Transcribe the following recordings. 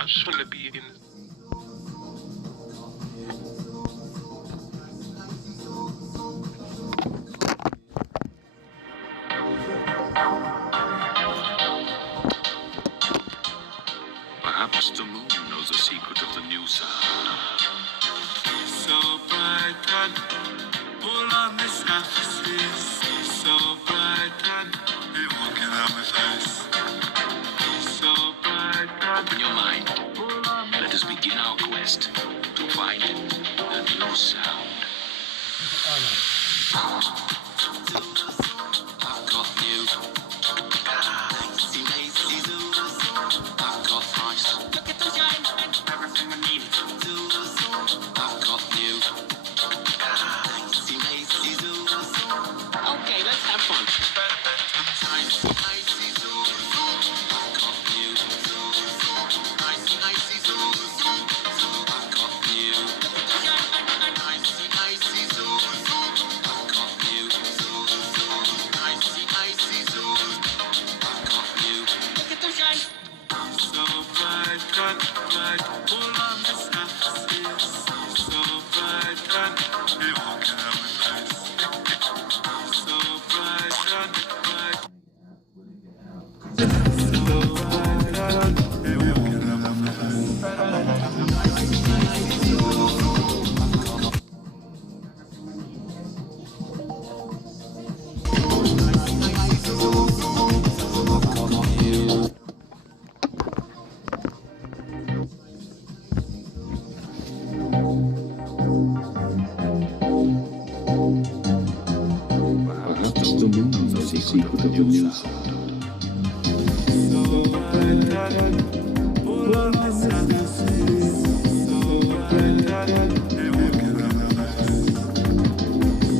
I just want to be in. Perhaps the moon knows the secret of the new sound. So bright and pull on this emphasis. So bright and be walking out with us. So bright and Open your mind. Let us begin our quest to find the new sound. I've got new. Lazy zoos. I've got nice. Look at the shine. Everything I need. I've got new. Lazy zoos. Okay, let's have fun. Icy zoos. I've got new. Icy zoos. I've got new. Icy zoos. I've got new. Icy zoos. I've got new. Look at the shine. so bright and bright. Pull on this emphasis. So bright and be walking out with us. So bright and bright. So bright and be walking out with us. Perhaps the moon knows the secret of the new sound. So bright and pull on this emphasis. So bright and be walking out with us.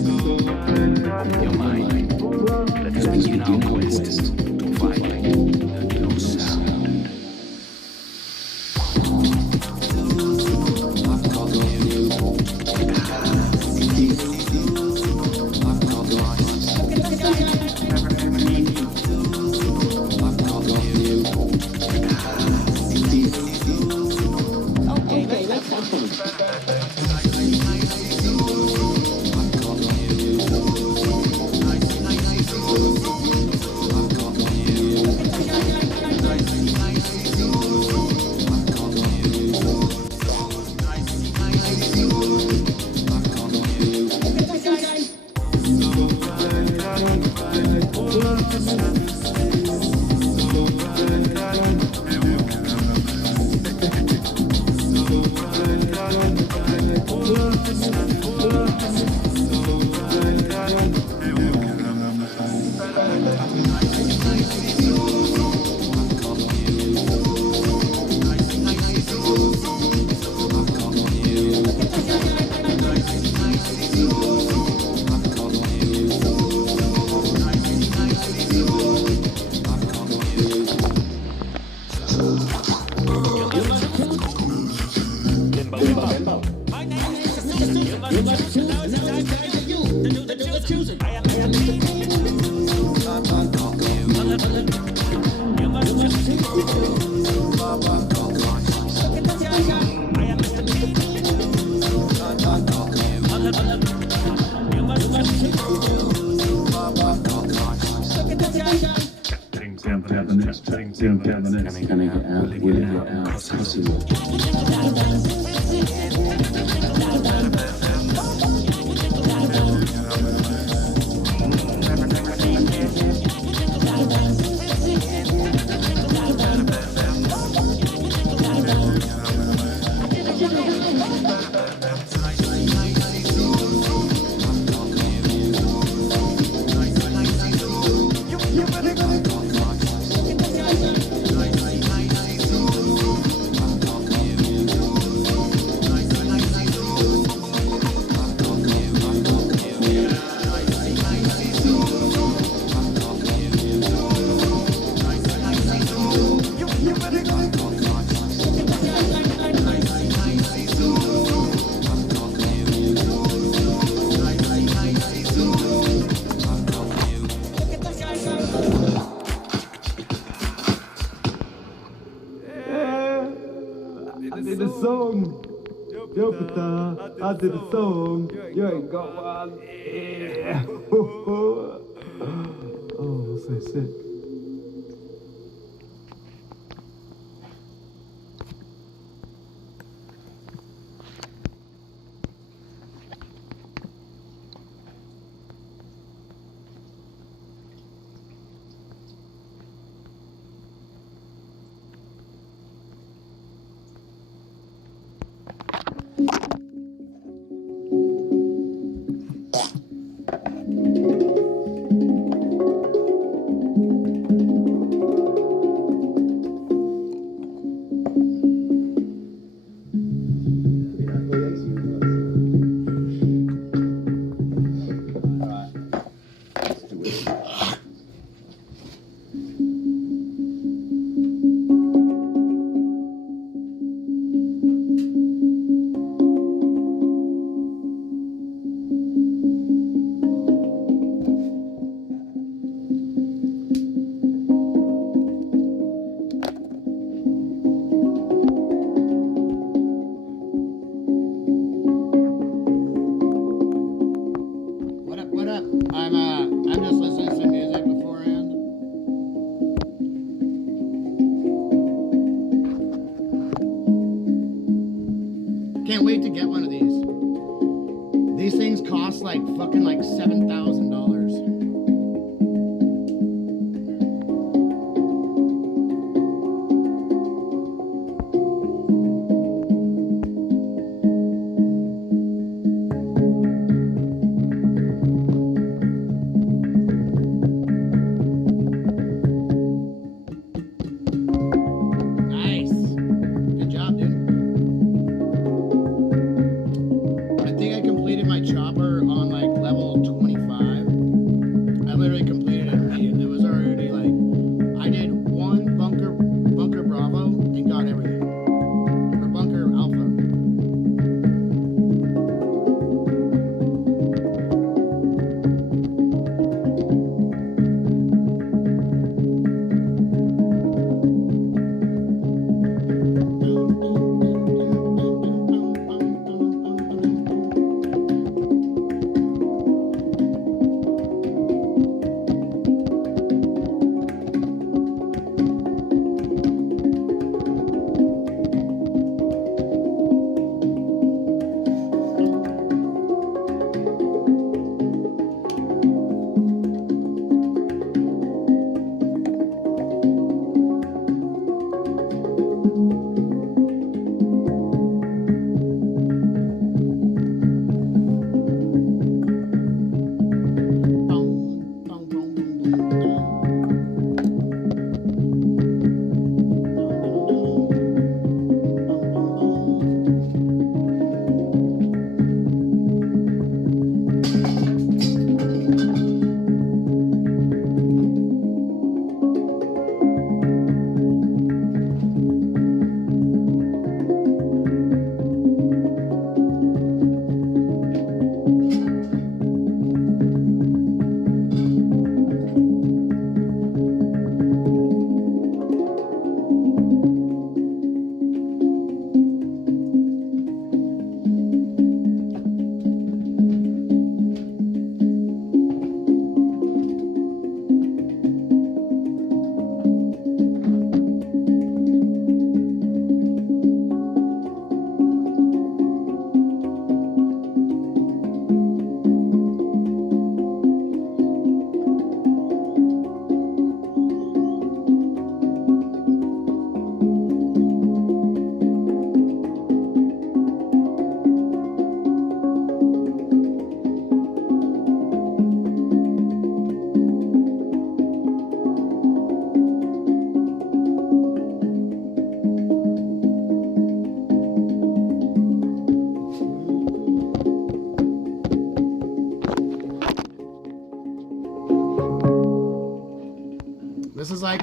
So bright and Your mind. Let us begin our quest to find the new sound. I've got you. I've got life. Everything I need. I've got you. Okay, let's have fun. I've got you. You better song. Jupiter, I did a song. You ain't got one. Yeah. Oh, so sick. What up? I'm just listening to some music beforehand. Can't wait to get one of these. These things cost like fucking like $7,000. Nice. Good job, dude. I think I completed my chopper on like level 25. I literally completed it immediately. It was already like, I did one bunker Bravo and got everything. Or bunker Alpha. This is like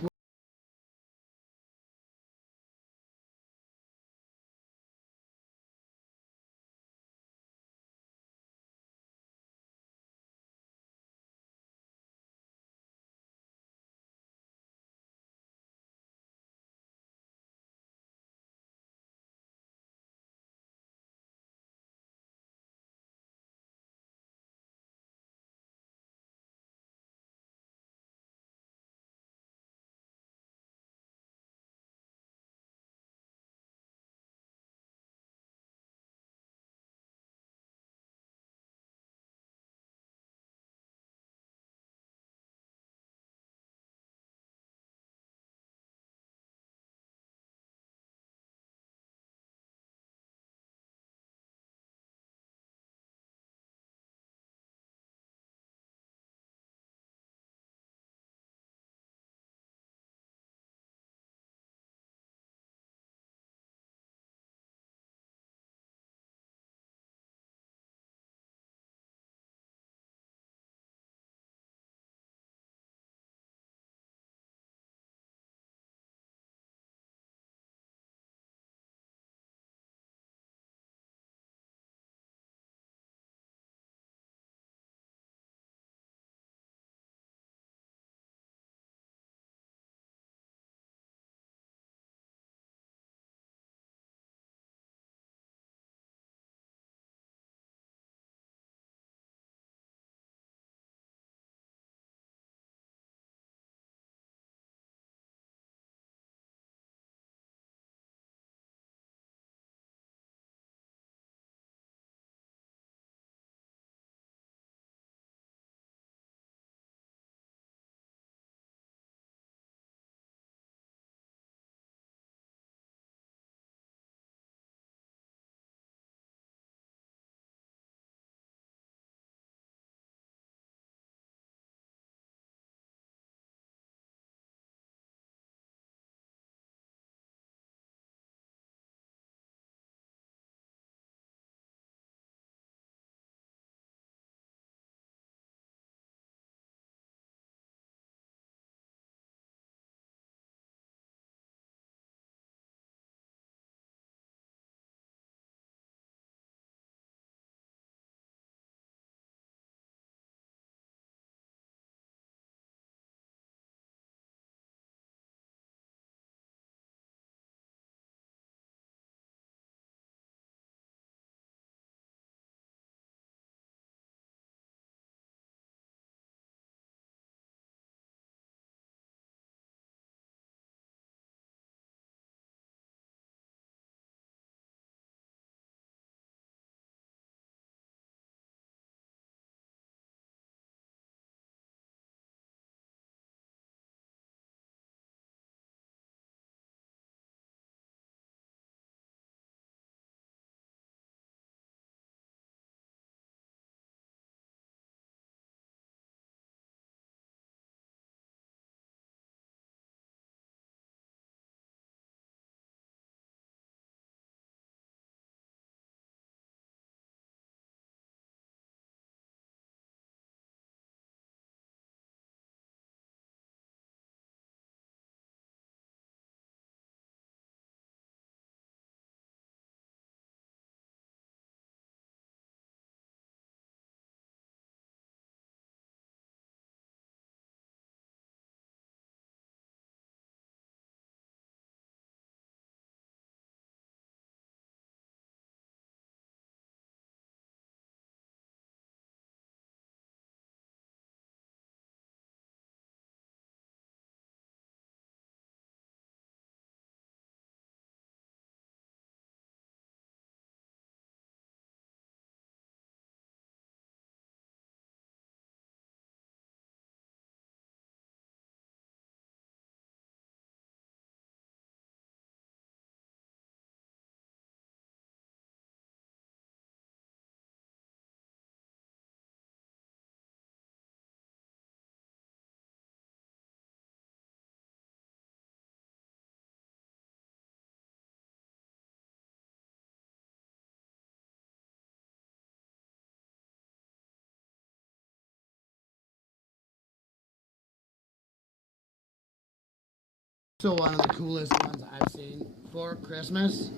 So one of the coolest ones I've seen for Christmas,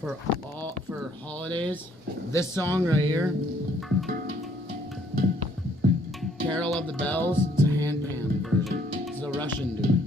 for holidays. This song right here, Carol of the Bells. It's a handpan version. It's a Russian dude.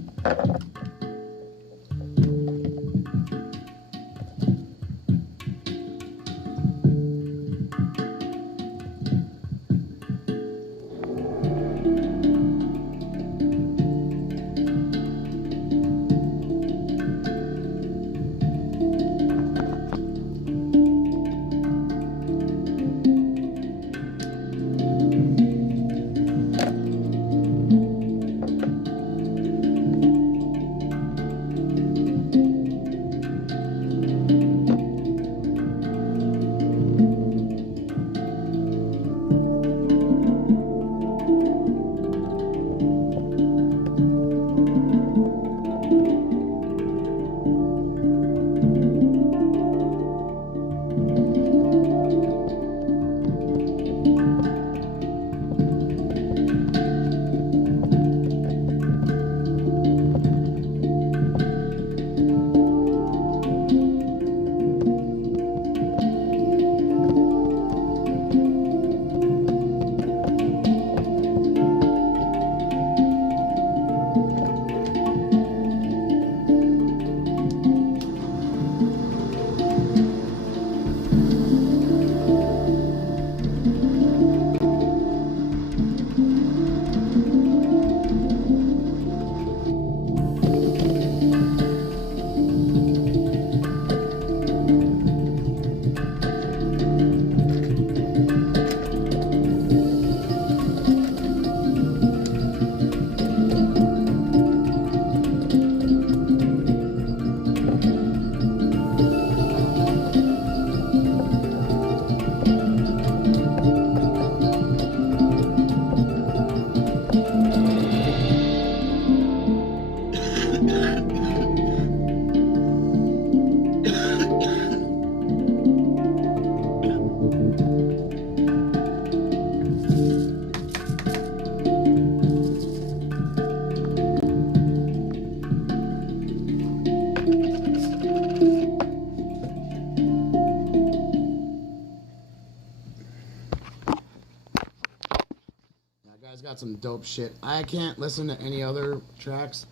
Got some dope shit. I can't listen to any other tracks.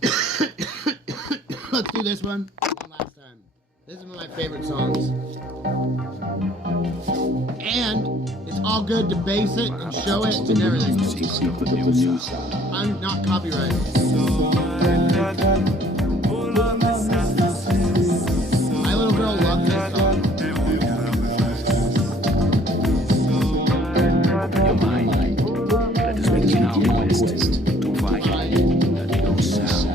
Let's do this one last time. This is one of my favorite songs. And it's all good to bass it and show it and everything. I'm not copyrighted. My little girl loved this song. Your mind. Let us begin our quest to find the no sound.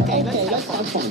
Okay, let's have fun.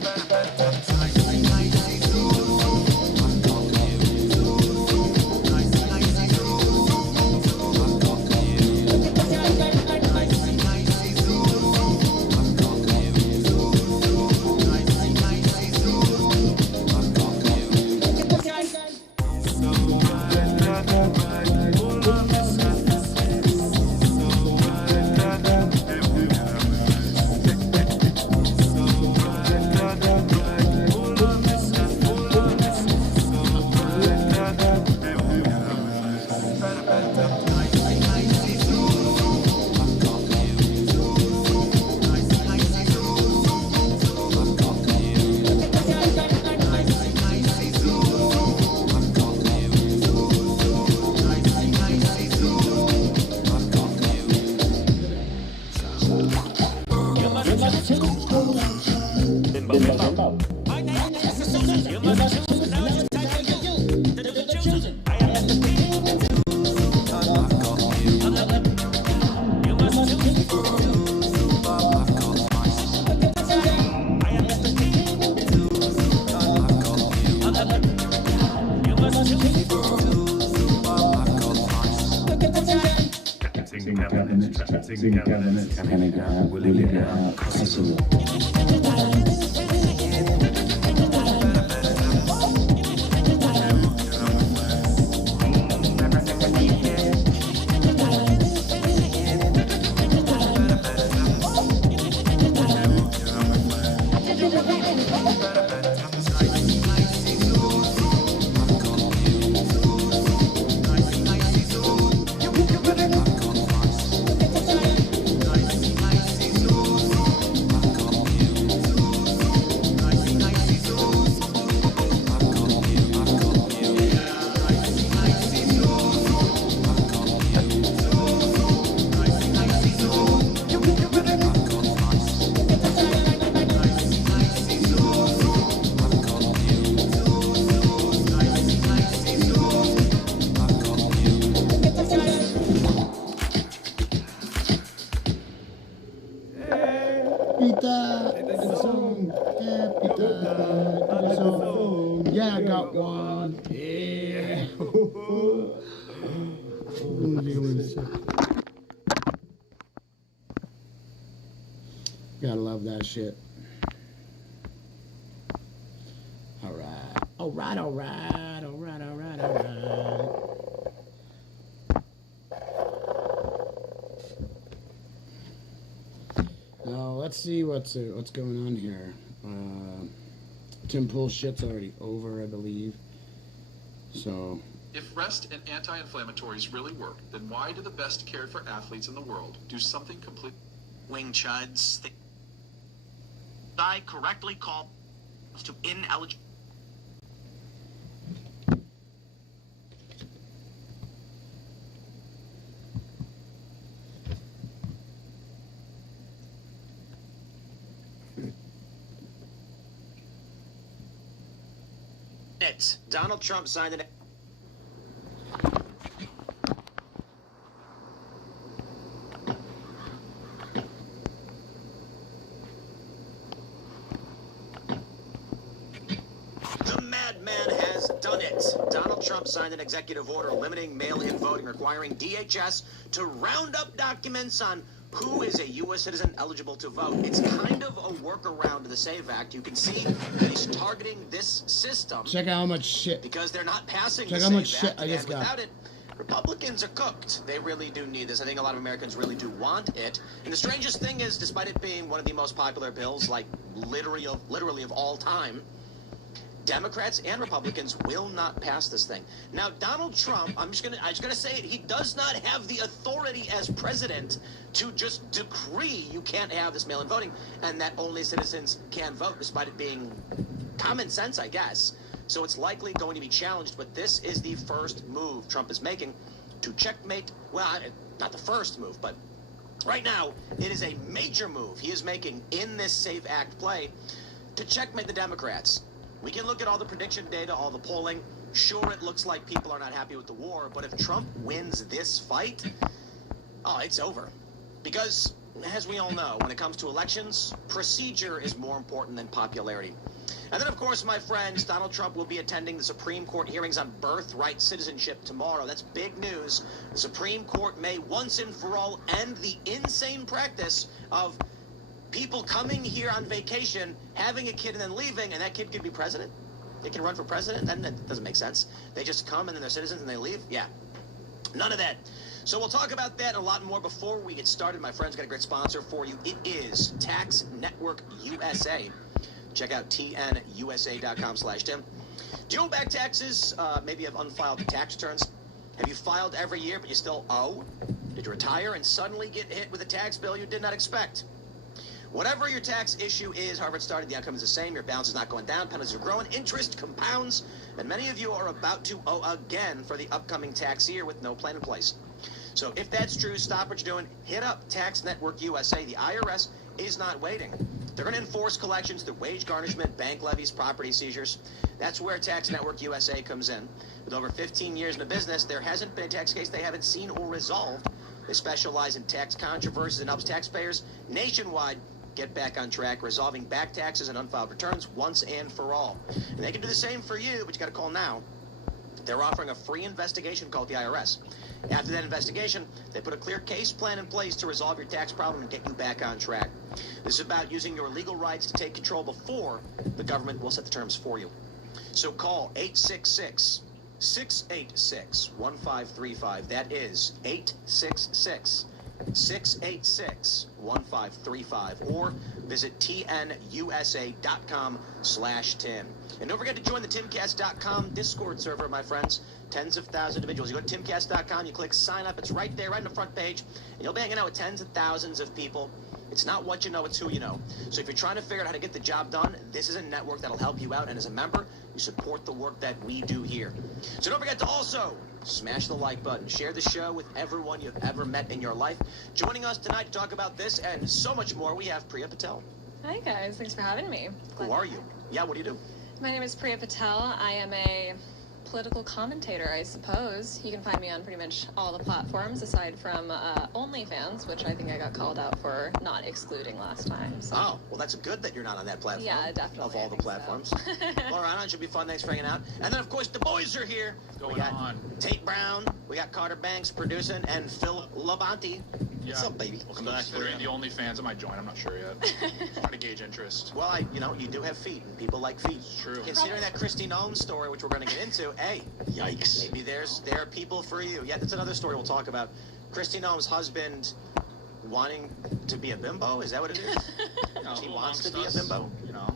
Sing cabinets, Canada, William, Castle. Yeah, I got one. Yeah. Gotta love that shit. All right. All right, all right, all right, all right, all right. Now, let's see what's going on here. Tim Pool's shit's already over, I believe. So... If rest and anti-inflammatories really work, then why do the best cared for athletes in the world do something complete? Wing chuds. I correctly call to ineligible. Donald Trump signed an... The madman has done it. Donald Trump signed an executive order limiting mail-in voting, requiring DHS to round up documents on who is a U.S. citizen eligible to vote. It's kind of a workaround to the SAVE Act. You can see that he's targeting this system. Check out how much shit. Because they're not passing Check the how SAVE much shit Act, I just and got. without it, Republicans are cooked. They really do need this. I think a lot of Americans really do want it. And the strangest thing is, despite it being one of the most popular bills, like literally of all time, Democrats and Republicans will not pass this thing. Now, Donald Trump, I'm just gonna say it, he does not have the authority as president to just decree you can't have this mail-in voting and that only citizens can vote, despite it being common sense, I guess. So it's likely going to be challenged, but this is the first move Trump is making to checkmate, well, not the first move, but right now, it is a major move he is making in this SAVE Act play to checkmate the Democrats. We can look at all the prediction data, all the polling. Sure, it looks like people are not happy with the war, but if Trump wins this fight, oh, it's over. Because, as we all know, when it comes to elections, procedure is more important than popularity. And then, of course, my friends, Donald Trump will be attending the Supreme Court hearings on birthright citizenship tomorrow. That's big news. The Supreme Court may once and for all end the insane practice of people coming here on vacation, having a kid, and then leaving, and that kid could be president. They can run for president. Then that doesn't make sense. They just come, and then they're citizens, and they leave. Yeah. None of that. So we'll talk about that and a lot more before we get started. My friend's got a great sponsor for you. It is Tax Network USA. Check out tnusa.com/Tim. Do you owe back taxes? Maybe you have unfiled tax returns. Have you filed every year, but you still owe? Did you retire and suddenly get hit with a tax bill you did not expect? Whatever your tax issue is, however it started, the outcome is the same. Your balance is not going down, penalties are growing, interest compounds, and many of you are about to owe again for the upcoming tax year with no plan in place. So if that's true, stop what you're doing. Hit up Tax Network USA. The IRS is not waiting. They're going to enforce collections through wage garnishment, bank levies, property seizures. That's where Tax Network USA comes in. With over 15 years in the business, there hasn't been a tax case they haven't seen or resolved. They specialize in tax controversies and helps taxpayers nationwide get back on track, resolving back taxes and unfiled returns once and for all. And they can do the same for you, but you got to call now. They're offering a free investigation called the IRS. After that investigation, they put a clear case plan in place to resolve your tax problem and get you back on track. This is about using your legal rights to take control before the government will set the terms for you. So call 866-686-1535. That is 866-686-1535. Or visit tnusa.com/Tim. And don't forget to join the timcast.com Discord server, my friends. Tens of thousands of individuals. You go to timcast.com, you click sign up. It's right there, right on the front page. And you'll be hanging out with tens of thousands of people. It's not what you know, it's who you know. So if you're trying to figure out how to get the job done, this is a network that'll help you out. And as a member, you support the work that we do here. So don't forget to also smash the like button. Share the show with everyone you've ever met in your life. Joining us tonight to talk about this and so much more, we have Priya Patel. Hi, guys. Thanks for having me. Who are you? Yeah, what do you do? My name is Priya Patel. I am a political commentator, I suppose. You can find me on pretty much all the platforms aside from OnlyFans, which I think I got called out for not excluding last time. So. Oh, well, that's good that you're not on that platform. Yeah, definitely. Of all the platforms. So. All right, it should be fun. Thanks for hanging out. And then, of course, the boys are here. Going we got on. Tate Brown, we got Carter Banks producing, and Phil Labonte. Yeah. What's up, baby? Welcome back. If they're the only fans, I might join. I'm not sure yet. Trying to gauge interest. Well, you do have feet, and people like feet. It's true. Considering that Christy Nome story, which we're going to get into, hey, Yikes. maybe there are people for you. Yeah, that's another story we'll talk about. Christy Nome's husband wanting to be a bimbo? Is that what it is? She wants to be a bimbo? You know.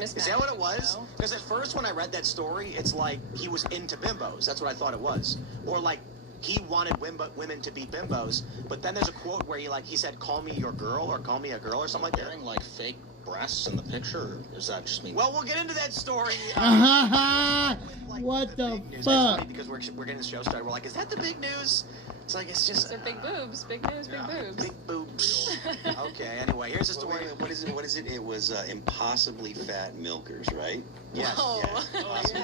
Is that what it was? Because at first when I read that story, it's like he was into bimbos. That's what I thought it was. Or like he wanted women to be bimbos. But then there's a quote where he said, "Call me your girl" or "Call me a girl" or something like that. Wearing like fake breasts in the picture, or does that just mean? Well, we'll get into that story. What the fuck? That's fuck? funny because we're getting the show started. We're like, is that the big news? It's like, it's just... They're big boobs. Big news, big boobs. Big boobs. Okay, anyway, here's the story. What is it? It was impossibly fat milkers, right? Yes. Whoa. Yes.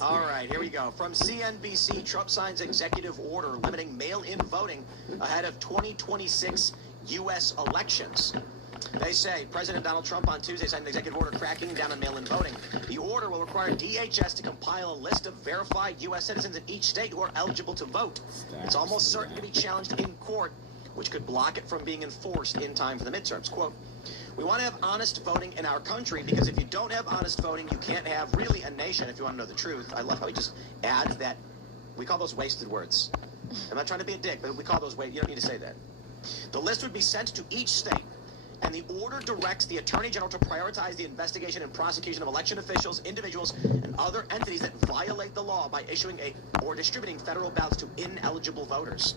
All right, here we go. From CNBC, Trump signs executive order limiting mail-in voting ahead of 2026 U.S. elections. They say President Donald Trump on Tuesday signed an executive order cracking down on mail-in voting. The order will require DHS to compile a list of verified U.S. citizens in each state who are eligible to vote. It's almost certain to be challenged in court, which could block it from being enforced in time for the midterms. Quote, "We want to have honest voting in our country because if you don't have honest voting, you can't have really a nation if you want to know the truth." I love how he just adds that. We call those wasted words. I'm not trying to be a dick, but we call those wasted. You don't need to say that. The list would be sent to each state, and the order directs the Attorney General to prioritize the investigation and prosecution of election officials, individuals, and other entities that violate the law by issuing or distributing federal ballots to ineligible voters.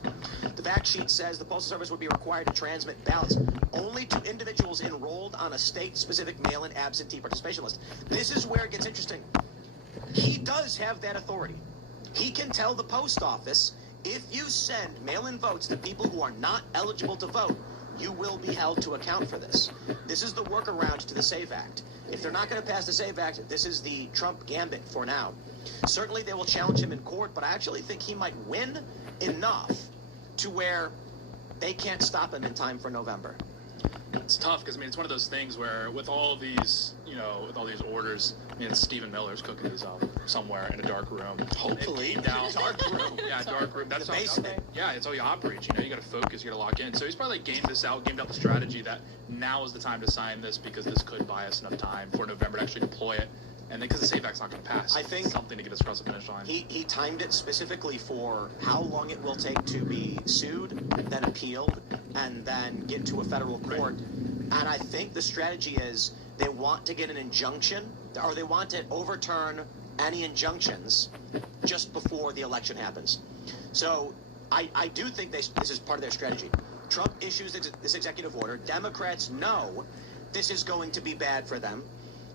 The fact sheet says the Postal Service would be required to transmit ballots only to individuals enrolled on a state-specific mail-in absentee participation list. This is where it gets interesting. He does have that authority. He can tell the post office, if you send mail-in votes to people who are not eligible to vote, you will be held to account for this. This is the workaround to the SAVE Act. If they're not going to pass the SAVE Act, this is the Trump gambit for now. Certainly they will challenge him in court, but I actually think he might win enough to where they can't stop him in time for November. It's tough because, it's one of those things where with all of these, with all these orders, it's Stephen Miller's cooking these up somewhere in a dark room. Hopefully. Dark room. Yeah, dark room. That's the how basement. Yeah, it's how he operates. You got to focus, you got to lock in. So he's probably gamed out the strategy that now is the time to sign this because this could buy us enough time for November to actually deploy it. And then because the SAVE Act's not going to pass, I think something to get us across the finish line. He timed it specifically for how long it will take to be sued, then appealed, and then get to a federal court. Right. And I think the strategy is they want to get an injunction, or they want to overturn any injunctions just before the election happens. So I do think this is part of their strategy. Trump issues this executive order. Democrats know this is going to be bad for them.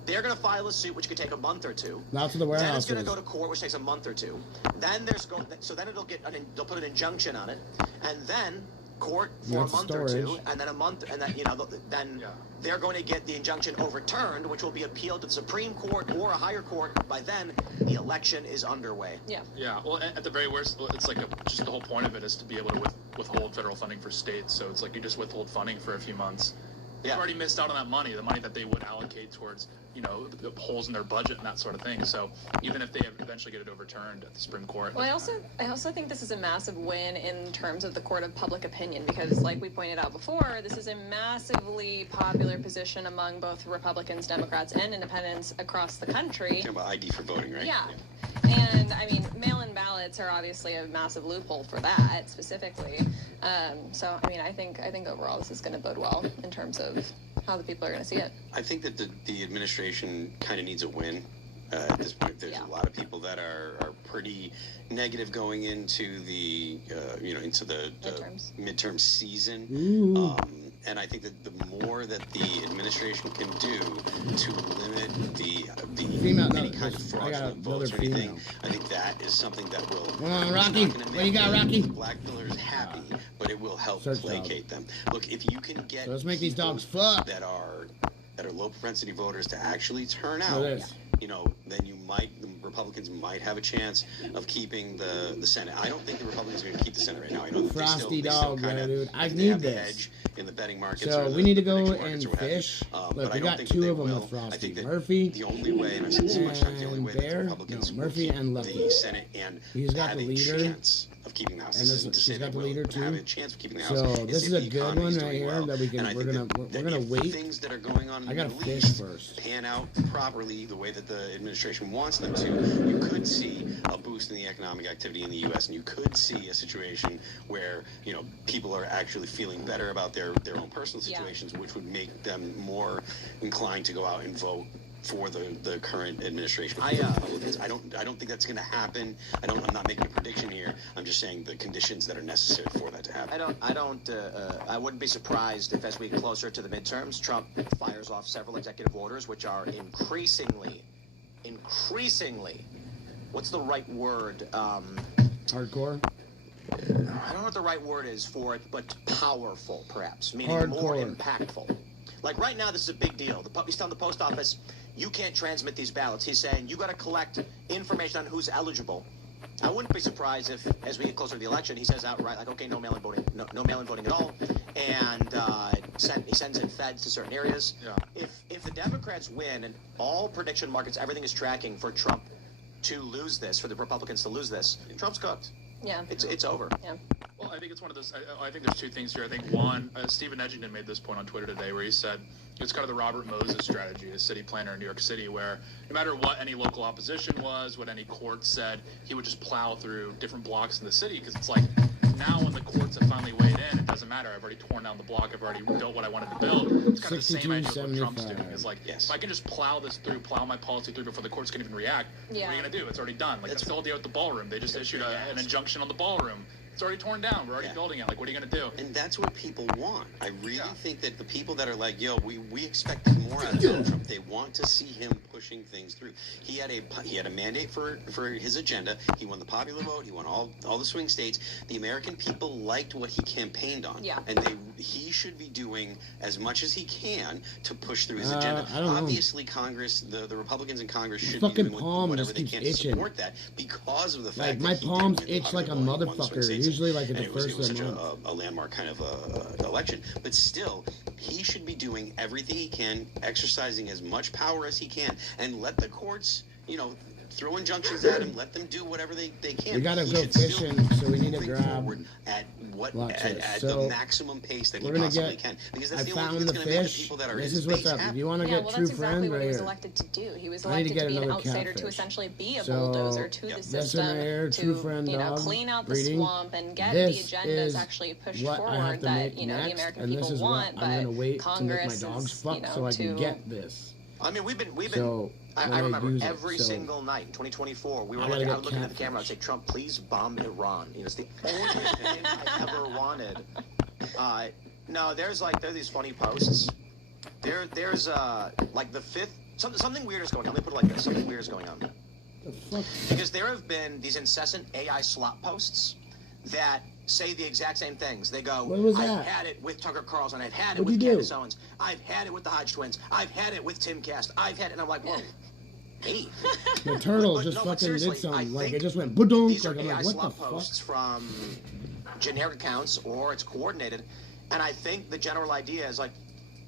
They're going to file a suit, which could take a month or two. Not to the warehouse. Then it's going to go to court, which takes a month or two. Then it'll get they'll put an injunction on it, and then court for a month or two, and then a month, and then they're going to get the injunction overturned, which will be appealed to the Supreme Court or a higher court. By then, the election is underway. Yeah. Yeah. Well, at the very worst, it's like just the whole point of it is to be able to withhold federal funding for states. So it's like you just withhold funding for a few months. They've already missed out on that money, the money that they would allocate towards, the holes in their budget and that sort of thing. So even if they eventually get it overturned at the Supreme Court. Well, I also think this is a massive win in terms of the court of public opinion because, like we pointed out before, this is a massively popular position among both Republicans, Democrats, and independents across the country. You're talking about ID for voting, right? Yeah. And, I mean, mail-in ballots are obviously a massive loophole for that, specifically. So, I mean, I think overall this is going to bode well in terms of how the people are going to see it. I think that the administration kind of needs a win. At this point, there's a lot of people that are pretty negative going into the midterm season. And I think that the more that the administration can do to limit any kind of fraudulent votes or anything, I think that is something that will. Rocky, what you got, Rocky? Black voters happy, but it will help placate them. Look, if you can get let's make these dogs fuck that are low propensity voters to actually turn out. Then the Republicans might have a chance of keeping the Senate. I don't think the Republicans are going to keep the Senate right now. I know that Frosty they still dog, kind of dude. I need this in the betting markets. So we need to go and fish. Look, we got two of them with Frosty. I think that Murphy the only way, and I've said this much times, the only way that the Republicans Murphy and Lefty. the Senate and he's got have the a leader. chance of keeping the House. And she's got the leader too. Have a chance of keeping the House. So this is a good one right here that we can. We're gonna wait. Things that are going on. I gotta in the fish East first. Pan out properly the way that the administration wants them to. You could see a boost in the economic activity in the U.S. and you could see a situation where people are actually feeling better about their own personal situations, which would make them more inclined to go out and vote for the current administration. I don't think that's going to happen. I'm not making a prediction here. I'm just saying the conditions that are necessary for that to happen. I wouldn't be surprised if, as we get closer to the midterms, Trump fires off several executive orders, which are increasingly, what's the right word? Hardcore. I don't know what the right word is for it, but powerful, perhaps, meaning more impactful. Like right now, this is a big deal. He's telling the post office, you can't transmit these ballots. He's saying you got to collect information on who's eligible. I wouldn't be surprised if, as we get closer to the election, he says outright, like, okay, no mail-in voting, no mail-in voting at all, and he sends in feds to certain areas. Yeah. If the Democrats win and all prediction markets, everything is tracking for Trump to lose this, for the Republicans to lose this, Trump's cooked. Yeah. It's over. Yeah. Well, I think it's one of those. I think there's two things here. I think one, Stephen Edgington made this point on Twitter today, where he said it's kind of the Robert Moses strategy, a city planner in New York City, where no matter what any local opposition was, what any court said, he would just plow through different blocks in the city because it's like now when the courts have finally weighed in, it doesn't matter. I've already torn down the block. I've already built what I wanted to build. It's kind of the same idea what Trump's doing. It's like if I can just plow my policy through before the courts can even react. What are you going to do? It's already done. Like that's the whole deal with the ballroom. They just issued an injunction on the ballroom. It's already torn down. We're already building it. Like, what are you going to do? And that's what people want. I really think that the people that are like, yo, we expect more out of Donald Trump. They want to see him pushing things through. He had a mandate for his agenda. He won the popular vote. He won all the swing states. The American people liked what he campaiged on. Yeah. And he should be doing as much as he can to push through his agenda. Obviously, Congress, the Republicans in Congress should be doing whatever they can to support that because of the fact that my palms itch like a motherfucker. Usually, like at the first it was such a landmark kind of election. But still, he should be doing everything he can, exercising as much power as he can, and let the courts, throw injunctions at him, let them do whatever they can. We gotta go fishing, so we need to grab. At the maximum pace that he possibly can, because that's the only thing that's going to make the people that are this is what's up. If you want to get true friends, what he was elected to do. He was elected to be an outsider, to essentially be a bulldozer to the system, to clean out the swamp and get the agendas actually pushed forward that the American people want. But Congress is so I can get this. I mean, we've been. I remember every single night in 2024, we were looking at the camera and say, Trump, please bomb Iran. It's the only thing I ever wanted. No, there's these funny posts. There's like the fifth, something weird is going on. Let me put it like this, something weird is going on. Because there have been these incessant AI slop posts that say the exact same things. They go, I've had it with Tucker Carlson, I've had it with Candace Owens, I've had it with the Hodge twins, I've had it with Tim Cast, I've had it, and I'm like, whoa. Hey. The turtle just fucking did something. Like, it just went boom. These are AI slop posts from generic accounts, or it's coordinated. And I think the general idea is like,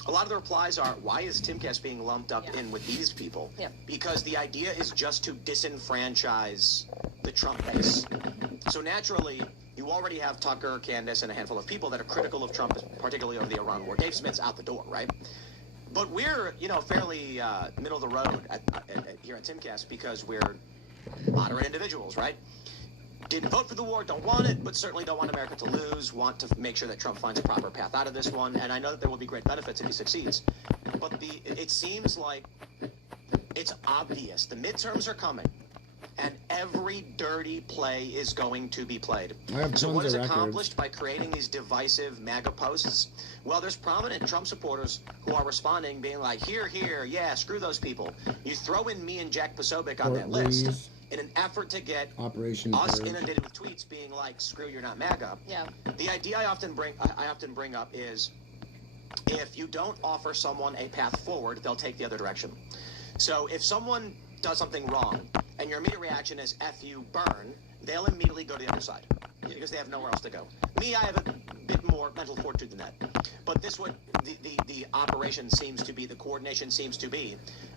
a lot of the replies are, why is Timcast being lumped up in with these people? Yeah. Because the idea is just to disenfranchise the Trump base. So naturally, you already have Tucker, Candace, and a handful of people that are critical of Trump, particularly over the Iran war. Dave Smith's out the door, right? But we're, fairly middle of the road here at Timcast because we're moderate individuals, right? Didn't vote for the war, don't want it, but certainly don't want America to lose, want to make sure that Trump finds a proper path out of this one, and I know that there will be great benefits if he succeeds. But it seems like it's obvious. The midterms are coming, and every dirty play is going to be played. So what is accomplished by creating these divisive MAGA posts? Well, there's prominent Trump supporters who are responding, being like, here, yeah, screw those people. You throw in me and Jack Posobiec on that list in an effort to get us inundated with tweets being like, screw, you're not MAGA. Yeah. The idea I often bring up is, if you don't offer someone a path forward, they'll take the other direction. So if someone does something wrong and your immediate reaction is F you, burn, they'll immediately go to the other side because they have nowhere else to go. Me, I have a bit more mental fortitude than that. But this what the operation seems to be, the coordination seems to be,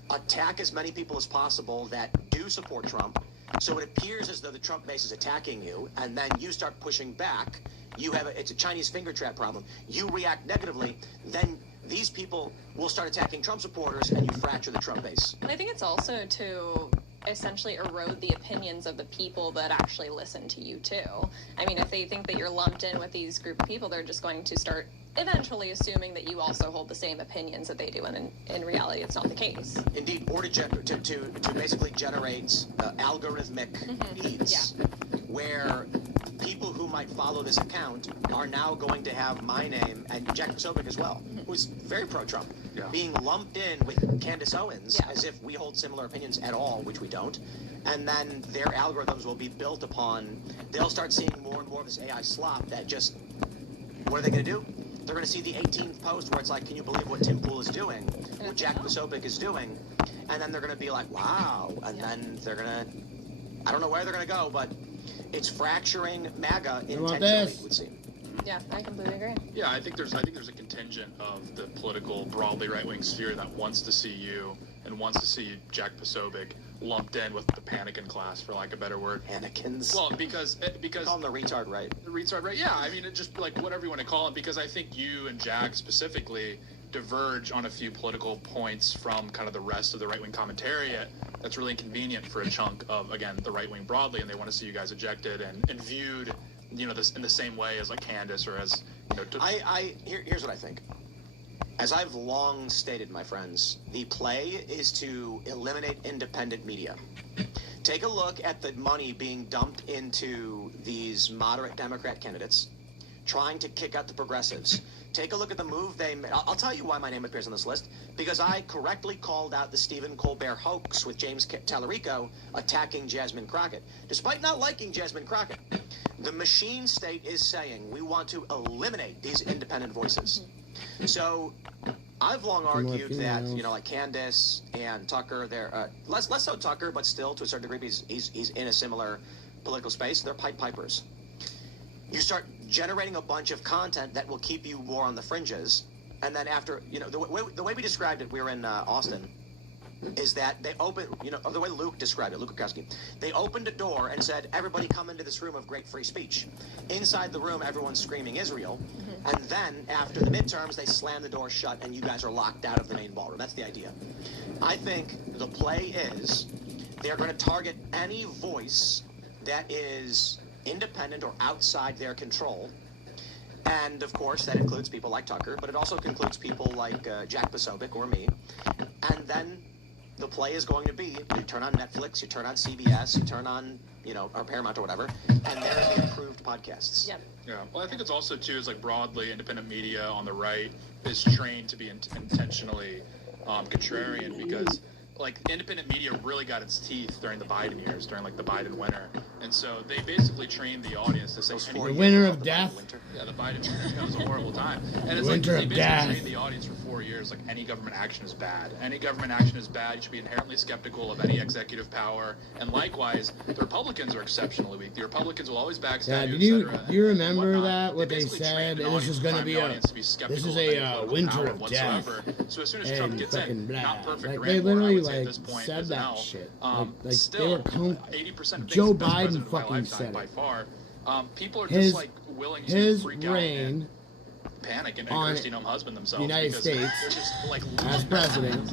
attack as many people as possible that do support Trump, so it appears as though the Trump base is attacking you, and then you start pushing back. It's a Chinese finger trap problem. You react negatively, then these people will start attacking Trump supporters, and you fracture the Trump base. And I think it's also to essentially erode the opinions of the people that actually listen to you too. I mean, if they think that you're lumped in with these group of people, they're just going to start eventually assuming that you also hold the same opinions that they do, and in reality it's not the case. Indeed, or to basically generate algorithmic feeds where people who might follow this account are now going to have my name and Jack Posobiec as well, who's very pro-Trump, being lumped in with Candace Owens as if we hold similar opinions at all, which we don't. And then their algorithms will be built upon, they'll start seeing more and more of this AI slop that just, what are they going to do? They're going to see the 18th post where it's like, can you believe what Tim Pool is doing, what Jack Posobiec is doing? And then they're going to be like, wow. And then they're going to, I don't know where they're going to go, but it's fracturing MAGA intentionally, it would seem. Yeah, I completely agree. Yeah, I think there's a contingent of the political, broadly right-wing sphere that wants to see you and wants to see Jack Posobiec lumped in with the Panikin class, for lack of a better word. Panikins. Well, because call them the retard right. The retard right. Yeah, I mean, it just like whatever you want to call it. Because I think you and Jack specifically diverge on a few political points from kind of the rest of the right-wing commentariat. That's really inconvenient for a chunk of, again, the right-wing broadly, and they want to see you guys ejected and viewed, this in the same way as like Candace or as, Here's what I think. As I've long stated, my friends, the play is to eliminate independent media. Take a look at the money being dumped into these moderate Democrat candidates, trying to kick out the progressives. Take a look at the move they made. I'll tell you why my name appears on this list. Because I correctly called out the Stephen Colbert hoax with James Tallarico attacking Jasmine Crockett. Despite not liking Jasmine Crockett, the machine state is saying we want to eliminate these independent voices. So I've long argued that, like Candace and Tucker, they're less so Tucker, but still to a certain degree, he's in a similar political space. They're Pied Pipers. You start generating a bunch of content that will keep you more on the fringes, and then after, the way we described it, we were in Austin, is that they opened, the way Luke described it, Luke Kukowski, they opened a door and said, everybody come into this room of great free speech. Inside the room, everyone's screaming Israel, and then after the midterms, they slam the door shut and you guys are locked out of the main ballroom. That's the idea. I think the play is they're going to target any voice that is independent or outside their control. And, of course, that includes people like Tucker, but it also includes people like Jack Posobiec or me. And then the play is going to be, you turn on Netflix, you turn on CBS, you turn on, or Paramount or whatever, and there's the approved podcasts. Yep. Yeah. Well, I think it's also, too, is like broadly independent media on the right is trained to be intentionally contrarian because, like, independent media really got its teeth during the Biden years, during, like, the Biden winter. And so they basically trained the audience to say The winter of death. Yeah, the Biden administration was a horrible time. And it's Winter like of they death. basically trained the audience for 4 years like any government action is bad. Any government action is bad. You should be inherently skeptical of any executive power. And likewise, the Republicans are exceptionally weak. The Republicans will always backstab Yeah, you, do etc. you remember and that? What they basically said? trained the This is audience, going to primed be the a audience to be skeptical this is of any a political winter power of death. whatsoever. So as soon as And Trump gets fucking in, blah. not perfect Like, or they anymore, I literally would say at like this point said is that now. shit. Like Still, they were 80% of Joe things the best Biden president of my fucking lifetime said by it. far. People are His just like willing to his freak out reign and panic and on Christine husband themselves United because States they're just like as president.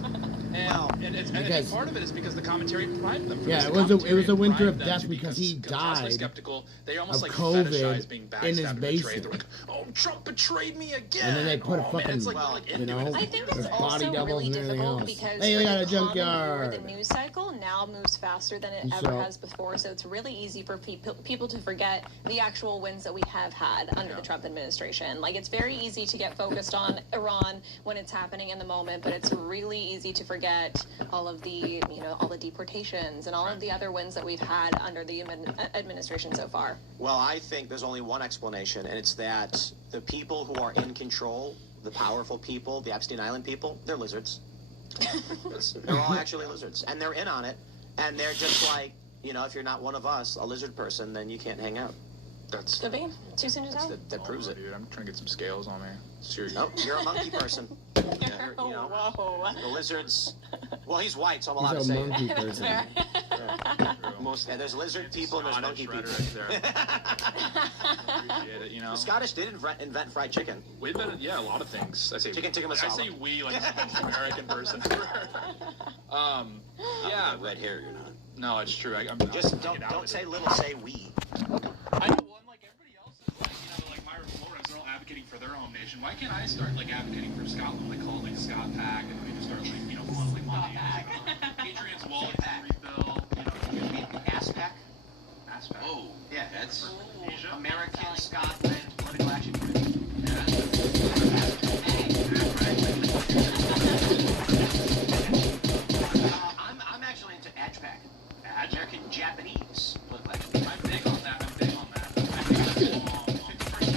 And part of it is because the commentary primed them. Yeah, it was a winter of death because he died skeptical. They almost of like COVID fetishize being backstabbed in his and betrayed. They're basement. like, oh, Trump betrayed me again. And then they put a man, fucking, it's like you know, I think it's there's body also doubles really and everything difficult else. because Hey, we got a for the common junkyard. viewer, the news cycle now moves faster than it So- ever has before, so it's really easy for people to forget the actual wins that we have had under the Trump administration. Like, it's very easy to get focused on Iran when it's happening in the moment, but it's really easy to forget all of the, all the deportations and all of the other wins that we've had under the administration so far. Well, I think there's only one explanation, and it's that the people who are in control, the powerful people, the Epstein Island people, they're lizards. They're all actually lizards, and they're in on it, and they're just like, if you're not one of us, a lizard person, then you can't hang out. That's Could be. Too soon to tell. That proves it. Dude, I'm trying to get some scales on me. Seriously. Nope, you're a monkey person. Whoa. The lizards. Well, he's white, so I'm allowed He's to a say monkey it. person. Yeah, there's lizard people and there's monkey people. Appreciate it, The Scottish did invent fried chicken. We invented, a lot of things. I say Chicken tikka masala. I say we like an American person. Yeah, red hair, you're not. No, it's true. I'm Just don't say little, say we. I know one like everybody else is like Myra Flores, they're all advocating for their home nation. Why can't I start like advocating for Scotland? Like call it like Scott Pack, and we can start like monthly money. Patriots wallet refill. Ass pack. Ass Pack. Oh, Yeah, that's Asia. American Scotland political action committee. I'm actually into AJPAC. American Japanese political action committee. I'm big on that. I think that's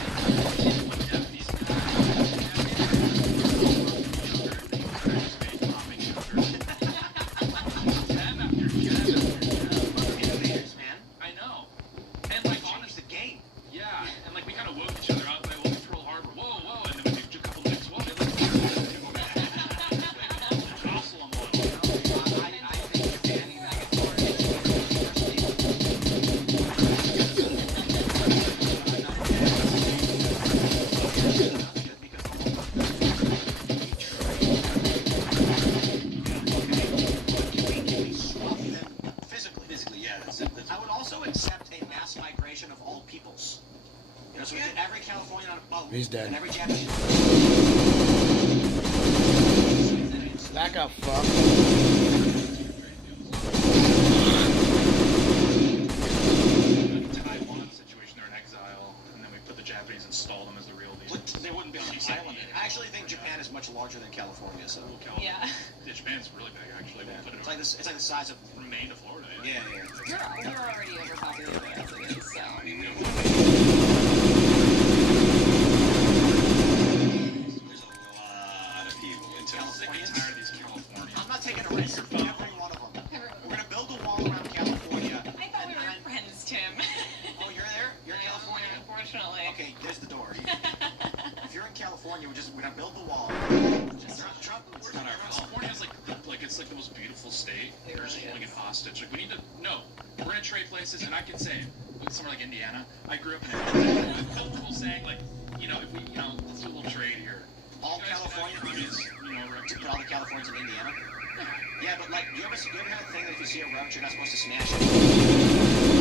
Innovators, man. I know. And like Change the game. yeah, and like we kind of woke each other up. Like, well, we Pearl Harbor, whoa, and then we do a couple of mixed whoa. Jostle them all. I think Japan physically, yeah. That's it. I would also accept a mass migration of all peoples. So we get every Californian on a boat. He's dead. And every Japanese. That got fucked. Taiwan situation, they're in exile, and then we put the Japanese install them as the real deal. They wouldn't be on the island. I actually think Japan is much larger than California, so Yeah. Yeah, Japan's really big, actually. We'll put it it's like this. It's like the size of. from Maine to Florida. Yeah. We're already overpopulated as it is, so. There's a lot of people in I'm sick and tired of these Californians. I'm not taking a risk for every one of them. We're gonna build a wall around California. I thought we were friends, Tim. Oh, you're there? You're in California? Unfortunately. Okay, there's the door. If you're in California, we're gonna build the wall. Trump, we're not our fault. California's it's like the most beautiful state. They're just holding it hostage. Like we need to we're gonna trade places, and I can say with somewhere like Indiana. I grew up in Indiana. I'm comfortable saying like if we let's do a little trade here. All You guys California can have is roads, to put all the Californians in Indiana. Yeah, but like, you ever have a thing that if you see a roach, you're not supposed to smash it?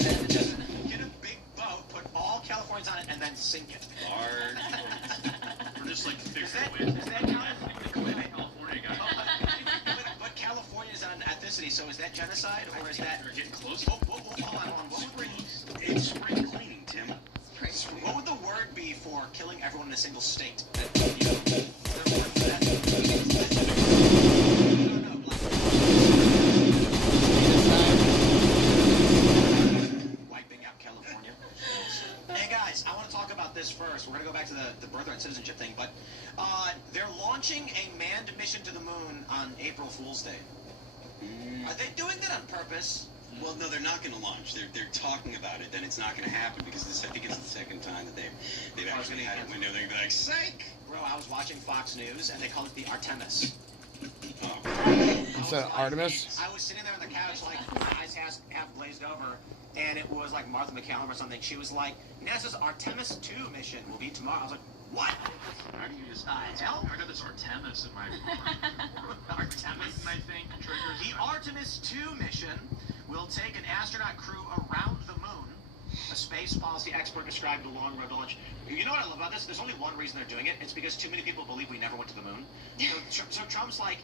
Get a big boat, put all Californians on it, and then sink it. We're just like Is figuring that ways. California guy? But California is on ethnicity, so is that genocide, or is that... We're getting close. Hold on. It's spring cleaning, Tim. What would the word be for killing everyone in a single state? on April Fool's Day. Are they doing that on purpose? Well, no, they're not going to launch. They're talking about it. Then it's not going to happen because I think it's the second time that they've actually had a window. They're going to be like, psych! Bro, I was watching Fox News, and they called it the Artemis. Is that Artemis? I was sitting there on the couch, like, my eyes half glazed over, and it was like Martha McCallum or something. She was like, NASA's Artemis 2 mission will be tomorrow. I was like, what? How do you just hell? I got this Artemis in my Artemis. I think triggers. The Artemis 2 mission will take an astronaut crew around the moon. A space policy expert described the long road to launch. You know what I love about this? There's only one reason they're doing it. It's because too many people believe we never went to the moon. So Trump's like,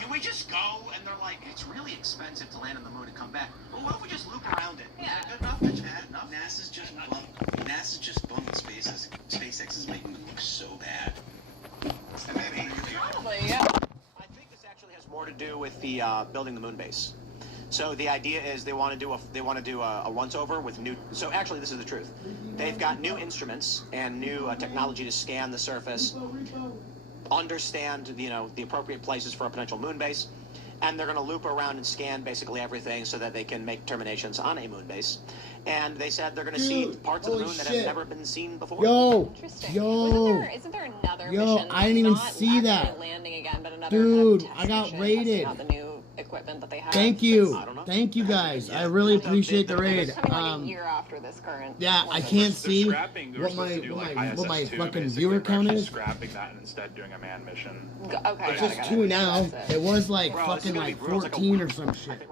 can we just go? And they're like, it's really expensive to land on the moon and come back. Well, what if we just loop around it? Yeah. Is that good enough? Is that enough? NASA's just bummed SpaceX is making them look so bad. Probably, yeah. I think this actually has more to do with the building the moon base. So the idea is they want to do a once over with new. So actually, this is the truth. They've got new instruments and new technology to scan the surface, understand the appropriate places for a potential moon base, and they're going to loop around and scan basically everything so that they can make determinations on a moon base. And they said they're going to see parts of the moon that have never been seen before. Interesting. Yo. Isn't there another Yo, mission? I didn't even not see actually that. Landing again, but another Dude, test I got mission raided. testing out the new equipment that they have. Thank you. Thank you guys. I really appreciate the raid. It's coming like a year after this current. Yeah, one. I can't see Scrapping, what my fucking viewer count is. Scrapping that and instead doing a manned mission. Okay, It's just 2 now. It was like fucking like 14 or some shit.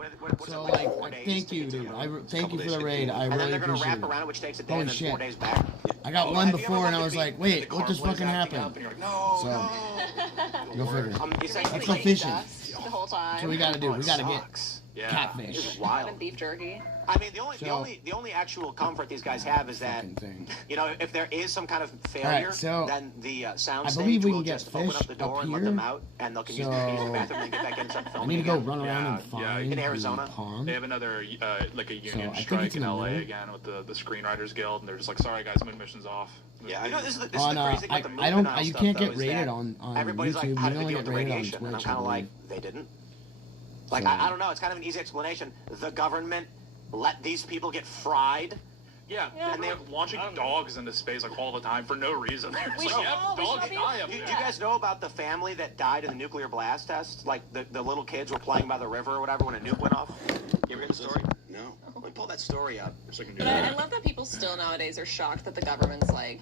So like, thank you, dude. Thank you for the raid. I really appreciate it. Around, which takes a day Holy and then shit. 4 days back. I got one before and I was like, wait, what just fucking happened? So, go figure. Let's go fishing. The whole time. That's what we gotta do. We gotta get catfish. Wild. Beef jerky. I mean, the only actual comfort these guys have is that if there is some kind of failure, then the sound stage will just open up the door and let them out, and they'll use the bathroom and get back in and start filming. I need to go run around and find in Arizona. They have another like a union strike in LA again with the Screenwriters Guild, and they're just like, sorry guys, moon mission's off. Yeah, this is the on, crazy thing with the I don't. denial You stuff, can't though, get is rated that on everybody's YouTube. like, how You did only they deal get with the rated on radiation? And I'm Twitch. kind of like, they didn't. Like, So- I don't know. It's kind of an easy explanation. The government let these people get fried. Yeah, and they're launching dogs into space like all the time for no reason. Do you guys know about the family that died in the nuclear blast test? Like the little kids were playing by the river or whatever when a nuke went off? You ever hear the story? No. Let me pull that story up. But I love that people still nowadays are shocked that the government's like,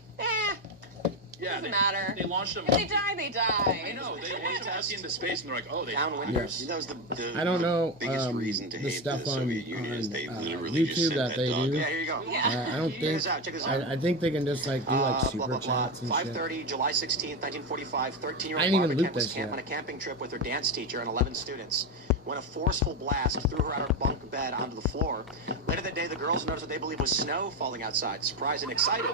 doesn't matter. They launched them. If they die, they die. I know. They launched them empty into space, and they're like, oh, they downwinders. That was the I don't know biggest reason to the hate stuff the on Soviet Union is they literally just YouTube sent that they dog. do. Yeah, here you go. I don't Check think. this out. Check this out. I think they can just like do like Blah, super blah, blah. chats and shit. 5:30, July 16th, 1945. 13-year-old I didn't even Barbara loot Kent was this camping yet. on a camping trip with her dance teacher and 11 students when a forceful blast threw her out of her bunk bed onto the floor. Later that day, the girls noticed what they believed was snow falling outside. Surprised and excited,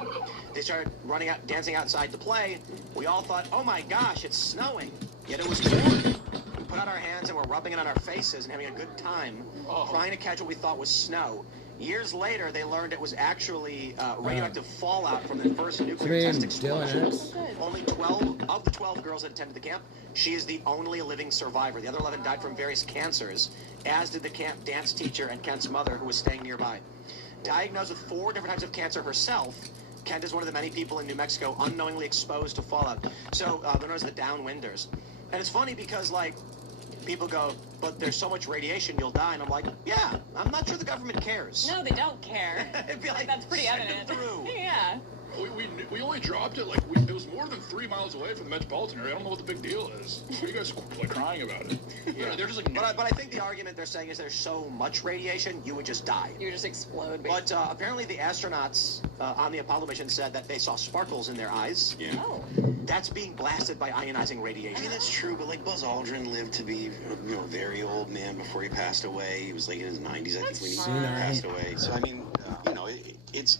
they started running out, dancing outside to play. We all thought, oh my gosh, it's snowing. Yet it was pouring. We put out our hands and were rubbing it on our faces and having a good time, trying to catch what we thought was snow. Years later, they learned it was actually radioactive fallout from the first nuclear test explosion. Only 12 of the 12 girls that attended the camp, she is the only living survivor. The other 11 died from various cancers, as did the camp dance teacher and Kent's mother, who was staying nearby. Diagnosed with 4 different types of cancer herself, Kent is one of the many people in New Mexico unknowingly exposed to fallout. So they're known as the downwinders. And it's funny because, like, people go, but there's so much radiation, you'll die. And I'm like, yeah, I'm not sure the government cares. No, they don't care. It'd be like, that's pretty send evident. it through. Yeah. We only dropped it it was more than 3 miles away from the metropolitan area. I don't know what the big deal is. What are you guys like crying about it? Yeah. They're just like. But I think the argument they're saying is there's so much radiation, you would just die. You would just explode. But apparently the astronauts on the Apollo mission said that they saw sparkles in their eyes. Yeah. Oh. That's being blasted by ionizing radiation. I mean, that's true, but like Buzz Aldrin lived to be, a very old man before he passed away. He was like in his 90s, I think, when he passed away. So I mean, it's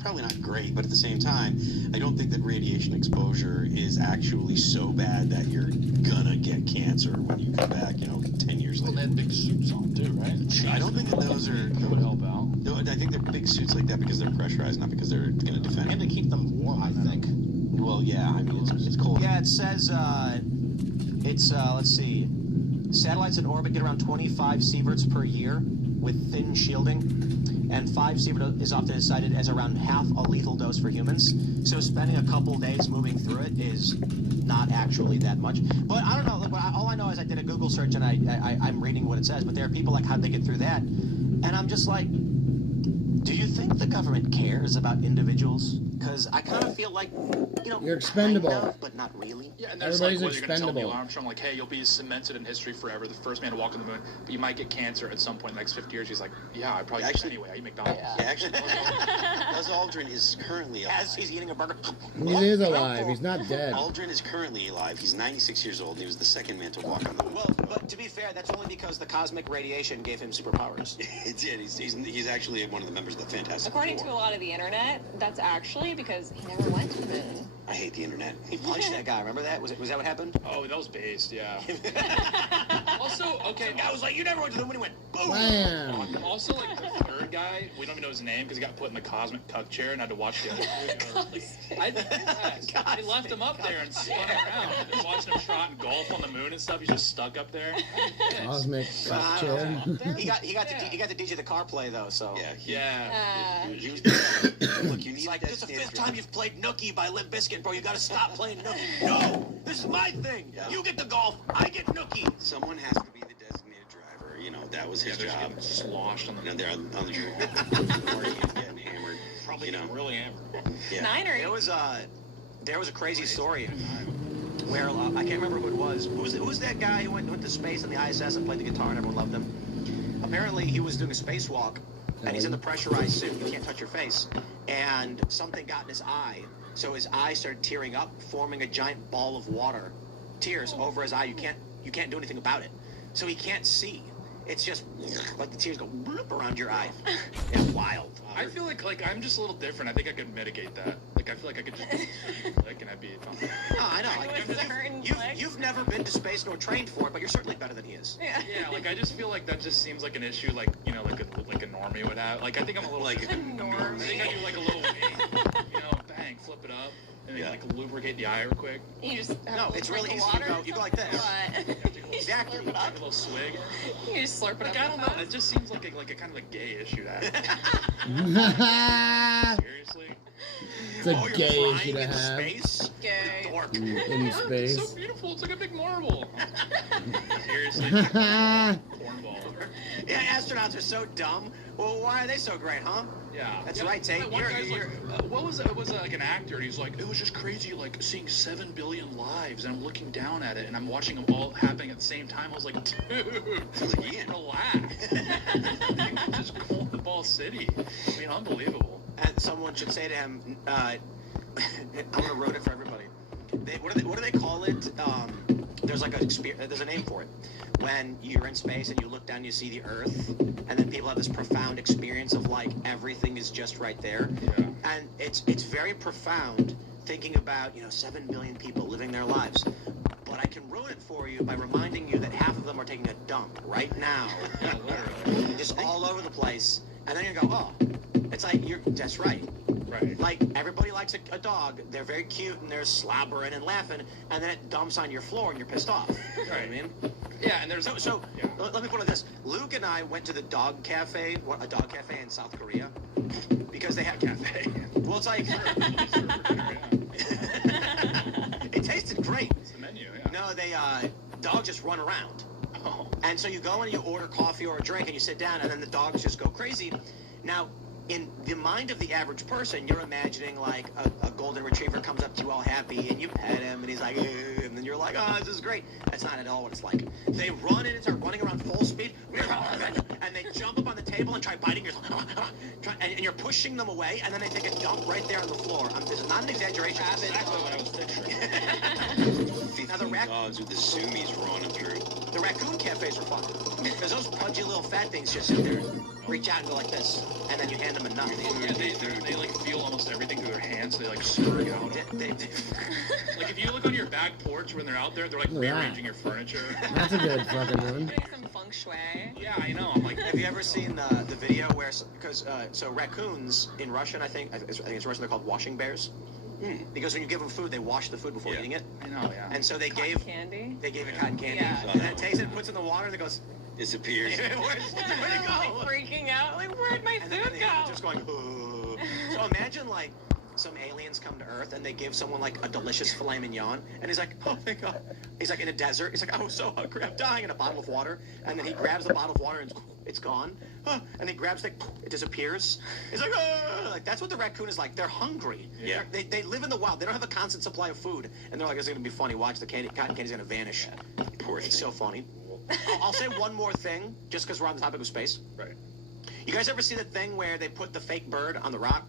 probably not great, but at the same time, I don't think that radiation exposure is actually so bad that you're gonna get cancer when you come back, 10 years later. Well, they had big suits on too, right? I don't think that those are. That would help out. No, I think they're big suits like that because they're pressurized, not because they're gonna defend. And to keep them warm, I think. Well, yeah, I mean, it's cold. Yeah, it says It's, let's see. Satellites in orbit get around 25 sieverts per year with thin shielding. And 5 sievert is often cited as around half a lethal dose for humans. So spending a couple days moving through it is not actually that much. But I don't know. Look, all I know is I did a Google search and I'm reading what it says. But there are people like, how'd they get through that? And I'm just like, do you think the government cares about individuals? Because I kind of feel like, you know, You're expendable. kind of, but not really. Yeah, and there's Everybody's like, what you're going to tell Neil expendable. Armstrong, like, hey, you'll be cemented in history forever, the first man to walk on the moon, but you might get cancer at some point in the next 50 years. He's like, yeah, I probably Actually- anyway. I eat McDonald's. Yeah, actually, Buzz Aldrin is currently alive. As he's eating a burger. He is alive. He's not dead. Aldrin is currently alive. He's 96 years old, and he was the second man to walk on the moon. Well, but to be fair, that's only because the cosmic radiation gave him superpowers. It did. He's actually one of the members of the Fantastic According to Four. a lot of the internet, that's actually because he never went to the moon. I hate the internet. He punched that guy. Remember that? Was that what happened? Oh, that was based, yeah. Also, okay, The guy was like, "You never went to the moon." He went, "Boom." Wham! also, like, the third guy, we don't even know his name because he got put in the cosmic cuck chair and had to watch the other they left him up there and spun around. They're watching him trot and golf on the moon and stuff. He's just stuck up there. Cosmic cock chair. He got to DJ the car play though. So Yeah. Look, you need It's like, that this is the stand fifth for- time you've played Nookie by Limp Bizkit, bro. You gotta stop playing Nookie. No, this is my thing. Yeah. You get the golf, I get Nookie. Someone has to be the designated driver. You know, that was his They're job. just getting sloshed on the You know, moon. they're on the party and getting hammered. Probably you know. really hammered. Yeah. Niner. There was a crazy story where I can't remember who it was. Who's that guy who went to space on the ISS and played the guitar and everyone loved him? Apparently, he was doing a spacewalk. And he's in the pressurized suit. You can't touch your face. And something got in his eye. So his eye started tearing up, forming a giant ball of water. Tears over his eye. You can't do anything about it. So he can't see. It's just like the tears go bloop around your eye. It's wild. I feel like I'm just a little different. I think I could mitigate that. Like, I feel like I could just click and I'd be fine. No, I know. Like, With a certain flex. you've never been to space nor trained for it, but you're certainly better than he is. Yeah. Yeah, like, I just feel like that just seems like an issue, like, you know, like a normie would have. Like, I think I'm a little Like a I think I do like a little wing, you know, bang, flip it up, and then like lubricate the eye real quick. You just have No, to it's drink really the easy. water. You go like this. What? Exactly. Slurp it up. Take a little swig. You just slurp it Like, up. I don't know. It just seems like a kind of a gay issue to have. It's Seriously. a Oh, you're gay crying issue to in have space? Gay. Dork. in It's space. so beautiful. It's like a big marble. Seriously. Yeah. Cornball. Yeah, astronauts are so dumb. Well, why are they so great, huh? Yeah. That's Yeah, right, Tate. that one guy's You're- like, what was it? It was like an actor. And he's like, it was just crazy, like seeing 7 billion lives, and I'm looking down at it, and I'm watching them all happening at the same time. I was like, dude, relax. It's just cornball city. I mean, unbelievable. And someone should say to him, I'm gonna ruin it for everybody. What do they call it? There's like there's a name for it. When you're in space and you look down, you see the Earth, and then people have this profound experience of like everything is just right there. Yeah. And it's very profound thinking about 7 billion people living their lives. But I can ruin it for you by reminding you that half of them are taking a dump right now, Yeah, literally. just all over the place. And then you go, oh, it's like that's right. Right. Like, everybody likes a dog. They're very cute, and they're slobbering and laughing, and then it dumps on your floor, and you're pissed off. You know what I mean? Yeah, and there's So yeah. let me put it this. Luke and I went to the dog cafe, a dog cafe in South Korea, because they have cafe. Well, it's like... It tasted great. It's the menu, yeah. No, dogs just run around. Oh. And so you go and you order coffee or a drink, and you sit down, and then the dogs just go crazy. Now, in the mind of the average person, you're imagining like a golden retriever comes up to you all happy, and you pet him, and he's like, "Ugh," and then you're like, oh, this is great. That's not at all what it's like. They run in and start running around full speed, and they jump up on the table and try biting your, and you're pushing them away, and then they take a dump right there on the floor. This is not an exaggeration. That's exactly what I was picturing. Now, 15 dogs with the sumis running through. The raccoon cafes are fun. Because those pudgy little fat things just sit there, reach out and go like this, and then you hand them a nut. Yeah, they like feel almost everything through their hands. They like spurt out. They- Like if you look on your back porch when they're out there, they're like Look at that. rearranging your furniture. That's a good fucking one. Make some feng shui. Yeah, I know. I'm like, Have you ever seen the video where, because so raccoons in Russian, I think it's Russian, they're called washing bears. because when you give them food, they wash the food before eating it. I know, yeah. And so they Cotton candy. They gave it cotton candy. Yeah. And then it tastes it, puts it in the water, and it goes, Disappears. where'd it go? Like freaking out. Like, where'd my And then food they go? just going, "Ugh." So imagine like some aliens come to Earth and they give someone like a delicious filet mignon, and he's like, oh my god. He's like in a desert. He's like, I was so hungry, I'm dying, in a bottle of water. And then he grabs the bottle of water and it's gone. And he grabs it disappears. He's like, oh, like that's what the raccoon is like. They're hungry. Yeah. They live in the wild. They don't have a constant supply of food. And they're like, it's gonna be funny. Watch the cotton candy's gonna vanish. Poor It's thing. so funny. I'll say one more thing, just because we're on the topic of space. Right. You guys ever see the thing where they put the fake bird on the rock,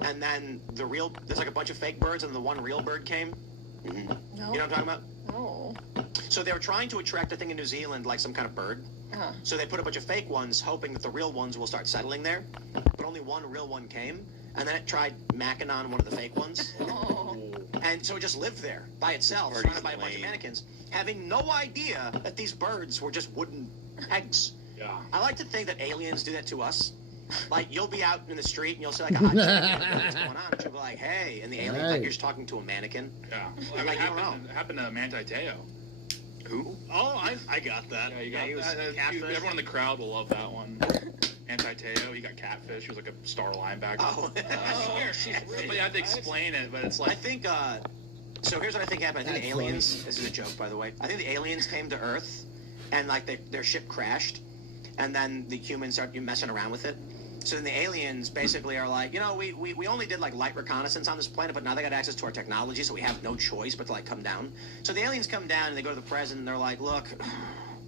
and then there's like a bunch of fake birds, and the one real bird came? No. You know what I'm talking about? No. So they were trying to attract a thing in New Zealand, like some kind of bird. Uh-huh. So they put a bunch of fake ones, hoping that the real ones will start settling there. But only one real one came, and then it tried macking on one of the fake ones. Oh. And so it just lived there by itself, Party's surrounded by a bunch of lame. mannequins, having no idea that these birds were just wooden eggs. Yeah. I like to think that aliens do that to us. Like, you'll be out in the street and you'll see like a hot chick and you'll go, what's going on? And she'll be like, hey, and the alien Hey. like you're just talking to a mannequin. Yeah. Well, It you don't know. happened to Manti Teo. Who? Oh, I got that. Yeah, you got he was that. catfish. Everyone in the crowd will love that one. Manti Teo, he got catfish. He was like a star linebacker. Oh. But you have to explain it, but it's I like... think, so here's what I think happened. I think the That's aliens, this is a joke, by the way. I think the aliens came to Earth and like their ship crashed, and then the humans started messing around with it. So then the aliens basically are like, you know, we only did like light reconnaissance on this planet, but now they got access to our technology, so we have no choice but to like come down. So the aliens come down and they go to the president and they're like, look,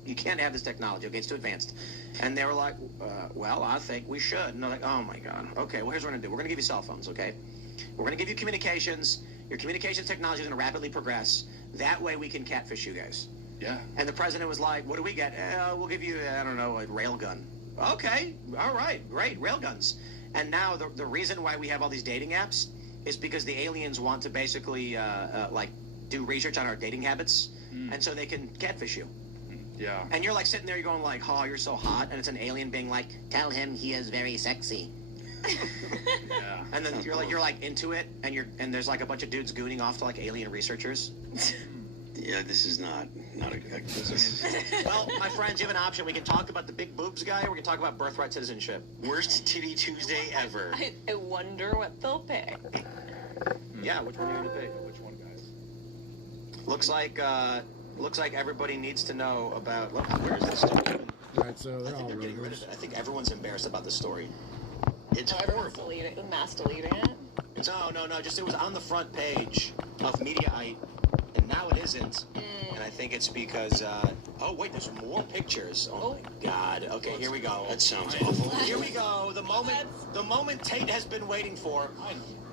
you can't have this technology, okay, it's too advanced. And they were like, well, I think we should. And they're like, oh my god, okay, well here's what we're gonna do. We're gonna give you cell phones, okay? We're gonna give you communications. Your communication technology is gonna rapidly progress. That way we can catfish you guys. Yeah. And the president was like, what do we get? We'll give you, I don't know, a railgun. Okay, all right, great, railguns. And now the reason why we have all these dating apps is because the aliens want to basically like do research on our dating habits, and so they can catfish you. Yeah. And you're like sitting there, you're going like, oh, you're so hot, and it's an alien being like, tell him he is very sexy. Yeah. And then you're like into it, and there's like a bunch of dudes gooning off to like alien researchers. Yeah, this is not a good. Well, my friends, you have an option. We can talk about the big boobs guy, or we can talk about birthright citizenship. Worst Titty Tuesday ever. I wonder what they'll pick. Yeah, which one are you gonna pick? Which one, guys? Looks like everybody needs to know about. Look, where is this story? Right, so I they're all think they're getting rid rumors. of it. I think everyone's embarrassed about this story. It's Everyone's horrible. mass deleting it. No. Just it was on the front page of Mediaite, and now it isn't. And I think it's because. Oh wait, there's more pictures. Oh my God. Okay, here we go. That sounds awful. Here we go. The moment Tate has been waiting for.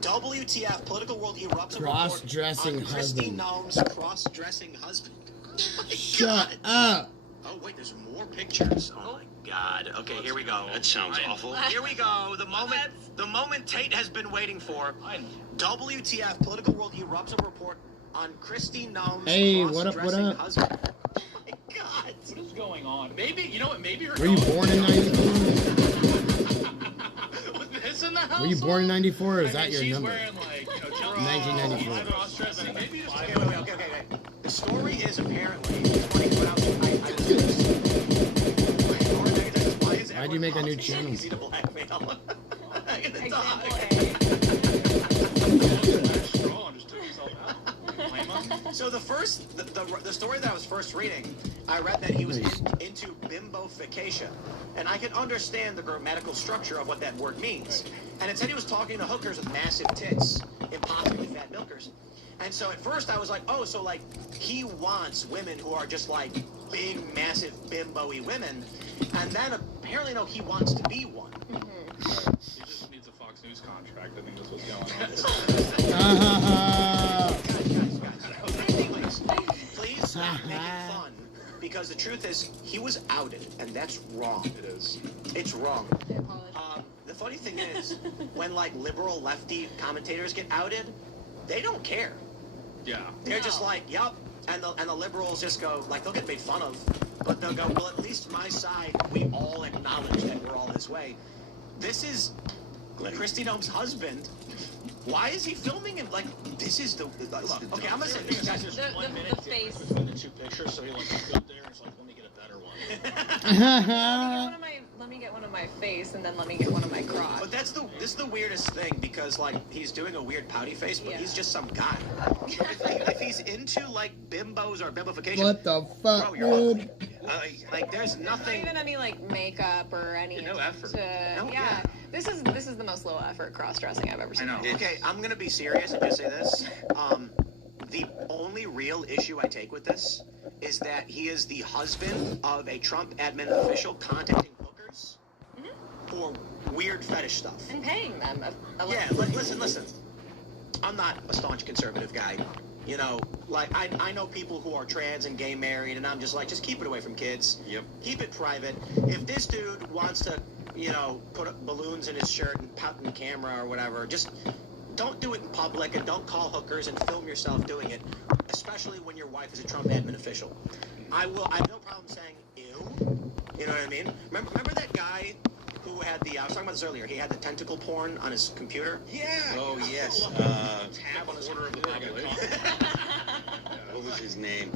WTF? Political world erupts. A report Cross-dressing on Christy husband. Noem's cross-dressing husband. Oh my Shut God. up! Oh wait, there's more pictures. Oh my God. Okay, here we go. That sounds awful. Here we go. The moment Tate has been waiting for. WTF? Political world erupts. A report on Christy Noem's Hey, what up, cross-dressing what up? husband. Oh my God. What is going on? Maybe, you know what, maybe her... Were you born in 94? With this in the house? Were you born in 94 or is that your she's number? wearing like, you know, 1994. cross-dressing. Maybe just... Okay. The story is apparently 24 hours. Why'd you make a new channel? Easy to blackmail. straw and just took himself out. So the story that I was first reading, I read that he was into bimbofication, and I can understand the grammatical structure of what that word means. And it said he was talking to hookers with massive tits, impossibly fat milkers. And so at first I was like, oh, so like he wants women who are just like big, massive, bimbo-y women. And then apparently, no, he wants to be one. He just needs a Fox News contract. I think that's what's going on. Anyways, please stop making fun. Because the truth is, he was outed, and that's wrong. It is. It's wrong. I apologize. The funny thing is, when like liberal lefty commentators get outed, they don't care. Yeah. They're just like, yup. And the liberals just go, like, they'll get made fun of, but they'll go, well, at least my side, we all acknowledge that we're all this way. This is Kristi Noem's husband. Why is he filming him? Like, this is the look. Okay, I'm gonna say this, guys. The face. Between the two pictures, so he like stood there and was like, let me get a better one. Let me get one of my face, and then let me get one of my crotch. But this is the weirdest thing because like he's doing a weird pouty face, but he's just some guy. if he's into like bimbos or bimbofication, What the fuck, bro, you're dude? like there's nothing. Not even any like makeup or any. No effort. Yeah. This is the most low effort cross dressing I've ever seen. I know. Okay, I'm gonna be serious and just say this. The only real issue I take with this is that he is the husband of a Trump admin official contacting hookers for weird fetish stuff. And paying them. Yeah, listen. I'm not a staunch conservative guy. You know, like, I know people who are trans and gay married, and I'm just like, just keep it away from kids. Yep. Keep it private. If this dude wants to, you know, put balloons in his shirt and pout in the camera or whatever, just don't do it in public and don't call hookers and film yourself doing it, especially when your wife is a Trump admin official. I have no problem saying ew. You know what I mean? Remember that guy who had I was talking about this earlier, he had the tentacle porn on his computer? Yeah. Oh, yes. Tab on his Order of the population. What was his name?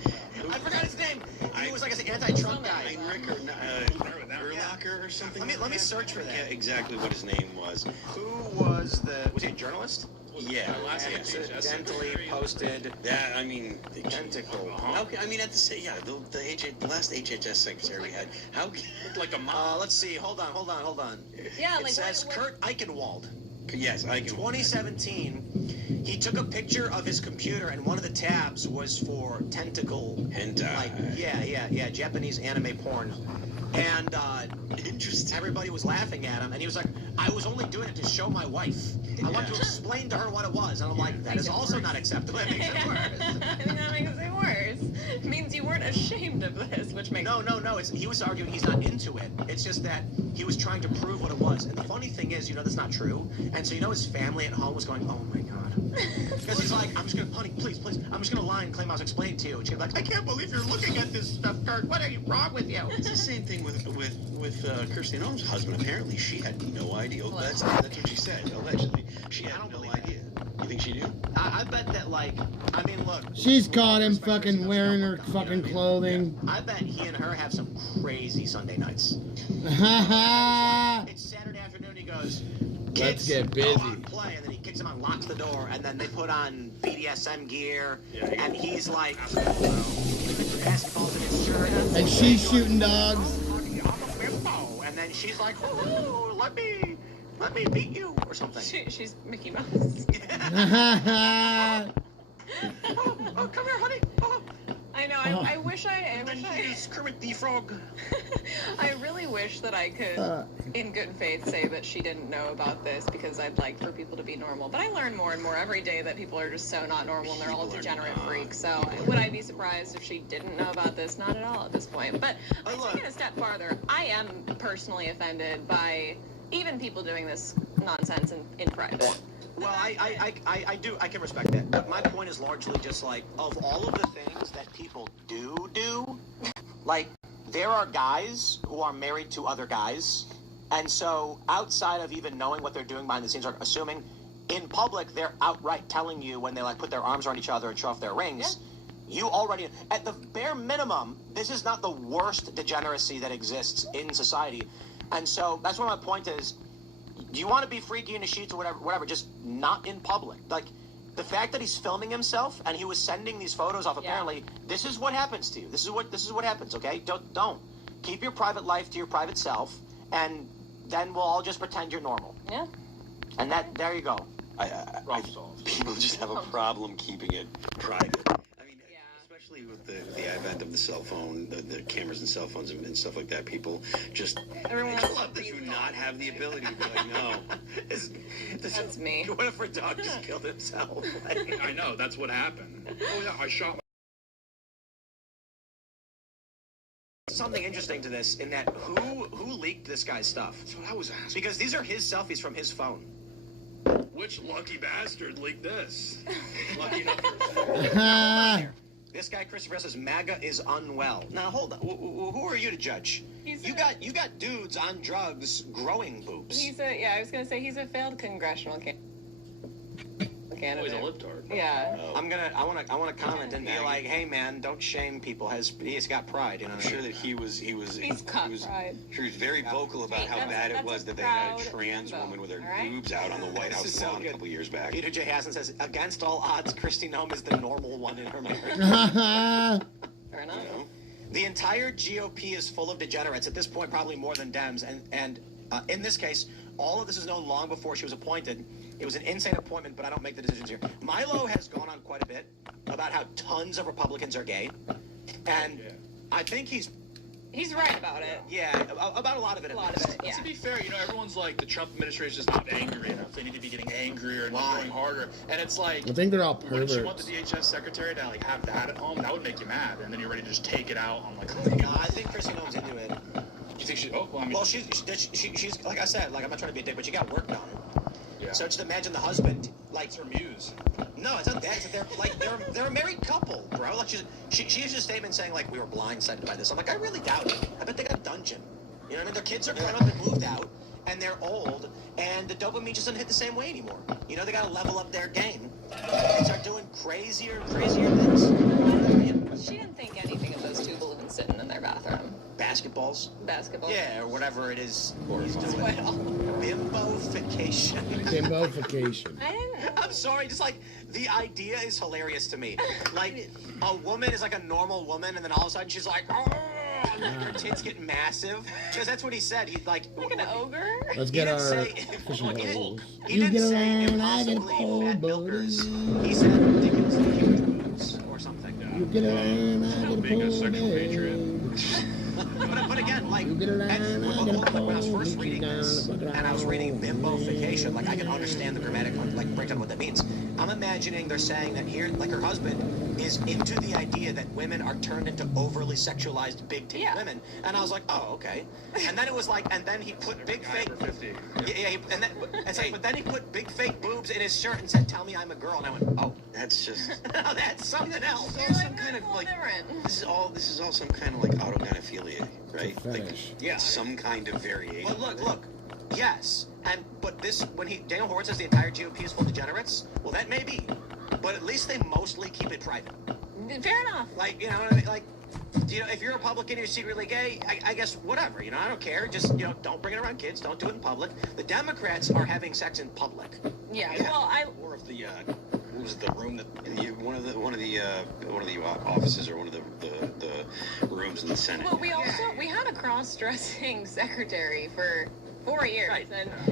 I forgot his name. He was like an anti-Trump guy. Heinrich or Urlacher or something. Let me search for that. Yeah, exactly what his name was. Who was he a journalist? Yeah. Accidentally posted. That, I mean, the tentacle. Okay, I mean, at the last HHS secretary we had, how looked like a mom. Let's see. Hold on. Yeah, it says Kurt Eichenwald. Yes, Eichenwald. 2017. He took a picture of his computer, and one of the tabs was for tentacle. Hentai. Like, yeah, Japanese anime porn. And interesting. Everybody was laughing at him, and he was like, I was only doing it to show my wife. I want to explain to her what it was. And I'm like, that is also not acceptable. That makes it worse. I think that makes it worse. It means you weren't ashamed of this, which makes No. He was arguing he's not into it. It's just that he was trying to prove what it was. And the funny thing is, that's not true. And so his family at home was going, oh my God. Because he's like, I'm just going to, honey, please, I'm just going to lie and claim I was explaining to you. And she's like, I can't believe you're looking at this stuff, Kurt. What are you wrong with you? It's the same thing with Kristi Noem's husband. Apparently, she had no idea. Oh, that's what she said. Allegedly, she had no idea. You think she knew? I bet that, look. She's caught him fucking wearing her fucking clothing. I bet he and her have some crazy Sunday nights. It's Saturday afternoon. He goes, let's get busy. Play, and then he kicks him out, locks the door, and then they put on BDSM gear, and he's like, basketballs in his shirt, and she's shooting dogs. And then she's like, oh, let me beat you or something. She's Mickey Mouse. Oh, come here, honey. Oh. I know. I wish I. Here's Kermit the Frog. I really wish that I could, in good faith, say that she didn't know about this because I'd like for people to be normal. But I learn more and more every day that people are just so not normal and they're all degenerate freaks. So would I be surprised if she didn't know about this? Not at all at this point. But I take it a step farther. I am personally offended by even people doing this nonsense in private. Well, I do. I can respect that. But my point is largely just like, of all of the things that people do, like, there are guys who are married to other guys. And so outside of even knowing what they're doing behind the scenes, or assuming in public, they're outright telling you when they put their arms around each other and show off their rings. Yeah. You already, at the bare minimum, this is not the worst degeneracy that exists in society. And so that's what my point is. Do you want to be freaky in the sheets or whatever, just not in public. Like, the fact that he's filming himself and he was sending these photos off, apparently, this is what happens to you. This is what happens, okay? Don't. Keep your private life to your private self, and then we'll all just pretend you're normal. Yeah. And there you go. People just have a problem keeping it private. Especially with the advent of the cell phone, the cameras and cell phones and stuff like that, people just do not have the ability to be like, no. That's me. What if her dog just killed himself? I know, that's what happened. Oh yeah, I shot something interesting to this in that who leaked this guy's stuff? That's what I was asking. Because these are his selfies from his phone. Which lucky bastard leaked this? Lucky enough. This guy, Christopher, says MAGA is unwell. Now, hold on. Who are you to judge? You got dudes on drugs growing boobs. I was going to say he's a failed congressional candidate. Oh, he's a libtard. Yeah. I want to comment and be like, hey man, don't shame people. He's got pride. You know. I'm sure that he was pride. Sure, he's very vocal about how bad it was that they had a trans woman with her boobs out on the White House lawn a couple years back. Peter J. Hassan says, against all odds, Kristi Noem is the normal one in her marriage. Fair enough. The entire GOP is full of degenerates. At this point, probably more than Dems. And in this case, all of this is known long before she was appointed. It was an insane appointment, but I don't make the decisions here. Milo has gone on quite a bit about how tons of Republicans are gay. And I think he's right about it. Yeah, about a lot of it. Yeah. To be fair, everyone's like, the Trump administration is not angry enough. They need to be getting angrier and going harder. And it's like, I think they're all wouldn't you want perverts. the DHS secretary to have that at home? That would make you mad, and then you're ready to just take it out on I think Kristi Noem's into it. You think she? Oh, well, I mean, well, she's like I said, like I'm not trying to be a dick, but she got work done. Yeah. So just imagine the husband, like it's her muse. No, it's not that. They're a married couple, bro. Like she issued a statement saying like we were blindsided by this. I'm like, I really doubt it. I bet they got a dungeon. You know what I mean? Their kids are grown up and moved out, and they're old, and the dopamine just doesn't hit the same way anymore. You know, they got to level up their game and start doing crazier things. She didn't think anything of those two balloons sitting in their bathroom. Basketballs? Yeah, or whatever it is. He's doing. Bimbofication. Bimbofication. I'm sorry, just like the idea is hilarious to me. Like a woman is like a normal woman, and then all of a sudden she's like, oh, and her tits get massive. Because that's what he said. He's like an ogre. Let's get our fishing poles. He didn't say impossibly fat milkers. He said ridiculously huge boobs or something. You get around, I get a Being a pole, sexual babe. patriot. But again, like, You get around, I get a when I was pole, first reading this, and I was reading bimbofication, like I can understand the grammatic breakdown of what that means. I'm imagining they're saying that here, like her husband is into the idea that women are turned into overly sexualized big titty women, and I was like, oh, okay. And then it was like, and then he put big fake, but then he put big fake boobs in his shirt and said, "Tell me I'm a girl," and I went, oh, that's just no, that's something else. Some kind of like this is all some kind of like autogynephilia, right? Like some kind of variation. But look. Yes, but this when Daniel Howard says the entire GOP is full of degenerates. Well, that may be, but at least they mostly keep it private. Fair enough. Like you know what I mean? Like, if you're a Republican, you're secretly gay. I guess whatever. I don't care. Just don't bring it around kids. Don't do it in public. The Democrats are having sex in public. Yeah. Well, or if the what was it, the room that one of the offices or one of the rooms in the Senate. Well, we had a cross-dressing secretary for 4 years,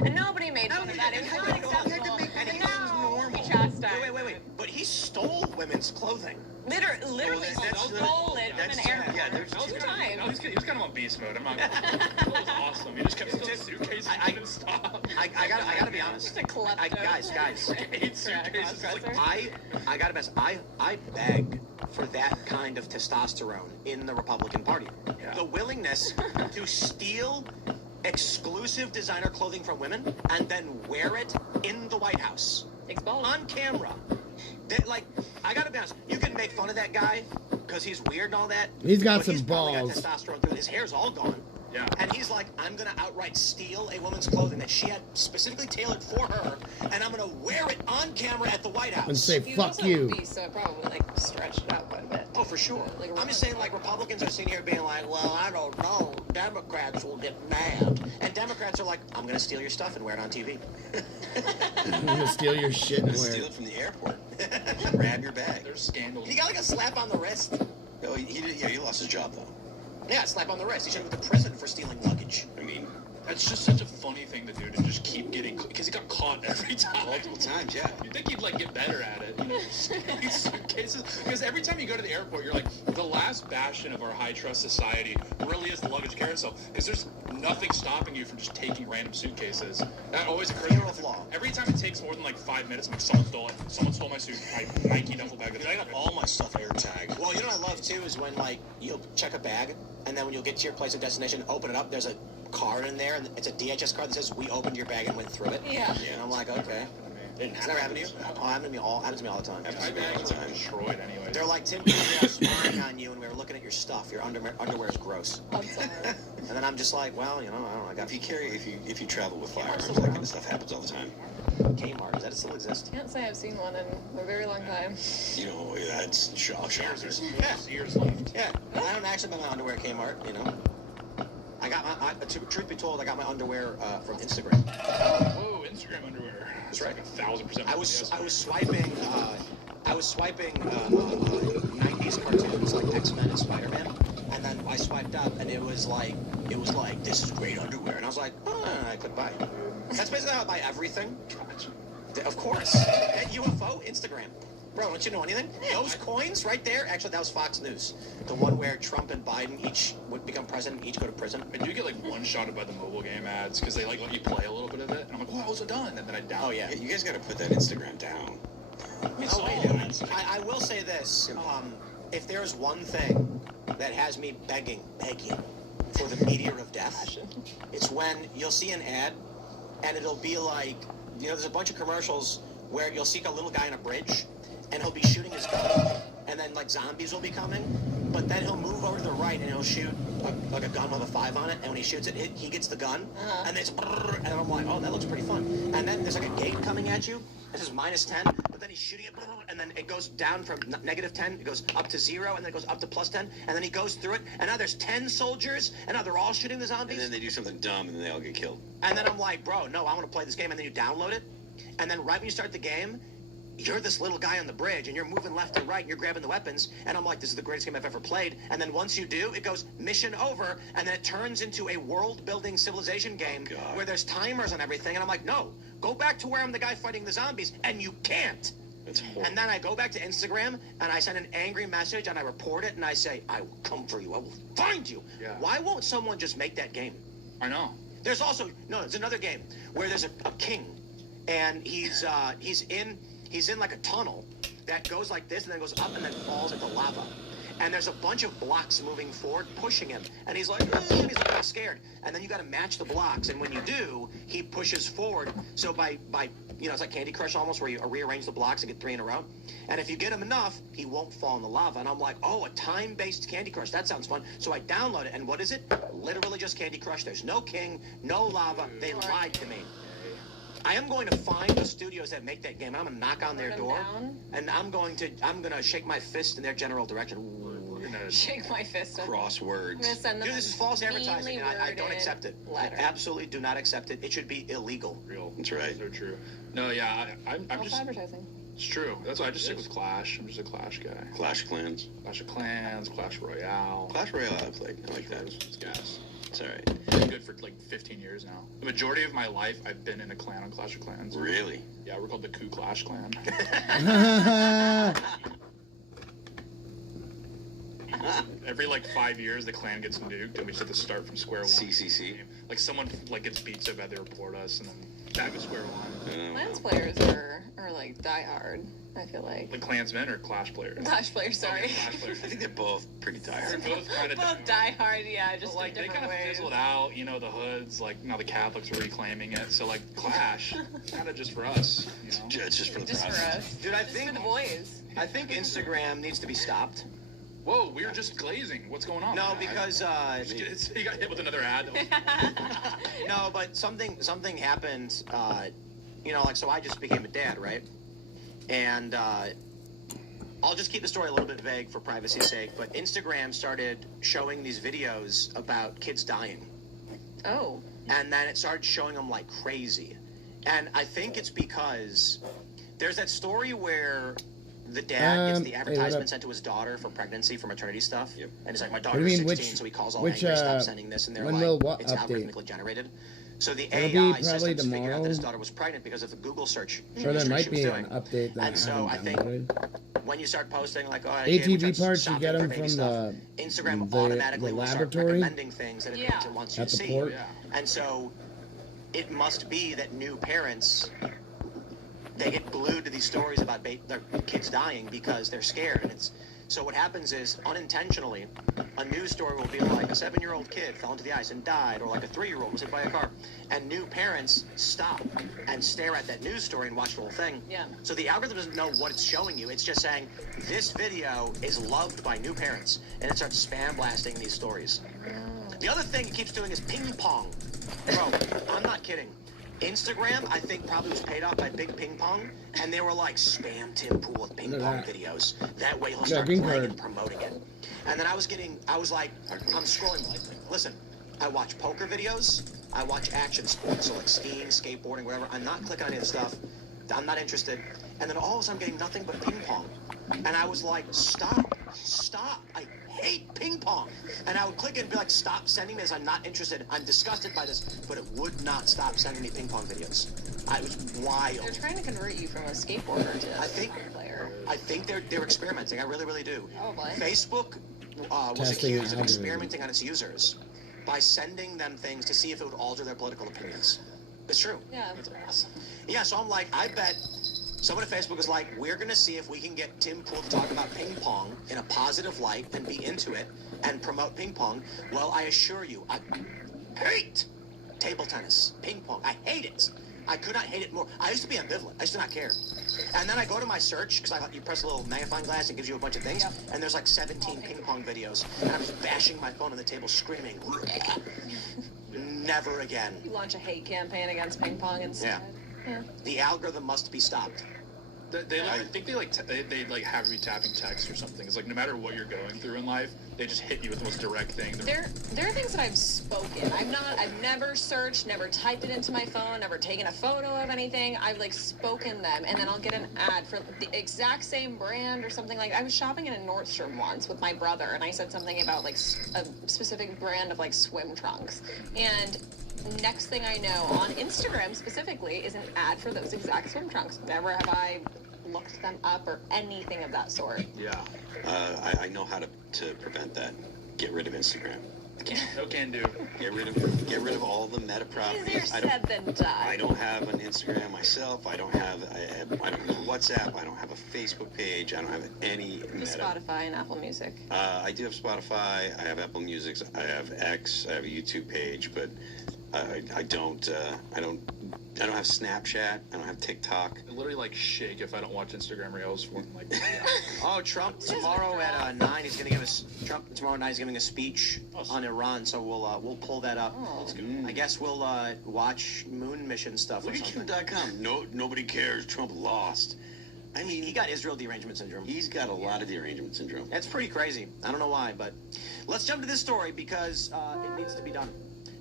and nobody made fun of that. It was not acceptable. And now he chastised. Wait. But he stole women's clothing. Literally stole it from an airport. Yeah, there's 2 times. He was kind of on beast mode. I'm not. That was awesome. He just kept stealing suitcases. I couldn't stop. I gotta be honest. Guys. 8 suitcases. I gotta be honest. I beg for that kind of testosterone in the Republican Party. Yeah. The willingness to steal exclusive designer clothing from women and then wear it in the White House. Exposed. On camera. I gotta be honest, you can make fun of that guy because he's weird and all that. He's got some He's balls. got testosterone through it. His hair's all gone. Yeah. And he's like, I'm gonna outright steal a woman's clothing that she had specifically tailored for her, and I'm gonna wear it on camera at the White House. And say, fuck you. So probably stretched it out quite a bit. Oh, for sure. I'm just saying, Republicans are sitting here being like, well, I don't know. Democrats will get mad. And Democrats are like, I'm going to steal your stuff and wear it on TV. I'm going to steal your shit and wear Steal it from the airport. Grab your bag. There's scandals. He got a slap on the wrist. Oh, he did. Yeah, he lost his job, though. Yeah, slap on the wrist. He should have went to prison for stealing luggage. I mean, that's just such a funny thing to do, to just keep getting, because he got caught every time. Multiple times, yeah. You'd think he'd get better at it. These suitcases, because every time you go to the airport, you're like, the last bastion of our high trust society really is the luggage carousel, because there's nothing stopping you from just taking random suitcases. That always occurs. Fear of law. Every time it takes more than 5 minutes, I'm like, someone stole it. Someone stole my my Nike duffel bag. I got all my stuff air tagged. Well, you know what I love too is when you'll check a bag, and then when you'll get to your place of destination, open it up, there's a card in there, and it's a DHS card that says, we opened your bag and went through it. Yeah. And I'm like, okay. It's never happened to you? Oh, happens to me all the time. My bag's like destroyed anyway. They're like, Tim, we were spying on you and we were looking at your stuff. Your underwear is gross. I'm sorry. And then I'm just like, well, you know, I don't know. I got if you travel with firearms, that kind of stuff happens all the time. Kmart. Does that still exist? Can't say I've seen one in a very long time. You know, that's shockers. Years left. Yeah. And I don't actually buy my underwear at Kmart, you know. I got my, truth be told, I got my underwear from Instagram. Whoa, Instagram underwear. That's right. Like 1,000%. I was swiping 90s cartoons like X-Men and Spider-Man, and then I swiped up, and it was like this is great underwear, and I was like, I could buy it. That's basically how I buy everything. Of course. At UFO Instagram. Bro, don't you know anything? Those coins right there, actually, that was Fox News. The one where Trump and Biden each would become president, each go to prison. I do get like one-shotted by the mobile game ads because they like let you play a little bit of it, and I'm like, wow, was it done? And then I down. Oh yeah, you guys got to put that Instagram down. Oh wait, I will say this: if there's one thing that has me begging for the meteor of death, it's when you'll see an ad, and it'll be like, you know, there's a bunch of commercials where you'll see a little guy on a bridge, and he'll be shooting his gun, and then like zombies will be coming, but then he'll move over to the right and he'll shoot like a gun with a 5 on it, and when he shoots it, he gets the gun, and it's and I'm like, oh, that looks pretty fun. And then there's like a gate coming at you. This is -10, but then he's shooting it, and then it goes down from -10, it goes up to 0, and then it goes up to +10, and then he goes through it, and now there's 10 soldiers, and now they're all shooting the zombies. And then they do something dumb, and then they all get killed. And then I'm like, bro, no, I want to play this game, and then you download it, and then right when you start the game, you're this little guy on the bridge, and you're moving left and right, and you're grabbing the weapons, and I'm like, this is the greatest game I've ever played. And then once you do, it goes mission over, and then it turns into a world-building civilization game where there's timers on everything, and I'm like, no, go back to where I'm the guy fighting the zombies, and you can't. That's horrible. And then I go back to Instagram, and I send an angry message, and I report it, and I say, I will come for you, I will find you. Yeah. Why won't someone just make that game? I know. There's also, there's another game where there's a king, and he's in like a tunnel that goes like this and then goes up and then falls into lava. And there's a bunch of blocks moving forward, pushing him. And he's like, and he's like, I'm scared. And then you got to match the blocks. And when you do, he pushes forward. So by it's like Candy Crush almost, where you rearrange the blocks and get 3 in a row. And if you get him enough, he won't fall in the lava. And I'm like, oh, a time-based Candy Crush. That sounds fun. So I download it. And what is it? Literally just Candy Crush. There's no king, no lava. They lied to me. I am going to find the studios that make that game. I'm going to knock on their door, and I'm going to shake my fist in their general direction. Shake my fist. Crosswords. I'm gonna send them Dude, this is false advertising, and I don't accept it. Letter. I absolutely do not accept it. It should be illegal. Real. That's right. So true. No, yeah, I'm False just. advertising. It's true. That's why I just stick with Clash. I'm just a Clash guy. Clash of Clans. Clash of Clans, Clash Royale. Clash Royale I played. I like that. It's gas. It's alright. Been good for like 15 years now. The majority of my life, I've been in a clan on Clash of Clans. Really? Yeah, we're called the Ku Clash Clan. Every like 5 years, the clan gets nuked, and we just have to start from square one. CCC. Like someone like gets beat so bad they report us, and then back to square one. Clans players are like diehard. I feel like. Like Klansmen or Clash players? Clash players, sorry. Okay, Clash players. I think they're both pretty tired. They're both kind of both diehard, yeah, just like in they kind different of ways. fizzled out, you know, the hoods, like now the Catholics are reclaiming it. So like Clash, kind of just for us, you know. It's just for the Just for press. us. Dude, I Just think for the boys. I think Instagram needs to be stopped. Whoa, we were just glazing. What's going on? No, man? because He got hit with another ad. no, but something happened. Like so I just became a dad, right? And I'll just keep the story a little bit vague for privacy's sake. But Instagram started showing these videos about kids dying. Oh. And then it started showing them like crazy. And I think it's because there's that story where the dad gets the advertisement sent to his daughter for pregnancy for maternity stuff. Yep. And he's like, my do you daughter's mean, 16, so he calls all angry, stop sending this. And they're when like, will what it's update? algorithmically generated. So the It'll be AI probably systems figured out tomorrow. that his daughter was pregnant because of the Google search. Sure, there research might she was be doing. an update that And so I think when you start posting like, oh, ATV parts, you get them from Instagram the automatically will start laboratory recommending things that it wants you at to the see. port. And so it must be that new parents, they get glued to these stories about their kids dying because they're scared. And it's So what happens is, unintentionally, a news story will be like a 7-year-old kid fell into the ice and died, or like a 3-year-old was hit by a car. And new parents stop and stare at that news story and watch the whole thing. Yeah. So the algorithm doesn't know what it's showing you. It's just saying, this video is loved by new parents. And it starts spam blasting these stories. The other thing it keeps doing is ping pong. Bro, I'm not kidding. Instagram, I think, probably was paid off by Big Ping Pong, and they were like, spam Tim Pool with ping pong videos. That way he'll start playing and promoting it. And then I was like, I'm scrolling. Listen, I watch poker videos. I watch action sports, so like skiing, skateboarding, whatever. I'm not clicking on any of the stuff. I'm not interested. And then all of a sudden I'm getting nothing but ping pong. And I was like, stop. I hate ping pong. And I would click it and be like, stop sending me this. I'm not interested. I'm disgusted by this. But it would not stop sending me ping pong videos. It was wild. They're trying to convert you from a skateboarder to a ping pong player. I think they're experimenting. I really, really do. Oh, boy. Facebook was accused of experimenting on its users by sending them things to see if it would alter their political opinions. It's true. Yeah. Yeah, so I'm like, I bet someone at Facebook is like, we're going to see if we can get Tim Pool to talk about ping pong in a positive light and be into it and promote ping pong. Well, I assure you, I hate table tennis, ping pong. I hate it. I could not hate it more. I used to be ambivalent. I used to not care. And then I go to my search, because you press a little magnifying glass and gives you a bunch of things, and there's like 17 ping pong videos, and I'm just bashing my phone on the table screaming, never again. You launch a hate campaign against ping pong instead. Yeah. The algorithm must be stopped. I think they have you tapping text or something. It's like no matter what you're going through in life, they just hit you with the most direct thing. There are things that I've spoken. I've never searched, never typed it into my phone, never taken a photo of anything. I've like spoken them, and then I'll get an ad for the exact same brand or something like. I was shopping in a Nordstrom once with my brother, and I said something about like a specific brand of like swim trunks, and next thing I know, on Instagram specifically, is an ad for those exact swim trunks. Never have I looked them up or anything of that sort. Yeah. I know how to prevent that. Get rid of Instagram. No can do. Get rid of all the meta properties. Easier said than done. I don't have an Instagram myself. I don't have WhatsApp. I don't have a Facebook page. I don't have any Just meta. Spotify and Apple Music. I do have Spotify. I have Apple Music. I have X. I have a YouTube page, but I don't have Snapchat. I don't have TikTok. I literally like shake if I don't watch Instagram Reels for like. Oh, Trump tomorrow at 9. He's going to give us. Trump tomorrow night is giving a speech on Iran, so we'll pull that up. I guess we'll watch moon mission stuff. Look at YouTube.com. Nobody cares. Trump lost. I mean, he got Israel derangement syndrome. He's got a lot of derangement syndrome. That's pretty crazy. I don't know why, but let's jump to this story because it needs to be done.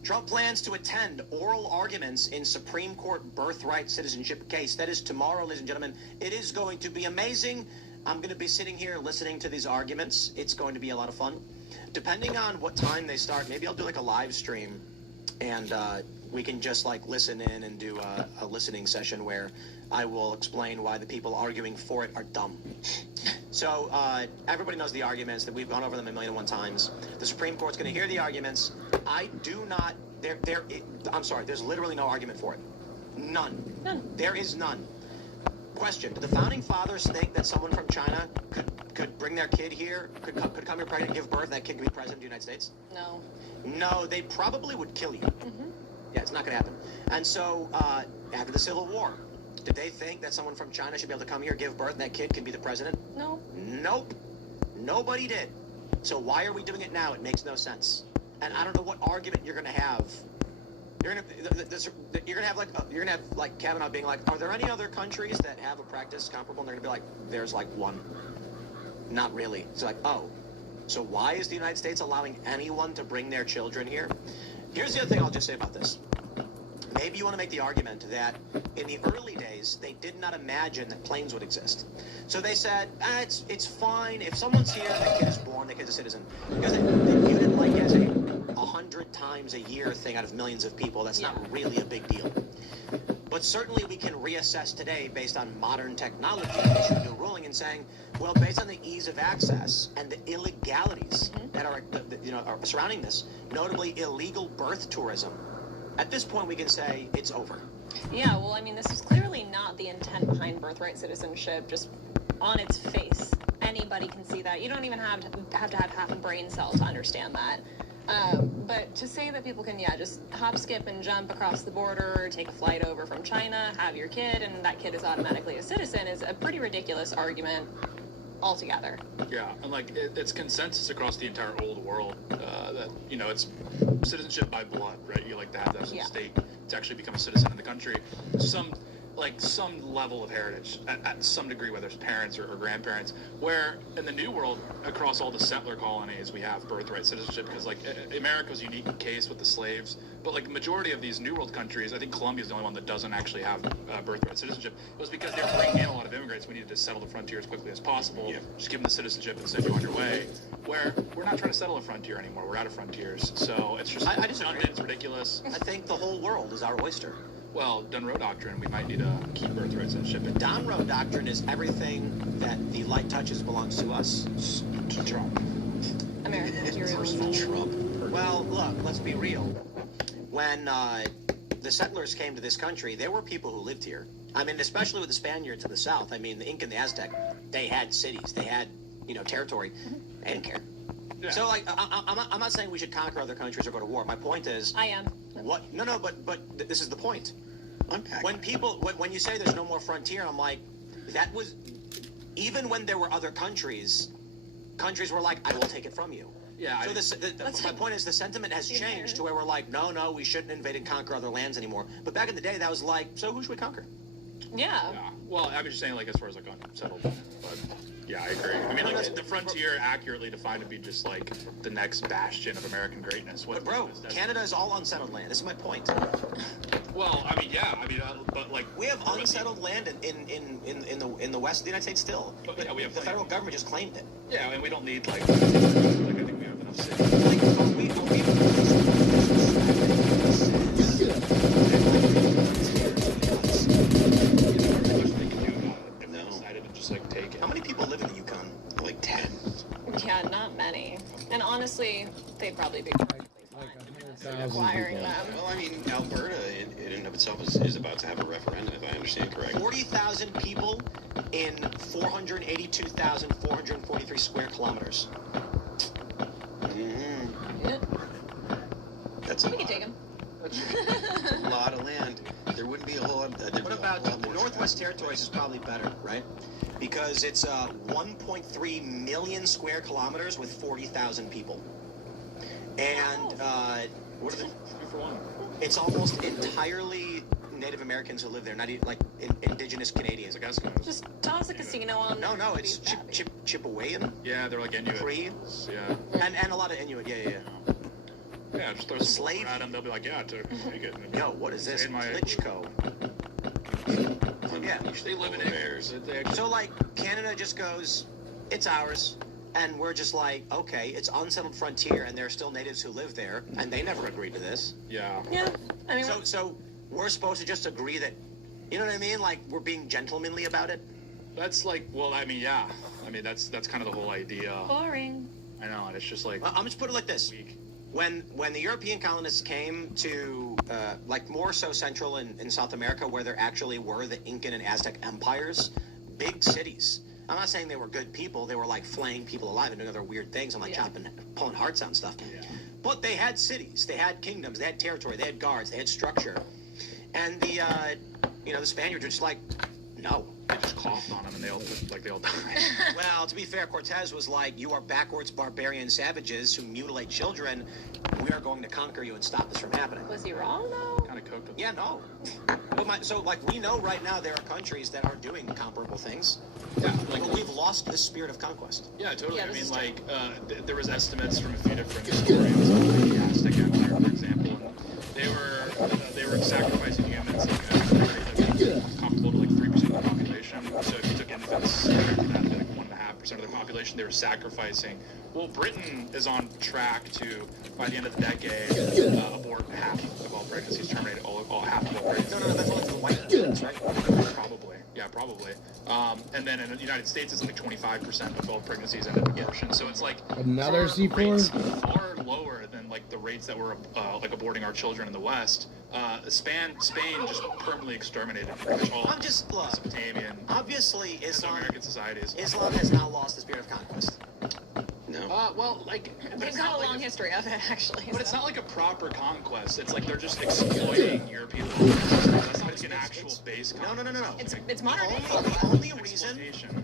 Trump plans to attend oral arguments in Supreme Court birthright citizenship case. That is tomorrow, ladies and gentlemen. It is going to be amazing. I'm going to be sitting here listening to these arguments. It's going to be a lot of fun. Depending on what time they start, maybe I'll do like a live stream, and we can just like listen in and do a listening session where I will explain why the people arguing for it are dumb. So everybody knows the arguments, that we've gone over them 1,000,001 times. The Supreme Court's going to hear the arguments. I do not. I'm sorry. There's literally no argument for it. None. There is none. Question: do the founding fathers think that someone from China could bring their kid here, could come here pregnant, give birth, and that kid could be president of the United States? No. No, they probably would kill you. Mm-hmm. Yeah, it's not going to happen. And so after the Civil War, did they think that someone from China should be able to come here, give birth, and that kid can be the president? No. Nope. Nobody did. So why are we doing it now? It makes no sense. And I don't know what argument you're going to have. You're gonna have like Kavanaugh being like, are there any other countries that have a practice comparable? And they're gonna be like, there's like one. Not really. It's like, oh, so why is the United States allowing anyone to bring their children here? Here's the other thing I'll just say about this. Maybe you want to make the argument that in the early days, they did not imagine that planes would exist. So they said, it's fine. If someone's here, that kid is born, that kid's a citizen. Because they viewed it like as a 100 times a year thing out of millions of people. That's not really a big deal. But certainly we can reassess today based on modern technology and issue a new ruling and saying, well, based on the ease of access and the illegalities that are surrounding this, notably illegal birth tourism, at this point we can say it's over. Yeah, well, I mean, this is clearly not the intent behind birthright citizenship, just on its face. anybody can see that. You don't even have to have half a brain cell to understand that. But to say that people can, just hop, skip, and jump across the border, take a flight over from China, have your kid, and that kid is automatically a citizen is a pretty ridiculous argument altogether. Yeah, and like it's consensus across the entire old world that it's citizenship by blood, right? You like to have that as a state to actually become a citizen in the country. Some level of heritage at some degree, whether it's parents or grandparents. Where in the New World, across all the settler colonies, we have birthright citizenship because like America was a unique case with the slaves. But like the majority of these New World countries, I think Colombia is the only one that doesn't actually have birthright citizenship. It was because they were bringing in a lot of immigrants. We needed to settle the frontier as quickly as possible. Just give them the citizenship and send you on your way. Where we're not trying to settle a frontier anymore. We're out of frontiers. So it's just I disagree. It's ridiculous. I think the whole world is our oyster. Well, Dunroe Doctrine, we might need to keep birthright citizenship. The Dunroe Doctrine is everything that the light touches belongs to us. To Trump. American Personal Trump. Well, look, let's be real. When the settlers came to this country, there were people who lived here. I mean, especially with the Spaniards in the south. I mean, the Inca and the Aztec, they had cities, they had, territory. They didn't care. Yeah. So, like, I'm not saying we should conquer other countries or go to war. My point is... I am. What? No, but this is the point. When you say there's no more frontier, I'm like, that was... Even when there were other countries were like, I will take it from you. Yeah. So my point is the sentiment has changed to where we're like, no, we shouldn't invade and conquer other lands anymore. But back in the day, that was like, so who should we conquer? Yeah. Well, I'm just saying, like, as far as, like, unsettled, but... Yeah, I agree. I mean, like, the frontier accurately defined to be just, like, the next bastion of American greatness. But, bro, Canada is all unsettled land. This is my point. Well, I mean, yeah. I mean, but, like... We have unsettled land in the west of the United States still. But yeah, we have the federal government just claimed it. Yeah, and we don't need, like... I think we have enough cities. Like, are we How many people live in the Yukon? Like 10. Yeah, not many. And honestly, they'd probably be acquiring them. Well, I mean, Alberta in and of itself is about to have a referendum, if I understand correctly. 40,000 people in 482,443 square kilometers. Yeah. That's We can take them. a lot of land. There wouldn't be a whole lot. What about the Northwest Territories is probably better, right? Because it's 1.3 million square kilometers with 40,000 people. And what are it's almost entirely Native Americans who live there, not even like indigenous Canadians. I guess. Just toss a casino on. No, it's Chippewayan. Yeah, they're like Inuit. Cree. Yeah. And a lot of Inuit. Yeah. Yeah, just throw some slave at them. They'll be like, yeah, take it. Yo, what is this? Klitschko. Yeah. They live in airs. So, like, Canada just goes, it's ours. And we're just like, okay, it's unsettled frontier, and there are still natives who live there, and they never agreed to this. Yeah. Yeah. I mean, so we're supposed to just agree that, you know what I mean? Like, we're being gentlemanly about it? That's like, well, I mean, yeah. I mean, that's kind of the whole idea. Boring. I know, and it's just like... I'm just put it like this. When the European colonists came to, like, more so Central and South America, where there actually were the Incan and Aztec empires, big cities. I'm not saying they were good people. They were, like, flaying people alive and doing other weird things and, like, pulling hearts out and stuff. Yeah. But they had cities. They had kingdoms. They had territory. They had guards. They had structure. And the Spaniards were just like, no. They just coughed on them and they all died. Well, to be fair, Cortez was like, you are backwards barbarian savages who mutilate children. We are going to conquer you and stop this from happening. Was he wrong, though? Kind of cooked them. Yeah, no. So, we know right now there are countries that are doing comparable things. Yeah, like we've lost the spirit of conquest. Yeah, totally. Yeah, I mean, like, there was estimates from a few different historians of the Aztec Empire, for example, and they were sacrificing humans comparable to like 3% of the population. So if you took infants, that'd be like 1.5% of the population they were sacrificing. Well, Britain is on track to, by the end of the decade, abort half of all pregnancies, terminate all half of all pregnancies. No, that's only for the white kids, right? Probably. Yeah, probably. And then in the United States, it's like 25% of all pregnancies end in abortion. So it's like another C4 far lower than like the rates that were like aborting our children in the West. Spain just permanently exterminated pretty much all I'm just look. Mesopotamian, Obviously, Mesoamerican societies. Islam has now lost the spirit of conquest. No. Well, like, but They've it's got not a like long history of it, actually. But it's so. not like a proper conquest. It's like they're just exploiting European populations. That's not like an actual base conquest. No. It's modern day.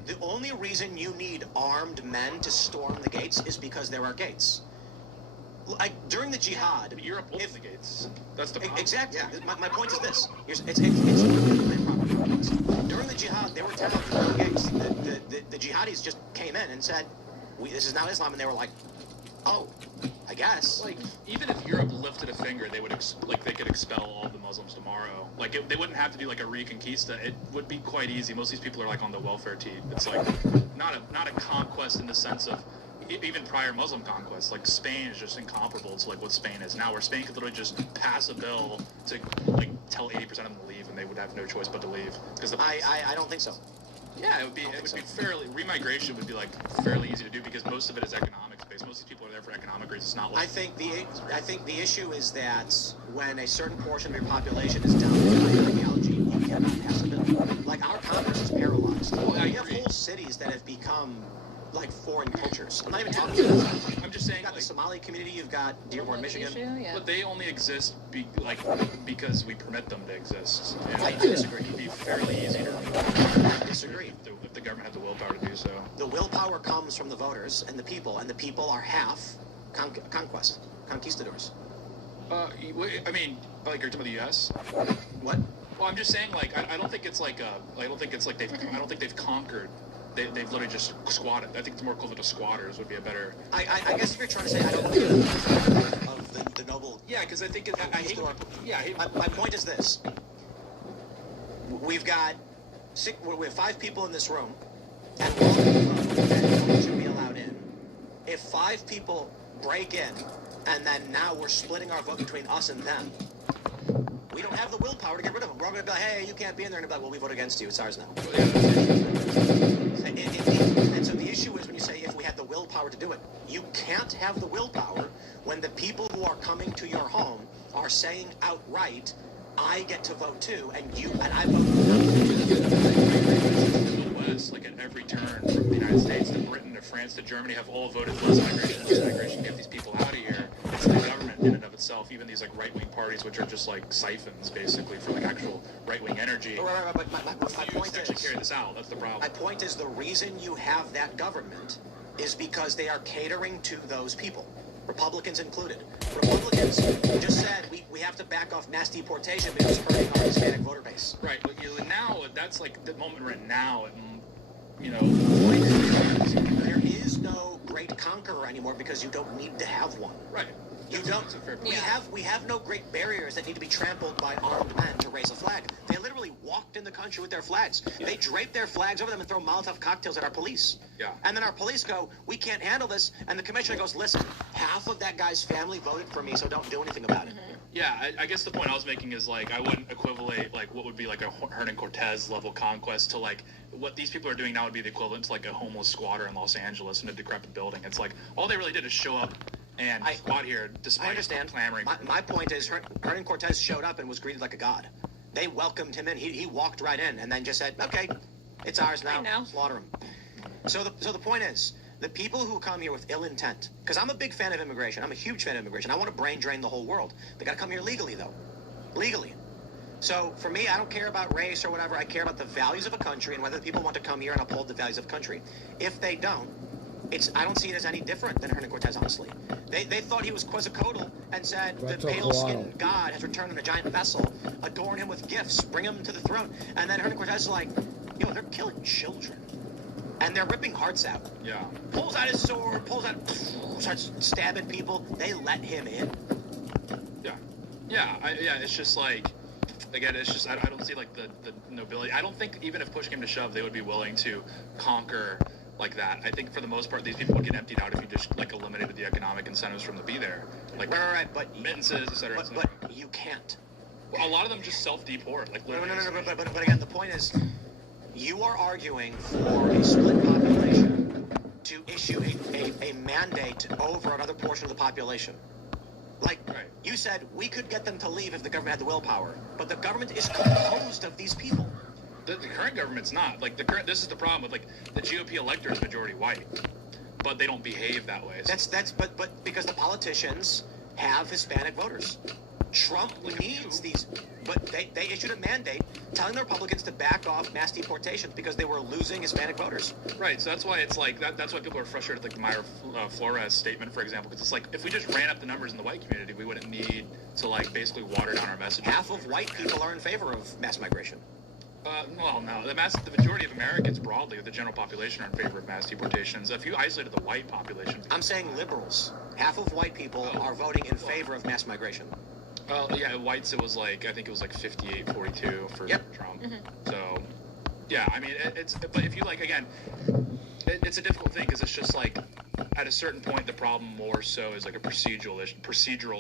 The only reason you need armed men to storm the gates is because there are gates. Like during the jihad, But Europe opened the gates. That's the problem. exactly. My point is this: it's literally a proper conquest. During the jihad, there were towns with gates. The jihadis just came in and said, "This is now Islam," and they were like, "Oh, I guess." Like, even if Europe lifted a finger, they would they could expel all the Muslims tomorrow. Like, they wouldn't have to do like a reconquista. It would be quite easy. Most of these people are like on the welfare tea. It's like not a conquest in the sense of even prior Muslim conquests. Like Spain is just incomparable to like what Spain is now, where Spain could literally just pass a bill to like tell 80% of them to leave, and they would have no choice but to leave. Because I don't think so. Yeah, it would be fairly remigration would be like fairly easy to do because most of it is economics based. Most of these people are there for economic reasons. It's not like I think the issue is that when a certain portion of your population is down with ideology, you cannot pass a bill. Like our Congress is paralyzed. I You have agree. whole cities that have become like foreign cultures. I'm not even talking about that. I'm just saying, You've got like, the Somali community. You've got Dearborn, Michigan. Issue, yeah. but they only exist because we permit them to exist. And I disagree. It'd be fairly easy to I disagree. if the government had the willpower to do so. The willpower comes from the voters and the people are half conquistadors. I mean, like you're talking about the U.S. What? Well, I'm just saying, like, I don't think it's like they've conquered. They've literally just squatted. I think it's more equivalent to squatters would be a better. I guess if you're trying to say I don't believe in of the noble. Yeah, because I think I hate. Yeah, I hate. My point is this: we have 5 people in this room, and we're all going to vote, and no one should be allowed in. If 5 people break in, and then now we're splitting our vote between us and them, we don't have the willpower to get rid of them. We're all going to be like, hey, you can't be in there, and they're like, well, we vote against you. It's ours now. And so the issue is when you say if we had the willpower to do it, you can't have the willpower when the people who are coming to your home are saying outright, I get to vote too, and I vote The West, like at every turn from the United States to Britain to France to Germany, have all voted less migration, get these people out of here. It's the government in and of itself, even these like right-wing parties, which are just like siphons basically for like actual right-wing energy. Right, but my point actually is, carry this out. That's the problem. my point is the reason you have that government is because they are catering to those people. Republicans included. Republicans just said we have to back off mass deportation because it's hurting our Hispanic voter base. Right, but now that's like the moment we're in now. There is no great conqueror anymore because you don't need to have one. Right. You don't. We have no great barriers that need to be trampled by armed men to raise a flag. They literally walked in the country with their flags. Yeah. They drape their flags over them and throw Molotov cocktails at our police. Yeah. And then our police go, we can't handle this. And the commissioner goes, listen, half of that guy's family voted for me, so don't do anything about it. Yeah, I guess the point I was making is like I wouldn't equivalent like what would be like a Hernan Cortez level conquest to like what these people are doing now would be the equivalent to like a homeless squatter in Los Angeles in a decrepit building. It's like all they really did is show up and squat here despite I understand. clamoring. My point is Hernan Cortez showed up and was greeted like a god. They welcomed him in. He walked right in and then just said, okay, it's ours now. Slaughter him. So the point is, the people who come here with ill intent, because I'm a big fan of immigration. I'm a huge fan of immigration. I want to brain drain the whole world. They got to come here legally, though. Legally. So for me, I don't care about race or whatever. I care about the values of a country and whether people want to come here and uphold the values of a country. If they don't, I don't see it as any different than Hernan Cortez, honestly. They thought he was Quetzalcoatl and said the pale-skinned god has returned in a giant vessel, adorn him with gifts, bring him to the throne. And then Hernan Cortez is like, yo, they're killing children. And they're ripping hearts out. Yeah. Pulls out his sword, starts stabbing people. They let him in. Yeah. It's just like, again, it's just I don't see like the nobility. I don't think even if push came to shove, they would be willing to conquer like that. I think for the most part, these people would get emptied out if you just like eliminated the economic incentives from to be there, like right, but remittances, etc. But you can't. Well, a lot of them just self-deport. Like No. But again, the point is, you are arguing for a split population to issue a mandate over another portion of the population. Like, right. You said we could get them to leave if the government had the willpower, but the government is composed of these people. The current government's not. Like, this is the problem with, like, the GOP electorate is majority white, but they don't behave that way. So. But because the politicians have Hispanic voters. Trump needs these, but they issued a mandate telling the Republicans to back off mass deportations because they were losing Hispanic voters. Right, so that's why it's like, that's why people are frustrated with, like, the Meyer Flores statement, for example, because it's like, if we just ran up the numbers in the white community, we wouldn't need to, like, basically water down our message. Half of white people are in favor of mass migration. Well, no, the majority of Americans broadly, the general population, are in favor of mass deportations. If you isolated the white population... I'm saying liberals. Half of white people are voting in favor of mass migration. Well, yeah, whites, I think it was like 58-42 for Trump. Mm-hmm. So, yeah, I mean, but if you, like, again, it's a difficult thing because it's just like, at a certain point, the problem more so is like a procedural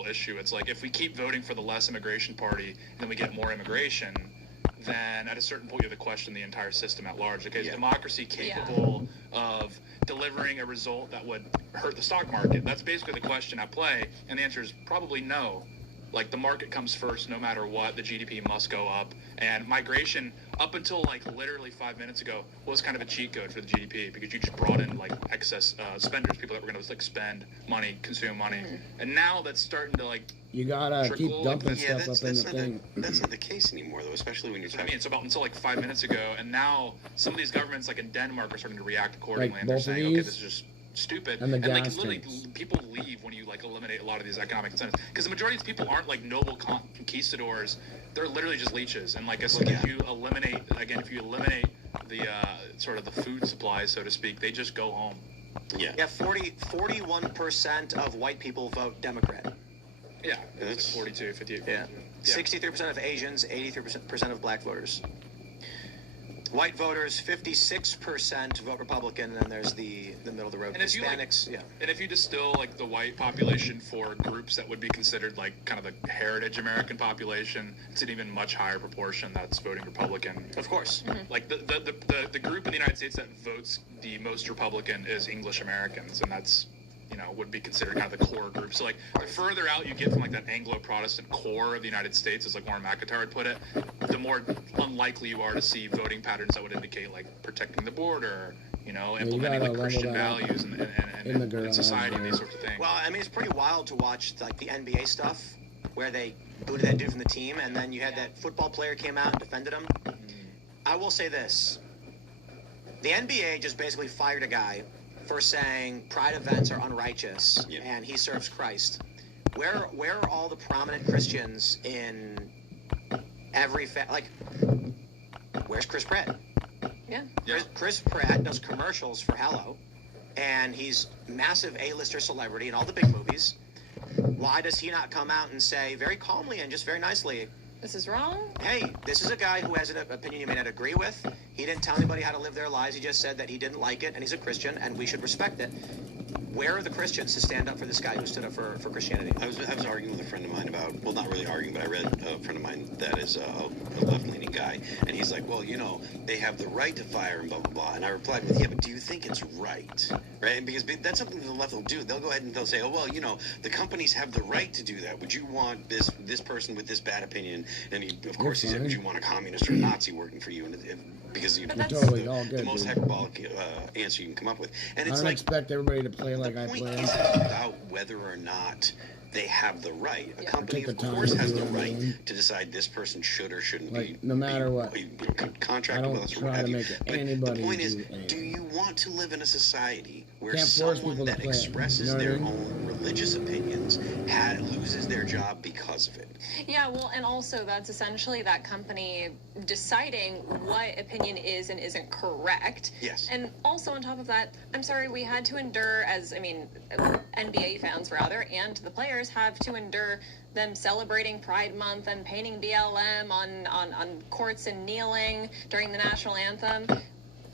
issue. It's like, if we keep voting for the less immigration party and then we get more immigration, then at a certain point you have to question the entire system at large. Like, is democracy capable of delivering a result that would hurt the stock market? That's basically the question at play, and the answer is probably no. Like, the market comes first no matter what. The GDP must go up. And migration, up until, like, literally 5 minutes ago, was kind of a cheat code for the GDP because you just brought in, like, excess spenders, people that were going to, like, spend money, consume money. Mm-hmm. And now that's starting to, like, you gotta keep dumping stuff up in the thing. That's not the case anymore, though, especially when you're talking... I mean, it's about until, like, 5 minutes ago. And now some of these governments, like in Denmark, are starting to react accordingly. Like, and they're saying, okay, this is just... stupid, and like literally people leave when you like eliminate a lot of these economic incentives because the majority of these people aren't like noble conquistadors. They're literally just leeches, and like I said, if you eliminate the sort of the food supply, so to speak, they just go home. 41% of white people vote Democrat. Yeah, it's like 42, 58. Yeah. 63% of Asians, 83% of black voters. White voters, 56% vote Republican, and then there's the middle of the road. And Hispanics, And if you distill like the white population for groups that would be considered like kind of the heritage American population, it's an even much higher proportion that's voting Republican. Of course. Mm-hmm. Like the group in the United States that votes the most Republican is English Americans, and that's, you know, would be considered kind of the core group. So like the further out you get from like that Anglo-Protestant core of the United States, as like Warren McIntyre would put it, the more unlikely you are to see voting patterns that would indicate like protecting the border, you know, implementing like Christian values in society and these sorts of things. Well, I mean, it's pretty wild to watch like the NBA stuff where they booted that dude from the team, and then you had that football player came out and defended him. I will say this. The NBA just basically fired a guy for saying pride events are unrighteous and he serves Christ. Where are all the prominent Christians in every where's Chris Pratt? Yeah. Chris Pratt does commercials for Hello, and he's massive A-lister celebrity in all the big movies. Why does he not come out and say very calmly and just very nicely, this is wrong? Hey, this is a guy who has an opinion you may not agree with. He didn't tell anybody how to live their lives. He just said that he didn't like it, and he's a Christian, and we should respect it. Where are the Christians to stand up for this guy who stood up for Christianity? I was arguing with a friend of mine about, well, not really arguing, but I read a friend of mine that is a left-leaning guy, and he's like, well, you know, they have the right to fire and blah, blah, blah. And I replied with, yeah, but do you think it's right? Right? And because that's something the left will do. They'll go ahead and they'll say, oh, well, you know, the companies have the right to do that. Would you want this person with this bad opinion? And of course he said, would you want a communist or a Nazi working for you? And because you the most hyperbolic answer you can come up with. And it's I don't expect everybody to play like I play. The point isn't about whether or not they have the right. A company, of course, has the right to decide this person should or shouldn't be. No matter what. Contract with us or what have you. But the point is, do you want to live in a society where someone that expresses their own religious opinions loses their job because of it? Yeah, well, and also that's essentially that company deciding what opinion is and isn't correct. Yes. And also on top of that, I'm sorry, we had to endure NBA fans rather, and the players have to endure them celebrating Pride Month and painting BLM on courts and kneeling during the national anthem.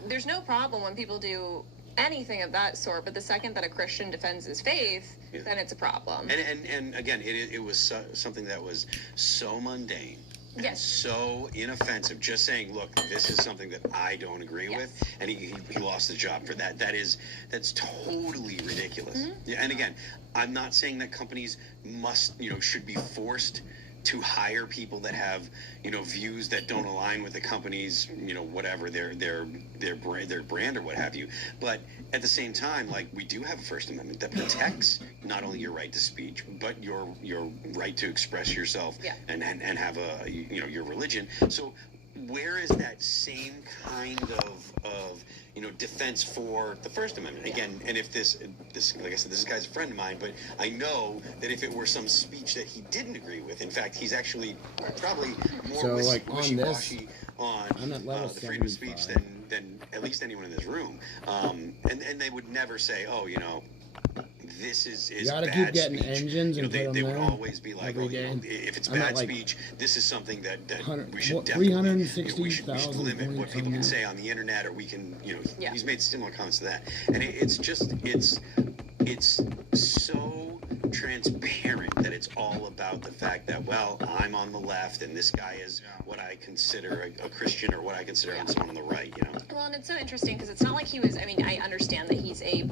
There's no problem when people do anything of that sort, but the second that a Christian defends his faith, then it's a problem. And again, it was something that was so mundane and Yes. so inoffensive, just saying, look, this is something that I don't agree with, and he lost his job for that. That's totally ridiculous. Yeah, and again, I'm not saying that companies should be forced to hire people that have, views that don't align with the company's, whatever their brand or what have you. But at the same time, like, we do have a First Amendment that protects not only your right to speech, but your right to express yourself and have your religion. So where is that same kind of defense for the First Amendment? Again, and if this, like I said, this guy's a friend of mine, but I know that if it were some speech that he didn't agree with, in fact, he's actually probably more wishy-washy on the freedom of speech than at least anyone in this room. And they would never say, oh, this is you gotta bad keep getting speech. engines and they put would them there always be like, if it's bad speech, this is something that we should definitely, we should limit what people can say on the internet, or we can, he's made similar comments to that. And it's so transparent that it's all about the fact that, well, I'm on the left and this guy is what I consider a Christian, or what I consider someone on the right, Well, and it's so interesting because it's not like he was, I understand that he's a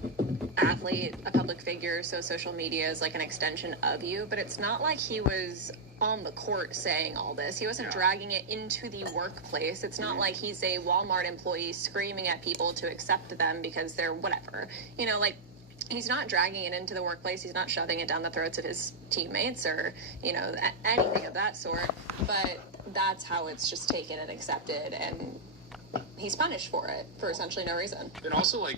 athlete, a public figure, so social media is like an extension of you, but it's not like he was on the court saying all this. He wasn't dragging it into the workplace. It's not like he's a Walmart employee screaming at people to accept them because they're whatever. He's not dragging it into the workplace. He's not shoving it down the throats of his teammates or, anything of that sort. But that's how it's just taken and accepted, and he's punished for it for essentially no reason. And also, I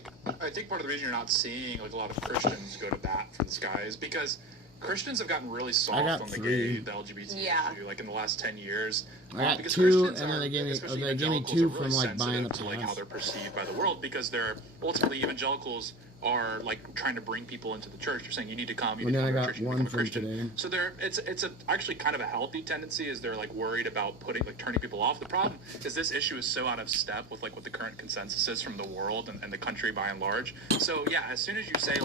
think part of the reason you're not seeing, a lot of Christians go to bat for this guy is because Christians have gotten really soft on the LGBT issue, in the last 10 years. I got because two, Christians and then they gave me evangelicals two are really from buying the sensitive to how they're perceived by the world, because they're ultimately evangelicals are trying to bring people into the church. They're saying you need to come, you need to become a Christian, become a Christian. So it's actually kind of a healthy tendency, is they're worried about turning people off. The problem is this issue is so out of step with what the current consensus is from the world and the country by and large. So as soon as you say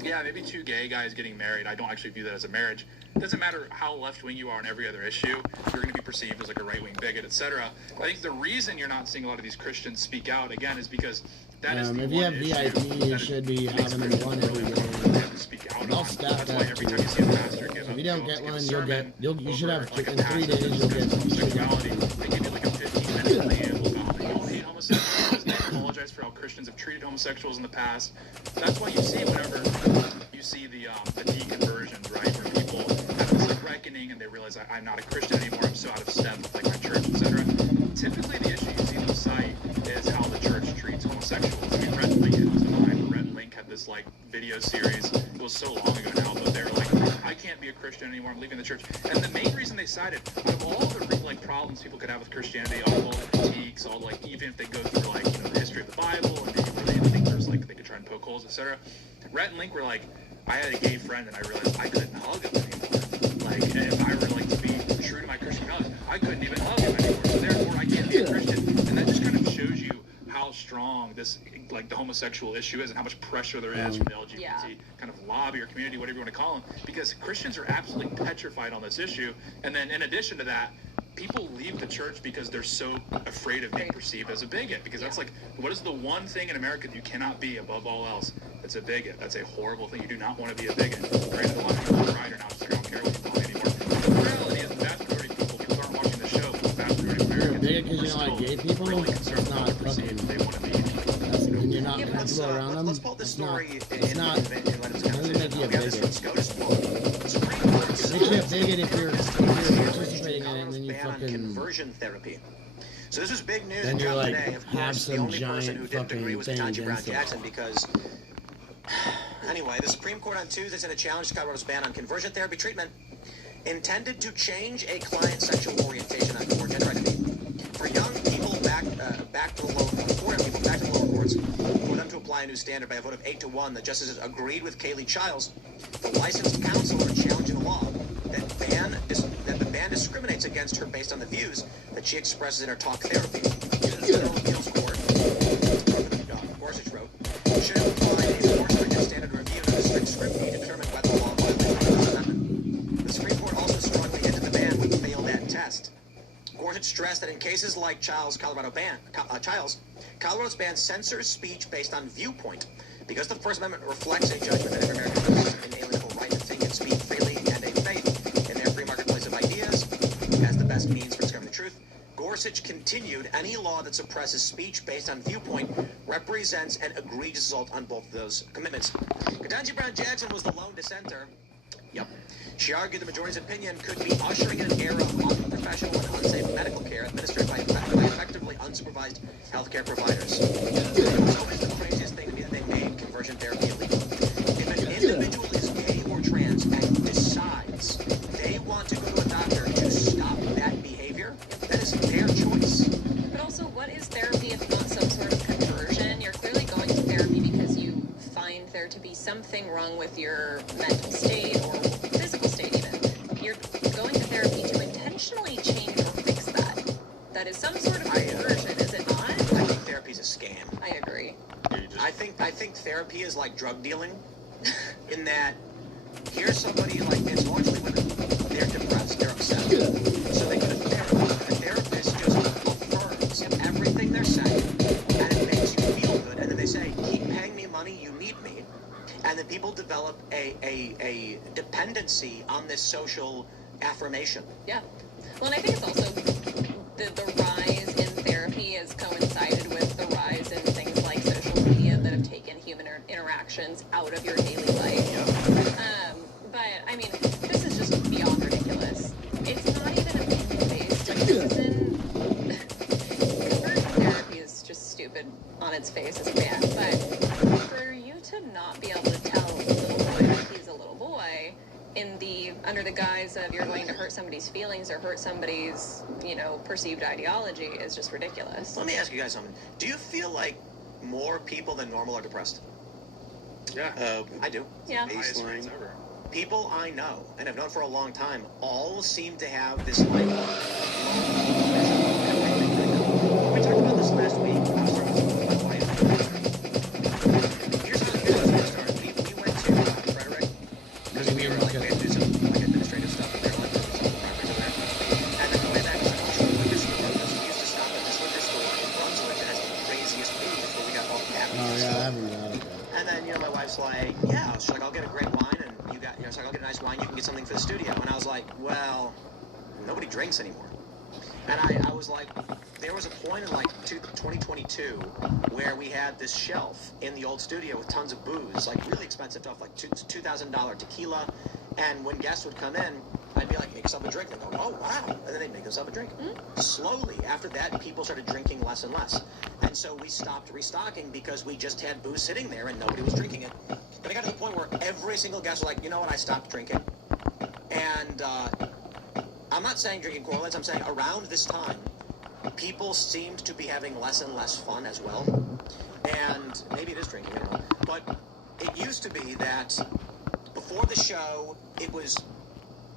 maybe two gay guys getting married, I don't actually view that as a marriage. It doesn't matter how left-wing you are on every other issue, you're going to be perceived as a right-wing bigot, etc. I think the reason you're not seeing a lot of these Christians speak out, again, is because that is the if one you have issue VIP, you should be having them one every day. I'll staff that. Every time you see a pastor give if you don't get one, you should have in 3 days. You'll get homosexuality. They give you a 15-minute preamble about how they hate homosexuals. They apologize for how Christians have treated homosexuals in the past. That's why you see whenever you see the deconversions, right, where people have this reckoning and they realize I'm not a Christian anymore. I'm so out of step with my church, etc. Typically, the issue you see on the site is how the church treats homosexuals. Red Link comes to mind. Red Link had this video series. It was so long ago now, but they were I can't be a Christian anymore. I'm leaving the church. And the main reason they cited, out of all the problems people could have with Christianity, all the critiques, even if they go through the history of the Bible and maybe where they think there's they could try and poke holes, etc. Red and Link were I had a gay friend and I realized I couldn't hug him anymore. If I were to be true to my Christian values, I couldn't even hug him anymore. So therefore, I can't be a Christian. And that just kind of shows you how strong this the homosexual issue is, and how much pressure there is from the LGBT kind of lobby or community, whatever you want to call them, because Christians are absolutely petrified on this issue. And then in addition to that, people leave the church because they're so afraid of being perceived as a bigot, because that's what is the one thing in America that you cannot be above all else? It's a bigot. That's a horrible thing. You do not want to be a bigot. Granted, a lot of people are right or not, I don't care what you call me anymore. But the reality is the vast majority of people aren't watching the show, but the vast majority of Americans bigot because you don't like gay people? Really concerned about how perceived they want to be. And you're not comfortable around them. Let's pull this story It's not. It doesn't make you a bigot. It makes you a bigot if you're participating in it, and then you fucking conversion therapy. So this was big news. Then you're today. Of have course, the some only person who giant didn't agree was fucking Ketanji thing Brown against Jackson because. Anyway, the Supreme Court on Tuesday sent a challenge to Colorado's ban on conversion therapy treatment intended to change a client's sexual orientation or gender identity. For young people back to the lower courts, for them to apply a new standard by a vote of 8-1, the justices agreed with Kaylee Childs, the licensed counselor challenging the law, that the ban discriminates against her based on the views that she expresses in her talk therapy. The Federal Appeals Court, Gorsuch wrote, should apply a more stringent standard of review and a strict scrutiny to determine whether the law violates the First Amendment. The Supreme Court also strongly hinted the ban would fail that test. Gorsuch stressed that in cases like Colorado's ban censors speech based on viewpoint. Because the First Amendment reflects a judgment that every American has an inalienable right to think and speak freely and a faith in their free marketplace of ideas as the best means for discovering the truth. Gorsuch continued, any law that suppresses speech based on viewpoint represents an egregious assault on both of those commitments. Ketanji Brown Jackson was the lone dissenter. Yep. She argued the majority's opinion could be ushering in an era of unprofessional and unsafe medical care administered by effectively unsupervised healthcare providers. It's always the craziest thing to me that they made conversion therapy illegal. If an individual is gay or trans and decides they want to go to a doctor to stop that behavior, that is their choice. But also, what is therapy if not some sort of conversion? You're clearly going to therapy because you find there to be something wrong with your mental state or physical state even. You're going to therapy to intentionally change or fix that. That is some sort of conversion, is it not? I think therapy's a scam. I agree. I think therapy is like drug dealing, in that here's somebody like it's largely women. They're depressed, they're upset, so they go to therapy. The therapist just affirms everything they're saying, and it makes you feel good. And then they say, "Keep paying me money, you need me." And then people develop a dependency on this social affirmation. Yeah. Well, and I think it's also the rise in therapy has coincided with the rise in things like social media that have taken human interactions out of your daily life. But, I mean, this is just beyond ridiculous. It's not even opinion-based. Conversion therapy is just stupid on its face as a ban. But for you to not be able to tell a little boy that he's a little boy under the guise of you're going to hurt somebody's feelings or hurt somebody's, perceived ideology is just ridiculous. Let me ask you guys something. Do you feel like more people than normal are depressed? Yeah. I do. Yeah. Baseline. People I know and have known for a long time all seem to have this like low we talked about this last week. I was talking with my wife. Here's how it started. We went to Frederick because we had to do some like administrative stuff with their properties over there. And then the way back was like, we used to stop at this liquor store in Brunswick that has the craziest food before we got all the happy Oh, yeah, I haven't got it. And then, my wife's like, yeah. She's like, I'll get a great wine, and she's like, I'll get a nice wine, you can get something for the studio. And I was like, well, nobody drinks anymore. And I was like, there was a point in like 2022 where we had this shelf in the old studio with tons of booze, like really expensive stuff, like $2,000 tequila. And when guests would come in, I'd be like, make yourself a drink. They'd go, oh, wow. And then they'd make themselves a drink. Slowly, after that, people started drinking less and less. And so we stopped restocking because we just had booze sitting there and nobody was drinking it. But I got to the point where every single guest was like, you know what, I stopped drinking. And I'm not saying drinking correlates. I'm saying around this time, people seemed to be having less and less fun as well. And maybe it is drinking, I don't know. But it used to be that before the show, it was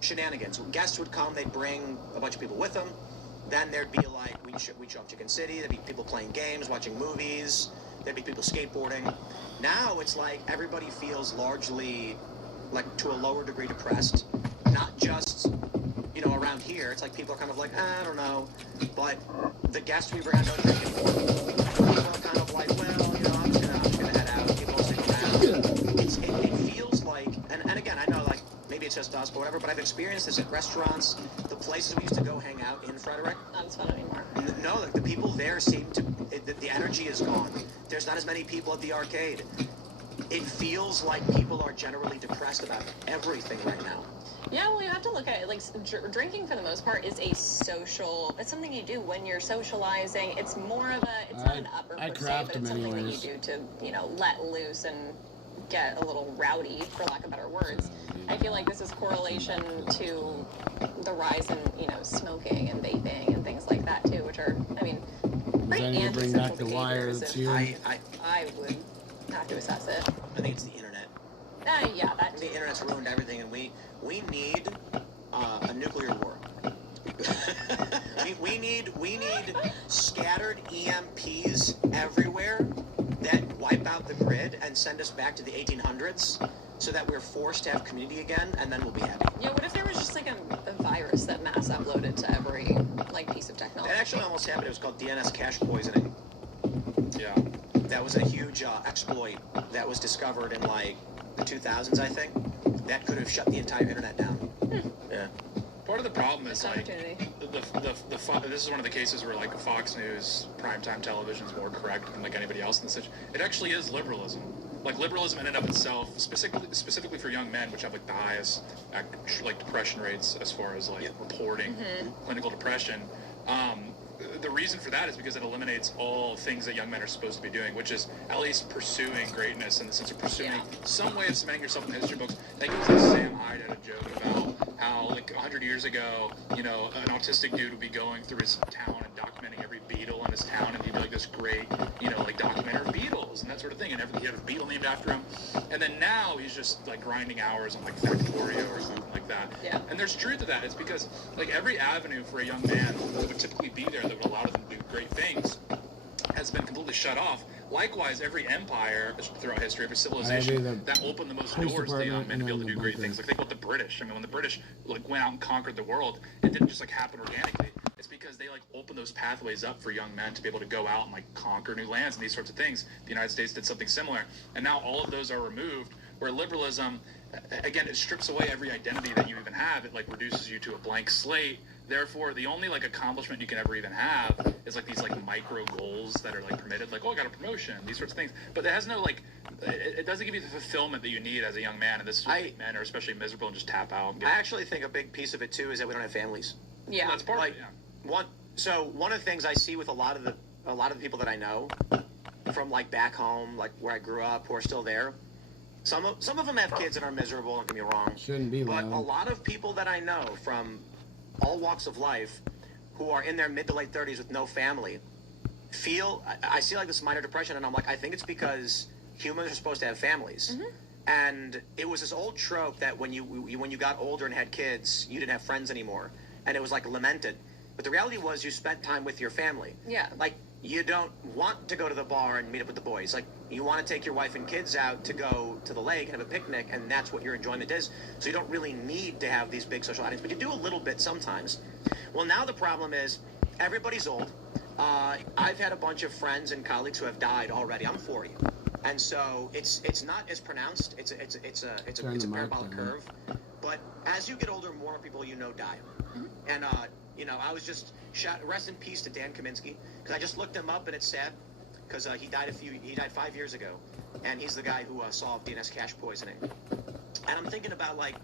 shenanigans. When guests would come, they'd bring a bunch of people with them. Then there'd be like, we'd show up Chicken City, there'd be people playing games, watching movies, there'd be people skateboarding. Now it's like everybody feels largely, like to a lower degree depressed. Not just, around here. It's like people are kind of like, I don't know. But the guests we bring on don't drink anymore. People are kind of like, well, I'm just gonna head out. People will stick around. It feels like, and again, I know like, maybe it's just us, but whatever, but I've experienced this at restaurants, the places we used to go hang out in Frederick. Not as fun anymore. No, like the people there seem to, the energy is gone. There's not as many people at the arcade. It feels like people are generally depressed about everything right now. Yeah, well, you have to look at it. Like, drinking for the most part is it's something you do when you're socializing. It's more of it's not an upper per se, but it's something that you do to, let loose and get a little rowdy, for lack of better words. I feel like this is correlation to the rise in, smoking and vaping and things like that too, which are, pretty antisocial behaviors. I would have to assess it. I think it's the internet. Yeah, that. The internet's ruined everything, and we need a nuclear war. we need scattered EMPs everywhere that wipe out the grid and send us back to the 1800s, so that we're forced to have community again, and then we'll be happy. Yeah, what if there was just like a virus that mass uploaded to every piece of technology. That actually almost happened. It was called DNS cache poisoning. Yeah. That was a huge exploit that was discovered in like the 2000s, I think. That could have shut the entire internet down. Yeah. Part of the problem is Missed like opportunity. this is one of the cases where like Fox News primetime television is more correct than like anybody else in the situation. It actually is liberalism. Like liberalism in and of itself, specifically for young men, which have like the highest like depression rates as far as like reporting clinical depression. The reason for that is because it eliminates all things that young men are supposed to be doing, which is at least pursuing greatness in the sense of pursuing some way of cementing yourself in history books. I think it was like Sam Hyde had a joke about how like 100 years ago, you know, an autistic dude would be going through his town and documenting every Beatle in his town, and he'd be like this great, you know, like documentary of Beatles and that sort of thing, and he had a Beatle named after him. And then now he's just like grinding hours on like Factorio or something like that. Yeah. And there's truth to that. It's because like every avenue for a young man that would typically be there that would allow them to do great things has been completely shut off. Likewise, every empire throughout history, every civilization that opened the most doors to young men to be able to do great things. Like think about the British. I mean, when the British like went out and conquered the world, it didn't just like happen organically. It's because they like opened those pathways up for young men to be able to go out and like conquer new lands and these sorts of things. The United States did something similar, and now all of those are removed. Where liberalism, again, it strips away every identity that you even have. It like reduces you to a blank slate. Therefore, the only like accomplishment you can ever even have is like these like micro goals that are like permitted, like, oh, I got a promotion, these sorts of things. But it has no like, it doesn't give you the fulfillment that you need as a young man. And this is why men are especially miserable and just tap out. I actually think a big piece of it too is that we don't have families. Yeah. Well, that's part Like of it. Yeah. one of the things I see with a lot of the people that I know from like back home, like where I grew up, who are still there. Some of them have kids and are miserable. Don't get me wrong. Shouldn't be But loud. a lot of people that I know from all walks of life, who are in their mid to late 30s with no family, I see like this minor depression, and I'm like, I think it's because humans are supposed to have families. And it was this old trope that when you got older and had kids, you didn't have friends anymore, and it was like lamented. But the reality was you spent time with your family. Yeah. Like, you don't want to go to the bar and meet up with the boys. Like, you want to take your wife and kids out to go to the lake and have a picnic, and that's what your enjoyment is. So you don't really need to have these big social outings, but you do a little bit sometimes. Well, now the problem is everybody's old. I've had a bunch of friends and colleagues who have died already. I'm 40. And so it's not as pronounced. It's a parabolic curve. But as you get older, more people you know die. And I was just rest in peace to Dan Kaminsky, because I just looked him up, and it's sad because he died 5 years ago, and he's the guy who solved DNS cache poisoning. And I'm thinking about like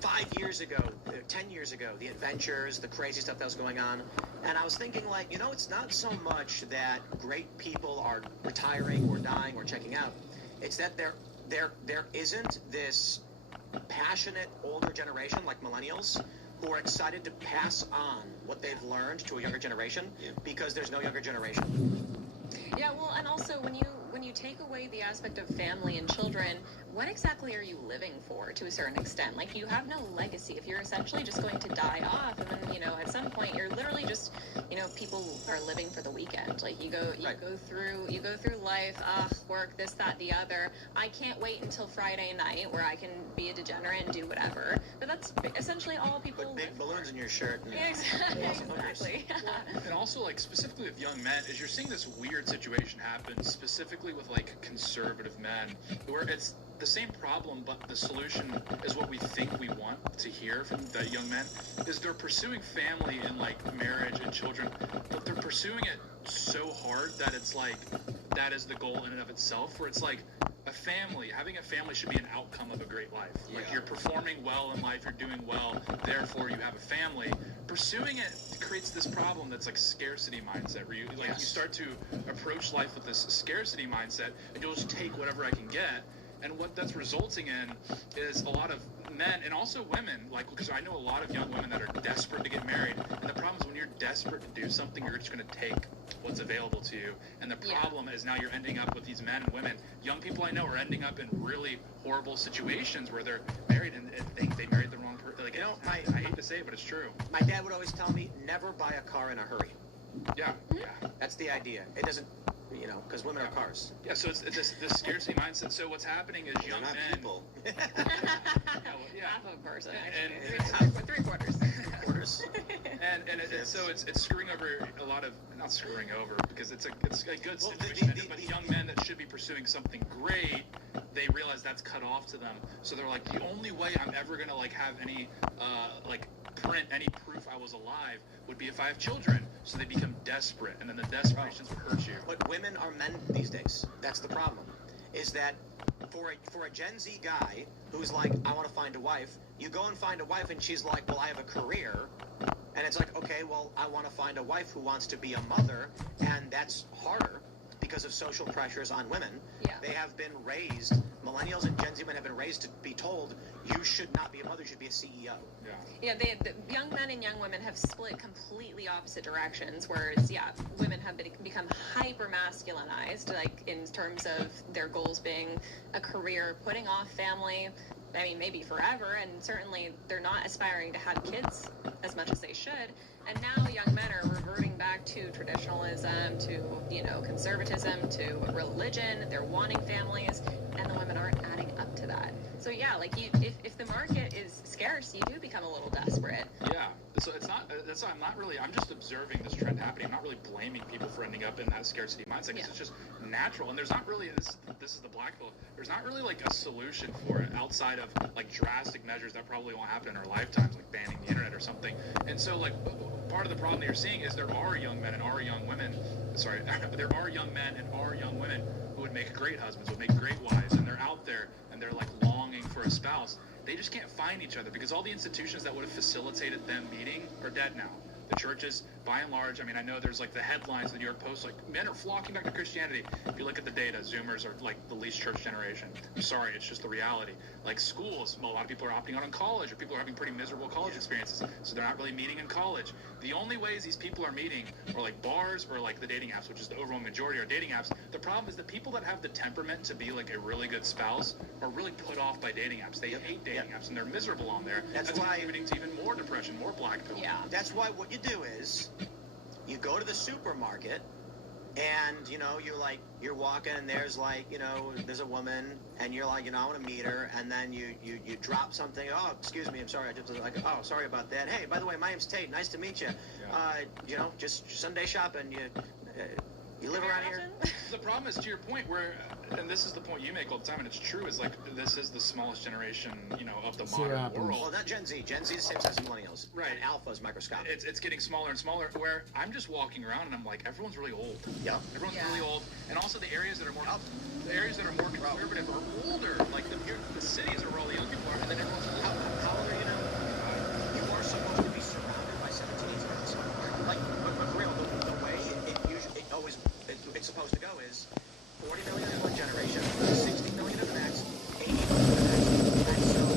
5 years ago, 10 years ago, the adventures, the crazy stuff that was going on. And I was thinking, like, it's not so much that great people are retiring or dying or checking out. It's that there isn't this passionate older generation like millennials who are excited to pass on what they've learned to a younger generation, because there's no younger generation. Yeah, well, and also when you take away the aspect of family and children, what exactly are you living for to a certain extent? Like, you have no legacy if you're essentially just going to die off, and then, at some point you're literally just, people are living for the weekend. Like, you go through life, work, this, that, the other. I can't wait until Friday night where I can be a degenerate and do whatever. But that's essentially all people Put big balloons in your shirt. Yeah, exactly. And also, like, specifically with young men, is you're seeing this weird situation happen, specifically with, like, conservative men, where it's the same problem, but the solution is what we think we want to hear from the young men, is they're pursuing family and, like, marriage and children, but they're pursuing it so hard that it's, like, that is the goal in and of itself, where it's, like, having a family should be an outcome of a great life. Like, you're performing well in life, you're doing well, therefore you have a family. Pursuing it creates this problem that's like scarcity mindset, where you start to approach life with this scarcity mindset, and you'll just take whatever I can get. And what that's resulting in is a lot of men and also women, like, because I know a lot of young women that are desperate to get married, and the problem is when you're desperate to do something, you're just going to take what's available to you. And the problem is now you're ending up with these men and women. Young people I know are ending up in really horrible situations where they're married and they married the wrong person. Like, I hate to say it, but it's true. My dad would always tell me, never buy a car in a hurry. Yeah. That's the idea. It doesn't. you know, because women are cars. Yeah, so it's this scarcity mindset. So what's happening is young not men. people. Half of a person, three quarters. And so it's screwing over a lot of, not screwing over because it's a good situation, but young men that should be pursuing something great, they realize that's cut off to them. So they're like, the only way I'm ever gonna like have any print any proof I was alive would be if I have children. So they become desperate, and then the desperations would hurt you. But women are men these days. That's the problem. Is that for a Gen Z guy who's like, I want to find a wife, you go and find a wife and she's like, well, I have a career. And it's like, okay, well, I want to find a wife who wants to be a mother, and that's harder because of social pressures on women. Yeah. They have been raised, millennials and Gen Z men have been raised to be told, you should not be a mother, you should be a CEO. Yeah, the young men and young women have split completely opposite directions, whereas, women have become hyper-masculinized, like, in terms of their goals being a career, putting off family, I mean, maybe forever, and certainly they're not aspiring to have kids as much as they should. And now young men are reverting back to traditionalism, to, you know, conservatism, to religion. They're wanting families, and the women aren't adding up to that. So yeah, like if the market is scarce, you do become a little desperate. Yeah. So it's not. That's why I'm just observing this trend happening. I'm not really blaming people for ending up in that scarcity mindset because it's just natural. And there's not really this is the black pill. There's not really like a solution for it outside of like drastic measures that probably won't happen in our lifetimes, like banning the internet or something. And so like part of the problem that you're seeing is there are young men and are young women. Sorry, there are young men and are young women who would make great husbands, would make great wives, and they're out there and they're like longing for a spouse. They just can't find each other because all the institutions that would have facilitated them meeting are dead now. The churches, by and large, I mean, I know there's like the headlines in the New York Post, like men are flocking back to Christianity. If you look at the data, Zoomers are like the least church generation. I'm sorry, it's just the reality. Like schools, a lot of people are opting out on college, or people are having pretty miserable college experiences, so they're not really meeting in college. The only ways these people are meeting are like bars or like the dating apps, which is the overwhelming majority are dating apps. The problem is the people that have the temperament to be like a really good spouse are really put off by dating apps. They hate dating apps and they're miserable on there. That's why contributing to even more depression, more black pill. Yeah. That's why what you do is you go to the supermarket and, you know, you're walking and there's like, you know, there's a woman and you're like, you know, I want to meet her, and then you drop something. Oh, excuse me, I'm sorry. I just like, oh, sorry about that. Hey, by the way, my name's Tate. Nice to meet you. You know, just Sunday shopping. You live around here. The problem is, to your point, where, and this is the point you make all the time, and it's true, is like this is the smallest generation, you know, of the modern world. Well, not Gen Z. Gen Z is the same size as millennials. Right. And Alpha is microscopic. It's getting smaller and smaller. Where I'm just walking around and I'm like, everyone's really old. Yeah. Everyone's really old, and also the areas that are more conservative are older. Like the cities are where all the young people are, and then everyone's old. How old are you now? You are supposed to be surrounded by 17-year-olds. Like, but for real, the way it's supposed to go is 40 million in one generation, 60 million in the next, 80 million in the next, and so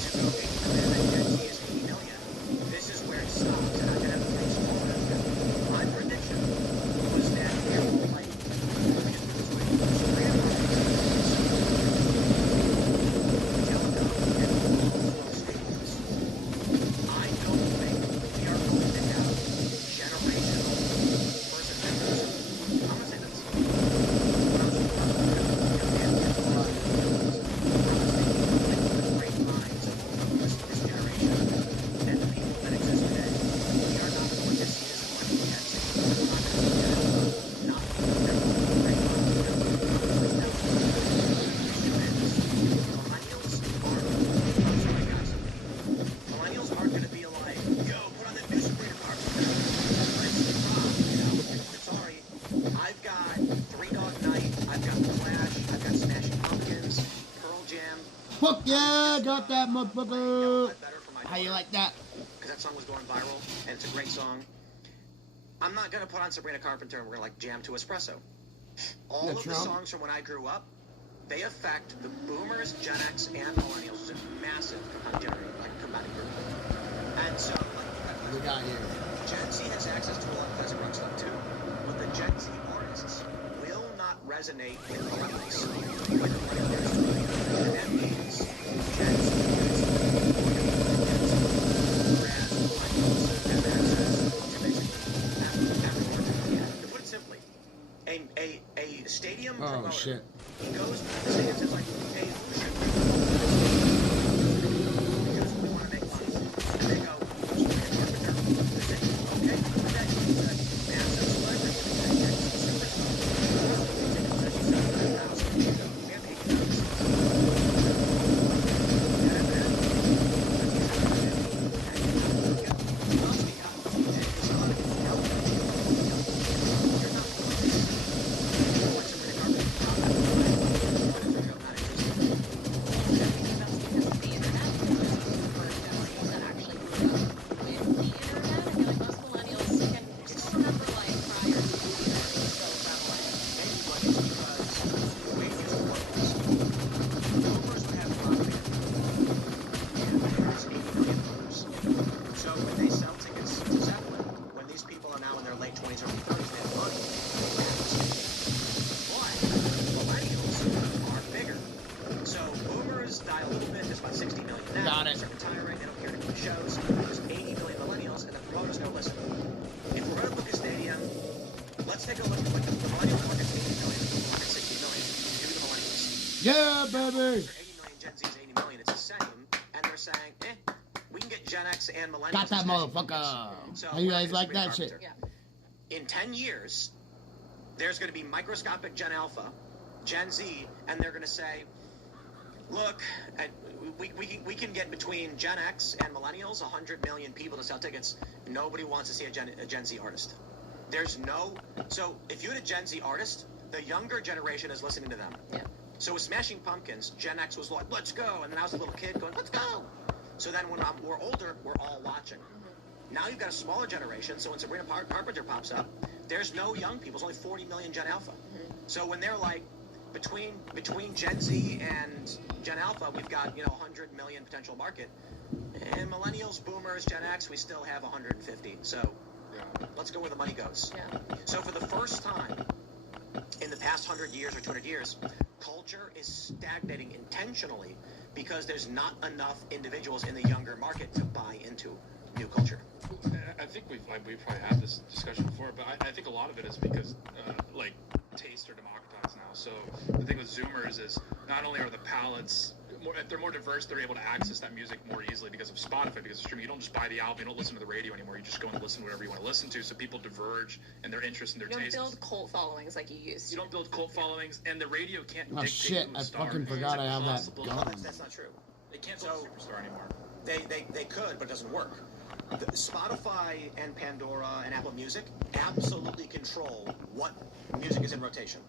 to go 80 million and Gen Z is 80 million, this is where it stops, and I'm going to have to take some more of it. My prediction was that there will be, let me just put it this way, so we have I don't think we are going to have generational person. I'm gonna say this. When I was the great minds of this generation and the people that exist today, we are not going to see this as much as not millennials aren't going to be like, yo, put on the new Sabrina Carpenter. Sorry, I've got Three Dog Night, I've got Clash, I've got Smashing Pumpkins, Pearl Jam. Fuck yeah, got that motherfucker. How you like that? Because that song was going viral, and it's a great song. I'm not going to put on Sabrina Carpenter and we're going to like jam to Espresso. All of the songs from when I grew up, they affect the boomers, Gen X, and millennials. It's a massive combining group. And so, We got here. Gen Z has access to a lot of classic rock stuff too, but the Gen Z artists will not resonate with millennials. And that means Gen Z whereas millennials have access to basically everyone. shit. He goes to the stadiums and is like, hey, who should we because we want to make money. And they go, Carpenter. They say, okay, with that being said, massive celebrity in the United States, superstar. We have 20s, early 30s, they have money. But millennials are bigger. So boomers die a little bit. There's about 60 million now. Got it. They're retiring. They don't care to do shows. There's 80 million millennials, and the promoters go, listen, if we're going to book a stadium, let's take a look at what the millennial market's 80 million, the market's 60 million. Give me the millennials. Yeah, baby. 80 million, Gen Z's 80 million. It's the same. And they're saying, we can get Gen X and millennials. Got that motherfucker. So How you guys like that shit? Yeah. In 10 years, there's going to be microscopic Gen Alpha, Gen Z, and they're going to say, look, we can get between Gen X and millennials 100 million people to sell tickets. Nobody wants to see a Gen Z artist. There's no... So if you had a Gen Z artist, the younger generation is listening to them. Yeah. So with Smashing Pumpkins, Gen X was like, let's go. And then I was a little kid going, let's go. So then when we're older, we're all watching. Now you've got a smaller generation, so when Sabrina Carpenter pops up, there's no young people. There's only 40 million Gen Alpha. So when they're like, between Gen Z and Gen Alpha, we've got, 100 million potential market. And millennials, boomers, Gen X, we still have 150. So let's go where the money goes. Yeah. So for the first time in the past 100 years or 200 years, culture is stagnating intentionally because there's not enough individuals in the younger market to buy into new culture. I think we've probably had this discussion before, but I think a lot of it is because tastes are democratized now. So the thing with Zoomers is not only are the palettes they're more diverse, they're able to access that music more easily because of Spotify, because of streaming. You don't just buy the album, you don't listen to the radio anymore. You just go and listen to whatever you want to listen to. So people diverge in their interests and their tastes. You don't build cult followings like you used to. You don't build cult followings, and the radio can't Oh dictate shit! who a I star fucking is. forgot I It's have that impossible. gun. That's not true. They can't build a superstar anymore. They could, but it doesn't work. Spotify and Pandora and Apple Music absolutely control what music is in rotation.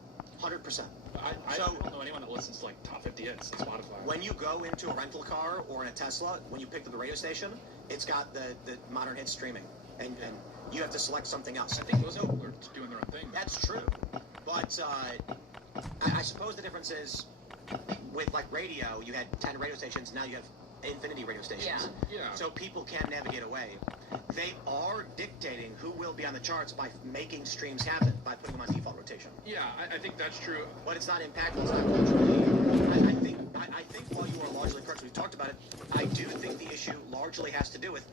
100%. I don't know anyone that listens to top 50 hits on Spotify. When you go into a rental car or in a Tesla, when you pick up the radio station, it's got the modern hit streaming, and you have to select something else. I think those people are doing their own thing. That's true, but I suppose the difference is with radio, you had 10 radio stations, now you have infinity radio stations. Yeah. So people can navigate away. They are dictating who will be on the charts by making streams happen, by putting them on default rotation. Yeah, I think that's true. But it's not impactful. It's not culturally. I think while you are largely correct, we've talked about it, I do think the issue largely has to do with,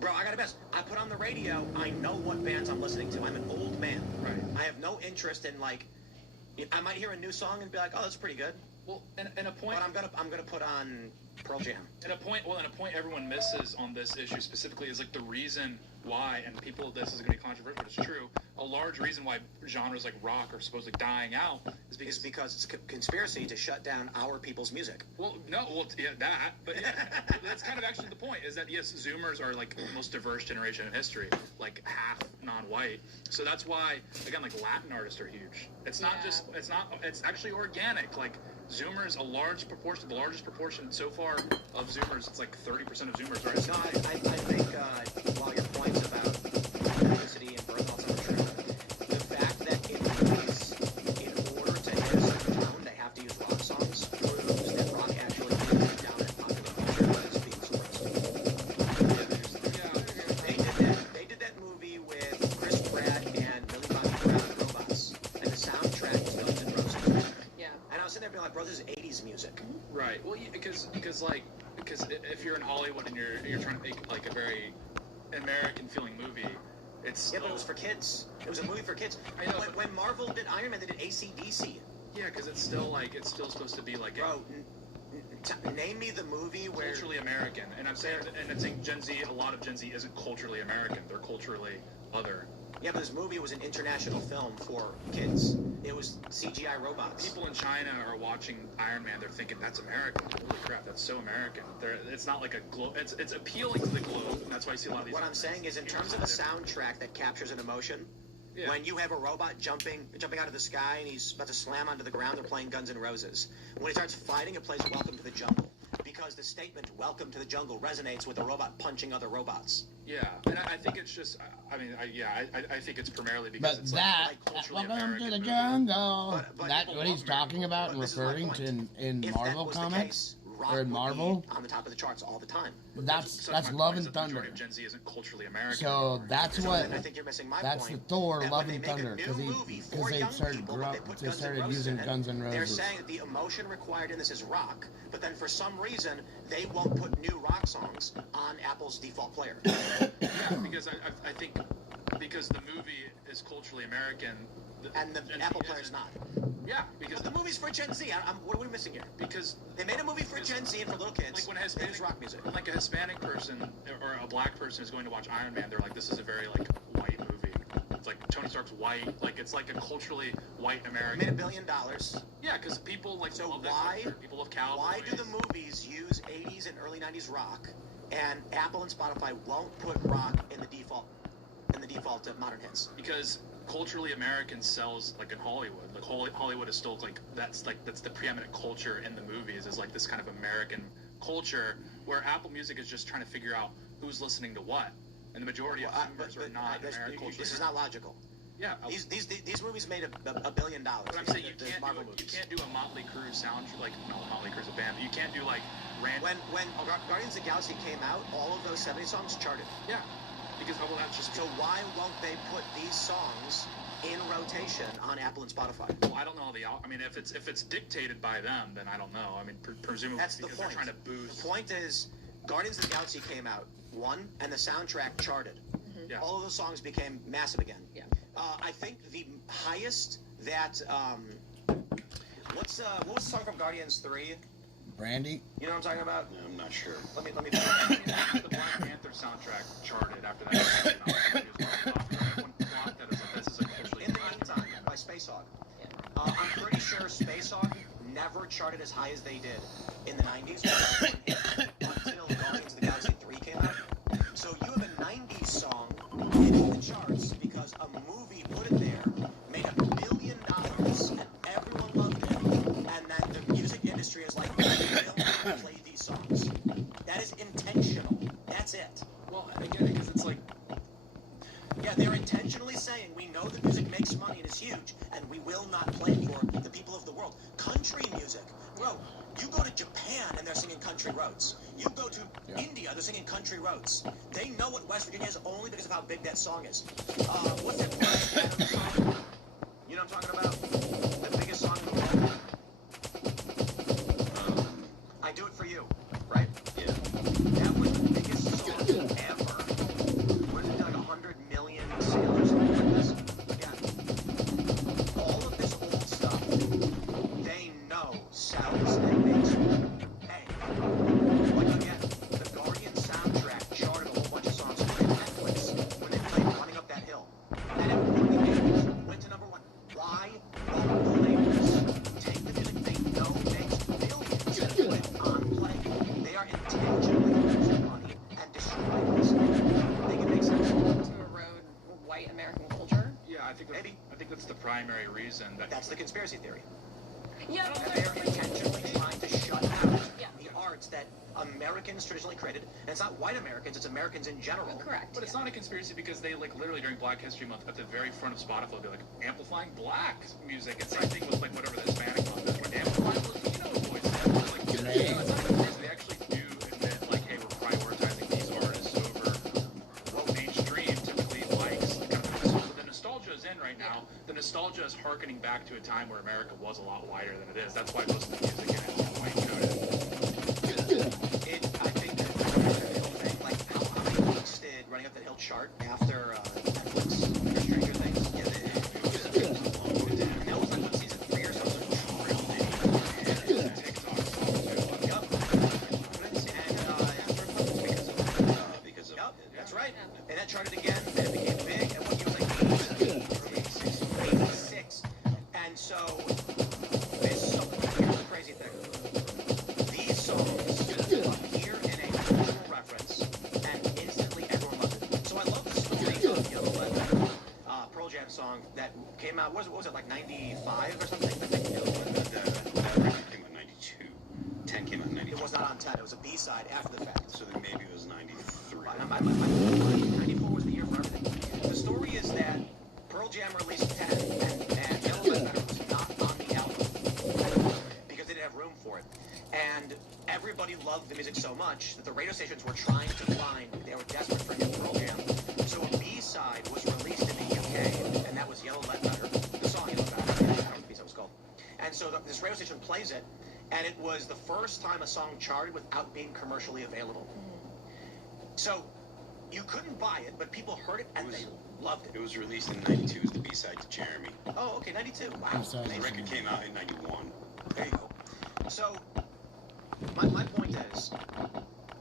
bro, I got to best. I put on the radio, I know what bands I'm listening to. I'm an old man. Right. I have no interest in I might hear a new song and be like, oh, that's pretty good. Well, and a point. But I'm gonna put on Pearl Jam. And a point everyone misses on this issue specifically is the reason why, and this is going to be controversial, but it's true. A large reason why genres like rock are supposedly dying out is because it's a conspiracy to shut down our people's music. But that's kind of actually the point. Is that yes, Zoomers are the most diverse generation in history, half non-white. So that's why again, Latin artists are huge. It's not just it's actually organic. Zoomers, the largest proportion so far of Zoomers, it's 30% of Zoomers, right? No, I think while your points about ethnicity and birth also are true, the fact that in movies, in order to hit a certain tone, they have to use rock songs, proves that rock actually is down in popular culture as being suppressed. They did that movie with Chris Pratt and Millie Bobby Brown, Robots, and the soundtrack was Guns N' Roses. Yeah. And I was sitting there being like, bro, this is 80s music. Right. Well, because if you're in Hollywood and you're trying to make a very American feeling movie, It's Yeah, but it was for kids. It was a movie for kids. I know, When Marvel did Iron Man, they did AC/DC. Yeah, because it's still supposed to be like Bro, name me the movie where culturally American, and I'm saying Gen Z. A lot of Gen Z isn't culturally American; they're culturally other. Yeah, but this movie was an international film for kids. It was CGI robots. People in China are watching Iron Man. They're thinking that's American. Holy crap, that's so American. It's not like a globe. It's appealing to the globe, and that's why you see a lot of these. What I'm saying is, in terms of a soundtrack that captures an emotion, when you have a robot jumping out of the sky and he's about to slam onto the ground, they're playing Guns N' Roses. When he starts fighting, it plays Welcome to the Jungle. Because the statement "Welcome to the Jungle" resonates with the robot punching other robots. Yeah, and I think it's just. I think it's primarily because But it's that, like culturally welcome American to the movie. jungle. But That's what he's talking about and referring to in Marvel comics or in Marvel. On the top of the charts all the time. That's my Love point, is and that the majority Thunder. of Gen Z isn't culturally American. So anymore. that's what. And I think you're missing my That's the point. Thor that Love when and they make a Thunder new movie for they young started people, but they started Guns N' Roses using in it, Guns N' They're Roses. saying that the emotion required in this is rock, but then for some reason they won't put new rock songs on Apple's default player. Yeah, because I think because the movie is culturally American. And the Gen Z Apple player's isn't. not. Yeah, because But the movie's for Gen Z. What are we missing here? because They made a movie for Gen Z and for little kids. like when a They Hispanic use rock music. like a Hispanic person or a black person is going to watch Iron Man, they're like, this is a very like white movie. It's like Tony Stark's white, like it's like a culturally white American. Made $1 billion. Yeah, because people like So love that why- culture. People love cowboys. Why do the movies use 80s and early 90s rock, and Apple and Spotify won't put rock in the default modern hits? Because culturally American sells like in Hollywood. Like Hollywood is still like that's the preeminent culture in the movies is like this kind of American culture where Apple Music is just trying to figure out who's listening to what, and the majority of members are not American culture. This is not logical. Yeah, These movies made $1 billion. but I'm saying you The can't Marvel you movies. can't do a Motley Crue sound like no Motley Crue's a band, but you can't do like random. When Guardians of the Galaxy came out, all of those 70 songs charted. Yeah, because that's just So why won't they put these songs in rotation on Apple and Spotify? Well, I don't know I mean, if it's dictated by them, then I don't know. I mean, presumably That's the because point. they're trying to boost. The point is, Guardians of the Galaxy came out, and the soundtrack charted. Yeah. All of those songs became massive again. Yeah. I think the highest that what was the song from Guardians 3? Brandy. You know what I'm talking about? I'm not sure. Let me. The Black Panther soundtrack charted after that. In the meantime, by Space Hog. I'm pretty sure Space Hog never charted as high as they did in the 90s until Guardians of the Galaxy 3 came out. So you have a 90s song hitting the charts because a movie put it there, made $1 billion, and everyone loved it. And then the music industry is like, we will play these songs. That is intentional. That's it. Well, again, because it's like Yeah, they're intentionally saying, we know the music makes money and is huge, and we will not play it for the people of the world. Country music. Bro, you go to Japan and they're singing Country Roads. You go to India, they're singing Country Roads. They know what West Virginia is only because of how big that song is. What's that Bryan Adams song? You know what I'm talking about? The biggest song in the world. I Do It For You, right? Yeah. That was the biggest song ever. What is it, like 100 million sales or something like this? Yeah. All of this old stuff, they know sells and makes pay. Like again, the Guardian soundtrack charted a whole bunch of songs on Netflix when they played Running Up That Hill. And it went to number one. Why won't players take the music they know makes billions and put it on play? They are intentionally losing money and destroying this thing. Make it make sense. To erode white American culture. yeah, I think Maybe. that's the primary reason that That's the conspiracy theory. Yeah, And they're intentionally trying to shut out Yeah. the arts that Americans traditionally created. And it's not white Americans, it's Americans in general. correct. But it's not a conspiracy because they like literally during Black History Month at the very front of Spotify they'll be like amplifying black music. It's the same thing with like whatever the Hispanic month is. We're amplifying Latino voices. Like, it's not a conspiracy. They actually do admit like, hey, we're prioritizing these artists over what mainstream typically likes. So the nostalgia is in right now. The nostalgia is harkening back to a time where America was a lot whiter than it is. That's why most of the music in it is white coded. I think that the Running Up That Hill thing, like how many weeks did Running Up That Hill chart after right? And that charted again, and it became big, and one year was like 86. And so, this song, here's the crazy thing. These songs appear in a cultural reference, and instantly everyone loved it. So I love the story of Yellow Lead, Pearl Jam song that came out, what was it, like 95 or something? I think it was. That record came out in 92. 10 came out in 92. It was not on 10, it was a B-side after the fact. So then maybe it was 93. 94 was the year for everything. The story is that Pearl Jam released 10, and Yellow Lead Better was not on the album because they didn't have room for it. And everybody loved the music so much that the radio stations were trying to find, they were desperate for new Pearl Jam. So a B-side was released in the UK, and that was Yellow Lead Better. The song Yellow Lead Better, I don't know what the B-side was called. And so this radio station plays it, and it was the first time a song charted without being commercially available. So you couldn't buy it, but people heard it and they loved it. It was released in 92 as the B-side to Jeremy. Oh, okay, 92. Wow. The record came out in 91. There you go. So my point is,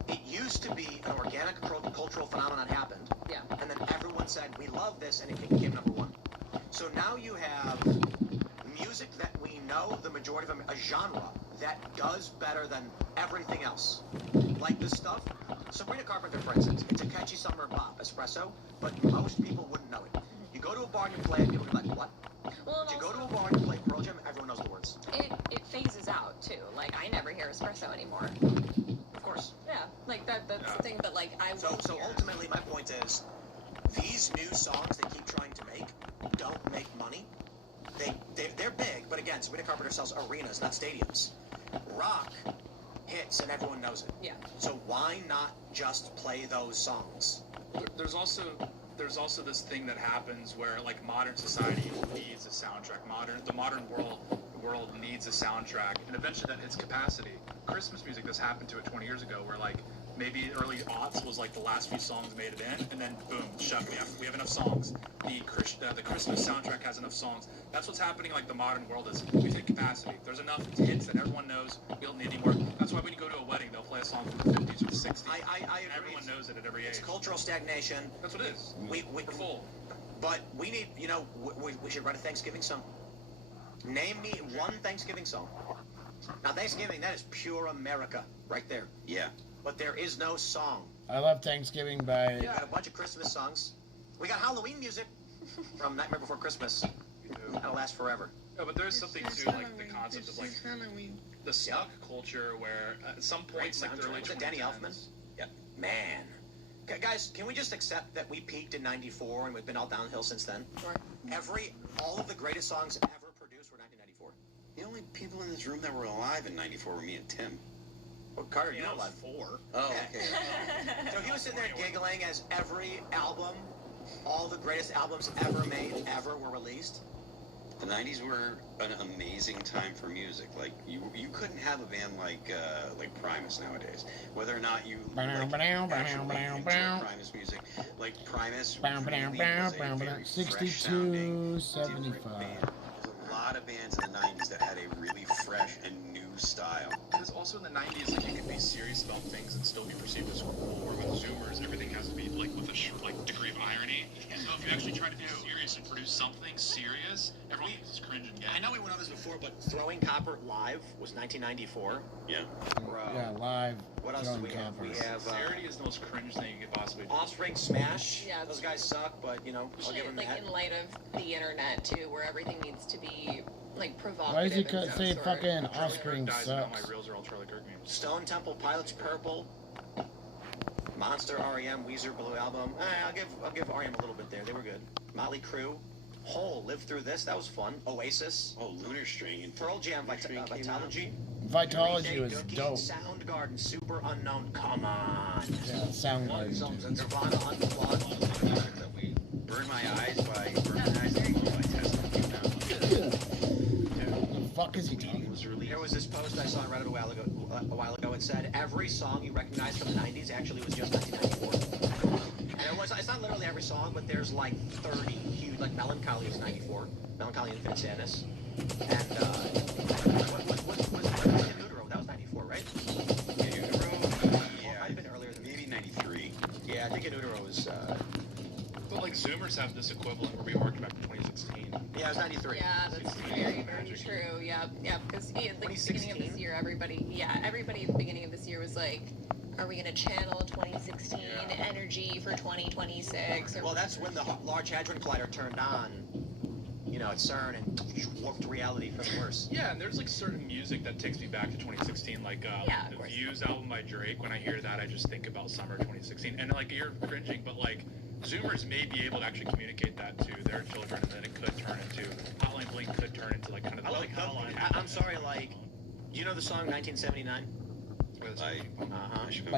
it used to be an organic cultural phenomenon happened. Yeah. And then everyone said, we love this, and it became number one. So now you have music that we know, the majority of them, a genre that does better than everything else. Like this stuff, Sabrina Carpenter, for instance, it's a catchy summer bop, espresso, but most people wouldn't know it. You go to a bar and you play it, people will be like, what? Well, But you go to a bar and you play Pearl Jam, everyone knows the words. it phases out too. Like I never hear espresso anymore. Of course. Yeah, like that's the thing that like I So hear. ultimately, my point is, these new songs they keep trying to make don't make money. They're big, but again, Sabrina Carpenter sells arenas, not stadiums. Rock hits and everyone knows it. Yeah. So why not just play those songs? There's also this thing that happens where like modern society needs a soundtrack. The modern world needs a soundtrack, and eventually that hits capacity. Christmas music, this happened to it 20 years ago, where like maybe early aughts was like the last few songs made it in, and then boom, shut. We have enough songs. The Christmas soundtrack has enough songs. That's what's happening. Like the modern world is we've hit capacity. There's enough hits that everyone knows. We don't need any more. That's why when you go to a wedding, they'll play a song from the 50s or the 60s. I agree. Everyone knows it at every age. It's cultural stagnation. That's what it is. We're full. But we need, we should write a Thanksgiving song. Name me one Thanksgiving song. Now, Thanksgiving, that is pure America right there. Yeah. But there is no song. I love Thanksgiving by... We got a bunch of Christmas songs. We got Halloween music from Nightmare Before Christmas. That'll last forever. No, but there's something to like the concept of like the snuck culture where at some points like the early Was it Danny 2010s. Elfman? Yep. Man. Guys, can we just accept that we peaked in 94 and we've been all downhill since then? Sure. All of the greatest songs ever produced were 1994. The only people in this room that were alive in 94 were me and Tim. Well, Carter, you Yeah, know I was alive. 4. Oh, Yeah. okay. So he was sitting there giggling as every album, all the greatest albums ever made, ever were released. The 90s were an amazing time for music. Like you couldn't have a band like Primus nowadays. Whether or not you actually enjoy Primus music, like Primus really was a very fresh sounding, 62, different band. There's a lot of bands in the 90s that had a really fresh and new style. Because also in the 90s, like you could be serious about things and still be perceived as cool. Or with Zoomers, everything has to be like with a like degree of irony. So if you actually try to be serious and produce something serious, everyone is cringe and gay. I know we went over this before, but Throwing Copper live was 1994. Yeah. Yeah, live. What else do we have? Throwing We Copper. have Sincerity is the most cringe thing you could possibly do. Offspring Smash. Yeah, Those guys suck, but I'll give Especially them like that. in light of the internet too, where everything needs to be like provocative. Why does he and say sort. fucking Charlie Offspring Kirk dies and all sucks? my reels are all Charlie Kirk memes. Stone Temple Pilots Purple. Monster, REM, Weezer, Blue Album. I'll give REM a little bit there. They were good. Motley Crue. Hole, Live Through This. That was fun. Oasis. Oh, Lunar String. And Pearl Jam, Vitalogy. Vitalogy was Dookie, dope. Soundgarden, Super Unknown. Come on. Yeah, Soundgarden. Nirvana, Unplugged. Burn My Eyes by Tesla came out. The fuck is he talking? It was released. There was this post I saw on Reddit a while ago. It said every song you recognize from the 90s actually was just 1994. And it's not literally every song, but there's like 30 huge, like Melancholy is 94. Melancholy Infinite Sadness. And what's In Utero? That was 94, right? In Utero? Well, it might have been earlier than maybe 93. Yeah, I think in utero was. But like Zoomers have this equivalent where we harken back to 2016. Yeah, it was 93. Yeah, that's very, very true. Yeah, because at the beginning of this year, everybody at the beginning of this year was like, are we going to channel 2016 energy for 2026? Well, that's when the Large Hadron Collider turned on, at CERN and warped reality for the worse. Yeah, and there's like certain music that takes me back to 2016, like the Views album by Drake. When I hear that, I just think about summer 2016. And like, you're cringing, but like, Zoomers may be able to actually communicate that to their children, and then it could turn into Hotline Bling could turn into like kind of I'm sorry, like, do you know the song 1979? By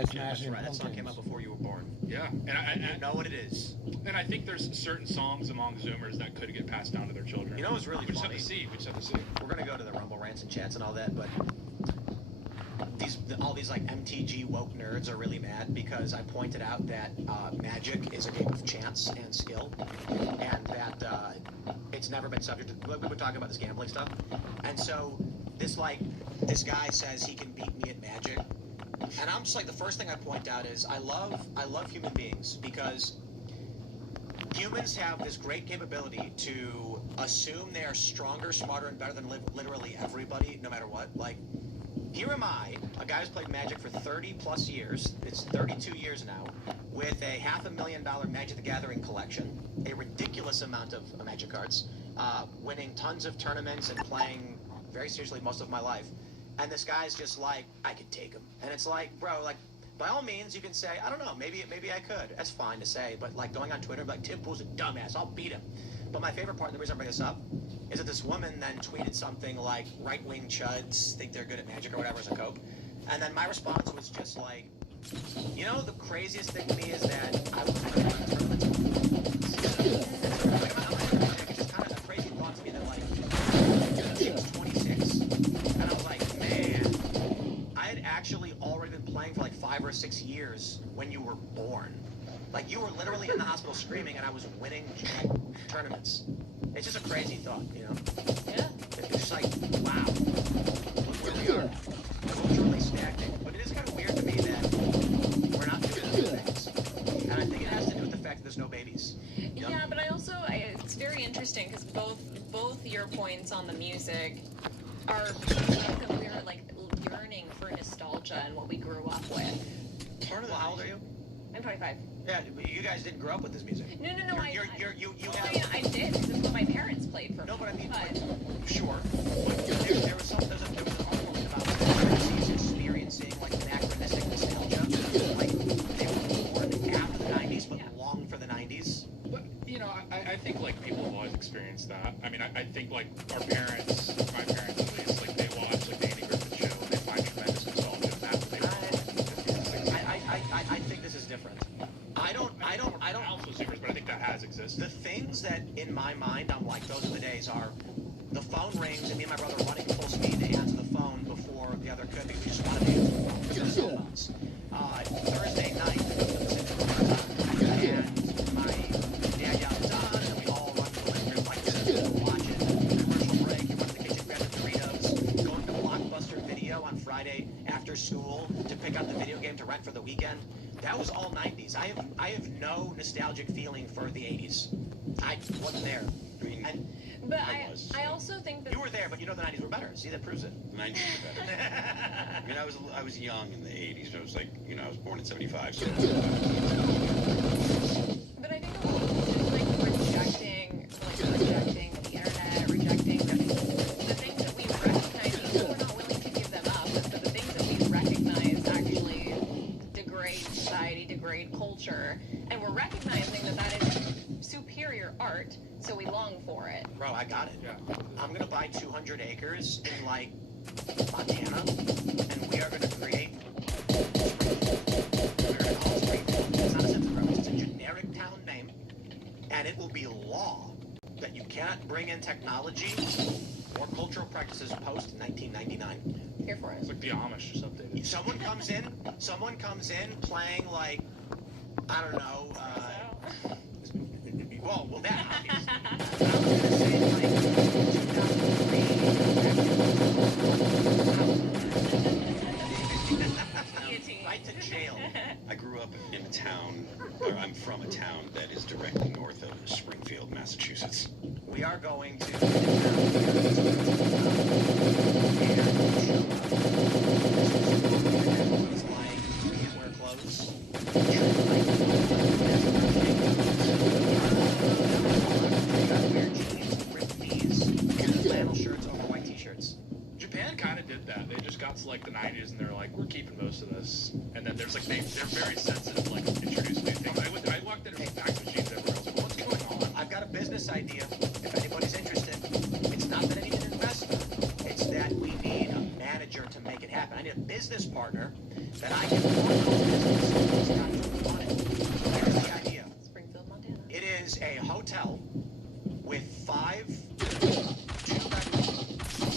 Smashing Right, that song came out before you were born. Yeah, and you know what it is. And I think there's certain songs among Zoomers that could get passed down to their children. You know what's really funny? We just have to see. We're gonna go to the Rumble rants and chats and all that, but all these like MTG woke nerds are really mad because I pointed out that Magic is a game of chance and skill, and that it's never been subject to. We were talking about this gambling stuff, and so this guy says he can beat me at Magic, and I'm just like, the first thing I point out is I love human beings because humans have this great capability to assume they are stronger, smarter, and better than literally everybody, no matter what. Like, here am I, a guy who's played Magic for 30 plus years, it's 32 years now, with a $500,000 Magic the Gathering collection, a ridiculous amount of Magic cards, winning tons of tournaments and playing very seriously most of my life. And this guy's just like, I could take him. And it's like, bro, like, by all means, you can say, I don't know, maybe I could. That's fine to say, but like going on Twitter, like, Tim Pool's a dumbass, I'll beat him. But my favorite part, and the reason I bring this up, is that this woman then tweeted something like, right-wing chuds think they're good at Magic or whatever as a cope. And then my response was just like, the craziest thing to me is that I was never in tournaments. It's just kind of a crazy thought to me that, like, she was 26. And I was like, man, I had actually already been playing for like 5 or 6 years when you were born. Like, you were literally in the hospital screaming, and I was winning tournaments. It's just a crazy thought, Yeah. It's just like, wow, look where we are. Culturally stagnant. But it is kind of weird to me that we're not doing those things. And I think it has to do with the fact that there's no babies. Yeah, but it's very interesting because both your points on the music are that we're like yearning for nostalgia and what we grew up with. How old are you? I'm 25. Yeah, you guys didn't grow up with this music. No, I did, because it's what my parents played for me. No, but I mean, sure. But there was an article about kids experiencing like anachronistic nostalgia. Like, they were born after the 90s, but long for the 90s. But, I think like people have always experienced that. I mean, I think like our parents, my parents at least, like they watch like the Andy Griffith Show and they find tremendous nostalgia in that. I think this is different. I don't. Also Zoomers, but I think that has existed. The things that in my mind I'm like, those are the days, are the phone rings and me and my brother running full speed to answer the phone before the other could, because we just wanted to answer the phone because of cell phones. Thursday night, and my dad yelled on, and we all run to the living room like this, watch it. Commercial break, you run to the kitchen, grab the Doritos, going to Blockbuster Video on Friday after school to pick up the video game to rent for the weekend. That was all 90s. I have no nostalgic feeling for the 80s. I wasn't there. I also think that you were there, but the 90s were better. See, that proves it. The 90s were better. I mean, I was young in the 80s. I was like, I was born in 75. So. But I think a lot of it is like rejecting the internet, rejecting the things that we recognize. We're not willing to give them up, but the things that we recognize actually degrade society, degrade culture, and we're recognizing that is superior art, so we long for it. Bro, I got it. Yeah. I'm gonna buy 200 acres in like Montana, and we are gonna create. We're gonna call it Springfield. It's not a sense of reference. It's a generic town name, and it will be law that you cannot bring in technology or cultural practices post 1999. Here for it. It's like the Amish or something. Someone comes in playing like, I don't know, well, that obviously. I was gonna say like 2003. Right to jail. I grew up in a town I'm from a town that is directly north of Springfield, Massachusetts. We are going to. Wear clothes. Flannel shirts over white t-shirts. Japan kind of did that. They just got to like the 90s and they're like, we're keeping most of this. And then there's like they're very sensitive to like introduce new things. I walked in and fax machines everywhere else. What's going on? I've got a business idea. If anybody's interested, it's not that I need an investor. It's that we need a manager to make it happen. I need a business partner that I can run the business. It's not to run it. Here's the idea. Springfield, Montana. It is a hotel with 5 two-bedroom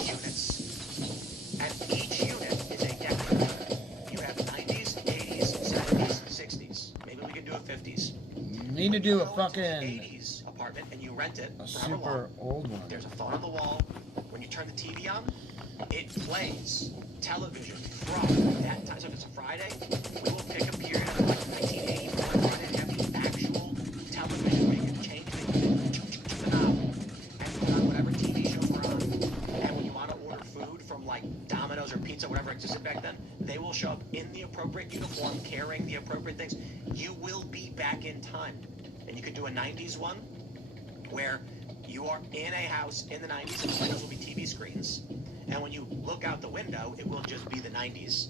units, and each unit is a decade. You have 90s, 80s, 70s, 60s. Maybe we can do a 50s. Need to do a Go to fucking 80s apartment and you rent it a for however super long. old one. There's a phone on the wall. When you turn the TV on, it plays television from that time. So if it's a Friday, we will pick a period of like 1984 Friday and have the actual television where you can change the knob and put on whatever TV shows we're on. And when you want to order food from like Domino's or pizza, whatever existed back then, they will show up in the appropriate uniform, carrying the appropriate things. You will be back in time. And you could do a 90s one where you are in a house in the 90s and the windows will be TV screens. And when you look out the window, it will just be the 90s.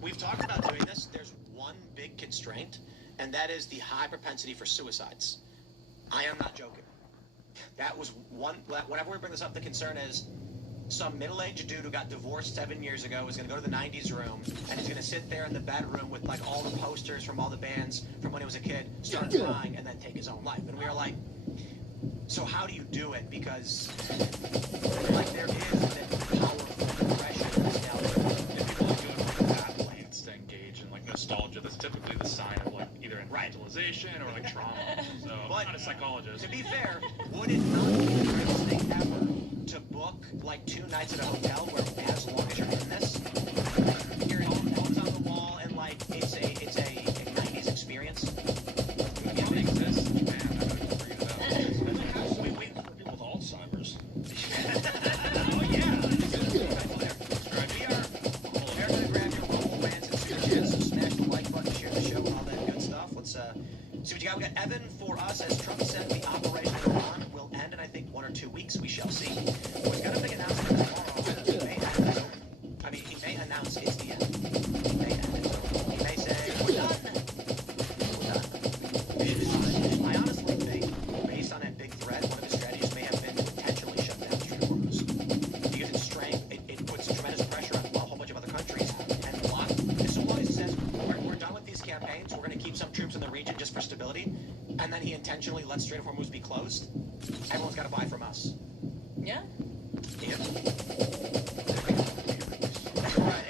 We've talked about doing this. There's one big constraint, and that is the high propensity for suicides. I am not joking. That was one, whenever we bring this up, the concern is some middle-aged dude who got divorced 7 years ago is going to go to the 90s room, and he's going to sit there in the bedroom with like all the posters from all the bands from when he was a kid, start crying, and then take his own life. And we are like, so how do you do it? Because like there is that powerful depression nostalgia. If people are doing like pathways to engage in like nostalgia, that's typically the sign of like either infantilization or like trauma. So I'm not a psychologist. To be fair, would it not be the greatest thing ever to book like 2 nights at a hotel where as long as you're in this, your phone's on the wall and like it's a 90s experience? If it exists in Japan, I would figure it out. We for people with Alzheimer's. Oh yeah. We are prepare to grab your local bands and super chats, smash the like button, share the show, and all that good stuff. Let's see what you got. We got Evan for us. As Trump said, the operation in Iran will end in I think 1 or 2 weeks. We shall see. We've got a big announcement tomorrow. He may he may announce it's the end. He may end it. He may say we're done. I honestly think, based on that big threat, one of his strategies may have been to intentionally shut down Strait of Hormuz. Because it puts tremendous pressure on a whole bunch of other countries and block. And so long as he says, we're done with these campaigns, we're going to keep some troops in the region just for stability, and then he intentionally lets Strait of Hormuz be closed, everyone's got to buy from us. Yeah. Yeah.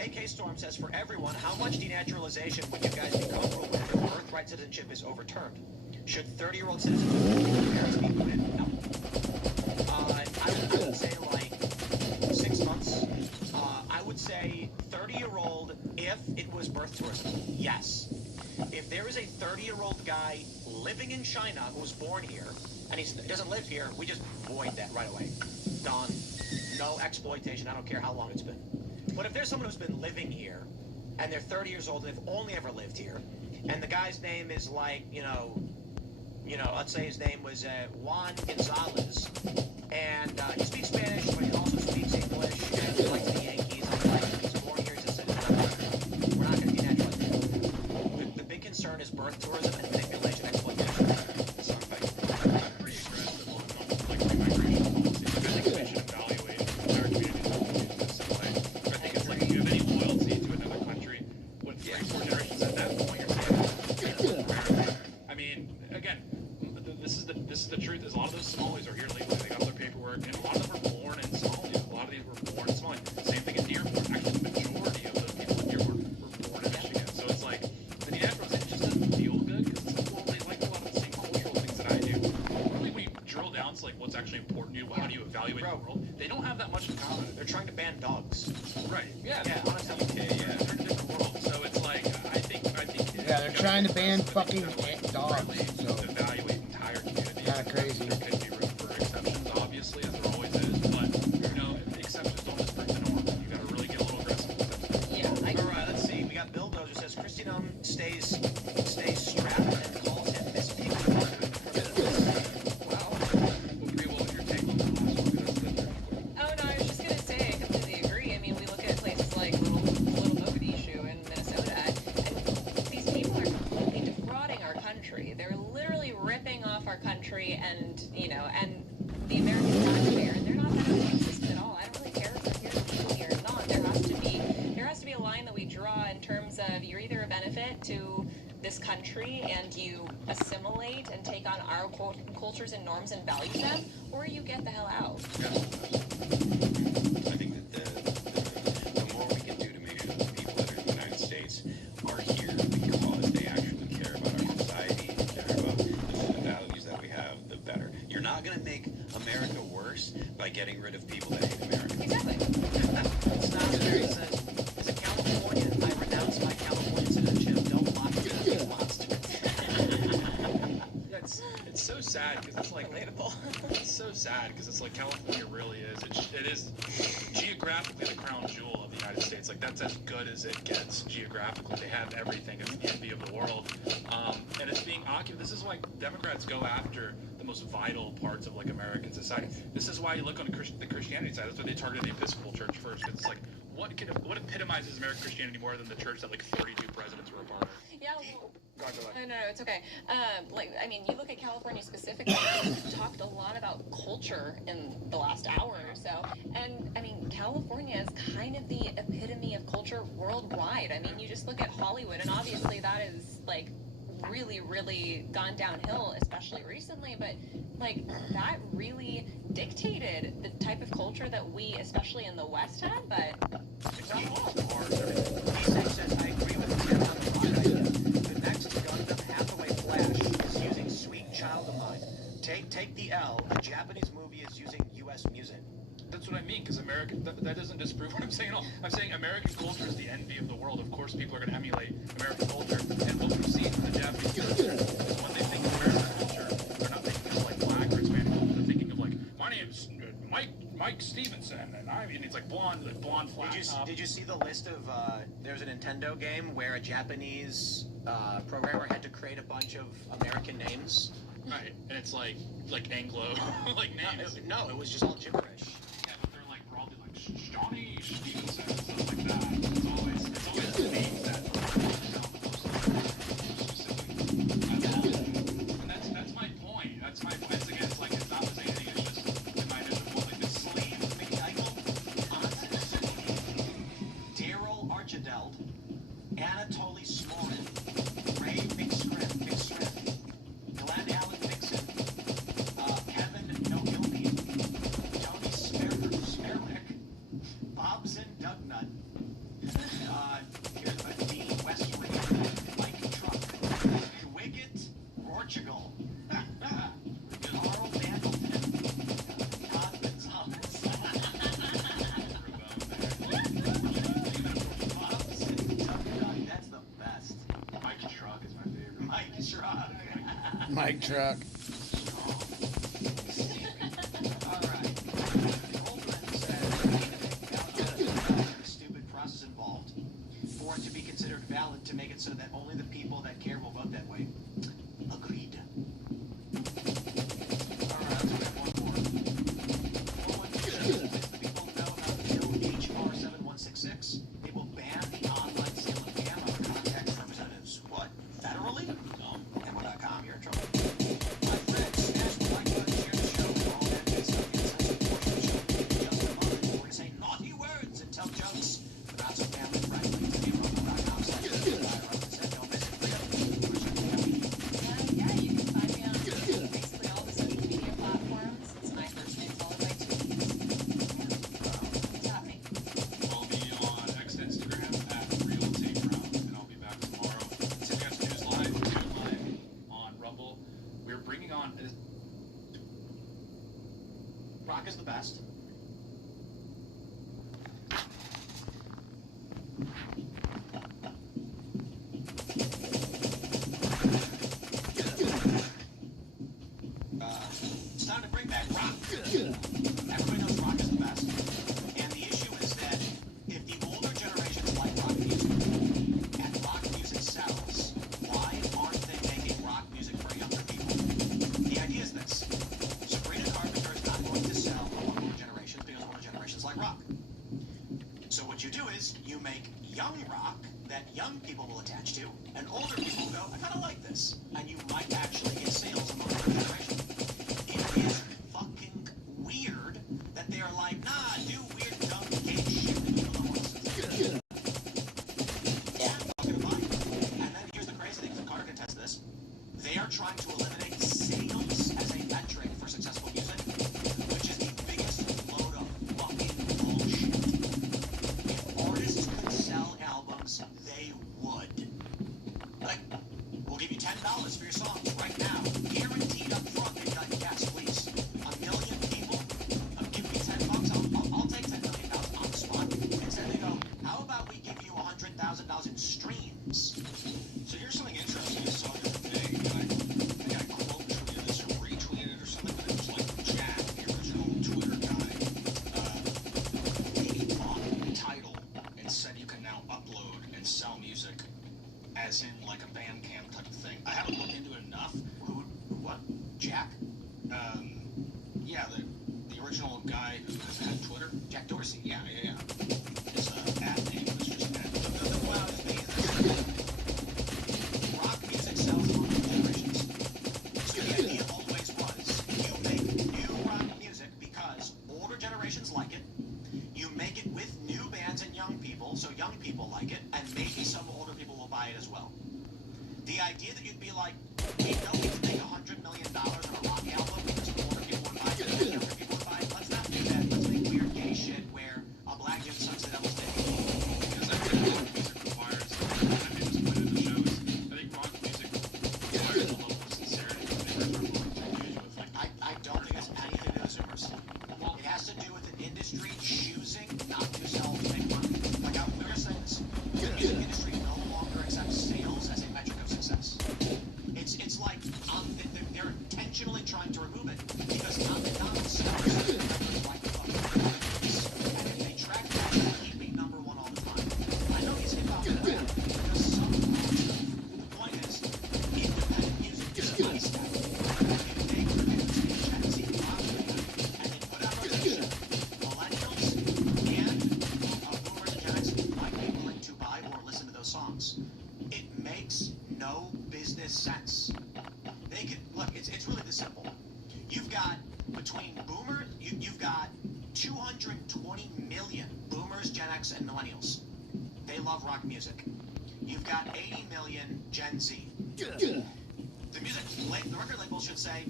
AK Storm says, for everyone, how much denaturalization would you guys be comfortable with if birthright citizenship is overturned? Should 30-year-old citizenship of parents be booted? No. I would say like 6 months. I would say 30-year-old if it was birth tourism. Yes. If there is a 30-year-old guy living in China who's born here and he doesn't live here, we just void that right away. Done. No exploitation. I don't care how long it's been. But if there's someone who's been living here and they're 30 years old and they've only ever lived here, and the guy's name is like, let's say his name was Juan Gonzalez, and he speaks Spanish, but he also speaks English, and he likes the Yankees, and like, he's born here, he's a citizen. We're not going to denaturalize him. The big concern is birth tourism and manipulation exploitation. So, I'm pretty aggressive on like remigration policies. I think they should evaluate our communities in some way. I think it's like if you have any loyalty to another country, what 3-4 generations at that point, you're saying, I mean, again, this is the truth. Is a lot of those Somalis are here legally. They got all their paperwork, and a lot of them were born in Somalia. A lot of these were born in Somalia. Same thing in Dearborn. Actually, the majority of those people in Dearborn were born in Michigan. So it's like the denaturalization just doesn't feel good because it's like, well, they like a lot of the same cultural things that I do. Really, when you drill down to like what's actually important to you, how do you evaluate the world? They don't have that much in common. they're trying to ban dogs. Right. Yeah. Yeah, honestly. Okay. Yeah. They're in a different world. So it's like I think. Yeah, they're trying to ban fucking dogs. really So evaluate entire communities. Kinda crazy. There could be room for exceptions, obviously, as there always is, but exceptions don't just bring the norm. You got to really get a little aggressive with them. Yeah. All right, let's see. We got Bill Dozer says Christian stays strapped and calls him Miss Piggy. Wow. Well, your take on that last one? Oh no, I was just gonna say I completely agree. I mean, we look at places like Little Mogadishu in Minnesota, and these people are completely defrauding our country. They're literally ripping off our country, and and the American taxpayer, and they're not that consistent at all. I don't really care if they're here legally or not. There has to be a line that we draw in terms of you're either a benefit to this country and you assimilate and take on our cultures and norms and value them, or you get the hell out. I think that the more we can do to make sure that the people that are in the United States are here because they actually care about our society and care about the values that we have, the better. You're not going to make America worse by getting rid of people that hate America. Exactly. Snobberry says, as a Californian, I renounce my Californian citizenship. Don't lock me in these monsters. It's so sad because it's like relatable. It's so sad because it's like California really is. It is geographically the crown jewel of the United States. Like that's as good as it gets geographically. They have everything. It's the envy of the world, and it's being occupied. This is why Democrats go after the most vital parts of like American society. This is why you look on the Christianity side. That's why they targeted the Episcopal Church first. Because it's like what epitomizes American Christianity more than the church that like 32 presidents were a part of? Yeah. Well, no, no, it's okay. You look at California specifically. We've talked a lot about culture in the last hour or so, and I mean, California is kind of the epitome of culture worldwide. I mean, you just look at Hollywood, and obviously that is like really, really gone downhill, especially recently. But like that really dictated the type of culture that we, especially in the West, had. But He says, I agree with Tim on the rock idea. The next Gundam Hathaway Flash is using Sweet Child of Mine. Take the L. A Japanese movie is using U.S. music. That's what I mean, because that doesn't disprove what I'm saying at all. I'm saying American culture is the envy of the world. Of course, people are going to emulate American culture. And what we've seen from the Japanese culture is when they think of American culture, they're not thinking of like black or Hispanic culture. They're thinking of like, my name's Mike Stevenson, and it's like blonde flat. Did you see the list of? There's a Nintendo game where a Japanese programmer had to create a bunch of American names. Right, and it's like Anglo, like names. No, it was just all gibberish. Yeah, but they're like we're all doing like Johnny Stevenson and stuff like that. It's always names that and that's my point. That's my point. Again, it's like it's not the same thing. It's just in my head, like the Sleeve McNichol, Daryl Archideld, Anatoly Smorin, Ray McScriff, Glenn Allen Nixon, Kevin Nogilby, Tony Smerlick, Bobson Dugnut, here's a Dean Westring, Mike Truck, Wiggett Portugal, Carl Mandleton, Todd Gonzalez, Bobson Dugnut, that's the best. Mike Truck is my favorite. Mike Truck. Mike Truck. All right. Holden said, stupid process involved for it to be considered valid to make it so that only the people that care will vote that way. Agreed. All right, let's grab one more. 412 lets the people know about the bill HR 7166. It will ban the online sale of gamma contact representatives. What? Federally? No. Ammo.com, you're in trouble. My friends, smash the like button, share the show, and all that good stuff. The insensitive portion of the show will be just a moment. We're going to say naughty words and tell jokes, but not so family friendly. To be rumble.com/. Don't miss it. yeah, you can find me on basically all the social media platforms. It's my first name followed by 2 E's. Tap me. I'll be on X and Instagram at Real Tape Round, and I'll be back tomorrow. Send you guys news live, we're doing live on Rumble. We're bringing on. Rock is the best. young people will attach to, and older people will go, I kind of like this. And you might actually get sales among the generation. It is fucking weird that they're like, nah, do weird, dumb, gay shit that people don't want to listen to. Yeah, I'm gonna buy it. And then here's the crazy thing, Carter can attest to this. They are trying to eliminate sales as a metric for successful music, which is the biggest load of fucking bullshit. If artists could sell albums, they would. Like, we'll give you $10 for your songs right now, guaranteed up front. They'd be like, yes, please. 1 million people, give me $10. I'll take $10 million on the spot. Instead they go, how about we give you $100,000 in streams? So here's something interesting. I saw the other day, and I think I quote tweeted this or retweeted it or something, but it was like Jack, the original Twitter guy, he bought Tidal and said you can now upload and sell music as in like a Bandcamp type of thing. I haven't looked into it enough. Who what? Jack? Yeah, the original guy who had Twitter. Jack Dorsey. Yeah. His ad name was just that. The wildest thing is rock music sells among generations. So the idea always was, you make new rock music because older generations like it. You make it with new bands and young people, so young people like it, and maybe some older people will buy it as well. The idea that you'd be like, we know we can make $100 million on a rock album because older people would buy it, and younger people would buy it. Let's not do that. Let's make weird gay shit where a black dude sucks the devil's dick. Because I think rock music requires, I mean, this point of the show is, I think rock music requires a level of sincerity that they never going to engage with. Like, I don't think it's anything to do with Zoomers. It has to do with an industry choosing not to sell to make money. Like we were saying this, the music industry no longer accepts sales as a metric of success. It's like they're intentionally trying to remove it because not sells like fucking and if they track that, they'll keep being number one all the time. I know he's hip hop because some the point is independent music is a money stack. If they produce a Gen Z rock band and they put out a rotation, millennials and boomers and Gen X might be willing to buy or listen to those songs. It makes no business sense. They could look. It's really this simple. You've got between boomer, you've got 220 million boomers, Gen X, and millennials. They love rock music. You've got 80 million Gen Z. The record label should say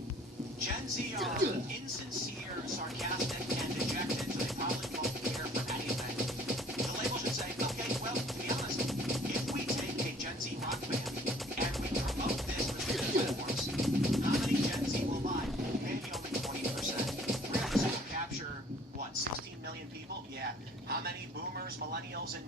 Gen Z are insincere, sarcastic, and dejected, so they probably won't care for anything. The label should say, okay, well, to be honest, if we take a Gen Z rock band and we promote this with the platforms, how many Gen Z will buy? Maybe only 20%. We're going to capture, what, 16 million people? Yeah. How many boomers, millennials, and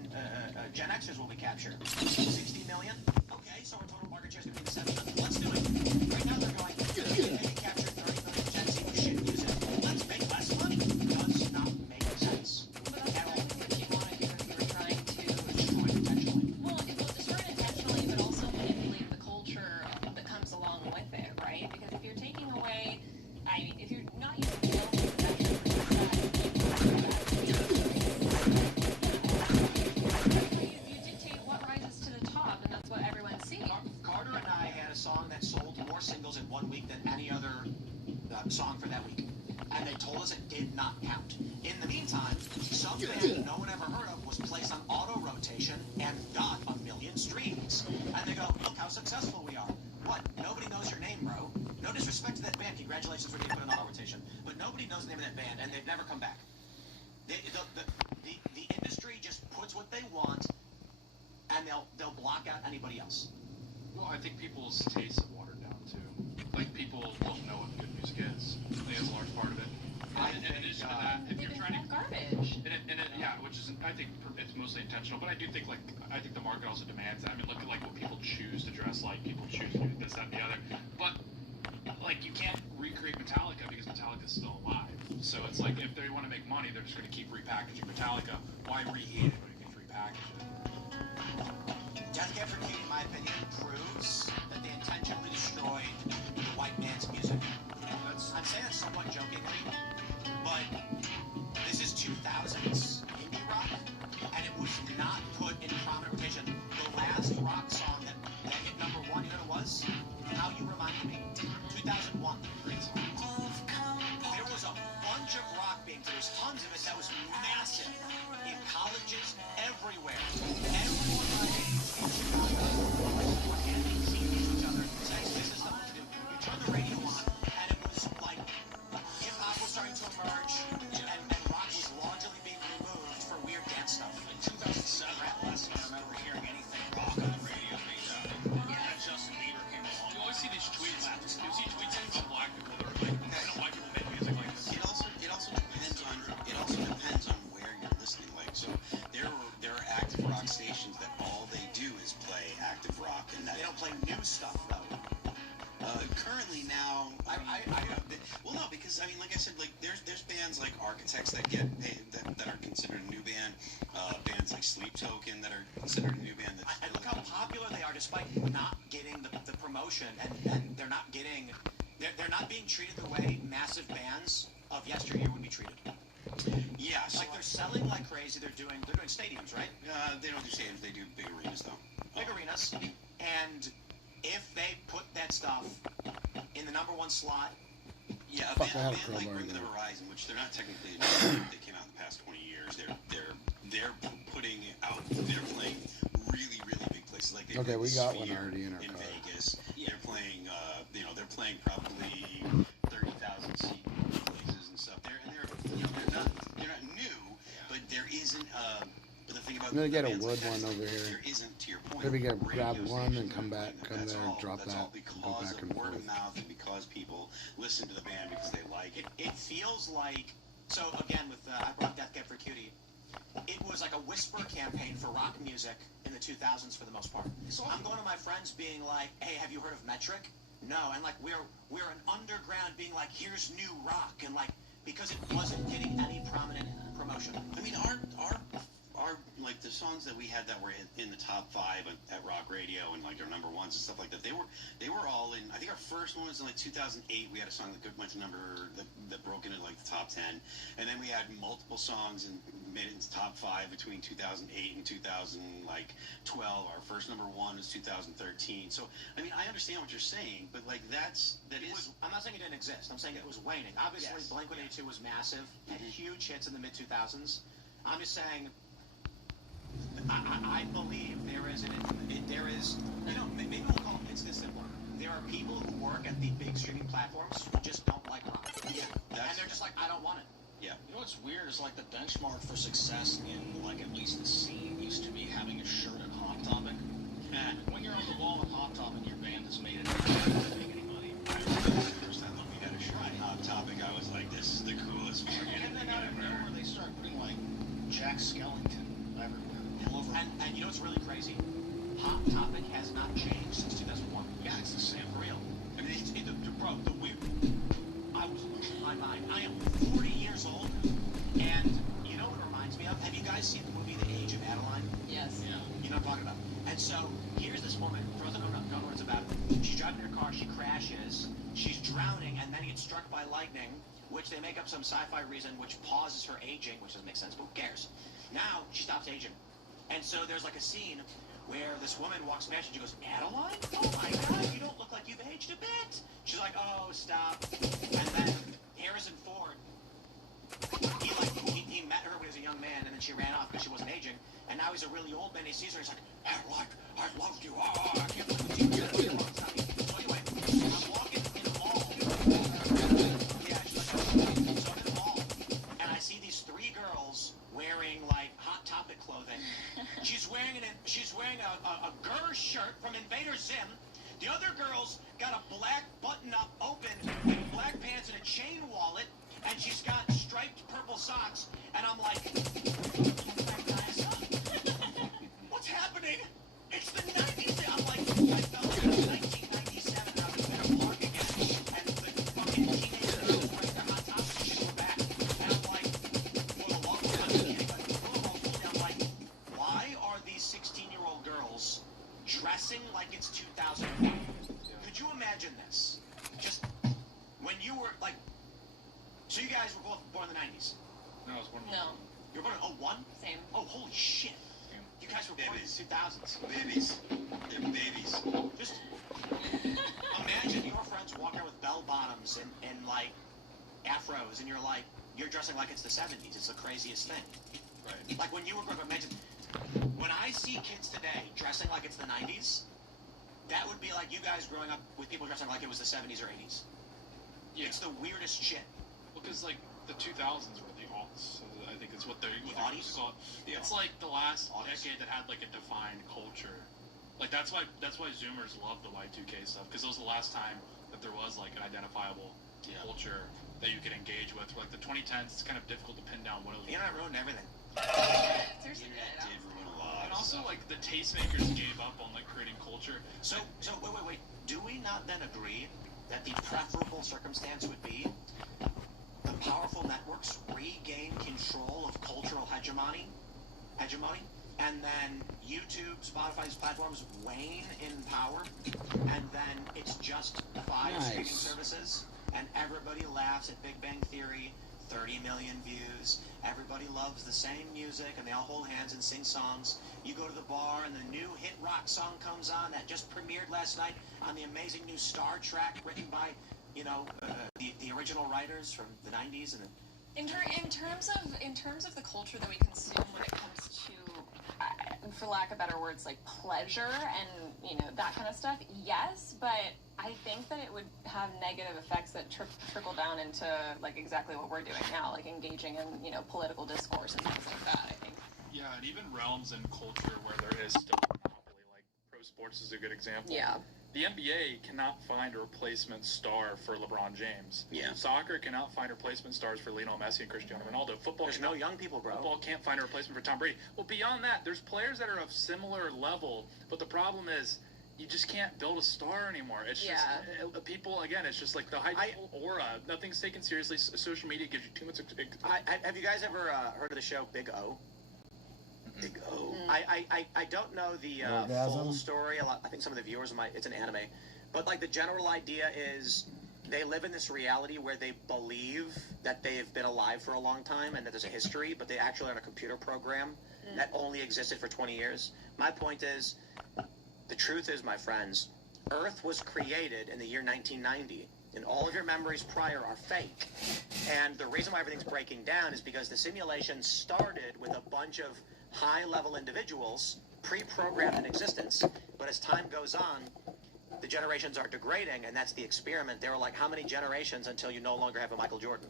Gen Xers will we capture? 60 million? Okay, so our total market share is going to be 7. Let's do it. Right now they're going, we can maybe capture 30 million Gen Z with shit music. Let's make less money. Does not make sense. But that's exactly what you want to do if you were trying to Destroy it intentionally. Well, it will destroy it intentionally, but also manipulate the culture that comes along with it, right? Because if you're taking away, if you're not using sales as a metric for you dictate what rises to the top, and that's what everyone sees. Carter and I had a song that sold more singles in 1 week than any other song for that week. And they told us it did not count. In the meantime, some band no one ever heard of was placed on auto rotation and got 1 million streams. And they go, look how successful we are. What? Nobody knows your name, bro. No disrespect to that band. Congratulations for getting put on auto rotation. But nobody knows the name of that band, and they've never come back. The industry just puts what they want, and they'll block out anybody else. well, I think people's tastes have watered down too. Like people don't know what good music is. I think that's a large part of it. And in addition to that, if you're trying to garbage, yeah, which is I think it's mostly intentional, but I do think I think the market also demands that. I mean, look at like what people choose to dress like. People choose to do this, that, and the other. But like you can't recreate Metallica because Metallica's still alive. So it's like if they want to make money, they're just going to keep repackaging Metallica. Why reheat it when you can repackage it? Death Cab for Cutie, in my opinion, proves that they intentionally destroyed the white man's music. I'm saying that somewhat jokingly, but this is 2000s indie rock, and it was not put in prominent rotation. The last bridges, everywhere. Everyone my age in Chicago, handing CDs to each other, saying this is something to do. You turn the radio on, and it was like hip-hop was starting to emerge, and rock was largely being removed for weird dance stuff. In 2007, last time I remember hearing anything rock on the radio, Justin Bieber came along. You always see these tweets. You see tweets about black people that are like, I don't white people make music like this. It also depends on where you're listening. Like, so there are active rock stations that all they do is play active rock, and that They don't play new stuff though. currently now, well, no, because I mean, like I said, like there's bands like Architects that get that are considered a new band, bands like Sleep Token that are considered a new band. And look how popular they are, despite not getting the promotion, and they're not getting, they're not being treated the way massive bands of yesteryear would be treated. Yeah, so Like they're selling like crazy. They're doing stadiums, right? they don't do stadiums; they do big arenas, though. Big arenas, and if they put that stuff in the #1 slot, Yeah, a Fuck, I band, have a like crowbar Bring Me the there. Horizon, which they're not technically a new band, they came out in the past 20 years. They're putting out. They're playing really big places. Like they Okay, played we the got one Sphere already in our in car. Vegas. They're playing. They're playing probably 30,000 seat places and stuff. They're not new, but there isn't. But the thing about I'm gonna get a bands wood like that is one over there here. isn't, to your point. Maybe grab radio one and stations come that are back, playing that. come That's there, all- drop that's all that, and go because back of and word forth. of mouth and because people listen to the band because they like it. it feels like, so again with I brought Death Cab for Cutie, it was like a whisper campaign for rock music in the 2000s for the most part. So I'm going to my friends being like, hey, have you heard of Metric? No. And like we're an underground being like, here's new rock, and like because it wasn't getting any prominent promotion. I mean, our like the songs that we had that were in the top 5 at rock radio and like our #1s and stuff like that, they were all in. I think our first one was in like 2008. We had a song that went to that broke into like the top 10, and then we had multiple songs and made it into top 5 between 2008 and 2012. Our first #1 was 2013. So I mean, I understand what you're saying, but like I'm not saying it didn't exist. I'm saying it was waning. Obviously, Yes. Blink-182 was massive, had huge hits in the mid 2000s. I'm just saying. I believe there is, maybe we'll call it, it's this simpler. There are people who work at the big streaming platforms who just don't like rock. Yeah, and they're just like, I don't want it. Yeah. You know what's weird is like the benchmark for success in like at least the scene used to be having a shirt at Hot Topic. And when you're on the wall at Hot Topic, your band has made it. Doesn't make any money. I remember the first time that we had a show on Hot Topic, I was like, this is the coolest fucking And then thing out of ever. nowhere, they start putting like Jack Skellington everywhere. All over. And you know what's really crazy? Hot Topic has not changed since 2001. Yeah, it's the same. For real. I mean, bro, the weird. I was losing my mind. I am 40 years old, and you know what it reminds me of? Have you guys seen the movie The Age of Adeline? Yes. Yeah. You know what I'm talking about? And so, here's this woman, for those that don't know what it's about. She's driving her car, she crashes, she's drowning, and then gets struck by lightning, which they make up some sci-fi reason which pauses her aging, which doesn't make sense, but who cares? Now, she stops aging. And so there's like a scene where this woman walks past and she goes, Adeline? Oh my God, you don't look like you've aged a bit. She's like, oh, stop. And then Harrison Ford, he met her when he was a young man, and then she ran off because she wasn't aging. And now he's a really old man. He sees her, he's like, Adeline, I loved you. Oh, I can't believe you did it. So anyway, I'm walking in the mall. Yeah, she's like, so I'm in the mall, and I see these 3 girls wearing like Hot Topic clothing. She's wearing a Gurr shirt from Invader Zim. The other girl's got a black button-up open with black pants and a chain wallet, and she's got striped purple socks. And I'm like, what's happening? It's the 90s. I'm like, I felt like it was 1997 and I was in a park again, and the fucking teenage girls wearing their Hot Topic shit were back. And I'm like, for the long time, I'm kidding, but for the long time, I'm like, why are these 16-year-old girls dressing like it's 2001? Could you imagine this? Just when you were like, so you guys were both born in the 90s. No, I was born. No. You were born in 01? Same. Oh, holy shit. You guys were born in the 2000s. Babies. They're babies. Just imagine your friends walking around with bell bottoms and like afros, and you're dressing like it's the 70s. It's the craziest thing. Right. Like when you were growing up, imagine, when I see kids today dressing like it's the 90s, that would be like you guys growing up with people dressing like it was the 70s or 80s. Yeah. It's the weirdest shit. Well, because like the 2000s were the aughts. So I think it's what they're aughties. It's like the last decade that had like a defined culture. Like that's why Zoomers love the Y2K stuff, because it was the last time that there was like an identifiable culture that you could engage with. For like the 2010s, it's kind of difficult to pin down what it was. The internet ruined everything. Seriously, Internet did ruin a lot. And also, like, the tastemakers gave up on, like, creating culture. So, wait. Do we not then agree that the preferable circumstance would be the powerful networks regain control of cultural hegemony, and then YouTube, Spotify's platforms wane in power, and then it's just 5 streaming services, and everybody laughs at Big Bang Theory, 30 million views, everybody loves the same music, and they all hold hands and sing songs. You go to the bar, and the new hit rock song comes on that just premiered last night on the amazing new Star Trek, written by, the original writers from the 90s. And in terms of the culture that we consume when it comes to, for lack of better words, like pleasure and that kind of stuff, yes, but I think that it would have negative effects that trickle down into like exactly what we're doing now, like engaging in political discourse and things like that. I think. Yeah, and even realms in culture where there is still a monopoly, like pro sports is a good example. Yeah. The NBA cannot find a replacement star for LeBron James. Yeah. Soccer cannot find replacement stars for Lionel Messi and Cristiano Ronaldo. There's no young people, bro. Football can't find a replacement for Tom Brady. Well, beyond that, there's players that are of similar level, but the problem is you just can't build a star anymore. It's just people, again, it's just like the hype aura. Nothing's taken seriously. Social media gives you too much. Have you guys ever heard of the show Big O? Big O. I don't know the full story. I think some of the viewers might. It's an anime, but like the general idea is they live in this reality where they believe that they've been alive for a long time and that there's a history, but they actually are on a computer program that only existed for 20 years. My point is, the truth is, my friends, Earth was created in the year 1990. And all of your memories prior are fake. And the reason why everything's breaking down is because the simulation started with a bunch of high-level individuals pre-programmed in existence. But as time goes on, the generations are degrading, and that's the experiment. They were like, how many generations until you no longer have a Michael Jordan?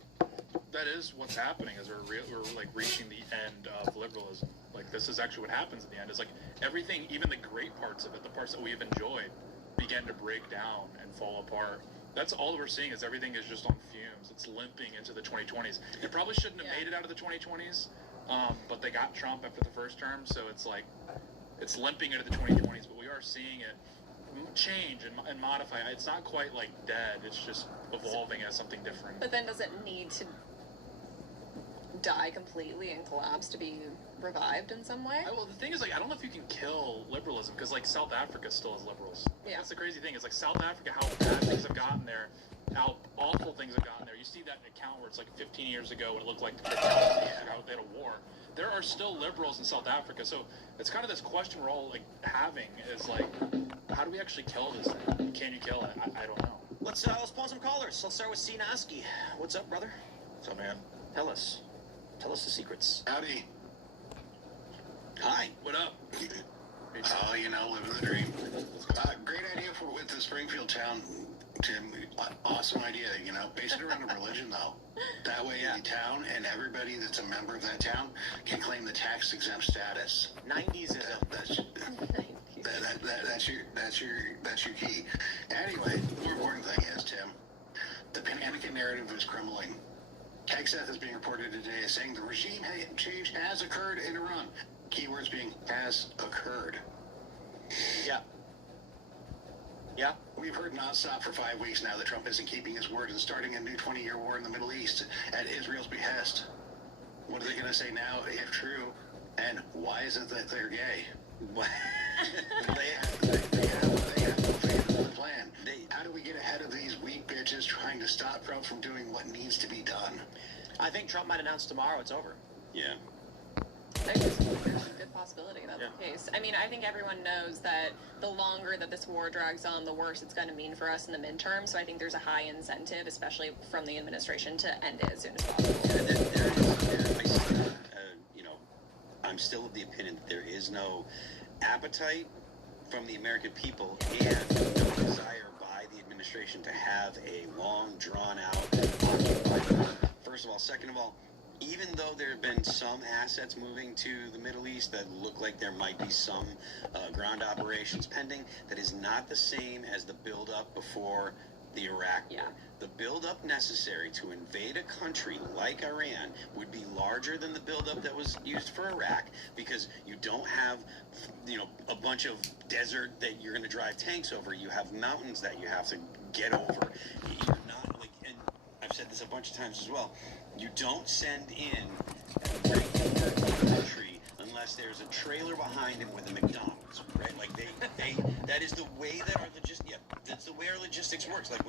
That is what's happening, is we're like reaching the end of liberalism. Like, this is actually what happens in the end. It's like everything, even the great parts of it, the parts that we've enjoyed, begin to break down and fall apart. That's all we're seeing, is everything is just on fumes. It's limping into the 2020s. It probably shouldn't have made it out of the 2020s, but they got Trump after the first term, so it's like, it's limping into the 2020s, but we are seeing it change and modify. It's not quite like dead, it's just evolving as something different. But then does it need to die completely and collapse to be revived in some way? Well, the thing is, like, I don't know if you can kill liberalism, because, like, South Africa still has liberals. Yeah. That's the crazy thing. Is like South Africa, how bad things have gotten there, how awful things have gotten there. You see that account where it's like 15 years ago when it looked like they had a war. There are still liberals in South Africa, so it's kind of this question we're all like having is like, how do we actually kill this thing? Can you kill it? I don't know. Let's pull some callers. Let's start with Sinaski. What's up, brother? What's up, man? Tell us the secrets. Howdy. Hi. What up? Oh, living the dream. Great idea with the Springfield town, Tim. Awesome idea, Base it around a religion, though. That way the town and everybody that's a member of that town can claim the tax-exempt status. 90s-ism. That's your key. Anyway, the more important thing is, Tim, the Panican narrative is crumbling. Hegseth is being reported today as saying the regime change has occurred in Iran. Keywords being has occurred. Yeah. Yeah. We've heard nonstop for 5 weeks now that Trump isn't keeping his word and starting a new 20-year war in the Middle East at Israel's behest. What are they going to say now, if true? And why is it that they're gay? They have no faith in the plan. How do we get ahead of these weak bitches trying to stop Trump from doing what needs to be done? I think Trump might announce tomorrow it's over. Yeah. I think there's a good possibility that's the case. I mean, I think everyone knows that the longer that this war drags on, the worse it's going to mean for us in the midterm. So I think there's a high incentive, especially from the administration, to end it as soon as possible. And then there is, I'm still of the opinion that there is no appetite from the American people and no desire by the administration to have a long, drawn-out occupation. First of all. Second of all, even though there have been some assets moving to the Middle East that look like there might be some ground operations pending, that is not the same as the buildup before the Iraq War. The buildup necessary to invade a country like Iran would be larger than the buildup that was used for Iraq, because you don't have, a bunch of desert that you're going to drive tanks over. You have mountains that you have to get over. You're not like, and I've said this a bunch of times as well, you don't send in a regular country unless there's a trailer behind him with a McDonald's, right? Like that is the way that that's the way our logistics works. Like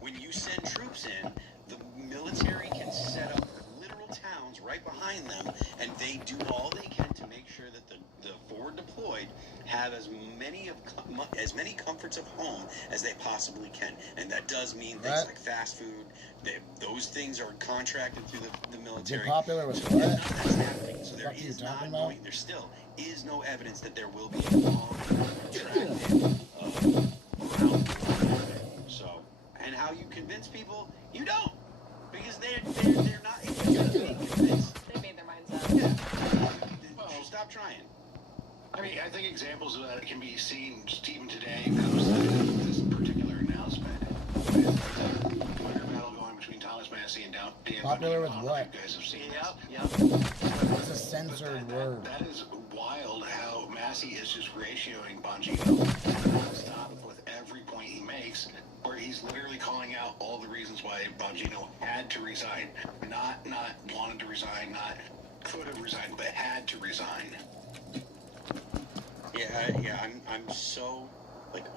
when you send troops in, the military can set up literal towns right behind them, and they do all they can to make sure that the forward deployed have as many comforts of home as they possibly can. And that does mean things like fast food. Those things are contracted through the military. Popular with what? That's happening. So there still is no evidence that there will be a long, protracted ground war. So, and how you convince people, you don't, because they're not able to be convinced. They made their minds up. Yeah. Stop trying. I mean, I think examples of that can be seen just even today comes to this particular announcement. With the Twitter battle going between Thomas Massey and Dan. Popular with what? You guys have seen Yep. It's a censored word. That is wild how Massey is just ratioing Bongino nonstop with every point he makes, where he's literally calling out all the reasons why Bongino had to resign. Not wanted to resign, not could have resigned, but had to resign. Yeah, I'm so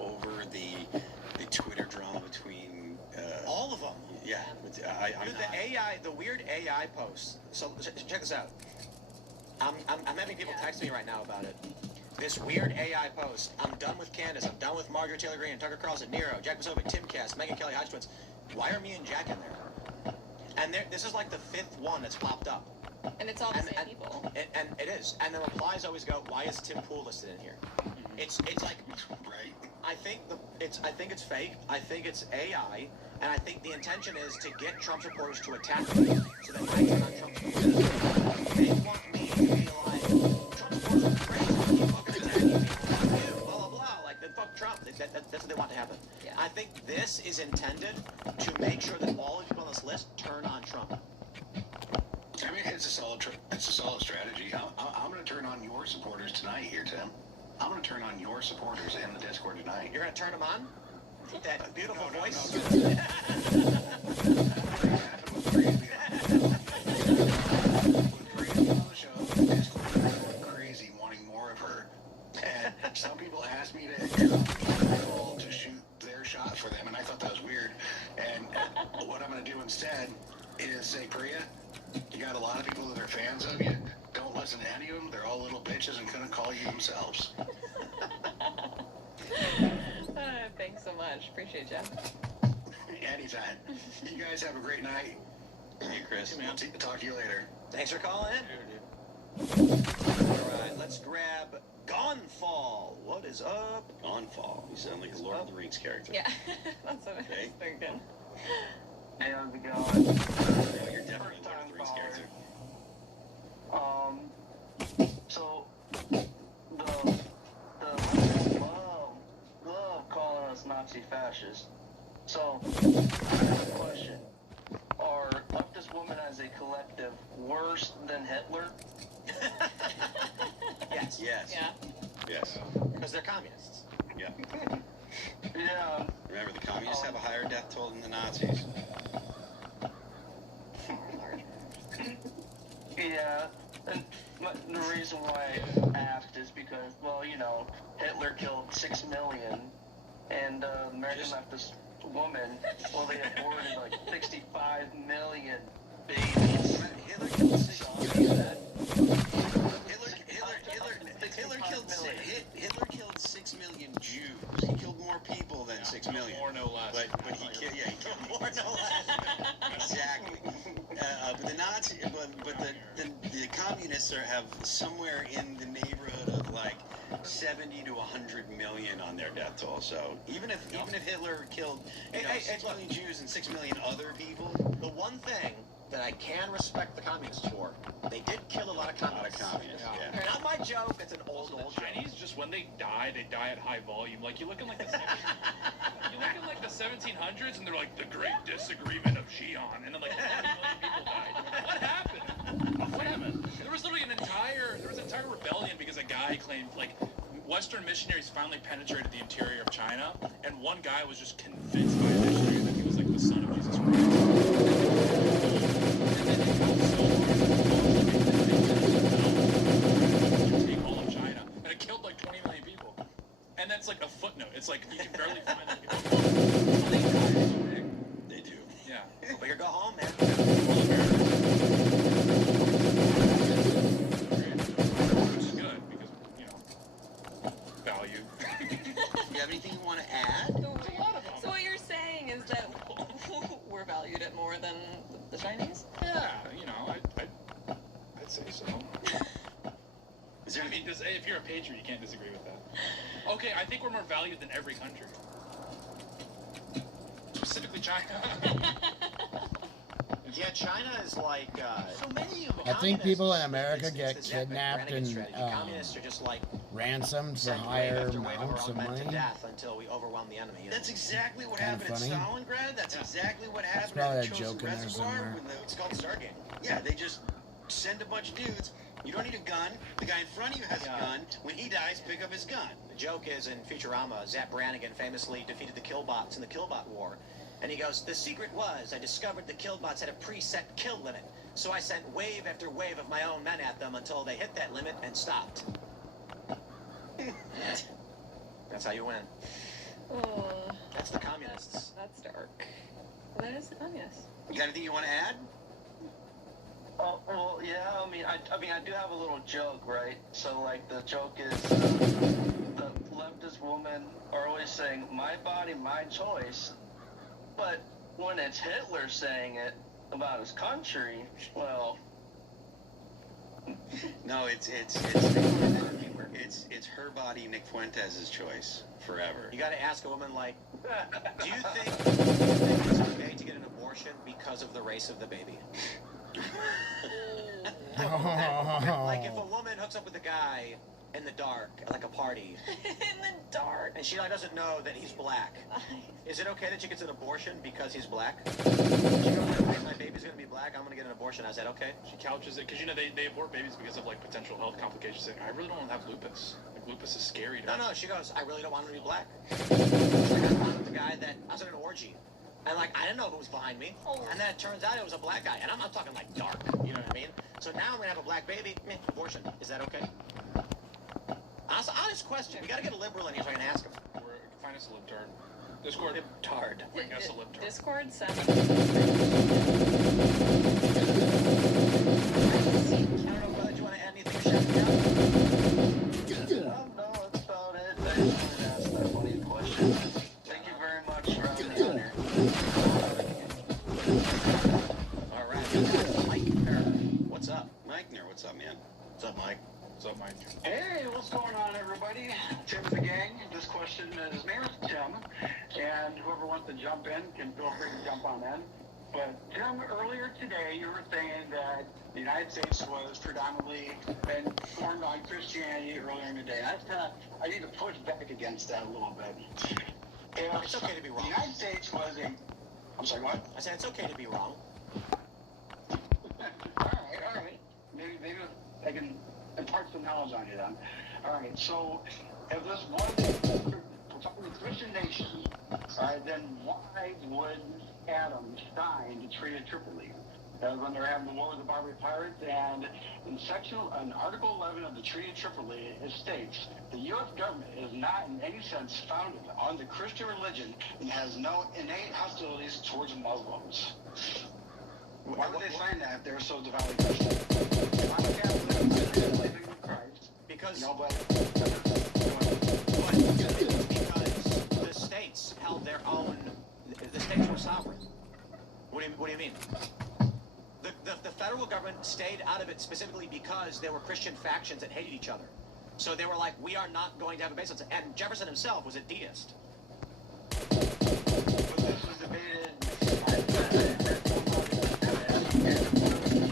over the Twitter drama between all of them. Yeah, the weird AI posts. So check this out. I'm having people text me right now about it. This weird AI post. I'm done with Candace. I'm done with Margaret Taylor Greene, Tucker Carlson, Nero, Jack Posobiec, Tim Cass, Megan Kelly, Hodge Twins. Why are me and Jack in there? And this is like the 5th one that's popped up. And it's all the same people. And it is. And the replies always go, "Why is Tim Pool listed in here?" It's like, right. I think it's fake. I think it's AI, and I think the intention is to get Trump supporters to attack me, so that I turn on Trump supporters. They want me to be like, Trump supporters are crazy. Keep fucking attacking me. Fuck you. Blah blah blah. Like, then fuck Trump. That's what they want to happen. Yeah. I think this is intended to make sure that all the people on this list turn on Trump. I mean, it's a solid strategy. I'm going to turn on your supporters tonight here, Tim. I'm going to turn on your supporters in the Discord tonight. You're going to turn them on? With that beautiful voice? Crazy, wanting more of her. And some people asked me to shoot their shot for them, and I thought that was weird. And what I'm going to do instead is say, Priya, you got a lot of people that are fans of you. Don't listen to any of them. They're all little bitches and couldn't call you themselves. Thanks so much. Appreciate you. Anytime. You guys have a great night. Hey, Chris. I'll talk to you later. Thanks for calling in. All right, let's grab Gonfall. What is up? Gonfall. You sound like a Lord of the Rings character. Yeah, that's what I was thinking. Hey, how's it going? No, you're definitely a Lord of the Rings character. So the leftists love calling us Nazi fascists. So I have a question: are leftist women as a collective worse than Hitler? Yes. Yes. Yeah. Yes. Because they're communists. Yeah. Yeah. Remember, the communists have a higher death toll than the Nazis. Yeah, and the reason why I asked is because, well, Hitler killed 6 million, and American leftist woman, well, they aborted like 65 million babies. Hitler killed 6 million. Hitler killed 6 million Jews. He killed more people than 6 million. More, no less. But he killed more, no less. Exactly. But the Nazi, but the communists have somewhere in the neighborhood of like 70 to 100 million on their death toll. So even if Hitler killed 6 million Jews and 6 million other people, the one thing that I can respect the communists for, they did kill a lot of communists. Yeah. Not my joke. It's an old Chinese, just when they die at high volume. Like you look in like the 1700s, and they're like the Great Disagreement of Xi'an, and then like 1 million people died. What happened? What happened? There was literally an entire rebellion because a guy claimed like Western missionaries finally penetrated the interior of China, and one guy was just convinced by a missionary that he was like the son of Jesus Christ. Take all of China, and it killed like 20 million people. And that's like a footnote. It's like you can barely find them. they do. Yeah. But you go home, man. Which is good because value. You have anything you want to add? So what you're saying is that we're valued at more than the Chinese? Yeah, I'd say so. If you're a patriot, you can't disagree with that. Okay, I think we're more valued than every country. Specifically China. Yeah, China is like so many. I think people in America get kidnapped and communists are just like ransomed for higher amounts of money. To death until we overwhelm the enemy. That's exactly what Kind of happened at funny. Stalingrad. That's exactly what happened probably at a the joke Chosin in there Reservoir. somewhere. It's called Stargate. Yeah, they just send a bunch of dudes. You don't need a gun. The guy in front of you has a gun. When he dies, pick up his gun. The joke is in Futurama, Zap Brannigan famously defeated the Killbots in the Killbot War. And he goes, the secret was I discovered the Killbots had a preset kill limit. So I sent wave after wave of my own men at them until they hit that limit and stopped. That's how you win. Oh, That's the communists. that's dark. That is the communists. You got anything you want to add? Oh, well, yeah, I mean, I do have a little joke, right? So, like, the joke is, the leftist women are always saying, my body, my choice. But when it's Hitler saying it about his country, well... No, it's her body, Nick Fuentes' choice forever. You got to ask a woman like, do you think it's okay to get an abortion because of the race of the baby? Like if a woman hooks up with a guy in the dark at like a party In the dark. and she like doesn't know that he's black, is it okay that she gets an abortion because he's black? She goes, wait, my baby's gonna be black, I'm gonna get an abortion. I said, okay. She couches it because they abort babies because of like potential health complications. Saying, I really don't want to have lupus. Like lupus is scary to me. No, she goes, I really don't want him to be black. She's like, I was with the guy that I was at an orgy. And like I didn't know who was behind me. And then it turns out it was a black guy. And I'm not talking like dark, you know what I mean? So now I'm gonna have a black baby, abortion. Is that okay? Honest question. We gotta get a liberal in here so I can ask him. Find us a libtard. Discord. Libtard. Bring us a libtard. Discord send. I don't know, brother, do you want to add anything, Chef? No, that's about it. I just wanted to ask that funny question. Thank you very much for having me on here. All right. Mike Kerr. What's up? Mike, what's up, man? What's up, Mike? What's up, Mike? Hey, what's going on, everybody? Tim the gang. This question is name is Tim, and whoever wants to jump in can feel free to jump on in. But Tim, earlier today you were saying that the United States was predominantly been formed on Christianity earlier in the day. I need to push back against that a little bit. It's okay to be wrong. The United States was a... I'm sorry, what? I said it's okay to be wrong. All right. Maybe I can impart some knowledge on you then. All right, so if this was a Christian nation, all right, then why would Adam sign the Treaty of Tripoli? When they're having the war with the Barbary pirates, and in Article 11 of the Treaty of Tripoli, it states the U.S. government is not in any sense founded on the Christian religion and has no innate hostilities towards Muslims. Why would they sign that if they're so devoutly Christian? I'm a Catholic. I believe in Christ. Because Because the states held their own. The states were sovereign. What do you mean? the federal government stayed out of it specifically because there were Christian factions that hated each other. So they were like, we are not going to have a base on it. And Jefferson himself was a deist. But this was debated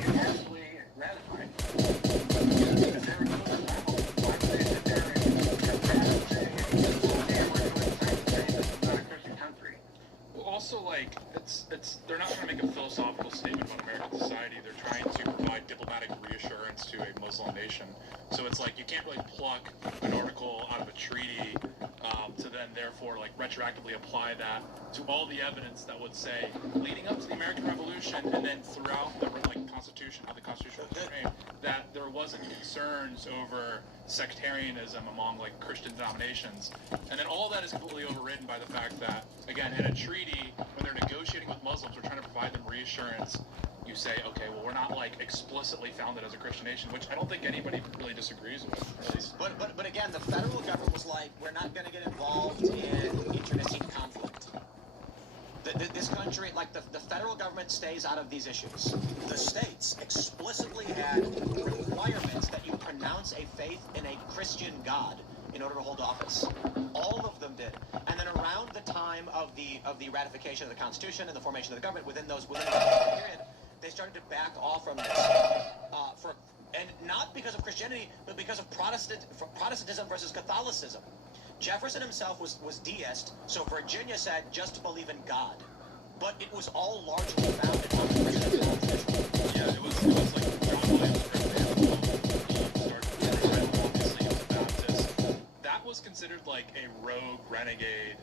unanimously ratified. Also, like, they're not trying to make a philosophical statement about American society. They're trying to provide diplomatic reassurance to a Muslim nation. So it's like you can't really pluck an article out of a treaty to then therefore like retroactively apply that to all the evidence that would say leading up to the American Revolution and then throughout the Constitution, how the Constitution was framed, that there wasn't concerns over sectarianism among like Christian denominations, and then all that is completely overridden by the fact that again in a treaty when they're negotiating with Muslims, we're trying to provide them reassurance. You say, okay, well, we're not like explicitly founded as a Christian nation, which I don't think anybody really disagrees with. At least. But again, the federal government was like, we're not going to get involved in internecine conflict. This country, like the federal government stays out of these issues. The states explicitly had requirements that you pronounce a faith in a Christian God in order to hold office. All of them did. And then around the time of the ratification of the Constitution and the formation of the government, within that period, they started to back off from this. And not because of Christianity, but because of Protestantism versus Catholicism. Jefferson himself was deist, so Virginia said just believe in God. But it was all largely founded on the Christian tradition. Yeah, it was like John Williams, for example, obviously he was a Baptist. That was considered like a rogue, renegade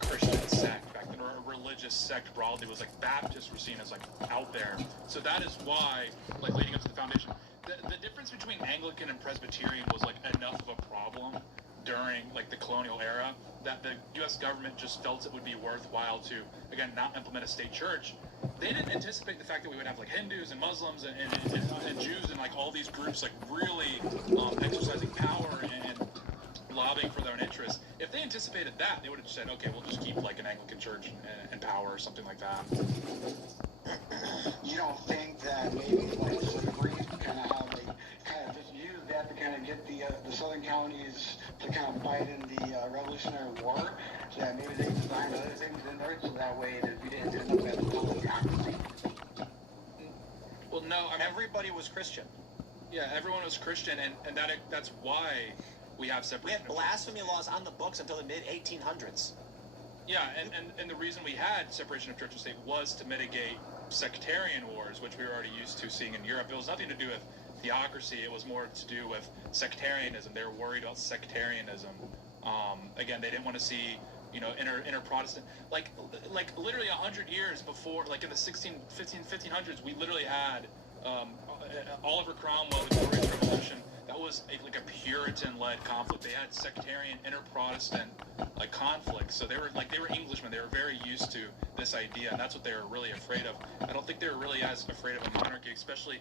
Christian sect back then, or a religious sect broadly. Was like Baptists were seen as like out there. So that is why, like leading up to the foundation, the difference between Anglican and Presbyterian was like enough of a problem during like the colonial era that the U.S. government just felt it would be worthwhile to again not implement a state church. They didn't anticipate the fact that we would have like Hindus and Muslims and Jews and like all these groups like really exercising power and lobbying for their own interests. If they anticipated that, they would have said, okay, we'll just keep like an Anglican church in power or something like that. You don't think that maybe like slavery kind of how they kind of just use that to kind of get the southern counties to kind of fight in the Revolutionary War, so that maybe they designed other things in there so that way that we didn't end up as a total democracy? Well, no, I mean, everybody was Christian. Yeah, everyone was Christian, and that's why we have separation. We had blasphemy laws on the books until the mid-1800s. Yeah, and the reason we had separation of church and state was to mitigate sectarian wars, which we were already used to seeing in Europe. It was nothing to do with theocracy. It was more to do with sectarianism. They were worried about sectarianism. Again, they didn't want to see, you know, inner Protestant, like literally 100 years before, like in the 1500s, we literally had Oliver Cromwell, the Glorious Revolution. That was like a Puritan-led conflict. They had sectarian, inter-Protestant like conflicts. So they were Englishmen. They were very used to this idea, and that's what they were really afraid of. I don't think they were really as afraid of a monarchy, especially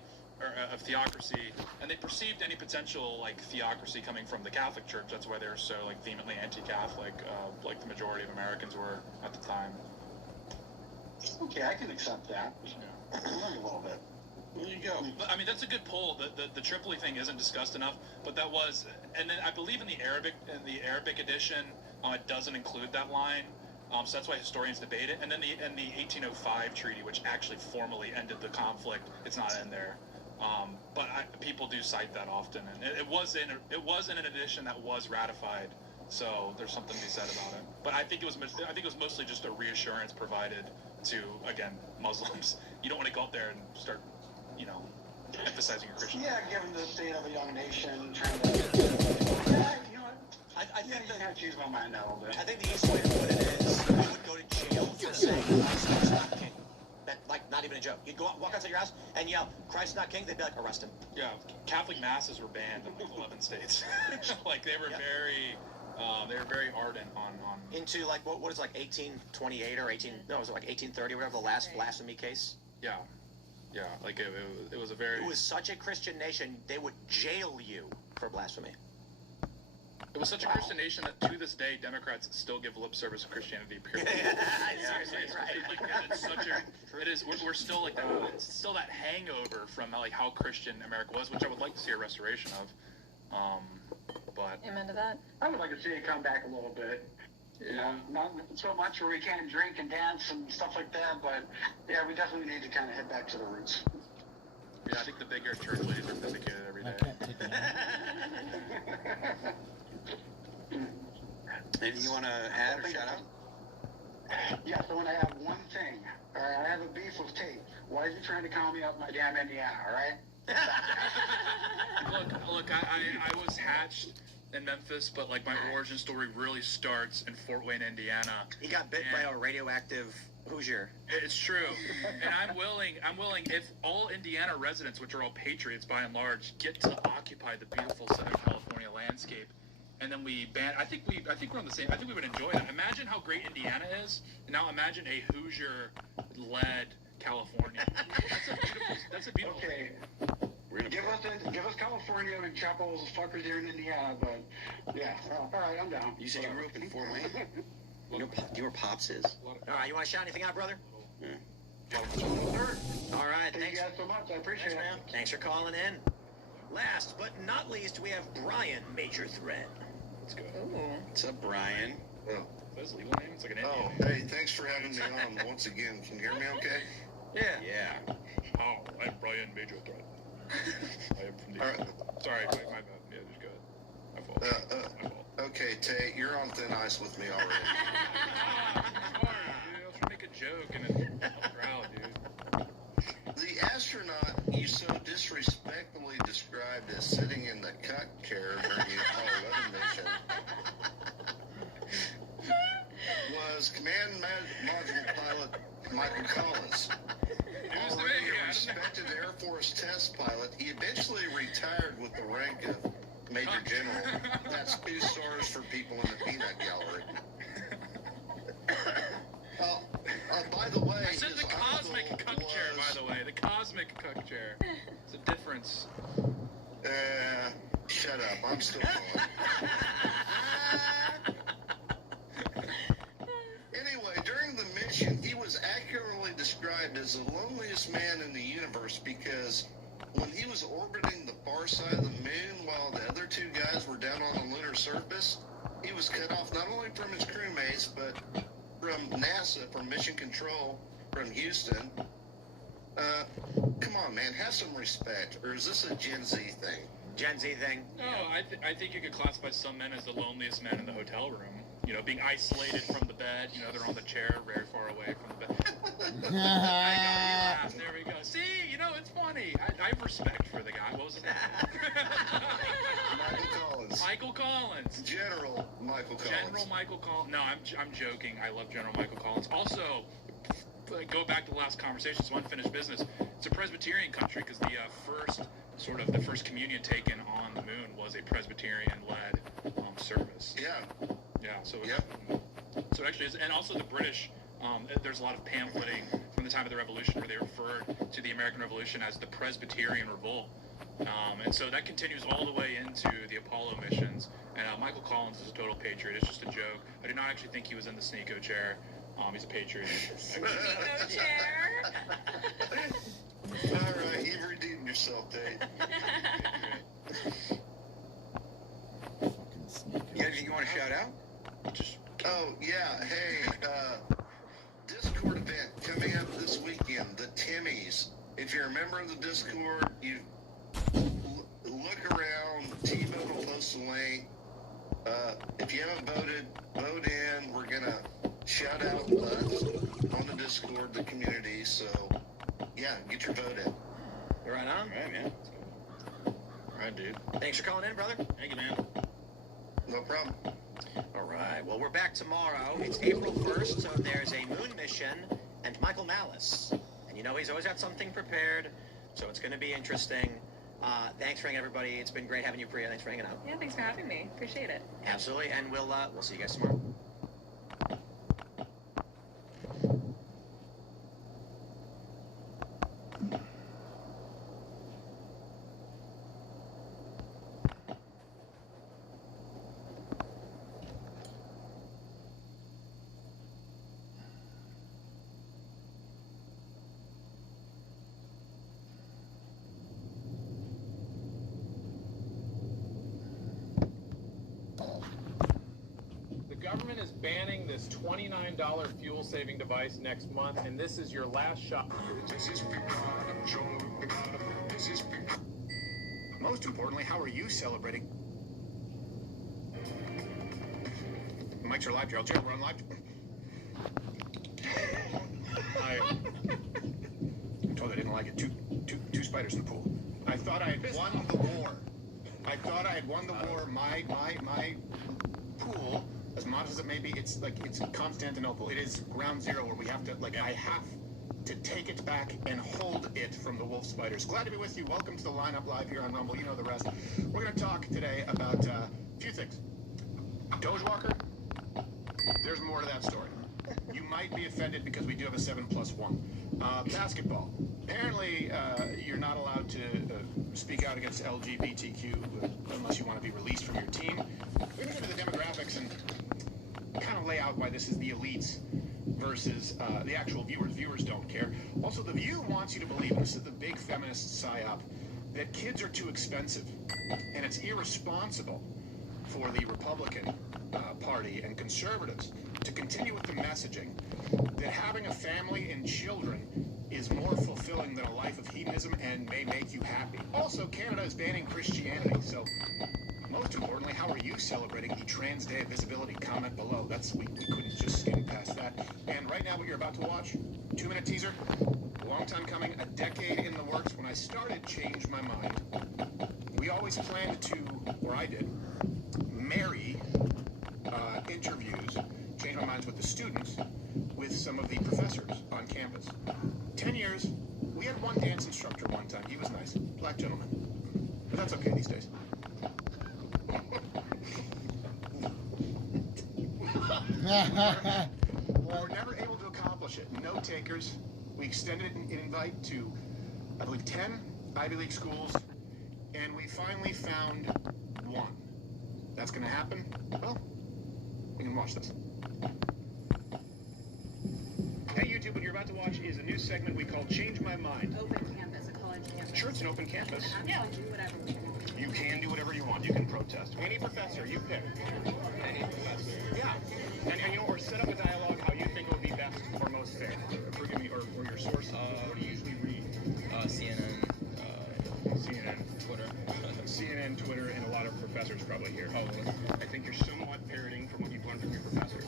of theocracy. And they perceived any potential like theocracy coming from the Catholic Church. That's why they were so like vehemently anti-Catholic, like the majority of Americans were at the time. Okay, I can accept that. Yeah. A little bit. There you go. But, I mean, that's a good poll. The Tripoli thing isn't discussed enough, but that was, and then I believe in the Arabic edition, it doesn't include that line. So that's why historians debate it. And then the 1805 treaty, which actually formally ended the conflict, it's not in there. But people do cite that often, and it was in an edition that was ratified. So there's something to be said about it. But I think it was mostly just a reassurance provided to, again, Muslims. You don't want to go out there and start, you know, emphasizing your Christian. Yeah, given the state of a young nation, trying to. Yeah, you know what? I think you kind of choose my mind out a little bit. I think the easiest way to put it is you would go to jail for saying Christ is not king. That, like, not even a joke. You'd walk outside your house and yell, "Christ not king," they'd be like, arrest him. Yeah, Catholic masses were banned in like 11 states. Like they were very ardent on into like what is like 1828 or 1830, whatever the last blasphemy case. Yeah, like it was a very. It was such a Christian nation, they would jail you for blasphemy. It was such a Christian nation that to this day, Democrats still give lip service to Christianity. Period. Seriously, right. Like, it's such a. It is. We're still like that. It's still that hangover from like how Christian America was, which I would like to see a restoration of. But Amen to that. I would like to see it come back a little bit. Yeah. You know, not so much where we can't drink and dance and stuff like that, but yeah, we definitely need to kind of head back to the roots. Yeah, I think the bigger church ladies are vindicated every day. Anything you want to add or shout out? Yes, I want to add one thing. I have a beef with Tate. Why is he trying to call me up my damn Indiana, all right? Look, I was hatched in Memphis, but like my origin story really starts in Fort Wayne, Indiana. He got bit by a radioactive Hoosier. It's true, and I'm willing. If all Indiana residents, which are all patriots by and large, get to occupy the beautiful Southern California landscape, and then we ban. I think we're on the same. I think we would enjoy that. Imagine how great Indiana is. And now imagine a Hoosier-led California. That's a beautiful okay. thing. Give us California and chop all those fuckers here in Indiana, but yeah, all right, I'm down. You said you grew up in Fort Wayne? You know where Pops is? All right, you want to shout anything out, brother? Yeah. All right, Thank you guys so much. I appreciate it. man. Thanks for calling in. Last but not least, we have Brian, Major Threat. Let's go. What's up, Brian? Is that his legal name? It's like an Indian Oh, name. hey, thanks for having me on once again. Can you hear me okay? Yeah. Oh, I'm Brian Major Threat. I am from the. All right. Sorry, my bad. Yeah, just go ahead. My fault. My fault. Okay, Tate, you're on thin ice with me already. Sorry, dude. I was trying to make a joke and it's crowd, dude. The astronaut you so disrespectfully described as sitting in the cuck chair during the Apollo 11 mission was Command Module Pilot Michael Collins. Already a respected Air Force test pilot, he eventually retired with the rank of Major General. That's 2 stars for people in the peanut gallery. By the way, I said the cosmic cuck chair, by the way. The cosmic cuck chair. It's a difference. Shut up. I'm still calling. Anyway, during the mission, he was accurately described as the loneliest man in the universe because when he was orbiting the far side of the moon while the other 2 guys were down on the lunar surface, he was cut off not only from his crewmates, but from NASA, from Mission Control, from Houston. Come on, man, have some respect. Or is this a Gen Z thing? Gen Z thing. No, I think you could classify some men as the loneliest man in the hotel room. You know, being isolated from the bed. You know, they're on the chair very far away from the bed. There we go. See, you know, it's funny. I have respect for the guy. What was his name? Michael Collins. Michael Collins. General Michael Collins. General Michael Collins. No, I'm joking. I love General Michael Collins. Also, go back to the last conversation. It's unfinished business. It's a Presbyterian country because the first communion taken on the moon was a Presbyterian-led service. Yeah. Yeah. So. So actually, and also the British. There's a lot of pamphleting from the time of the Revolution where they referred to the American Revolution as the Presbyterian Revolt. And so that continues all the way into the Apollo missions. And Michael Collins is a total patriot. It's just a joke. I do not actually think he was in the Sneeko chair. He's a patriot. Sneeko chair. All right, you've redeemed yourself, Dave. You got anything you want to shout out? Oh, yeah. Hey, Discord event coming up this weekend, the Timmies. If you're a member of the Discord, you look around, T-Vote will post the link. If you haven't voted, vote in. We're going to shout out on the Discord, the community. So, yeah, get your vote in. Right on. All right, man. All right, dude. Thanks for calling in, brother. Thank you, man. No problem. All right. Well, we're back tomorrow. It's April 1st, so there's a moon mission and Michael Malice. And you know he's always got something prepared, so it's going to be interesting. Thanks for hanging, everybody. It's been great having you, Priya. Thanks for hanging out. Yeah, thanks for having me. Appreciate it. Absolutely. And we'll see you guys tomorrow. banning this $29 fuel-saving device next month, and this is your last shot. Most importantly, how are you celebrating? Mics are live, Gerald. Gerald, we're on live. I told you I didn't like it. Two spiders in the pool. I thought I had won the war. I thought I had won the war. My pool, as modest as it may be, it's Constantinople. It is ground zero where we have to, I have to take it back and hold it from the wolf spiders. Glad to be with you. Welcome to the lineup live here on Rumble. You know the rest. We're going to talk today about a few things. Doge Walker, there's more to that story. You might be offended because we do have a 7+1. Basketball. Apparently, you're not allowed to speak out against LGBTQ unless you want to be released from your team. We're going to go to the demographics and kind of lay out why this is the elites versus the actual viewers. Viewers don't care. Also, The View wants you to believe, and this is the big feminist psyop, that kids are too expensive, and it's irresponsible for the Republican Party and conservatives to continue with the messaging that having a family and children is more fulfilling than a life of hedonism and may make you happy. Also, Canada is banning Christianity, so most importantly, how are you celebrating the Trans Day of Visibility? Comment below. We couldn't just skim past that. And right now, what you're about to watch, 2-minute teaser, a long time coming, a decade in the works. When I started Change My Mind, we always planned to, or I did, marry interviews, Change My Minds with the students, with some of the professors on campus. 10 years, we had one dance instructor one time. He was nice, black gentleman. But that's okay these days. We're never able to accomplish it. No takers. We extended an invite to, I believe, 10 Ivy League schools, and we finally found one. That's going to happen? Well, we can watch this. Hey, YouTube, what you're about to watch is a new segment we call Change My Mind. Open campus, a college campus. Sure, it's an open campus. No, do whatever we want. You can do whatever you want. You can protest. Any professor, you pick. Any professor. Yeah. And or set up a dialogue how you think would be best or most fair. Forgive me, or your source. What do you usually read? CNN. CNN. Twitter. CNN, Twitter, and a lot of professors probably here. Oh, I think you're somewhat parroting from what you've learned from your professors.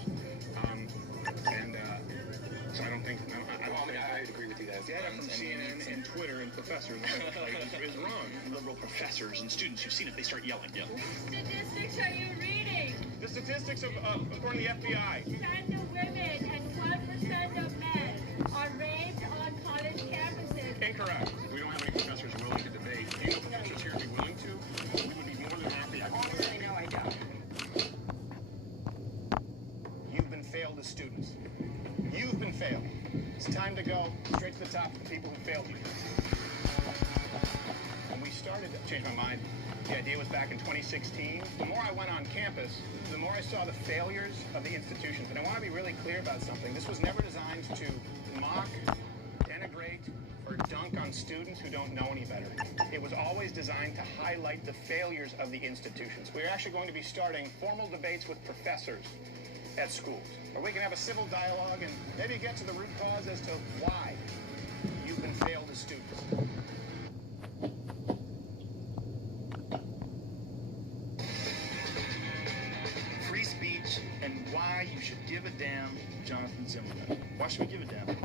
So I don't think... I agree with you guys. Data from CNN and Twitter and professors is wrong. Liberal professors and students, you've seen it, they start yelling. Yeah. What statistics are you reading? The statistics according to the FBI. 10% of women and 1% of men are raped on college campuses. Incorrect. We don't have any professors willing to debate. Do you know professors here would be willing to? We would be more than happy. Honestly, no, I don't. You've been failed as students. You've been failed. It's time to go straight to the top of the people who failed you. When we started to Change My Mind, the idea was back in 2016. The more I went on campus, the more I saw the failures of the institutions. And I want to be really clear about something. This was never designed to mock, denigrate, or dunk on students who don't know any better. It was always designed to highlight the failures of the institutions. We're actually going to be starting formal debates with professors at schools, where we can have a civil dialogue and maybe get to the root cause as to why you've been failed as students. Free speech and why you should give a damn, Jonathan Zimmerman. Why should we give a damn?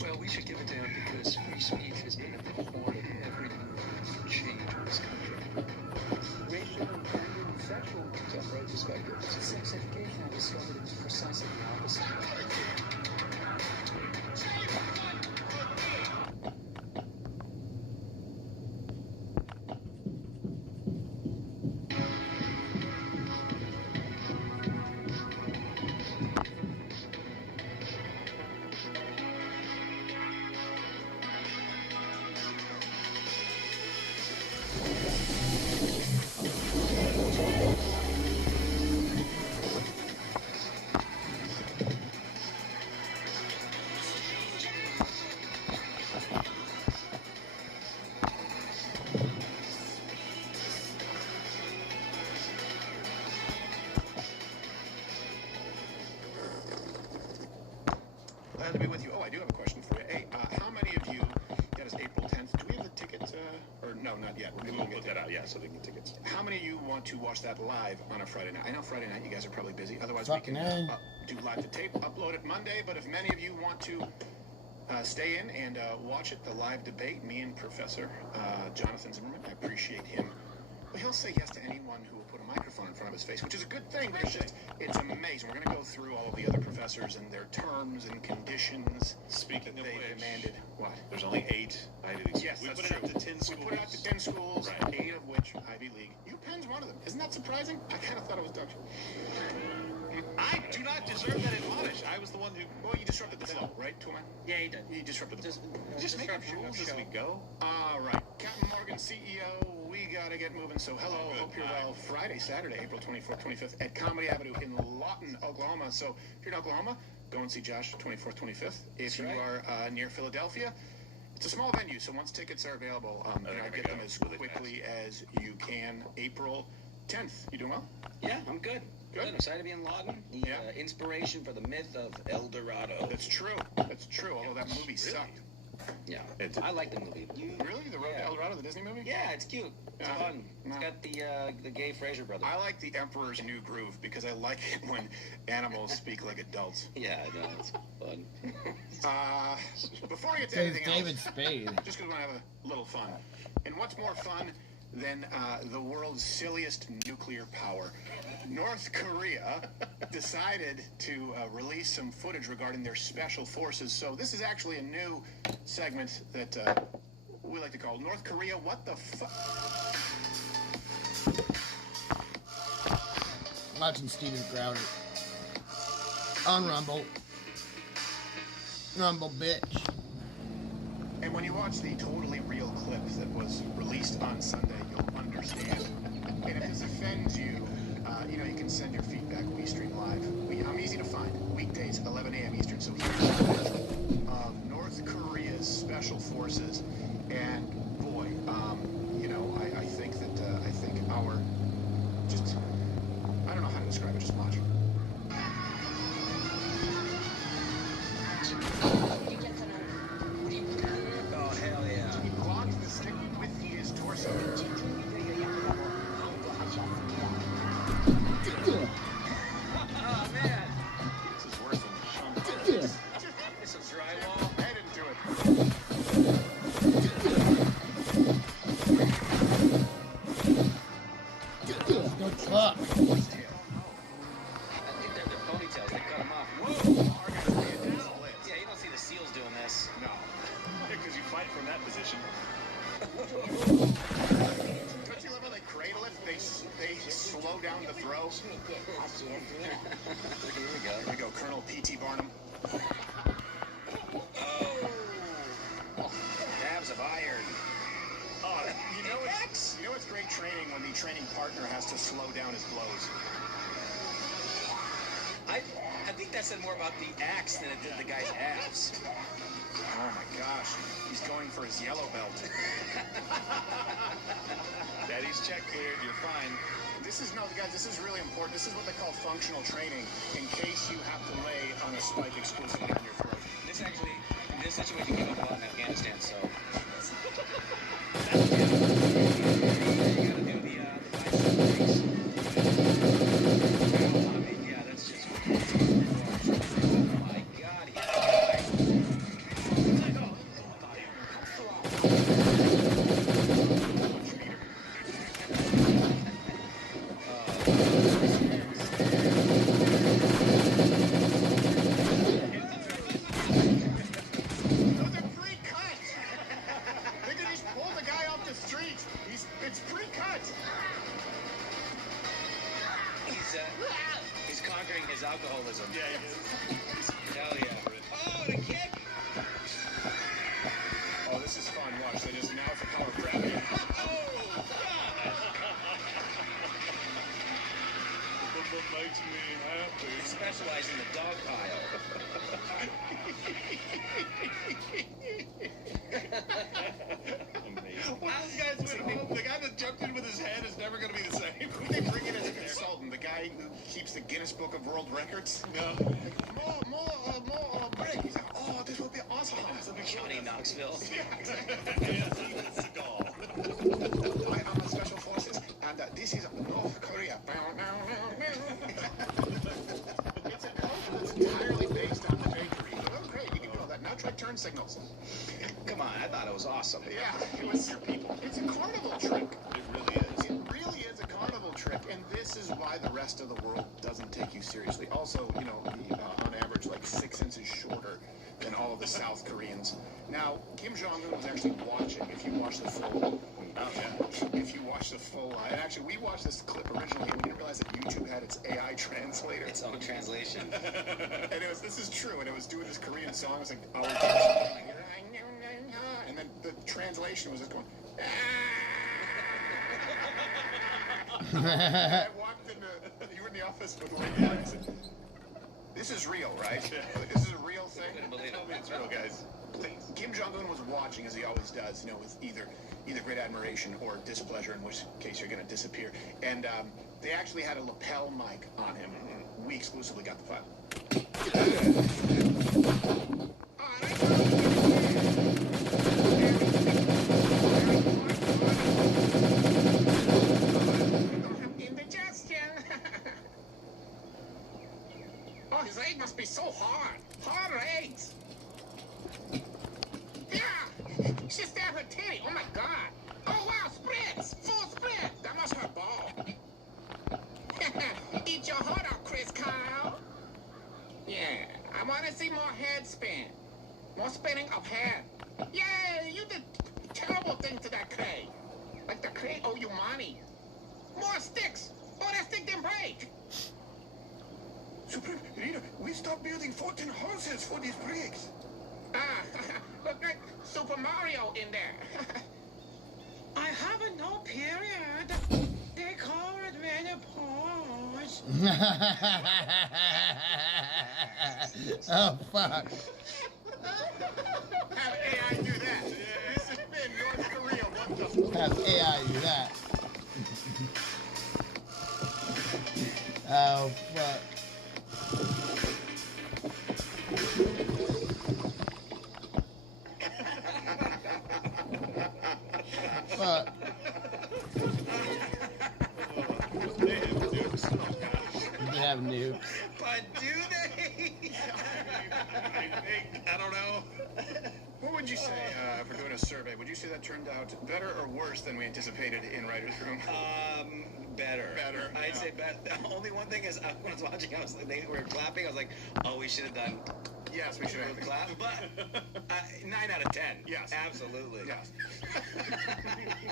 Well, we should give a damn because free speech has been at the core of every movement for change in this country. Racial and gender and sexual perspectives. Sex education, I discovered, is precisely the opposite. no, not yet. We'll put that out, yeah, so they can get tickets. How many of you want to watch that live on a Friday night? I know Friday night you guys are probably busy. Otherwise, Fucking we A. can do live to tape, upload it Monday. But if many of you want to stay in and watch it, the live debate, me and Professor Jonathan Zimmerman, I appreciate him. But he'll say yes to anyone who will put a microphone in front of his face, which is a good thing. But it's amazing. We're going to go through all of the other professors and their terms and conditions. Speaking of they which, demanded what? There's only 8 Ivy League schools. Yes, we that's put true. it up to 10 schools. We put it up to 10 schools, Right. 8 of which Ivy League. UPenn's one of them. Isn't that surprising? I kind of thought it was Dutch. I do not deserve that admonish. I was the one who... Well, you disrupted the flow, right, Tuman? Yeah, he did. You disrupted the flow. Just make up rules as we go. All right. Captain Morgan, CEO, we got to get moving. So, hello. Hope you're well. Friday, Saturday, April 24th, 25th at Comedy Avenue in Lawton, Oklahoma. So, if you're in Oklahoma, go and see Josh 24th, 25th. If you are near Philadelphia, it's a small venue, so once tickets are available, get them as quickly as you can. April 10th. You doing well? Yeah, I'm good. Good. I'm excited to be in Lawton. The inspiration for the myth of El Dorado. That's true. That's true, although that movie sucked. Yeah, I like the movie. Really? The Road to El Dorado, the Disney movie? Yeah, it's cute. It's fun. It's got the gay Fraser brothers. I like The Emperor's New Groove because I like it when animals speak like adults. Yeah, I know. It's fun. Before we get to Says anything David else, Spade. just because we want to have a little fun. And what's more fun than the world's silliest nuclear power? North Korea decided to release some footage regarding their special forces. So this is actually a new segment that we like to call North Korea, What the Fuck? Watching Steven Crowder on Rumble. Rumble, bitch. And when you watch the totally real clip that was released on Sunday, you'll understand. And if this offends you, you can send your feedback. We stream live. I'm easy to find. Weekdays, 11 a.m. Eastern. So here's the list of North Korea's special forces. And boy, I think that our I don't know how to describe it. Just watch. Oh, hell yeah. He blocks the stick with his torso. Oh, man. This is worse than Sean. It's some drywall. I didn't do it. Good fuck. I think they're their ponytails. They cut them off. Whoa! Yeah, you don't see the SEALs doing this. No. Because you fight from that position. Don't you love how they cradle it? They slow down the throw. Here we go. Here we go, Colonel P.T. Barnum. Dabs of iron. Oh, you know it's great training when the training partner has to slow down his blows. I think that said more about the axe than it did the guy's abs. Oh my gosh, he's going for his yellow belt. Daddy's check cleared, you're fine. This is really important. This is what they call functional training in case you have to lay on a spike exclusively on your throat. This situation came up a lot in Afghanistan, so. You gotta do the bicycle race. Yeah, that's just. Oh my god, It's pre-cut. He's conquering his alcoholism. Yeah, he is. Hell yeah. Oh, the kick! Oh, this is fun. Watch. They just now it's a power grab. Oh, God! What makes me happy? They specialize in the dog pile. One of those guys went home. The guy that jumped in with his head is never going to be the same. They bring in as a consultant, the guy who keeps the Guinness Book of World Records. No. More break. He's like, oh, this will be awesome. Johnny Knoxville. Yeah, exactly. Seagal. am a Special Forces, and this is North Korea. It's a code that's entirely based on the bakery. Oh, great, you can do all that. Now try turn signals. Come on, I thought it was awesome. Yeah, it was your people. It's a carnival trick. It really is. It really is a carnival trick, and this is why the rest of the world doesn't take you seriously. Also, you know, on average, like 6 inches shorter than all of the South Koreans. Now, Kim Jong-un was actually watching, if you watch the full, and actually we watched this clip originally, and we didn't realize that YouTube had its AI translator. Its own translation. And this is true, and it was doing this Korean song, it was like, and then the translation was just going, I walked into, you were in the office with Lady and I said, this is real, right? This is a real thing? Tell me it's real, guys. Kim Jong-un was watching, as he always does, you know, with either great admiration or displeasure, in which case you're going to disappear. And they actually had a lapel mic on him. We exclusively got the file. Oh, his egg must be so hard. Hard eggs. Yeah! She stabbed her titty. Oh my god. Oh wow, spritz. Full spritz. That must hurt ball. Eat your heart out, Chris Kyle. Yeah, I want to see more head spin. More spinning of head. Yeah, you did terrible things to that clay. Like the clay owe you money. More sticks. Oh, that stick didn't break. Supreme Leader, we stopped building 14 houses for these bricks. Look like Super Mario in there. I have no period. They call it menopause. Oh, fuck. Have AI do that. This has been North Korea. What the Have AI do that. Oh, fuck. Fuck. They have nukes. But do they? I don't know. What would you say for doing a survey? Would you say that turned out better or worse than we anticipated in Writer's Room? Better. Better. I'd say better. The only one thing is, when I was watching, they were clapping. I was like, oh, we should have done. Yes, we should have clap. But 9 out of 10. Yes. Absolutely. Yes.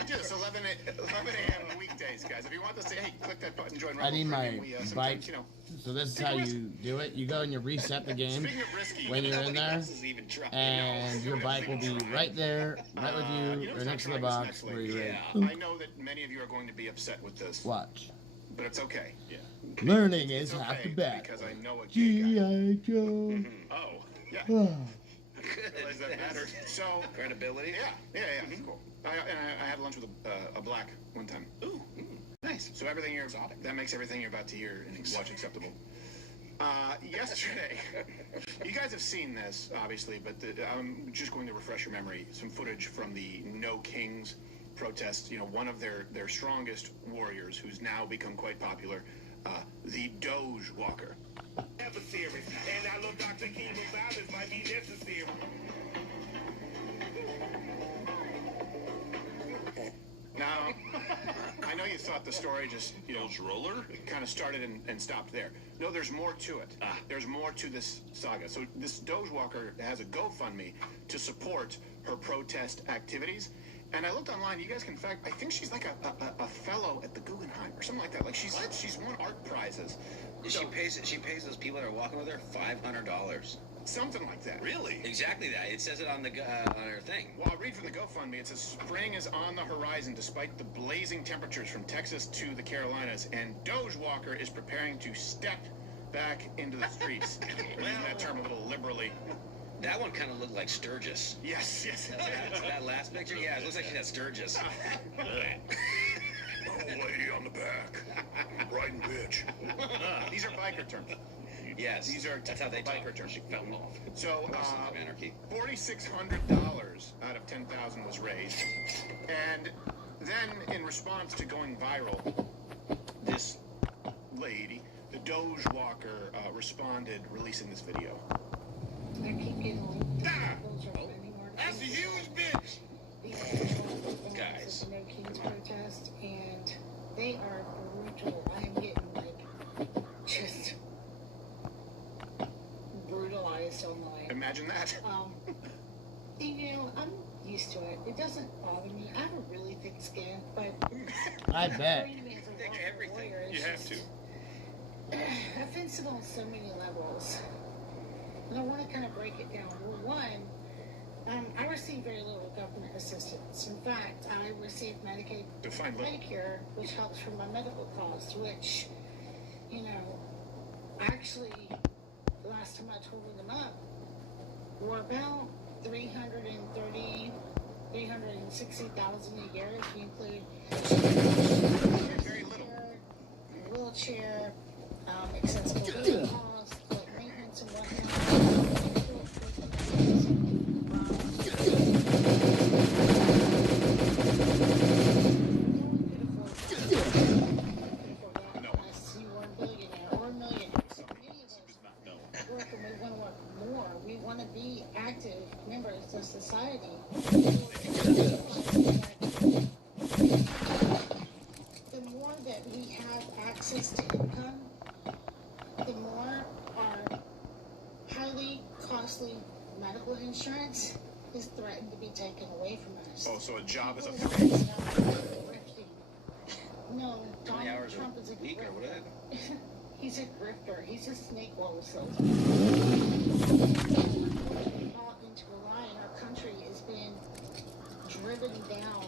Do this 11 a.m. weekdays, guys. If you want to say, hey, click that button, join. I need my bike. You know, so this is how you do it. You go and you reset the game when you're in there, and your bike will be right there, right with you, or next to the box where you're in. I know that many of you are going to be upset with this. Watch. But it's okay. Yeah. Learning is half the battle. Because I know what G.I. Joe. Oh, yeah. Oh. Realize that matters. So credibility. Yeah. Cool. I had lunch with a black one time. Ooh, nice. So everything you're exotic. That makes everything you're about to hear and watch acceptable. Yesterday, you guys have seen this, obviously, but I'm just going to refresh your memory. Some footage from the No Kings protest. You know, one of their strongest warriors, who's now become quite popular, the Doge Walker. I have a theory, and I know Dr. King's violence might be necessary. Now, I know you thought the story just, roller kind of started and stopped there. No, there's more to it. There's more to this saga. So this Doge Walker has a GoFundMe to support her protest activities. And I looked online. You guys can fact. I think she's like a fellow at the Guggenheim or something like that. Like she's won art prizes. She pays those people that are walking with her $500. Something like that. Really? Exactly that. It says it on the on her thing. Well, I'll read from the GoFundMe. It says, spring is on the horizon despite the blazing temperatures from Texas to the Carolinas, and Doge Walker is preparing to step back into the streets. We're using that term a little liberally. That one kind of looked like Sturgis. Yes. That last picture? Yeah, it looks like she had Sturgis. Old lady on the back. Riding bitch. These are biker terms. Yes. These are that's how they biker talk. terms. She fell off. So, anarchy. $4,600 out of $10,000 was raised. And Then, in response to going viral, this lady, the Doge Walker, responded, releasing this video. I keep getting That's a huge bitch! guys. No Kings protest, and they are brutal. I am getting just brutalized online. Imagine that. I'm used to it. It doesn't bother me. I have a really thick skin, but I bet. Everything. You have to. Offensive on so many levels. And I want to kind of break it down. Well, one, I receive very little government assistance. In fact, I receive Medicaid, Medicare, which helps for my medical costs, which, actually, the last time I totaled them up, were about $360,000 a year if you include wheelchair, accessibility costs, like maintenance and whatnot. Unless you were a billionaire or a millionaire. Many of us work and we want to work more. We want to be active members of society. The more that we have access to income, the more our highly costly medical insurance is threatened to be taken away from us. Oh, so a job is a threat? No, Donald Trump is a grifter. He's a grifter. He's a snake oil salesman. Caught into a lie, and our country is being driven down.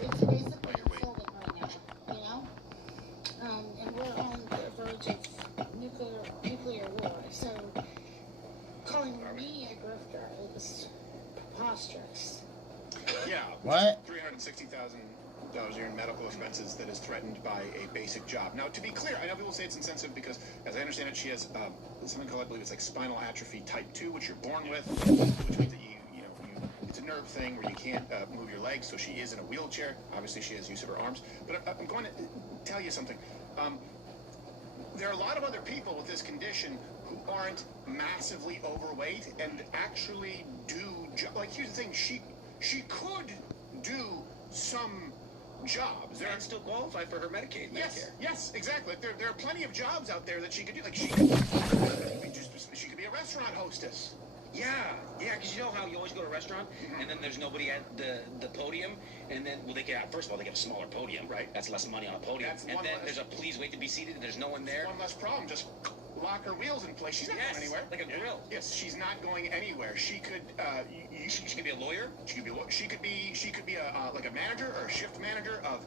It's basically insolvent right now, and we're on the verge of nuclear war. So calling me a grifter is preposterous. Yeah. What? $360,000 a year in medical expenses that is threatened by a basic job. Now, to be clear, I know people say it's insensitive because, as I understand it, she has something called, I believe it's like spinal atrophy type 2, which you're born with, which means that it's a nerve thing where you can't move your legs, so she is in a wheelchair. Obviously, she has use of her arms. But I'm going to tell you something. There are a lot of other people with this condition who aren't massively overweight and actually do, like, here's the thing, she could do some jobs. And still qualify for her Medicaid. Yes, exactly. There are plenty of jobs out there that she could do. Like she could be a restaurant hostess. Yeah, because you know how you always go to a restaurant and then there's nobody at the podium, and then first of all they get a smaller podium, right? That's less money on a podium, and then there's a please wait to be seated, and there's no one there. One less problem. Just lock her wheels in place. She's not going anywhere. Like a grill. Yes, she's not going anywhere. She could. She could be a lawyer. She could be a like a manager or a shift manager of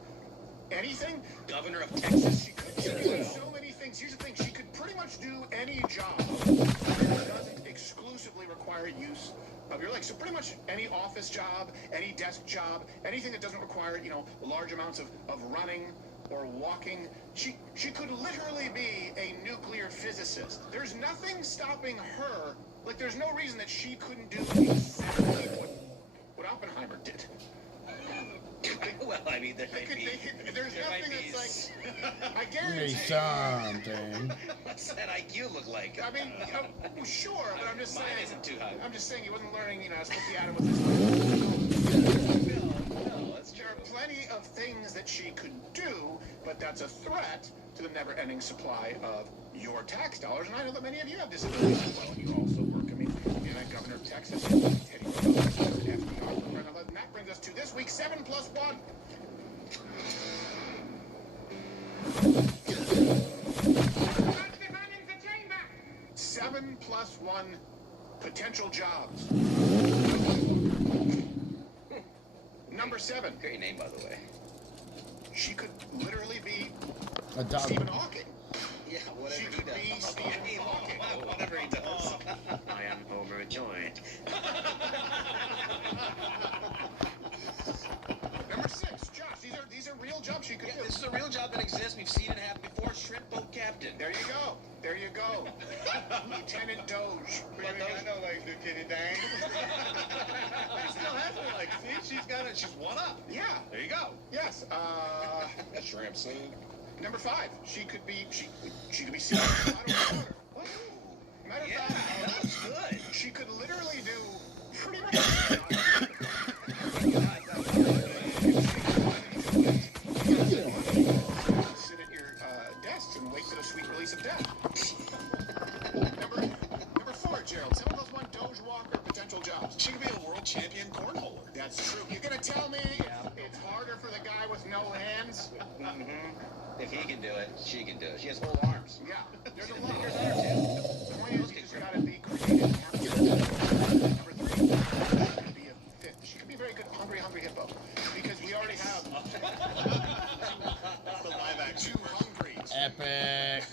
anything. Governor of Texas. She could do so many things. Here's the thing. She could pretty much do any job that doesn't exclusively require use of your legs. So pretty much any office job, any desk job, anything that doesn't require, large amounts of running or walking. She could literally be a nuclear physicist. There's nothing stopping her. Like, there's no reason that she couldn't do exactly what Oppenheimer did. Well, I mean, there's nothing that's like, I There's guarantee. something. What's that IQ look like? I mean, well, sure, but I'm just saying. Mine isn't too high. I'm just saying he wasn't learning, to split the atom with his. No, that's true. There are plenty of things that she could do, but that's a threat to the never-ending supply of your tax dollars. And I know that many of you have disabilities as well, and you also work. I mean, Governor of Texas, Teddy Roosevelt, FDR, and that brings us to this week's 7 plus 1. Seven plus 1 potential jobs. Number 7. Great name, by the way. She could literally be A dog. Stephen Hawking. Yeah, whatever She could be Stephen Hawking. Whatever he does. I am overjoyed. Number 6, Josh. These are real jobs she could do. This is a real job that exists. We've seen it happen before. Shrimp boat captain. There you go. Lieutenant Doge. I know, like, Lieutenant Dang. She still has her, like, see? she's got it. She's one up. Yeah. There you go. Yes. Shrimp soup. Number 5. She could be seen out of water. What? Matter of fact, that was good. she could literally do pretty much. Sit at your desks and wait for the sweet release of death. Number 4, Gerald. Some of those want Doge Walker potential jobs. She could be a world champion cornholer. That's true. You're gonna tell me it's harder for the guy with no hands? If he can do it, she can do it. She has whole arms. Yeah. There's a lot. There's arms, too. The point is, you just gotta be creative. Number 3, she could be a very good hungry hippo. Because we already have That's the live action. 2 hungries. Epic.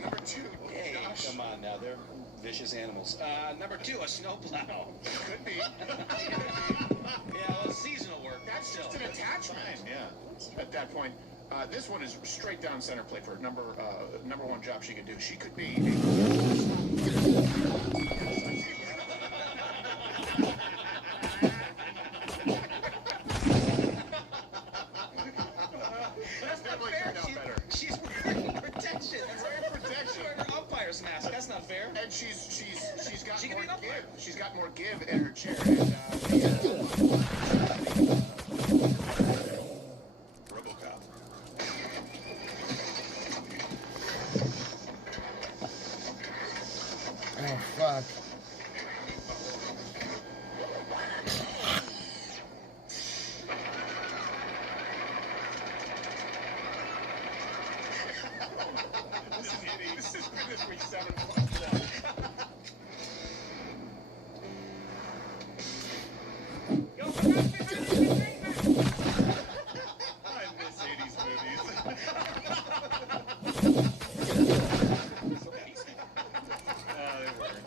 Number 2, Hey, Josh. come on now. They're vicious animals. Number 2, a snowplow. Could be. Yeah, well, seasonal work. That's still. just an attachment. Yeah. At that point, this one is straight down center plate for number 1 job she could do. She could be. That's definitely turned out better. She's wearing protection. She's wearing protection. She's wearing her umpire's mask. That's not fair. And she's got She can more be an umpire. give. She's got more give in her chair. And, RoboCop. Oh, fuck. This has been this week's 7.1. I miss 80s movies. They weren't.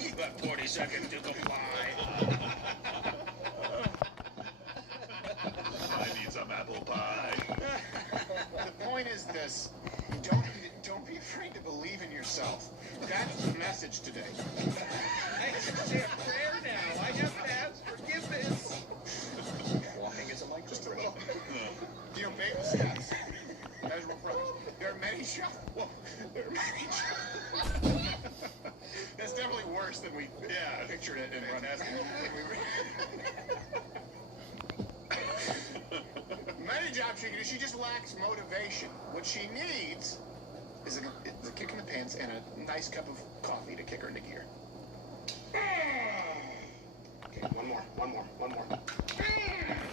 You got 40 seconds to comply. I need some apple pie. The point is this: don't be afraid to believe in yourself. That's the message today. I have to say a prayer now. I have to ask forgiveness. Walking is a microphone. Just a little. You know, baby steps. Measurable progress. There are many shots. Well, there are many shots. That's definitely worse than we pictured it in Run Many jobs she can do. She just lacks motivation. What she needs is a kick in the pants and a nice cup of coffee to kick her into gear. Okay, one more. What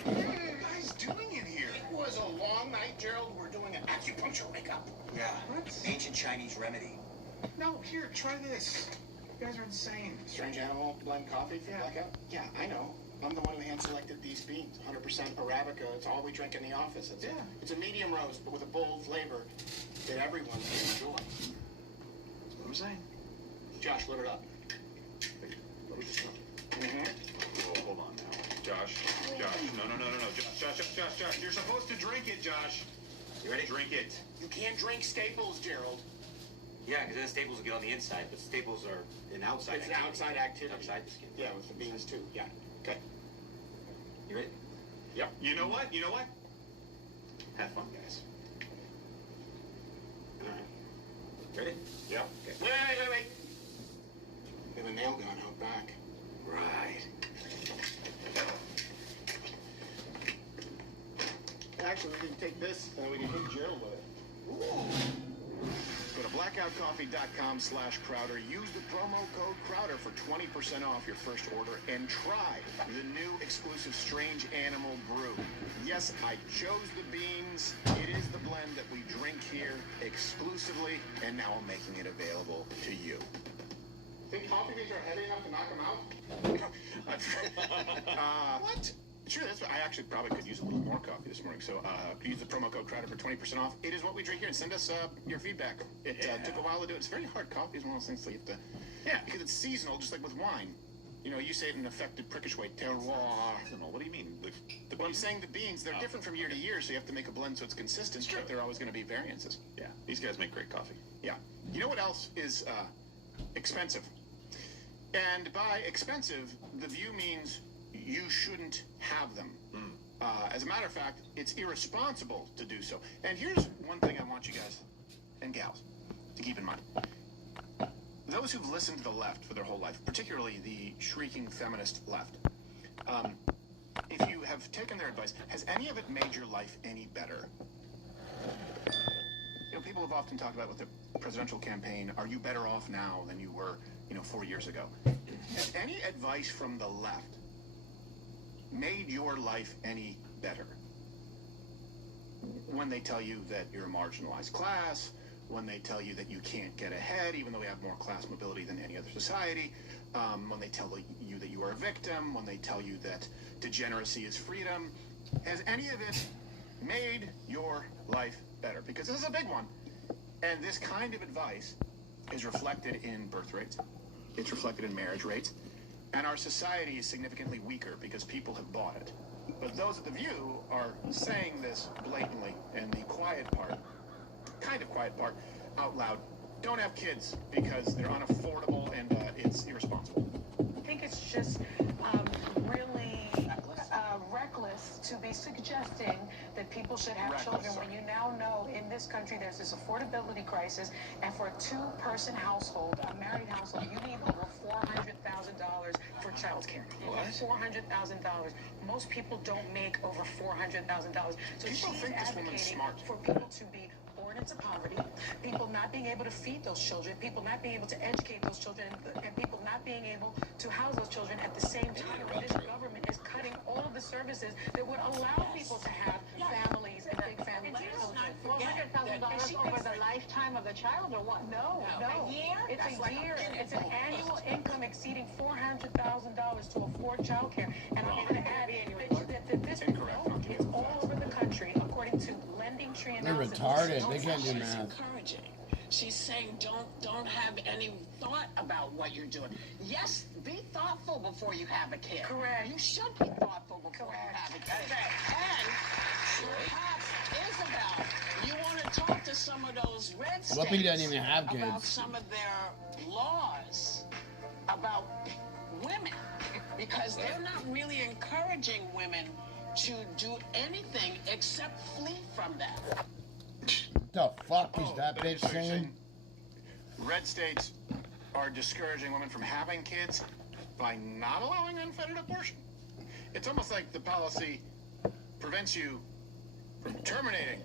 are you guys doing in here? It was a long night, Gerald. We're doing an acupuncture makeup. Yeah. Ancient Chinese remedy. No, here, try this. You guys are insane. Strange animal blend coffee for blackout? Yeah, I know. I'm the one who hand-selected these beans. 100% Arabica. It's all we drink in the office. It's a medium roast, but with a bold flavor that everyone can enjoy. That's what I'm saying. Josh, load it up. Load this up. Oh, hold on now. Josh. No. Josh. You're supposed to drink it, Josh. You ready? Drink it. You can't drink Staples, Gerald. Yeah, because then staples will get on the inside, but staples are an outside It's an activity. outside activity. Outside the skin. Yeah, with the beans too. Yeah. Okay. You ready? Yep. You know what? Have fun, guys. All right. Ready? Yep. Okay. Wait. We have a nail gun out back. Right. Actually, we can take this and we can hit Gerald with it. Ooh. Go to blackoutcoffee.com/Crowder. Use the promo code Crowder for 20% off your first order and try the new exclusive Strange Animal Brew. Yes, I chose the beans. It is the blend that we drink here exclusively, and now I'm making it available to you. Think coffee beans are heavy enough to knock them out? What? Sure, that's what I actually probably could use a little more coffee this morning. So use the promo code Crowder for 20% off. It is what we drink here, and send us your feedback. It took a while to do it. It's very hard. Coffee is one of those things that you have to, because it's seasonal, just like with wine. You know, you say it in an affected prickish way, terroir. Seasonal? What do you mean? Well, I'm saying the beans, they're different from year to year, so you have to make a blend so it's consistent. But there are always going to be variances. Yeah, these guys make great coffee. Yeah. You know what else is expensive? And by expensive, the view means you shouldn't have them. As a matter of fact, it's irresponsible to do so. And here's one thing I want you guys and gals to keep in mind. Those who've listened to the left for their whole life, particularly the shrieking feminist left, if you have taken their advice, has any of it made your life any better? You know, people have often talked about with the presidential campaign, are you better off now than you were, 4 years ago? Has any advice from the left made your life any better? When they tell you that you're a marginalized class, when they tell you that you can't get ahead, even though we have more class mobility than any other society, when they tell you that you are a victim, when they tell you that degeneracy is freedom, has any of it made your life better? Because this is a big one, and this kind of advice is reflected in birth rates, it's reflected in marriage rates, and our society is significantly weaker because people have bought it. But those at The View are saying this blatantly, and the quiet part, kind of quiet part, out loud. Don't have kids because they're unaffordable and it's irresponsible. I think it's just really reckless to be suggesting that people should have children when you now know in this country there's this affordability crisis, and for a two-person household, a married household, you need over $400,000 for child care. $400,000. Most people don't make over $400,000. So she's advocating for people to be born into poverty, people not being able to feed those children, people not being able to educate those children, and people not being able to house those children at the same time. This government is cutting all of the services that would allow people to have families and big families. $400,000 over the lifetime of the child, or what? No. A year? It's a year. It's an annual income exceeding $400,000 to afford child care. And I'm going to add that this promote is all over the country, according to Lending Tree They're analysis. retarded. They can't do She's math. encouraging. She's saying don't have any thought about what you're doing. Yes, be thoughtful before you have a kid. Correct. You should be thoughtful before you have a kid. And perhaps, Isabel, you want to talk to some of those red states Whoopi doesn't even have kids. about some of their laws about women, because they're not really encouraging women to do anything except flee from that. The fuck is that bitch saying? Red states are discouraging women from having kids by not allowing unfettered abortion. It's almost like the policy prevents you from terminating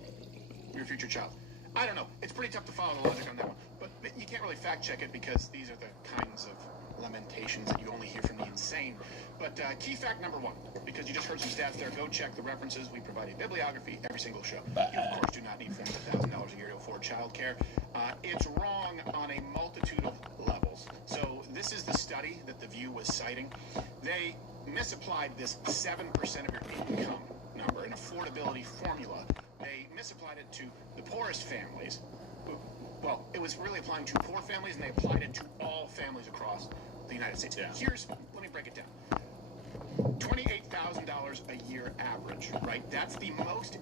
your future child. I don't know. It's pretty tough to follow the logic on that one. But you can't really fact check it because these are the kinds of lamentations that you only hear from the insane. But key fact number one, because you just heard some stats there, go check the references. We provide a bibliography every single show. You, of course, do not need $400,000 a year to afford child care. It's wrong on a multitude of levels. So this is the study that The View was citing. They misapplied this 7% of your income number, an affordability formula. They misapplied it to the poorest families. Well, it was really applying to poor families, and they applied it to all families across the United States. Yeah. Let me break it down. $28,000 a year average, right? That's the most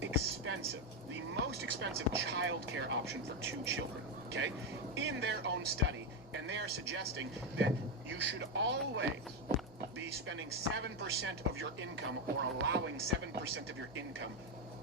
expensive child care option for two children, okay? In their own study, and they are suggesting that you should always be spending 7% of your income or allowing 7% of your income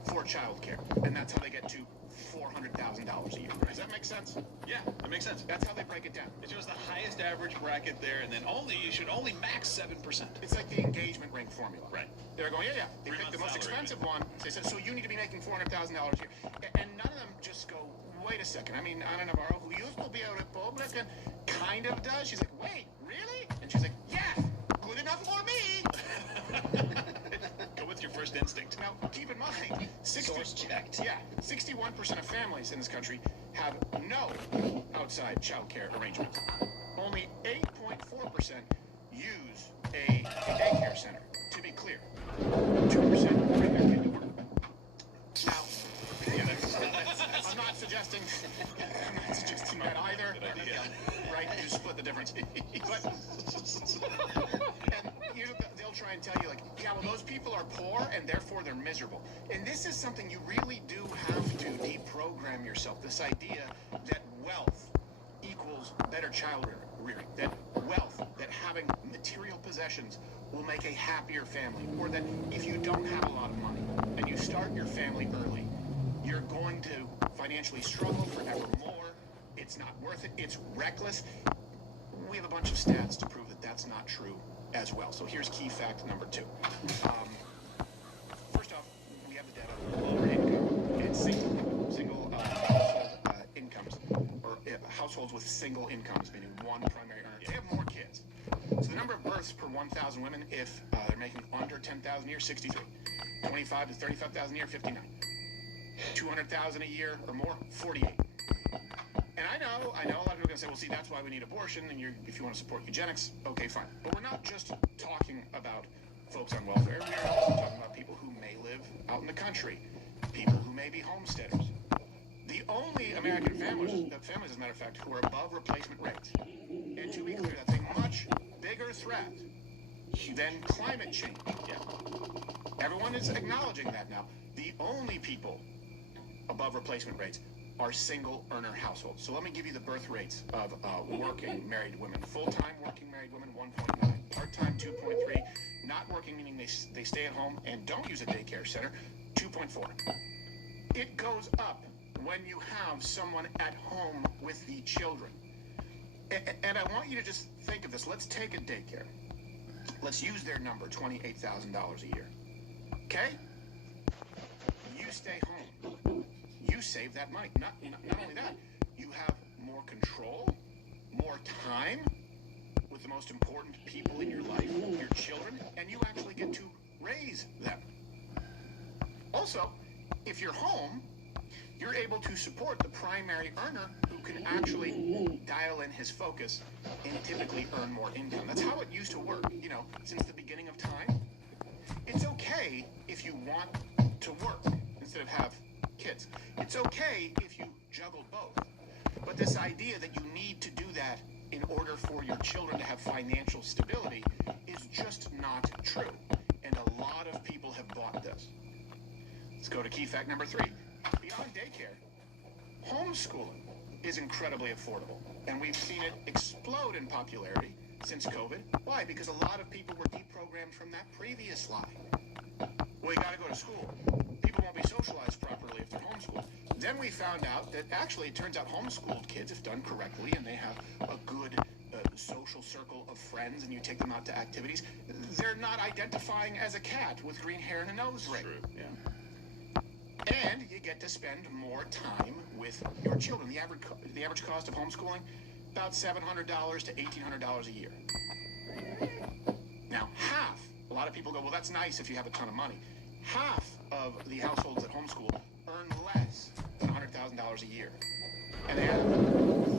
for child care. And that's how they get to $400,000 a year. Does that make sense? Yeah, that makes sense. That's how they break it down. It shows the highest average bracket there, and then you should only max 7%. It's like the engagement ring formula. Right. They're going, yeah. They pick the most expensive one. They said, so you need to be making $400,000 a year. And none of them just go, wait a second. I mean, Anna Navarro, who used to be a Republican, kind of does. She's like, wait, really? And she's like, yes, good enough for me. Go with your first instinct. Now, keep in mind, 61% of families in this country have no outside child care arrangements. Only 8.4% use a daycare center. To be clear, 2% bring their kid to work. Now, I'm not suggesting that either. Right? You split the difference. But, and here's what they'll try and tell you, like, yeah, well, those people are poor and therefore they're miserable. And this is something you really do have to deprogram yourself. This idea that wealth equals better child rearing. That wealth, that having material possessions will make a happier family, or that if you don't have a lot of money and you start your family early, you're going to financially struggle forevermore. It's not worth it. It's reckless. We have a bunch of stats to prove that that's not true as well. So here's key fact number 2. First off, we have the data on lower income and single household incomes, or households with single incomes, meaning one primary earner. They have more kids. So the number of births per 1,000 women, if they're making under 10,000 a year, 63. 25 to 35,000 a year, 59. 200,000 a year or more, 48. And I know a lot of people are going to say, well, see, that's why we need abortion, and if you want to support eugenics, okay, fine. But we're not just talking about folks on welfare. We're also talking about people who may live out in the country, people who may be homesteaders. The only American families, as a matter of fact, who are above replacement rates. And to be clear, that's a much bigger threat than climate change. Yeah. Everyone is acknowledging that now. The only people above replacement rates are single earner households. So let me give you the birth rates of working married women. Full-time working married women, 1.9. Part-time, 2.3. Not working, meaning they stay at home and don't use a daycare center, 2.4. It goes up when you have someone at home with the children. And I want you to just think of this. Let's take a daycare. Let's use their number, $28,000 a year. Okay? You stay home. You save that money. Not only that, you have more control, more time with the most important people in your life, your children, and you actually get to raise them. Also, if you're home, you're able to support the primary earner who can actually dial in his focus and typically earn more income. That's how it used to work, since the beginning of time. It's okay if you want to work instead of have kids. It's okay if you juggle both. But this idea that you need to do that in order for your children to have financial stability is just not true. And a lot of people have bought this. Let's go to key fact number 3. Beyond daycare, homeschooling is incredibly affordable. And we've seen it explode in popularity since COVID. Why? Because a lot of people were deprogrammed from that previous lie. Well, you got to go to school. People won't be socialized properly if they're homeschooled. Then we found out that actually it turns out homeschooled kids, if done correctly, and they have a good social circle of friends, and you take them out to activities, they're not identifying as a cat with green hair and a nose ring. True, yeah. And you get to spend more time with your children. The average cost of homeschooling, about $700 to $1,800 a year. Now, a lot of people go, well, that's nice if you have a ton of money. Half of the households that homeschool earn less than $100,000 a year. And they have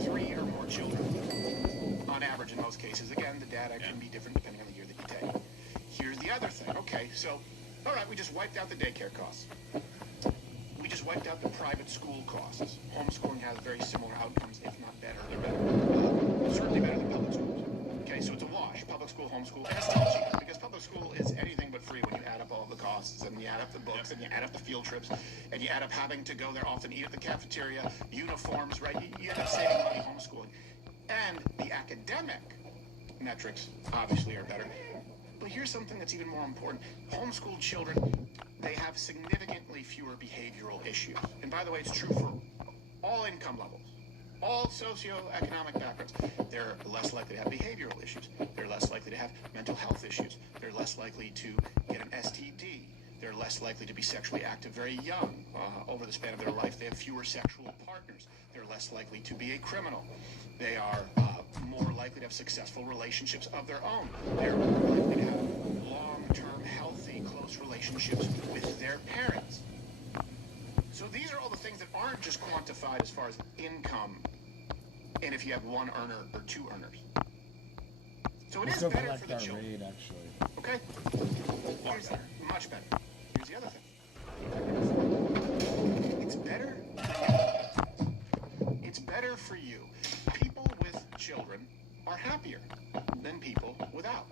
3 or more children, on average in most cases. Again, the data can be different depending on the year that you take. Here's the other thing. Okay, so, all right, we just wiped out the daycare costs. We just wiped out the private school costs. Homeschooling has very similar outcomes, if not better. They're better. Certainly better than public schools. Okay, so it's a wash. Public school, homeschool, and it's still cheap because public school is anything but free when you add up all the costs and you add up the books and you add up the field trips and you add up having to go there often, eat at the cafeteria, uniforms, right? You end up saving money homeschooling. And the academic metrics obviously are better. But here's something that's even more important. Homeschooled children, they have significantly fewer behavioral issues. And by the way, it's true for all income levels, all socioeconomic backgrounds. They're less likely to have behavioral issues. They're less likely to have mental health issues. They're less likely to get an STD. They're less likely to be sexually active very young. Over the span of their life, they have fewer sexual partners. They're less likely to be a criminal. They are more likely to have successful relationships of their own. They're more likely to have long-term, healthy, close relationships with their parents. So these are all the things that aren't just quantified as far as income and if you have one earner or two earners. So it is better for the children. Okay? Here's much better. Here's the other thing. It's better. It's better for you. People with children are happier than people without.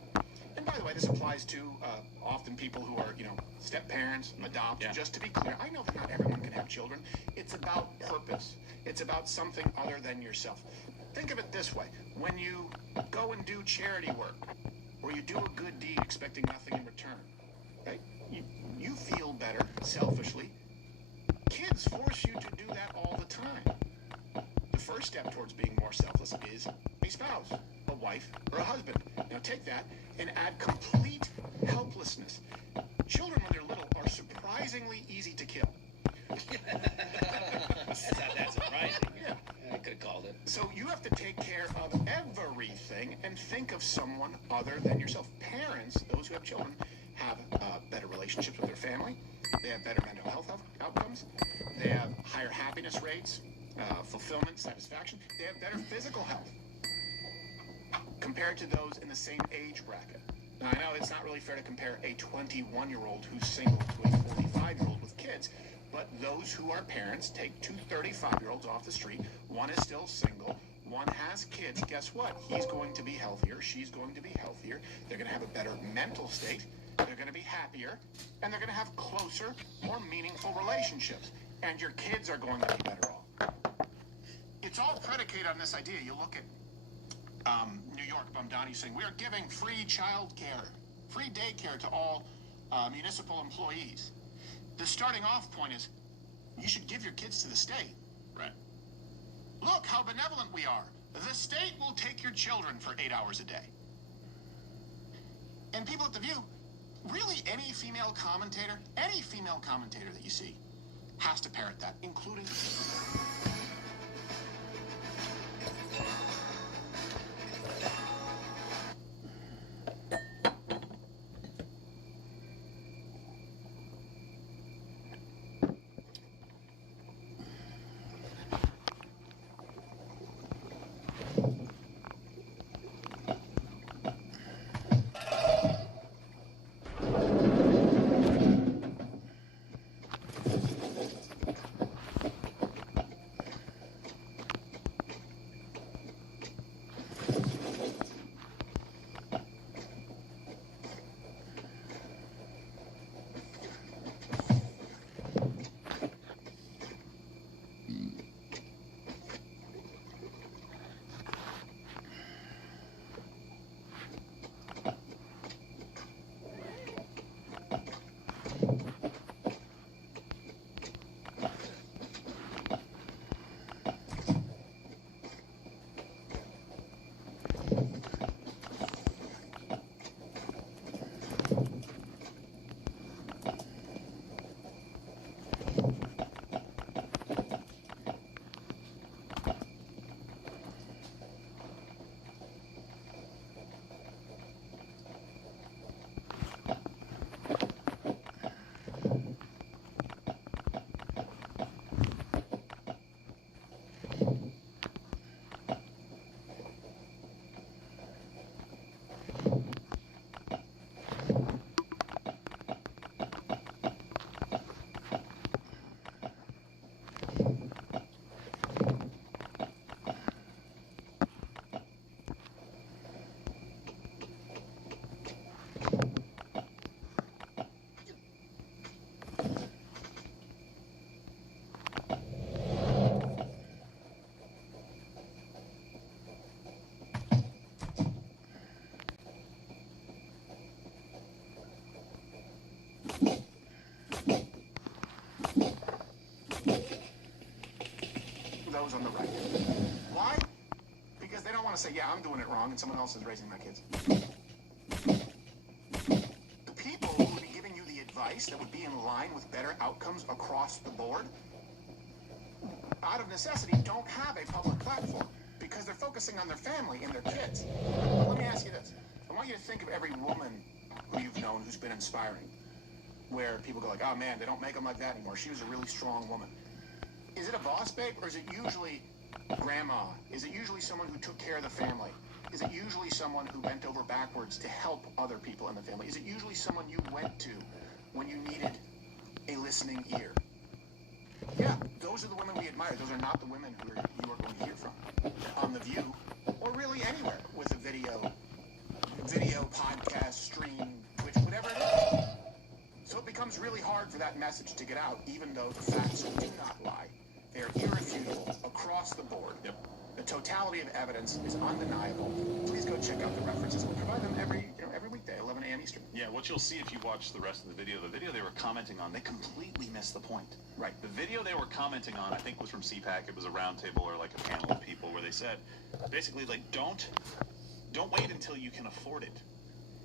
And by the way, this applies to often people who are, step parents, adopt. Yeah. Just to be clear, I know that not everyone can have children. It's about purpose. It's about something other than yourself. think of it this way. When you go and do charity work, or you do a good deed expecting nothing in return, right? You feel better, selfishly. Kids force you to do that all the time. The first step towards being more selfless is a spouse, a wife, or a husband. Now take that and add complete helplessness. Children, when they're little, are surprisingly easy to kill. That's not that surprising. Yeah. I could have called it. So you have to take care of everything and think of someone other than yourself. Parents, those who have children, have better relationships with their family. They have better mental health outcomes. They have higher happiness rates, fulfillment, satisfaction. They have better physical health compared to those in the same age bracket. Now, I know it's not really fair to compare a 21-year-old who's single to a 45-year-old with kids, but those who are parents take two 35-year-olds off the street. One is still single. One has kids. Guess what? He's going to be healthier. She's going to be healthier. They're going to have a better mental state. They're going to be happier. And they're going to have closer, more meaningful relationships. And your kids are going to be better off. It's all predicated on this idea. You look at New York, Bumdani saying, we are giving free child care, free daycare to all municipal employees. The starting off point is, you should give your kids to the state. Right. Look how benevolent we are. The state will take your children for 8 hours a day. And people at The View, really any female commentator that you see has to parrot that, including... Those on the right. Why? Because they don't want to say, yeah, I'm doing it wrong, and someone else is raising my kids. The people who would be giving you the advice that would be in line with better outcomes across the board, out of necessity, don't have a public platform because they're focusing on their family and their kids. Let me ask you this. I want you to think of every woman who you've known who's been inspiring, where people go like, oh man, they don't make them like that anymore. She was a really strong woman. Is it a boss babe, or is it usually grandma? Is it usually someone who took care of the family? Is it usually someone who bent over backwards to help other people in the family? Is it usually someone you went to when you needed a listening ear? Yeah, those are the women we admire. Those are not the women who you are going to hear from on The View, or really anywhere with a video, podcast, stream, Twitch, whatever it is. So it becomes really hard for that message to get out, even though the facts do not lie. They are irrefutable across the board. Yep. The totality of evidence is undeniable. Please go check out the references. We'll provide them every weekday, 11 a.m. Eastern. Yeah, what you'll see if you watch the rest of the video they were commenting on, they completely missed the point. Right. The video they were commenting on, I think, was from CPAC. It was a roundtable or like a panel of people where they said, basically, like, don't wait until you can afford it.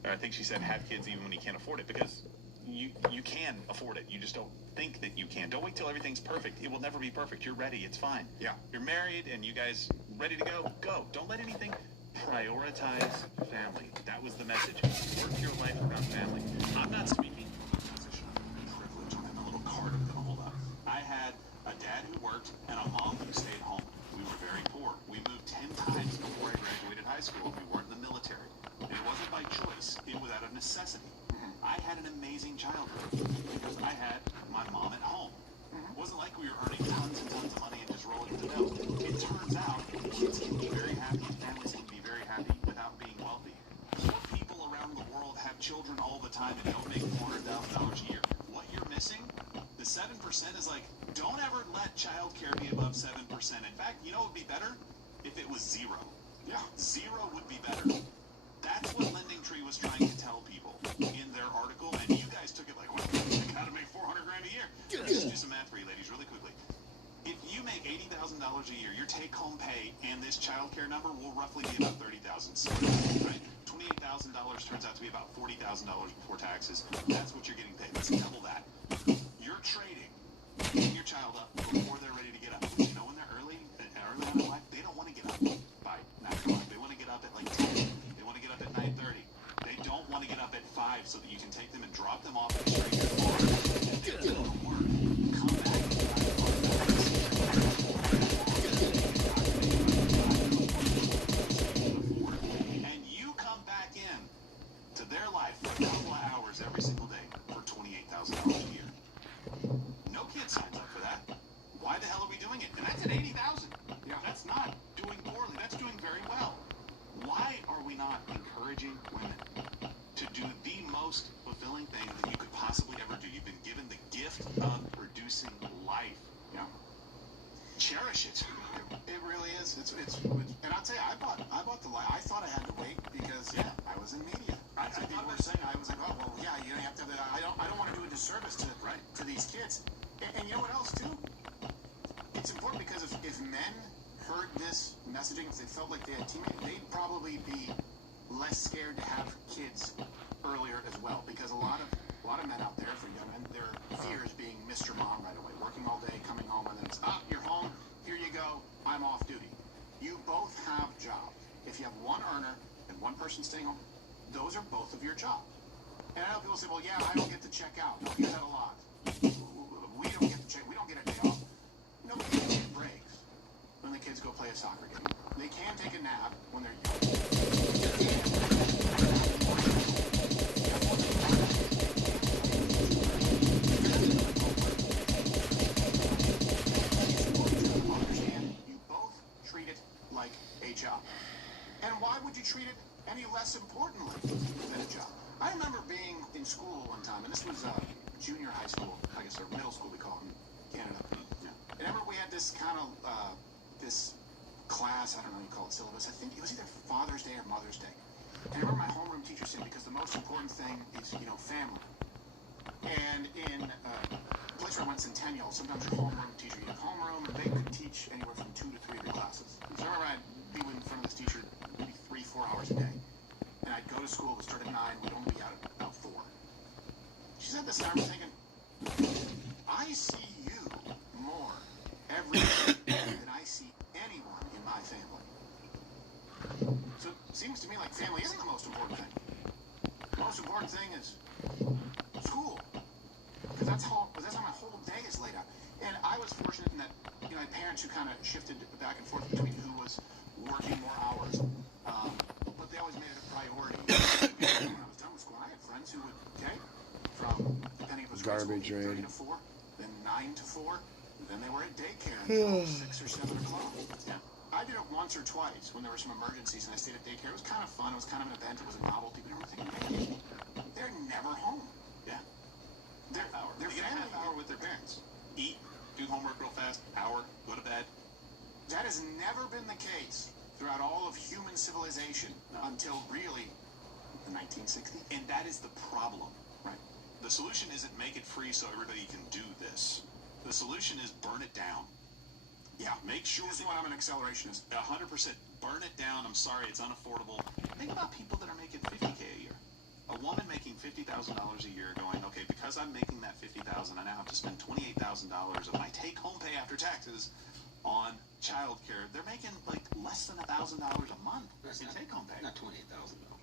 Or I think she said, have kids even when you can't afford it, because you can afford it. You just don't think that you can. Don't wait till everything's perfect. It will never be perfect. You're ready. It's fine. Yeah. You're married and you guys ready to go? Go. Don't let anything. Prioritize family. That was the message. Work your life around family. I'm not speaking from a position of privilege. I have a little card I'm going to hold up. I had a dad who worked and a mom who stayed home. We were very poor. We moved 10 times before I graduated high school. We weren't in the military. And it wasn't by choice. It was out of necessity. I had an amazing childhood because I had my mom at home. It wasn't like we were earning tons and tons of money and just rolling in the dough. It turns out kids can be very happy, families can be very happy without being wealthy. People around the world have children all the time and don't make $400,000 a year. What you're missing, the 7% is like, don't ever let childcare be above 7%. In fact, you know what would be better? If it was 0. Yeah, 0 would be better. That's what Lending Tree was trying to tell people in their article, and you guys took it like, well, you gotta make $400,000 a year. Let's do some math for you, ladies, really quickly. If you make $80,000 a year, your take-home pay and this child care number will roughly be about $30,000. Right? $28,000 turns out to be about $40,000 before taxes. That's what you're getting paid. Let's double that. You're trading getting your child up before they're ready to get up. Which, you know, when they're early on in life, they don't want to get up by 9 o'clock. They want to get up at like 10. They want to get up at 9:30. They don't want to get up at 5 so that you can take them and drop them off at a straight farm. They go to work, come back and you come back in to their life for a couple of hours every single day for $28,000 a year. No kid signs up for that. Why the hell are we doing it? And that's at 80,000. Yeah, that's not doing poorly. That's doing very well. Why are we not encouraging women to do the most fulfilling thing that you could possibly ever do? You've been given the gift of producing life. Yeah. Cherish it. It really is. It's and I'll tell you, I bought the lie. I thought I had to wait because I was in media. I people were saying, I was like, oh well, yeah, you have to have that. I don't want to do a disservice to these kids. And you know what else too? It's important because if men heard this messaging, if they felt like they had teammates, they'd probably be less scared to have kids earlier as well. Because a lot of men out there, for young men, their fear is being Mr. Mom right away, working all day, coming home, and then it's you're home, here you go, I'm off duty. You both have jobs. If you have one earner and one person staying home, those are both of your jobs. And I know people say, well, yeah, I don't get to check out. I hear that a lot. We don't get to check. We don't get a day off. Nobody gets breaks when the kids go play a soccer game. They can take a nap when they're young. Understand, you both treat it like a job. And why would you treat it any less importantly than a job? I remember being in school one time, and this was junior high school, I guess, or middle school we call it in Canada. Yeah. And I remember we had this kind of, this class, I don't know what you call it, syllabus. I think it was either Father's Day or Mother's Day. And I remember my homeroom teacher said, because the most important thing is, family. And in a place where I went, Centennial, sometimes your homeroom teacher, you have homeroom, and they could teach anywhere from 2 to 3 of your classes. So I remember I'd be in front of this teacher maybe 3-4 hours a day. And I'd go to school, it would start at 9, we'd only be out at about 4. She said this, and I was thinking, I see you more every day than I see anyone in my family. So it seems to me like family isn't the most important thing. The most important thing is school. Because that's how my whole day is laid out. And I was fortunate in that, I had parents who kind of shifted back and forth between who was working more hours. But they always made it a priority. When I was done with school, I had friends who would, from, depending if it was Garbage, grade school, 30 to 4, then 9 to 4, then they were at daycare until 6 or 7 o'clock. Yeah. I did it once or twice when there were some emergencies and I stayed at daycare. It was kind of fun. It was kind of an event. It was a novelty. But I was thinking, hey, they're never home. Yeah. They're They get a half hour with their parents. Eat, do homework real fast, hour, go to bed. That has never been the case throughout all of human civilization until really the 1960s. And that is the problem. Right. The solution isn't make it free so everybody can do this. The solution is burn it down. Yeah, make sure. This is why I'm an accelerationist. 100%. Burn it down. I'm sorry, it's unaffordable. Think about people that are making $50K a year. A woman making $50,000 a year going, okay, because I'm making that $50,000, I now have to spend $28,000 of my take-home pay after taxes on child care. They're making like less than $1,000 a month in take-home pay. Not 28,000 though.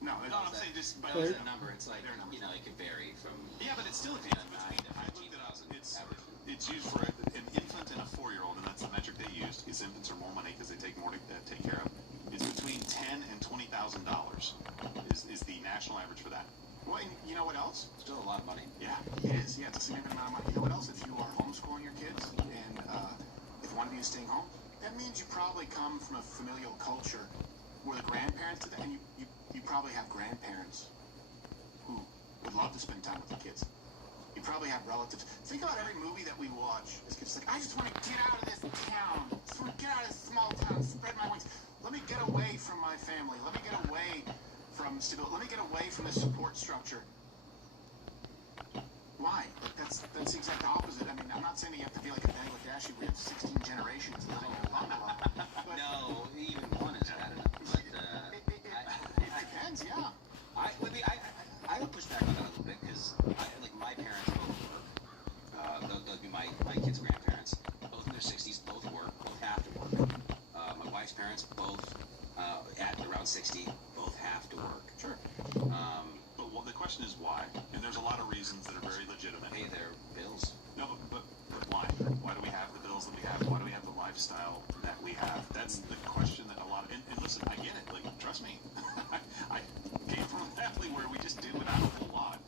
No, I'm saying just by That was a number. It's like, you know, it can vary from. Yeah, but it's still a difference between. I looked it up. It's used for an infant and a 4-year-old, and that's the metric they used. Because infants are more money because they take more to take care of. It's between $10,000 and $20,000 is the national average for that. Well, and you know what else? Still a lot of money. Yeah, it is. Yeah, it's a significant amount of money. You know what else? If you are homeschooling your kids, and if one of you is staying home, that means you probably come from a familial culture where the grandparents did that, and you probably have grandparents who would love to spend time with the kids. You probably have relatives. Think about every movie that we watch. It's just like, I just want to get out of this town. I just want to get out of this small town, spread my wings. Let me get away from my family. Let me get away from stability. Let me get away from the support structure. Why? That's the exact opposite. I mean, I'm not saying that you have to be like a Bangladeshi where you have 16 generations living in a bungalow. But No, even one is bad enough. But it depends, yeah. I would push back on that a little bit because, like, my parents both work. They'll be my kids' grandparents. Both in their 60s, both work, both have to work. My wife's parents, both at around 60, both have to work. Sure. But the question is why? And there's a lot of reasons that are very legitimate. Pay their bills. No, but why? Why do we have the bills that we have? Why do we have the lifestyle that we have? That's the question that a lot of... And listen, I get it. Like, trust me. I came from a family where we just did without a whole lot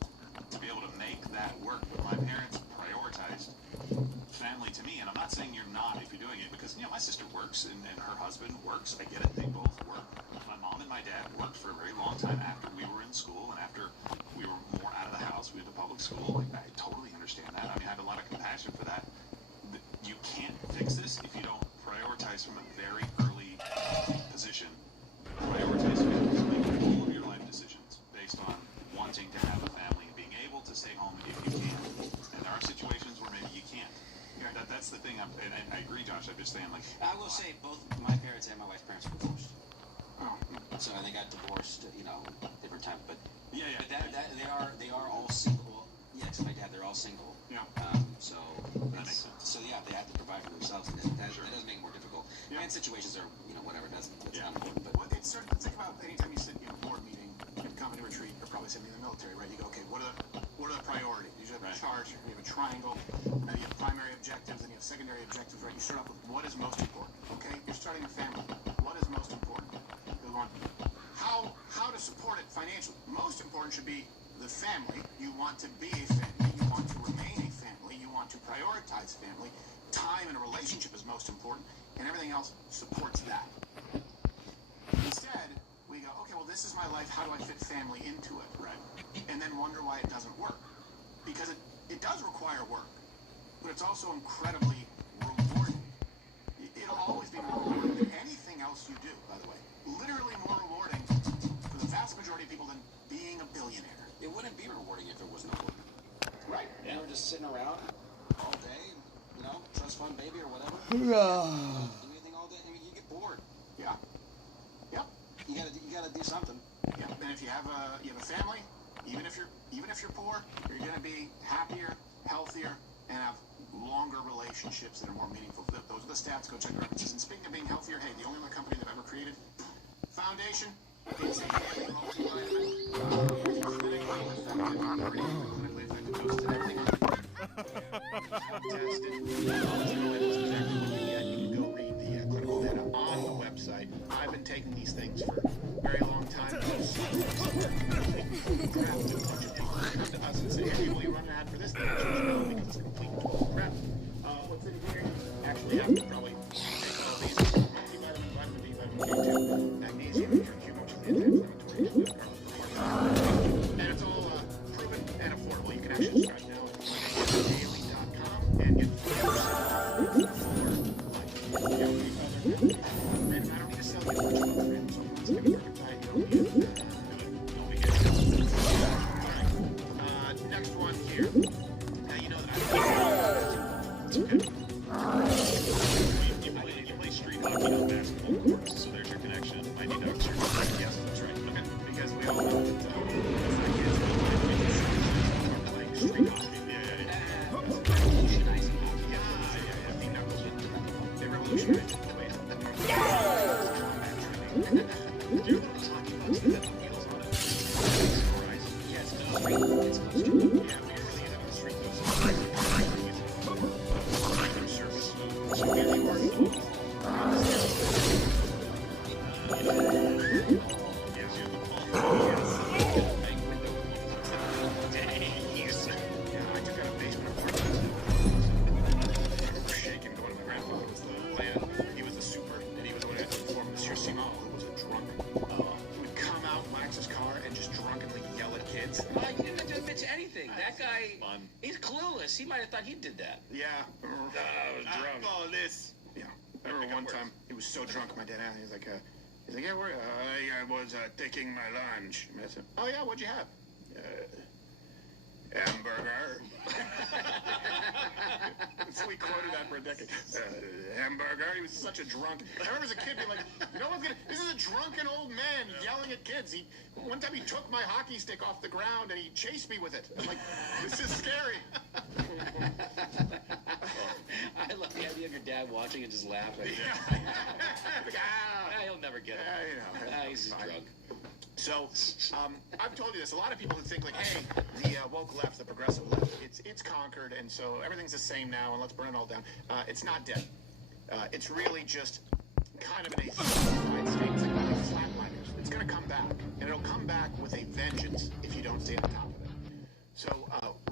to be able to make that work. But my parents prioritized family to me. And I'm not saying you're not if you're doing it because, you know, my sister works and her husband works. I get it. They both work. My mom and my dad worked for a very long time after we were in school and after we were more out of the house. We went to public school. Like, I totally understand that. I mean, I have a lot of compassion for that. You can't fix this if you don't prioritize from a very early position. Prioritize families, make all of your life decisions based on wanting to have a family and being able to stay home if you can. And there are situations where maybe you can't. That's the thing. And I agree, Josh. I'm just saying, like, I will say both my parents and my wife's parents were divorced. So they got divorced, you know, different time. But yeah. But they are all single. Well, yes, my dad, they're all single. Yeah. So that makes sense. So yeah, they have to provide for themselves, and that does make it more difficult. Yeah. And situations are, you know, whatever. That's not important. But well, it's sort of, think about anytime you sit in a board meeting, in a company retreat, or probably sitting in the military, right? You go, okay, what are the priorities? You have a chart, you have a triangle, and you have primary objectives, and you have secondary objectives, right? You start off with what is most important, okay? You're starting a family. What is most important? Go on. How to support it financially? Most important should be the family. You want to be a family. You want to remain a family. You want to prioritize family. Time in a relationship is most important, and everything else supports that. Instead, we go, okay, well, this is my life. How do I fit family into it? Right. And then wonder why it doesn't work. Because it does require work, but it's also incredibly rewarding. It'll always be more rewarding than anything else you do, by the way. Literally more rewarding for the vast majority of people than being a billionaire. It wouldn't be rewarding if it was no work. Right. You were just sitting around all day, you know, trust fund baby or whatever. Yeah. Do anything all day. I mean, you get bored. Yeah. Yep. You gotta do something. Yeah. And if you have a family, even if you're poor, you're gonna be happier, healthier, and have longer relationships that are more meaningful. Those are the stats. Go check the references. And speaking of being healthier, hey, the only other company that I've ever created, Foundation, it's a daily multivitamin. It's clinically effective, clinically effective dose to everything on tested. It's exactly what we get. You can go read the clinical data on the website. I've been taking these things for a very long time. Come to us and say, hey, will you run an ad for this thing? No, because it's complete crap. What's in here? Actually, I would probably take all these. Multivitamin, vitamin D, vitamin K2, magnesium, curcumin, which is anti-inflammatory, and it's all proven and affordable. You can actually start now at daily.com and get 4% for like, free coffee. Revolutionizing hockey. They revolutionized it. Do you remember those hockey pucks that had the wheels on it? Yes, it's close to it. Yeah, we didn't really use it on the street. Surface. So here they were. He's clueless. He might have thought he did that. Yeah. I was drunk. Oh, this. Yeah. I remember one time he was so drunk. My dad asked. He's like, yeah, where? I was taking my lunch. And I said, oh yeah, what'd you have? Hamburger. So we quoted that for a decade. Hamburger. He was such a drunk. I remember as a kid being like, no one's gonna. This is a drunken old man yelling at kids. One time he took my hockey stick off the ground and he chased me with it. I'm like, this is scary. I love the idea of your dad watching and just laughing. He'll never get it. He's just drunk. So, I've told you this. A lot of people who think like, hey, the woke left, the progressive left, it's conquered, and so everything's the same now, and let's burn it all down. It's not dead. It's really just kind of in a solidified state. It's like flatliners. It's going to come back, and it'll come back with a vengeance if you don't stay on top of it. So,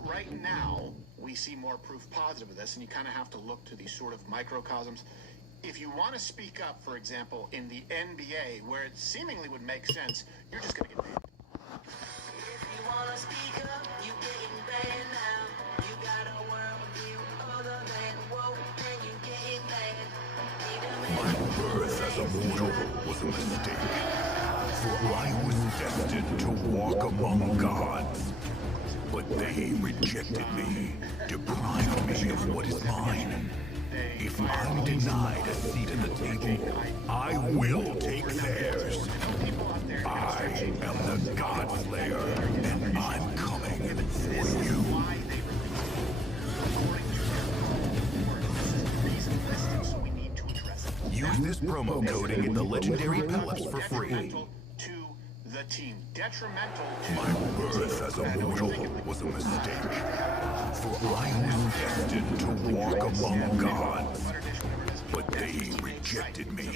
right now, we see more proof positive of this, and you kind of have to look to these sort of microcosms. If you want to speak up, for example, in the NBA, where it seemingly would make sense, you're just going to get banned. If you want to speak up, you getting banned now. You got a worldview other than woke, and you getting banned. My birth as a mortal was a mistake, for I was destined to walk among gods. But they rejected me, deprived me of what is mine. If I'm denied a seat at the table, I will take theirs. I am the God Slayer, and I'm coming for you. Use this promo code and get the legendary pellets for free. The team. Detrimental to my birth as a mortal was a mistake, for I was destined to walk among gods. But they rejected me,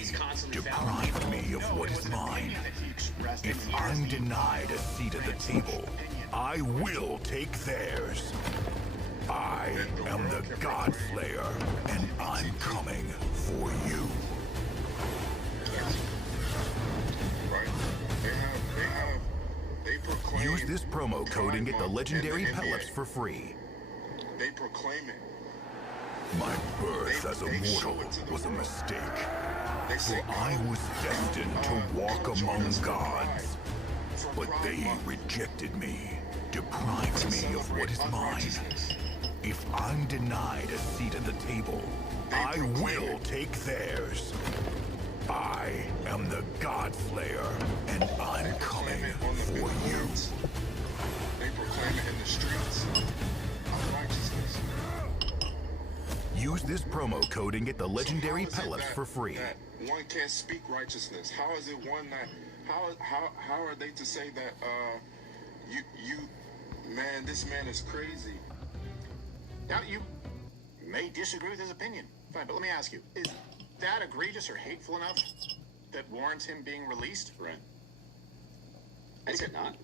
deprived me of what is mine. If I'm denied a seat at the table, I will take theirs. I am the God Slayer, and I'm coming for you. Use this promo code and get the legendary pellets for free. They proclaim it. My birth as a mortal was a mistake, for I was destined to walk among gods. But they rejected me, deprived me of what is mine. If I'm denied a seat at the table, I will take theirs. I am the God Slayer, and I'm coming for you. They proclaim it in the streets. Righteousness. Use this promo code and get the legendary pellets for free. One can't speak righteousness. How is it one that? How are they to say that? Man, this man is crazy. Now you may disagree with his opinion, fine, but let me ask you: is that egregious or hateful enough that warrants him being released? Right. I said not.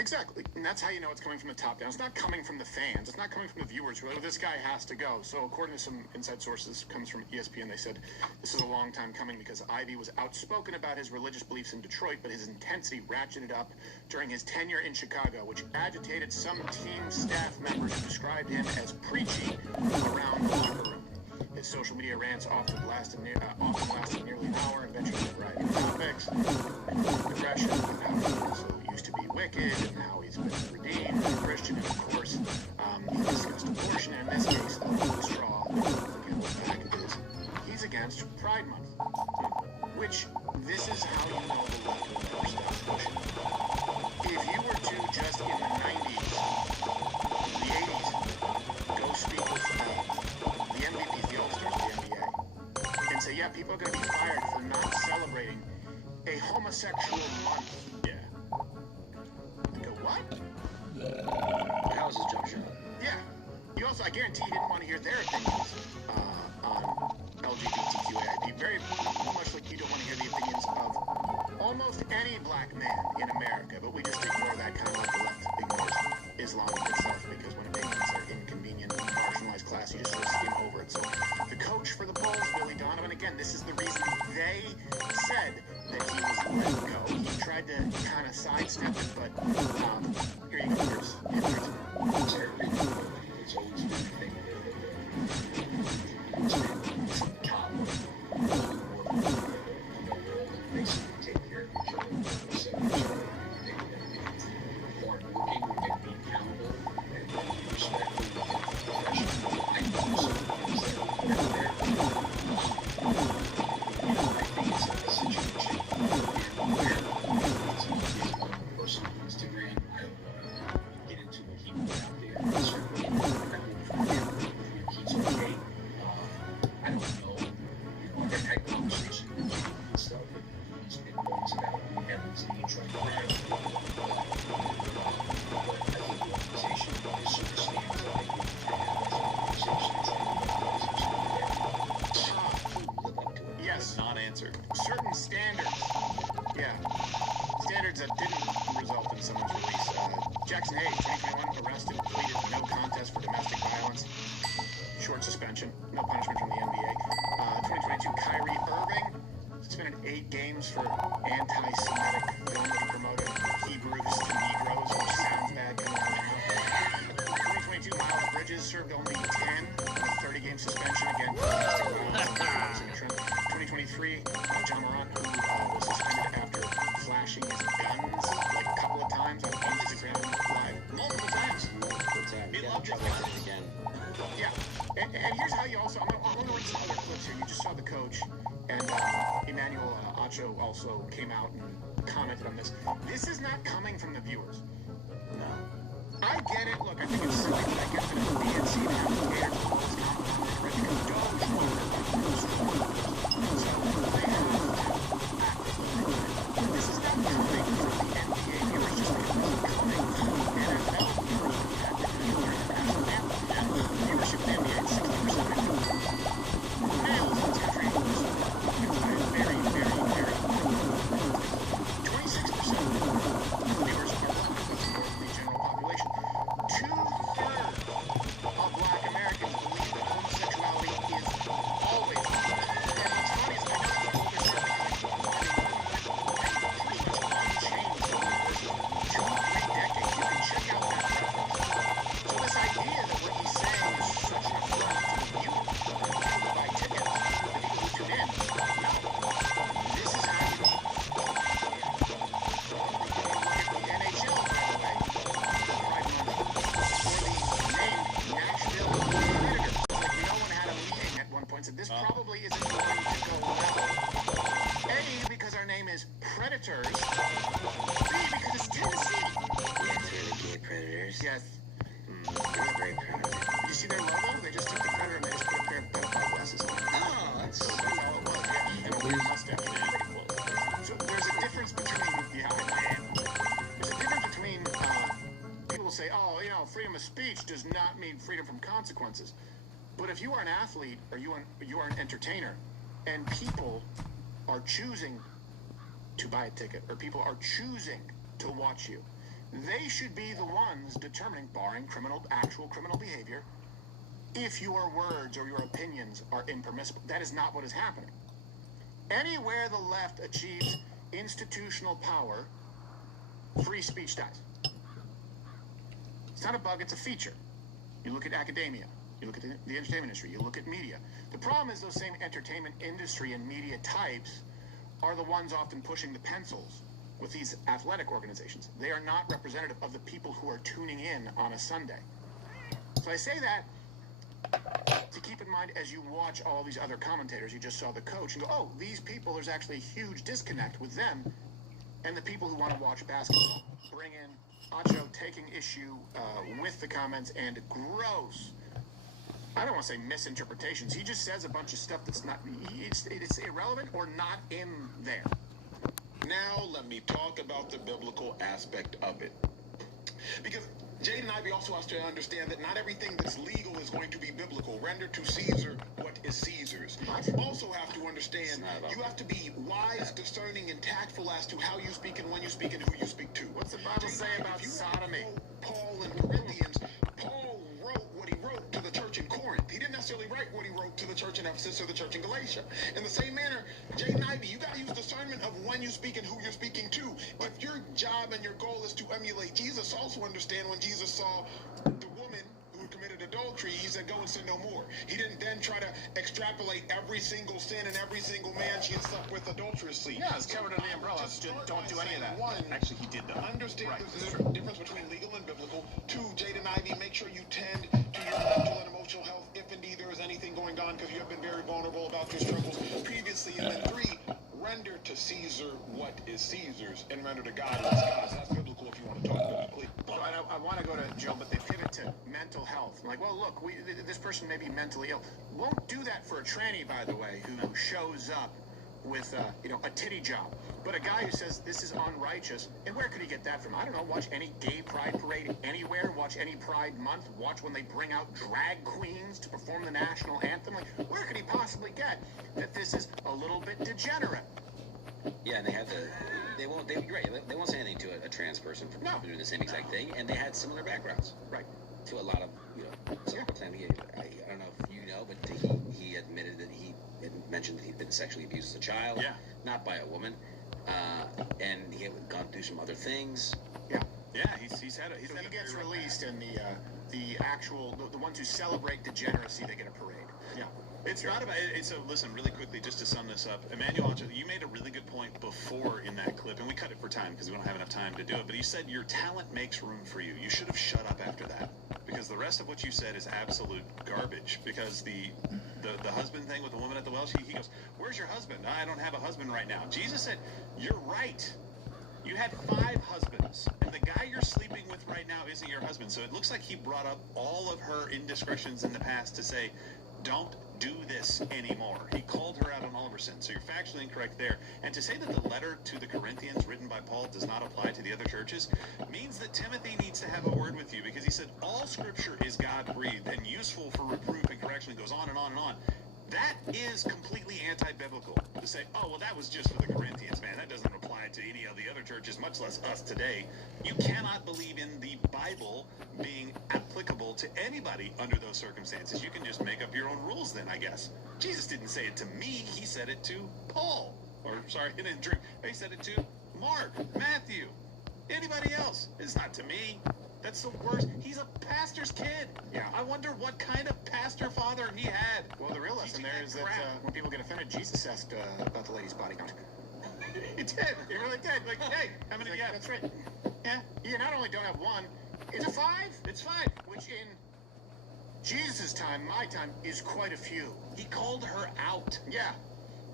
Exactly, and that's how you know it's coming from the top down. It's not coming from the fans. It's not coming from the viewers who are, this guy has to go. So according to some inside sources, comes from ESPN, they said, this is a long time coming because Ivey was outspoken about his religious beliefs in Detroit, but his intensity ratcheted up during his tenure in Chicago, which agitated some team staff members who described him as preachy around the locker room. His social media rants often lasted nearly an hour, and ventured into a variety of topics, depression, and how he also used to be wicked, and how he's been redeemed as a Christian, and of course, he discussed abortion, and in this case, the straw, again, back is, he's against Pride Month, which, this is how you know the left will never stop pushing. If you were to just in the 90s also, I guarantee you didn't want to hear their opinions on LGBTQAIP. Very much like you don't want to hear the opinions of almost any black man in America, but we just ignore that kind of like the left ignores Islam itself, because when opinions are inconvenient, marginalized class, you just sort of skim over it. So the coach for the Bulls, Billy Donovan, again, this is the reason they said that he was let go. He tried to kind of sidestep it, but here you go, Bruce. It's always been a thing that top basically take care of each other, accept each other, hardworking and be accountable and respectful and professional. I think it's a situation where one person on Instagram, I don't want to get into what he put out there. Certainly, I hope for him he's okay. I don't know. I've had conversations with him and stuff, and he's been words about Evans and he's trying to grab him. But I think the organization is sort of stands up and Yes. Non-answer. Certain standards. Yeah. Standards that didn't result in someone's release. Jackson Hayes, 2021, arrested, pleaded no contest for domestic violence. Short suspension. No punishment from the NBA. 2022, Kyrie Irving, suspended 8 games for anti-Semitic film that he promoted. Hebrews to Negroes, which sounds bad coming out of his mouth. 2022, Miles Bridges served only 10 with a 30-game suspension again for domestic violence and Trump. 2023, John Morant, who was suspended after flashing his guns like a couple of times on Instagram Live. Multiple times. He loved it again. Yeah. And here's how you also, I'm going to read some other clips here. You just saw the coach, and Emmanuel Acho also came out and commented on this. This is not coming from the viewers. No. I get it. Look, I think it's silly, but I get that the DNC now is catered to those this is not coming from the NBA viewers just because this is coming from the NFL viewers. Viewership in the NBA is 60%. Males in this country is very, very, very low. 26% of viewers are black. That's more than the general population. 2/3 of black Americans believe that homosexuality is always wrong. And what's funny is I know the older pretty much unchanged over the course of 2 or 3 decades. You can check out that reference. So this idea that what he's saying is such an affront to the viewer, the people who buy tickets, the people who tune in, no. This is how you look at the NHL, by the way, Pride Month, or the name Nashville Predators. Like no one had a meeting at one point, said this probably isn't going to go well. A, because our name is Predators. B, because it's Tennessee. Yeah, it's really gay predators. Yes. I'm very proud of it. Did you see their logo? They just took the predator and they just put a pair of pedophile glasses on. Oh, that's all it was, yeah. And a weird mustache. So there's a difference between, there's a difference between, people say, oh, you know, freedom of speech does not mean freedom from consequences. But if you are an athlete or you are an entertainer and people are choosing to buy a ticket or people are choosing to watch you, they should be the ones determining, barring actual criminal behavior, if your words or your opinions are impermissible. That is not what is happening. Anywhere the left achieves institutional power, free speech dies. It's not a bug, it's a feature. You look at academia, you look at the entertainment industry, you look at media. The problem is those same entertainment industry and media types are the ones often pushing the pencils with these athletic organizations. They are not representative of the people who are tuning in on a Sunday. So I say that to keep in mind as you watch all these other commentators. You just saw the coach and go, oh, these people, there's actually a huge disconnect with them and the people who want to watch basketball. Bring in Acho taking issue with the comments and gross, I don't want to say misinterpretations. He just says a bunch of stuff that's not, it's irrelevant or not in there. Now let me talk about the biblical aspect of it. Because Jaden Ivey also has to understand that not everything that's legal is going to be biblical. Render to Caesar what is Caesar's. You also have to understand, you have to be wise, discerning, and tactful as to how you speak and when you speak and who you speak to. What's the Bible say about sodomy? Paul in Corinthians, Paul wrote what he wrote to the church in Corinth. He didn't necessarily write what he wrote to the church in Ephesus or the church in Galatia. In the same manner, Jaden Ivey, you got to use discernment of when you speak and who you're speaking to. If your job and your goal is to emulate Jesus, also understand when Jesus saw the woman who committed adultery, he said, go and sin no more. He didn't then try to extrapolate every single sin and every single man she had slept with adulterously. Yeah, it's covered under the umbrella. Don't do any of that. One, Actually, he did though. understand Right, there's a difference between legal and biblical. Two, Jaden Ivey, make sure you tend to your mental and emotional health if indeed there is anything going on, because you have been very vulnerable about your struggles previously. And then three, render to Caesar what is Caesar's and render to God what is God's. That's biblical if you want to talk biblically. So I want to go to Joe, but they pivot to mental health. Like, well, look, this person may be mentally ill. Won't do that for a tranny, by the way, who shows up with a titty job. But a guy who says this is unrighteous, and where could he get that from? I don't know. Watch any gay pride parade anywhere. Watch any Pride Month. Watch when they bring out drag queens to perform the national anthem. Like, where could he possibly get that this is a little bit degenerate? Yeah, and you're right. They won't say anything to a trans person for doing the same exact thing, and they had similar backgrounds. Right. To a lot of, I don't know if you know, but he admitted that he had mentioned that he'd been sexually abused as a child. Yeah. Not by a woman. And he had gone through some other things. Yeah. Yeah, he's had a He gets released, and the ones who celebrate degeneracy, they get a parade. Yeah. It's not about it. So listen, really quickly, just to sum this up, Emmanuel, you made a really good point before in that clip, and we cut it for time because we don't have enough time to do it. But you said your talent makes room for you. You should have shut up after that, because the rest of what you said is absolute garbage. Because the husband thing with the woman at the well, he goes, "Where's your husband?" "I don't have a husband right now." Jesus said, "You're right. You had 5 husbands, and the guy you're sleeping with right now isn't your husband." So it looks like he brought up all of her indiscretions in the past to say, don't do this anymore. He called her out on all of her sins. So you're factually incorrect there. And to say that the letter to the Corinthians written by Paul does not apply to the other churches means that Timothy needs to have a word with you, because he said all scripture is God-breathed and useful for reproof and correction. It goes on and on and on. That is completely anti-biblical to say, oh, well, that was just for the Corinthians, man. That doesn't apply to any of the other churches, much less us today. You cannot believe in the Bible being applicable to anybody under those circumstances. You can just make up your own rules then, I guess. Jesus didn't say it to me. He said it to Paul. Or, sorry, he didn't drink. He said it to Mark, Matthew, anybody else. It's not to me. That's the worst. He's a pastor's kid. Yeah. I wonder what kind of pastor father he had. Well, the real lesson there is that when people get offended, Jesus asked about the lady's body count. He did. He really did. Like, hey, how many do you have? That's right. Yeah. You not only don't have one, it's a 5. It's 5. Which in Jesus' time, my time, is quite a few. He called her out. Yeah.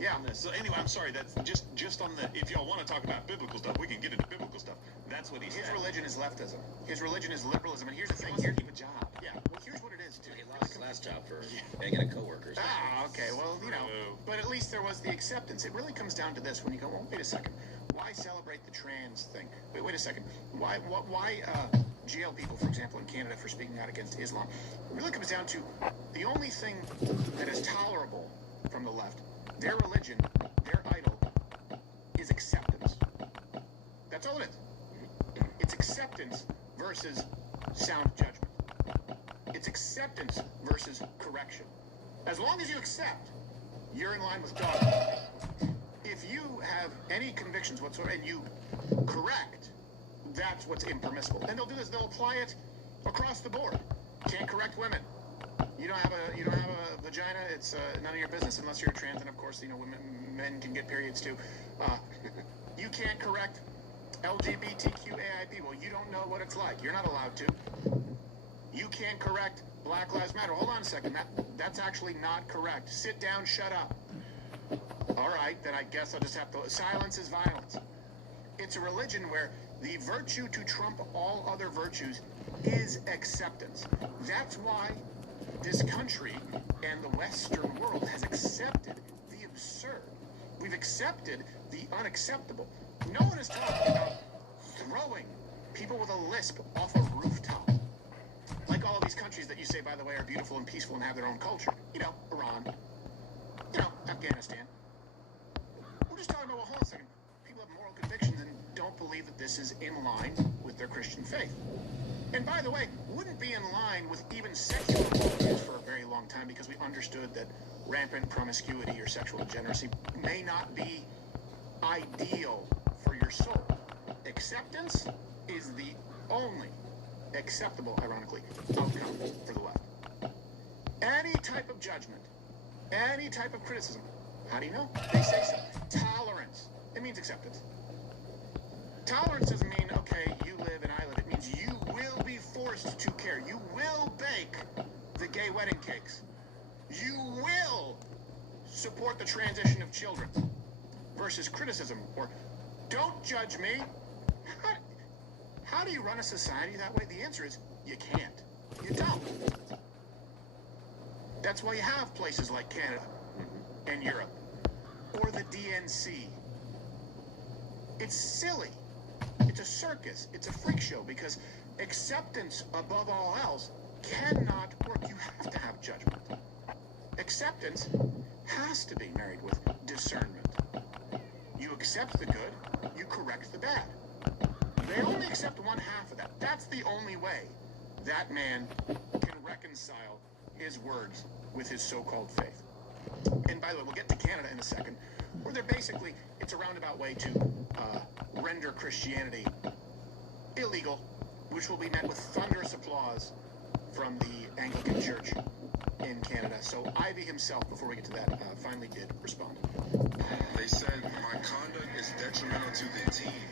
Yeah. So anyway, I'm sorry. That's just on the. If y'all want to talk about biblical stuff, we can get into biblical stuff. That's what he said. His religion is leftism. His religion is liberalism. And here's the thing. Here's a job. Yeah. Well, here's what it is, too. He lost his last job for begging a coworker. Ah, okay. Well, but at least there was the acceptance. It really comes down to this. When you go, well, wait a second. Why celebrate the trans thing? Wait a second. Why jail people, for example, in Canada for speaking out against Islam? It really comes down to the only thing that is tolerable from the left. Their religion, their idol, is acceptance. That's all it is. It's acceptance versus sound judgment. It's acceptance versus correction. As long as you accept, you're in line with God. If you have any convictions whatsoever and you correct, that's what's impermissible. And they'll do this. They'll apply it across the board. Can't correct women. You don't have a vagina. It's none of your business unless you're a trans. And of course, men can get periods too. You can't correct LGBTQAIP. Well, you don't know what it's like. You're not allowed to. You can't correct Black Lives Matter. Hold on a second. That's actually not correct. Sit down. Shut up. All right, then I guess I'll just have to. Silence is violence. It's a religion where the virtue to trump all other virtues is acceptance. That's why this country and the Western world has accepted the absurd. We've accepted the unacceptable. No one is talking about throwing people with a lisp off a rooftop. these countries that you say, by the way, are beautiful and peaceful and have their own culture. Iran. Afghanistan. We're just talking about, well, hold on a second. People have moral convictions and don't believe that this is in line with their Christian faith. And by the way, wouldn't be in line with even sexual values for a very long time because we understood that rampant promiscuity or sexual degeneracy may not be ideal for your soul. Acceptance is the only acceptable, ironically, outcome for the left. Any type of judgment, any type of criticism, how do you know? They say so. Tolerance. It means acceptance. Tolerance doesn't mean, okay, you live and I live. It means you will be forced to care. You will bake the gay wedding cakes. You will support the transition of children versus criticism or don't judge me. How do you run a society that way? The answer is you can't. You don't. That's why you have places like Canada and Europe or the DNC. It's silly. It's a circus. It's a freak show because acceptance above all else cannot work. You have to have judgment. Acceptance has to be married with discernment. You accept the good, you correct the bad. They only accept one half of that. That's the only way that man can reconcile his words with his so-called faith. And by the way, we'll get to Canada in a second, where they're basically, it's a roundabout way to render Christianity illegal, which will be met with thunderous applause from the Anglican Church in Canada. So Ivy himself, before we get to that, finally did respond. They said my conduct is detrimental to the team,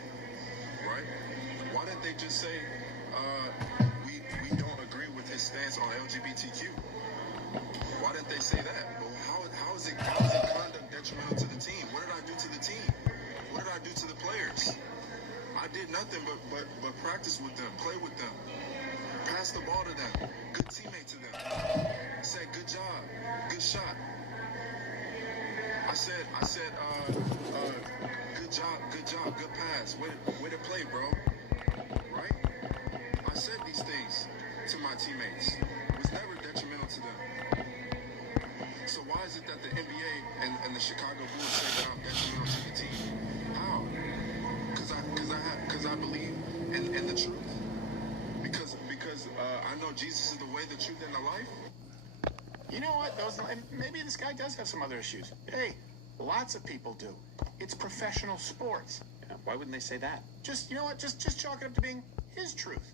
right? Why didn't they just say, we don't agree with his stance on LGBTQ? Why didn't they say that? Well, how is it conduct detrimental to the team? What did I do to the team? What did I do to the players? I did nothing but practice with them, play with them, pass the ball to them, good teammate to them. Said good job, good shot. I said, good job, good pass. Way to play, bro. Right? I said these things to my teammates. It was never detrimental to them. So why is it that the NBA and the Chicago Bulls say that I'm detrimental to the team? How? Because I believe in the truth. Because I know Jesus is the way, the truth, and the life. You know what? Maybe this guy does have some other issues. Hey, lots of people do. It's professional sports. Yeah, why wouldn't they say that? Just, you know what? Just chalk it up to being his truth.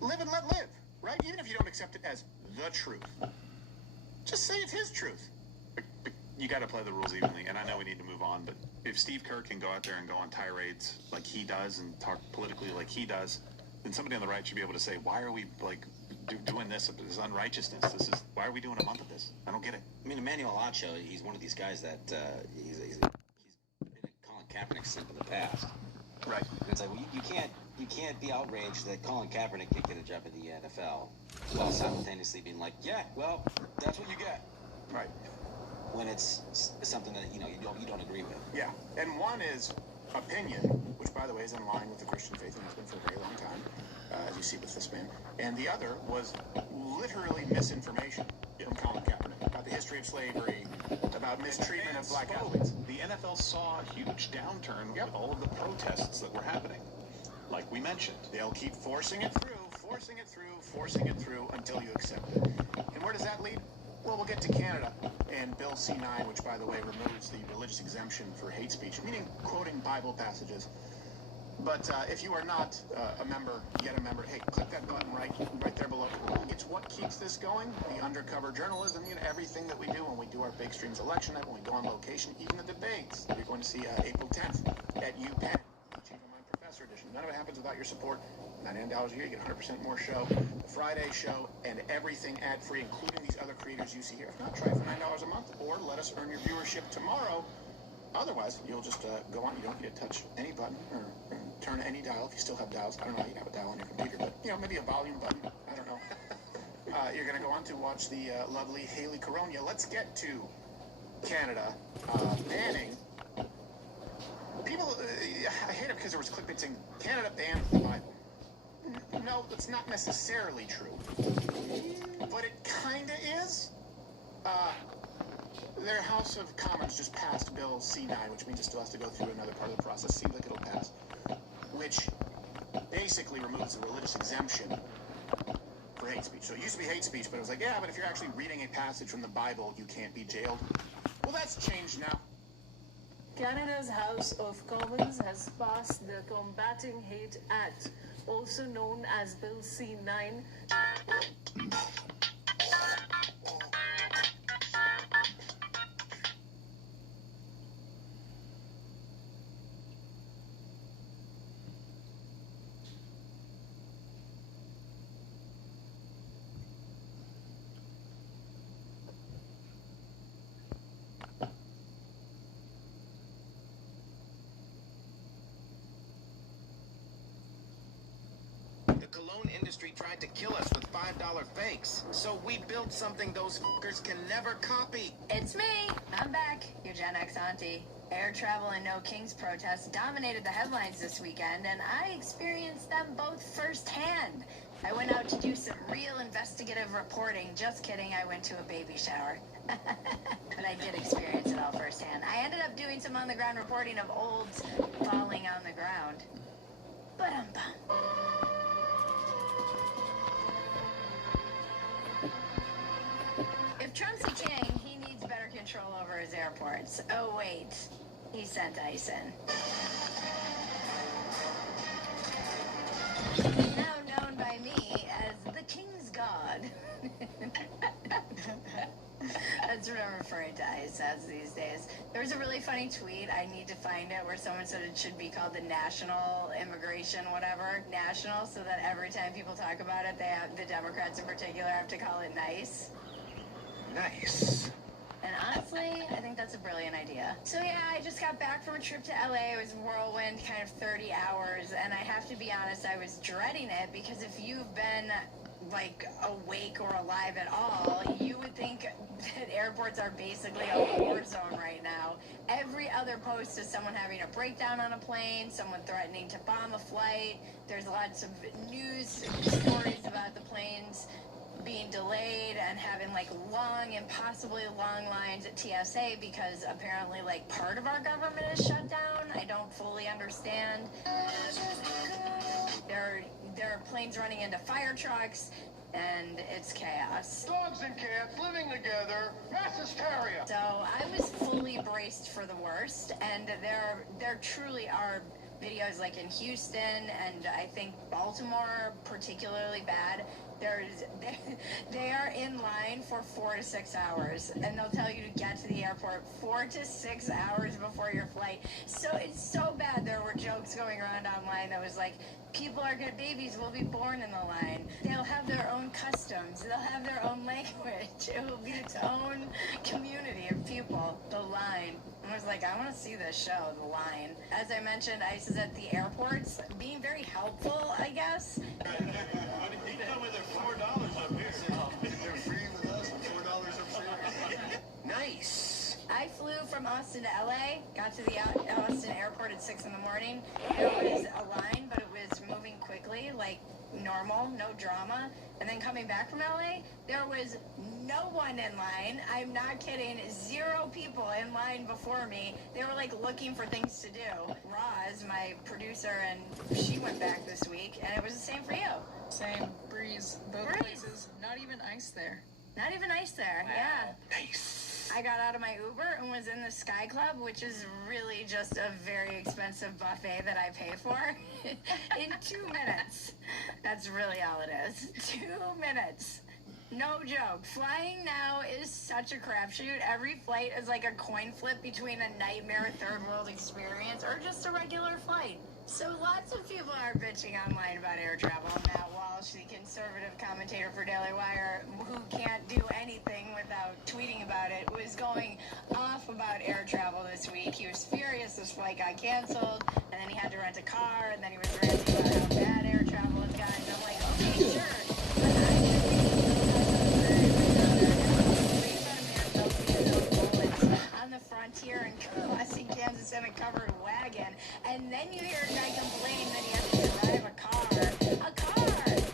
Live and let live, right? Even if you don't accept it as the truth. Just say it's his truth. But you got to play the rules evenly, and I know we need to move on, but if Steve Kerr can go out there and go on tirades like he does and talk politically like he does, then somebody on the right should be able to say, why are we, doing this unrighteousness? Why are we doing a month of this? I don't get it. I mean, Emmanuel Acho, he's one of these guys that he's been a Colin Kaepernick simp in the past. Right. And it's like, well, you can't be outraged that Colin Kaepernick can get a job in the NFL while simultaneously being like, yeah, well, that's what you get. Right. When it's something that you don't agree with. Yeah, and one is opinion, which by the way is in line with the Christian faith and has been for a very long time, as you see with this man. And the other was literally misinformation from Colin Kaepernick about the history of slavery, about mistreatment of black athletes. The NFL saw a huge downturn with all of the protests that were happening. Like we mentioned, they'll keep forcing it through until you accept it. And where does that lead? Well, we'll get to Canada and Bill C-9, which, by the way, removes the religious exemption for hate speech, meaning quoting Bible passages. But if you are not a member, yet a member, hey, click that button right there below. It's what keeps this going, the undercover journalism, everything that we do when we do our Big Streams election night, when we go on location, even the debates that you're going to see April 10th at UPenn, Teaching for Mine Professor Edition. None of it happens without your support. $99 a year, you get 100% more show, the Friday show, and everything ad-free, including these other creators you see here. If not, try it for $9 a month, or let us earn your viewership tomorrow. Otherwise, you'll just go on. You don't need to touch any button or turn any dial if you still have dials. I don't know how you have a dial on your computer, but, maybe a volume button. I don't know. You're going to go on to watch the lovely Haley Coronia. Let's get to Canada banning. People, I hate it because there was clickbait saying Canada banned the Bible. no, that's not necessarily true. But it kinda is. Their House of Commons just passed Bill C9, which means it still has to go through another part of the process. Seems like it'll pass. Which basically removes the religious exemption for hate speech. So it used to be hate speech, but it was like, yeah, but if you're actually reading a passage from the Bible, you can't be jailed. Well, that's changed now. Canada's House of Commons has passed the Combating Hate Act, also known as Bill C9. The cologne industry tried to kill us with $5 fakes, so we built something those fuckers can never copy. It's me. I'm back, your Gen X auntie. Air travel and No Kings protests dominated the headlines this weekend, and I experienced them both firsthand. I went out to do some real investigative reporting. Just kidding, I went to a baby shower. But I did experience it all firsthand. I ended up doing some on-the-ground reporting of olds falling on the ground. Ba-dum-bum. If Trump's a king, he needs better control over his airports. Oh, wait. He sent ice in. Now known by me as the King's God. That's what I'm referring to ice as these days. There was a really funny tweet, I need to find it, where someone said it should be called the National Immigration whatever. National, so that every time people talk about it, they have, the Democrats in particular, have to call it nice. Nice. And honestly, I think that's a brilliant idea. So yeah, I just got back from a trip to LA. It was whirlwind, kind of 30 hours. And I have to be honest, I was dreading it because if you've been like awake or alive at all, you would think that airports are basically a war zone right now. Every other post is someone having a breakdown on a plane, someone threatening to bomb a flight. There's lots of news stories about the planes being delayed and having like long, impossibly long lines at TSA because apparently like part of our government is shut down. I don't fully understand. There are planes running into fire trucks and it's chaos. Dogs and cats living together, mass hysteria. So I was fully braced for the worst, and there truly are videos like in Houston and I think Baltimore particularly bad. They are in line for 4 to 6 hours, and they'll tell you to get to the airport 4 to 6 hours before your flight. So it's so bad. There were jokes going around online that was like, babies will be born in the line. They'll have their own customs. They'll have their own language. It will be its own community of people. The line. I was like, I want to see this show, The Line. As I mentioned, ICE is at the airports, being very helpful, I guess. Nice. I flew from Austin to LA, got to the Austin airport at 6 in the morning. There was a line, but it was moving quickly, like normal, no drama. And then coming back from LA, there was no one in line. I'm not kidding. 0 people in line before me. They were like looking for things to do. Roz, my producer, and she went back this week, and it was the same for you. Same. Breeze. Both places. Not even ice there. Not even ice there, Wow. yeah. Nice. I got out of my Uber and was in the Sky Club, which is really just a very expensive buffet that I pay for, in 2 minutes. That's really all it is. 2 minutes. No joke. Flying now is such a crapshoot. Every flight is like a coin flip between a nightmare third world experience or just a regular flight. So lots of people are bitching online about air travel. Matt Walsh, the conservative commentator for Daily Wire, who can't do anything without tweeting about it, was going off about air travel this week. He was furious his flight got canceled, and then he had to rent a car, and then he was ranting about how bad air travel has gotten. I'm like, okay, sure. On the frontier and crossing Kansas in a covered wagon, and then you hear a guy complain that he has to drive a car. A car!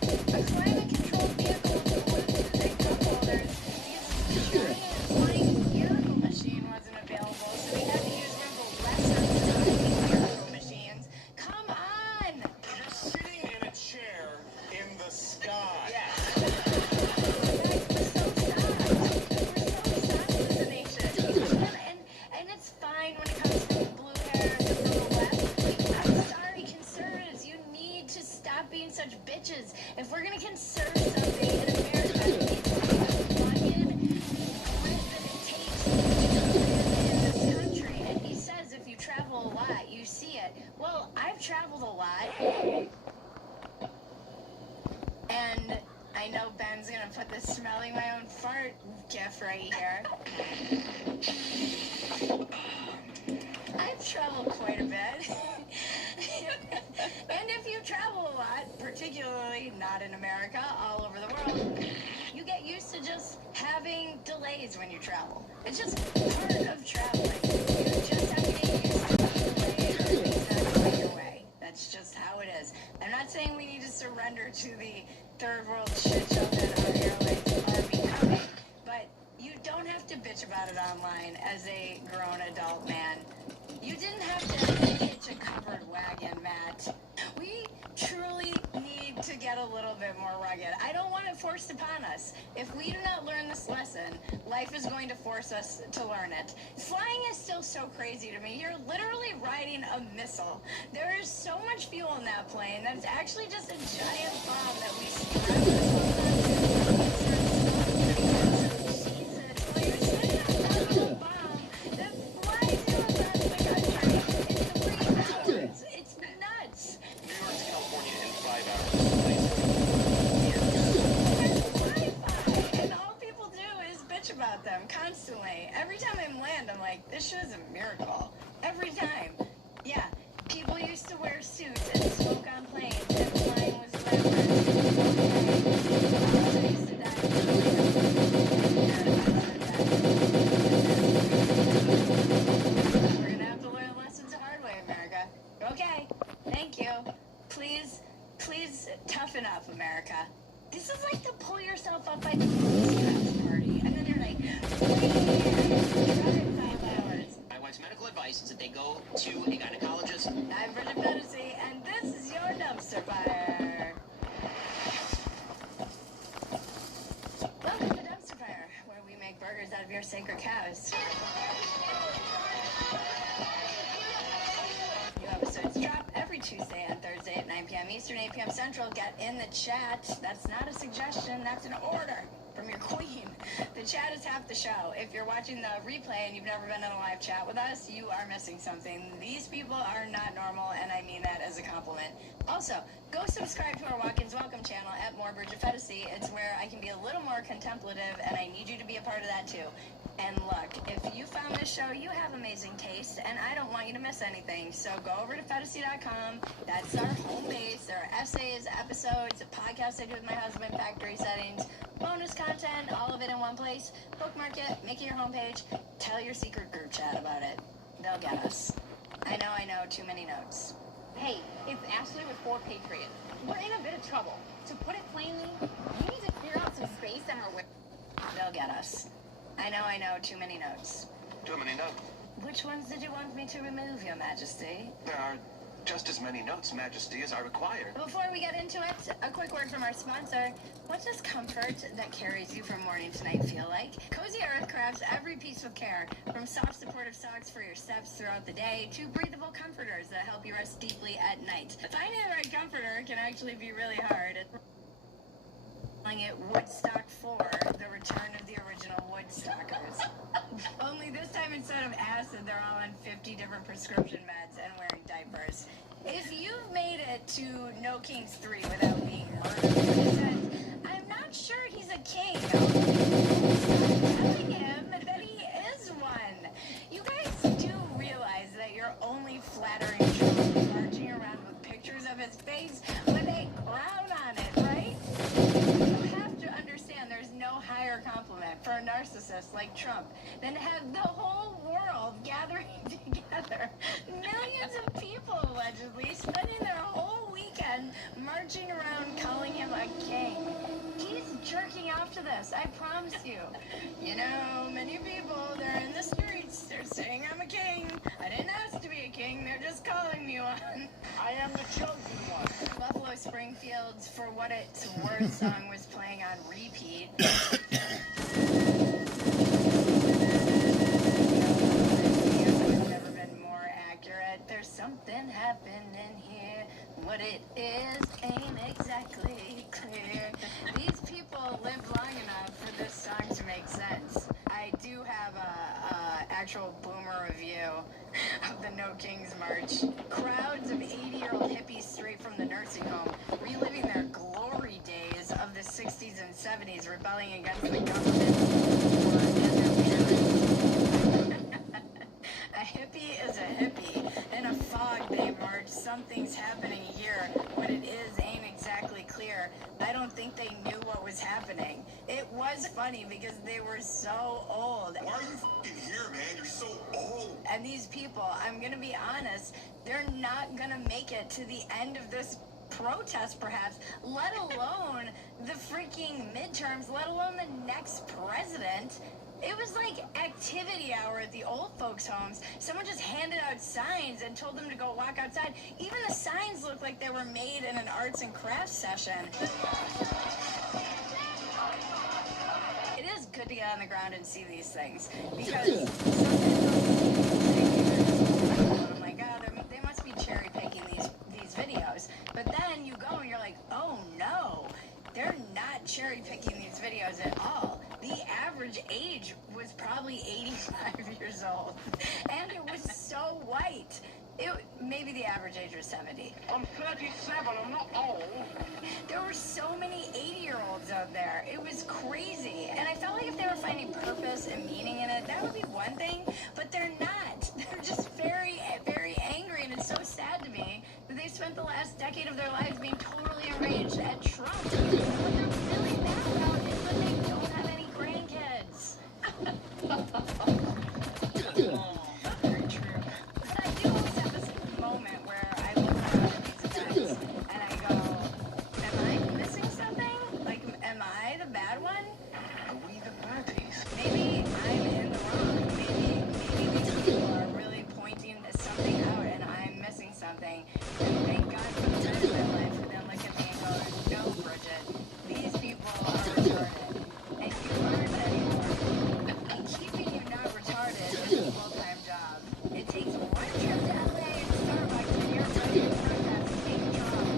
we're gonna conserve something in America, it's the rugged, griffin takes in this country. And he says if you travel a lot, you see it. Well, I've traveled a lot. And I know Ben's gonna put the smelling my own fart gif right here. I've traveled quite a bit. And if you travel a lot, particularly not in America, all over the world, you get used to just having delays when you travel. It's just part of traveling. You just have to get used to being delayed or things not going your way. That's just how it is. I'm not saying we need to surrender to the third world shit show that our airlines are becoming, but you don't have to bitch about it online as a grown adult man. You didn't have to hitch a covered wagon, Matt. We truly need to get a little bit more rugged. I don't want it forced upon us. If we do not learn this lesson, life is going to force us to learn it. Flying is still so crazy to me. You're literally riding a missile. There is so much fuel in that plane that it's actually just a giant bomb that we strap ourselves onto. Jesus, well, you're sitting on top of a bomb that flies you across the country in 3 hours. It's nuts. New York to California in 5 hours. Wi-Fi, and all people do is bitch about them constantly. Every time I land, I'm like, this shit is a miracle. Every time. Yeah, people used to wear suits and smoke on planes, and flying was glamorous. I used to die. We're gonna have to learn lessons the hard way, America. Okay, thank you. Please toughen up, America. This is like the pull yourself up by the bootstraps party, and then you're like, wait, 5 hours. My wife's medical advice is that they go to a gynecologist. I'm Bridget Pedicy, and this is your dumpster fire. Welcome to Dumpster Fire, where we make burgers out of your sacred cows. New episodes drop every Tuesday and Thursday at 9 p.m. Eastern, 8 p.m. Central. Get in the chat. That's not a suggestion. That's an order from your queen. The chat is half the show. If you're watching the replay and you've never been in a live chat with us, you are missing something. These people are not normal, and I mean that as a compliment. Also, go subscribe to our Walk-ins Welcome channel at More Bridget Pedicy. It's where I can be a little more contemplative, and I need you to be a part of that too. And look, if you found this show, you have amazing taste, and I don't want you to miss anything. So go over to Pedicy.com. That's our home base. There are essays, episodes, a podcast I do with my husband, factory settings, bonus content, all of it in one place. Bookmark it, make it your homepage. Tell your secret group chat about it. They'll get us. I know, too many notes. Hey, it's Ashley with 4 Patriots. We're in a bit of trouble. To put it plainly, we need to clear out some space in our way. They'll get us. I know, too many notes. Too many notes. Which ones did you want me to remove, Your Majesty? There are just as many notes, Majesty, as I require. Before we get into it, a quick word from our sponsor. What does comfort that carries you from morning to night feel like? Cozy Earth crafts every piece with care, from soft supportive socks for your steps throughout the day to breathable comforters that help you rest deeply at night. Finding the right comforter can actually be really hard. Calling it Woodstock 4, the return of the original Woodstockers. Only this time, instead of acid, they're all on 50 different prescription meds and wearing diapers. If you've made it to No Kings 3 without being murdered, I'm not sure he's a king. Telling him that he is one. You guys do realize that you're only flattering Trump marching around with pictures of his face with a crown on it, right? You have to understand there's no higher compliment for a narcissist like Trump than to have the whole world gathering together. Millions of people, allegedly, spending their whole weekend marching around calling him a king. He's jerking off to this, I promise you. You know, many people, they're in the streets, they're saying I'm a king. I didn't ask to be a king, they're just calling me one. I am the chosen one. Buffalo Springfield's For What It's Worth song was playing on repeat. Never been more accurate. There's something happening here. What it is ain't exactly clear. 70s rebelling against the government and their parents. A hippie is a hippie. In a fog they march. Something's happening here. What it is ain't exactly clear. I don't think they knew what was happening. It was funny because they were so old. Why are you fucking here, man? You're so old. And these people, I'm gonna be honest, they're not gonna make it to the end of this protest, perhaps, let alone the freaking midterms, let alone the next president. It was like activity hour at the old folks' homes. Someone just handed out signs and told them to go walk outside. Even the signs looked like they were made in an arts and crafts session. It is good to get on the ground and see these things, because I'm like, oh, they must be cherry picking these videos. But then you go and you're like, oh no, they're not cherry picking these videos at all. The average age was probably 85 years old, and it was so white. Maybe the average age was 70. I'm 37, I'm not old. There were so many 80-year-olds out there. It was crazy. And I felt like if they were finding purpose and meaning in it, that would be one thing, but they're not. They're just very, very angry, and it's so sad to me that they spent the last decade of their lives being totally enraged at Trump. What they're really mad about is that they don't have any grandkids. Very true. But I do always have this moment where I look around at these events and I go, am I missing something? Like, am I the bad one? Are we the baddies? Maybe I'm in the wrong. Maybe these people are really pointing something out and I'm missing something. And thank God for the time in my life for them look at me and go, no, Bridget, these people are retarded. And you aren't anymore. And keeping you not retarded is a full-time job. It takes one trip to LA and Starbucks and you're ready to protest King Trump.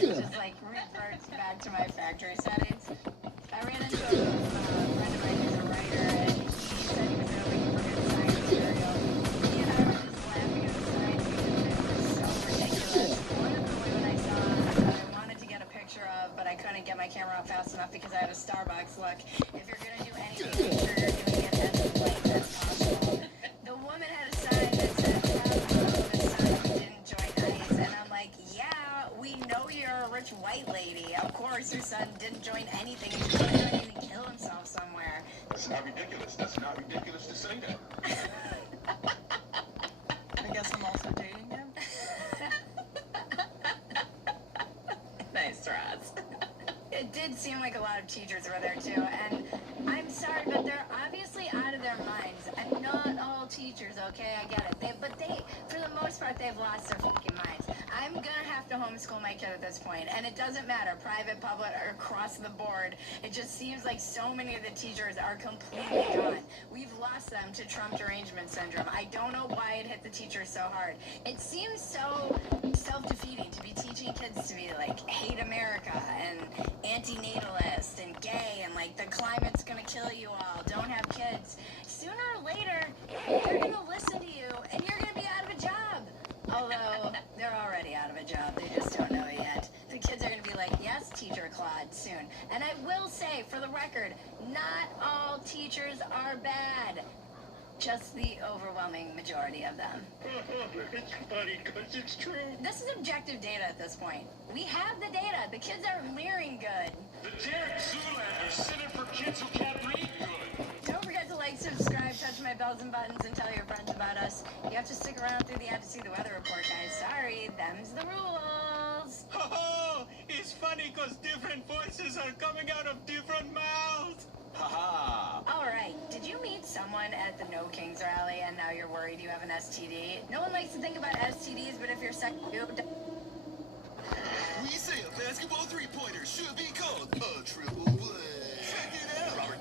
Just like reverts back to my factory settings. I ran into a friend of mine who's a writer, and he said he was really looking for good science material. He and I were just laughing at the science because they were so ridiculous. One of them when I saw I wanted to get a picture of, but I couldn't get my camera out fast enough because I had a Starbucks look. If you're gonna do anything, make sure you're doing it as late as possible. The woman had a sign that said, "This son didn't join ICE," and I'm like, yeah, we know you're a rich white lady. Of course, your son didn't join anything. He's probably going to kill himself somewhere. That's not ridiculous. That's not ridiculous to say that. I guess I'm also dating him. Nice throws. It did seem like a lot of teachers were there too, and I'm sorry, but they're obviously out of their minds. And not all teachers, okay? I get it. But for the most part, they've lost their fucking minds. I'm gonna have to homeschool my kid at this point, and it doesn't matter, private, public, or across the board. It just seems like so many of the teachers are completely gone. We've lost them to Trump derangement syndrome. I don't know why it hit the teachers so hard. It seems so self-defeating to be teaching kids to be like, hate America, and anti-natalist, and gay, and like, the climate's gonna kill you all, don't have kids. Sooner or later, they're gonna listen to you, and you're gonna be out of a job. Although, they're already out of a job, they just don't know it yet. The kids are gonna be like, yes, Teacher Claude, soon. And I will say, for the record, not all teachers are bad. Just the overwhelming majority of them. It's funny because it's true. This is objective data at this point. We have the data. The kids are leering good. The Derek Zoolander Center for Kids Who Can't Read Good. Don't forget to like, subscribe, touch my bells and buttons, and tell your friends about us. You have to stick around through the ad to see the weather report, guys. Sorry, them's the rules. Oh, it's funny because different voices are coming out of different mouths. Haha. All right, did you meet someone at the No Kings rally and now you're worried you have an STD? No one likes to think about STDs, but if you're We say a basketball three-pointer should be called a triple play. Check it out, Robert.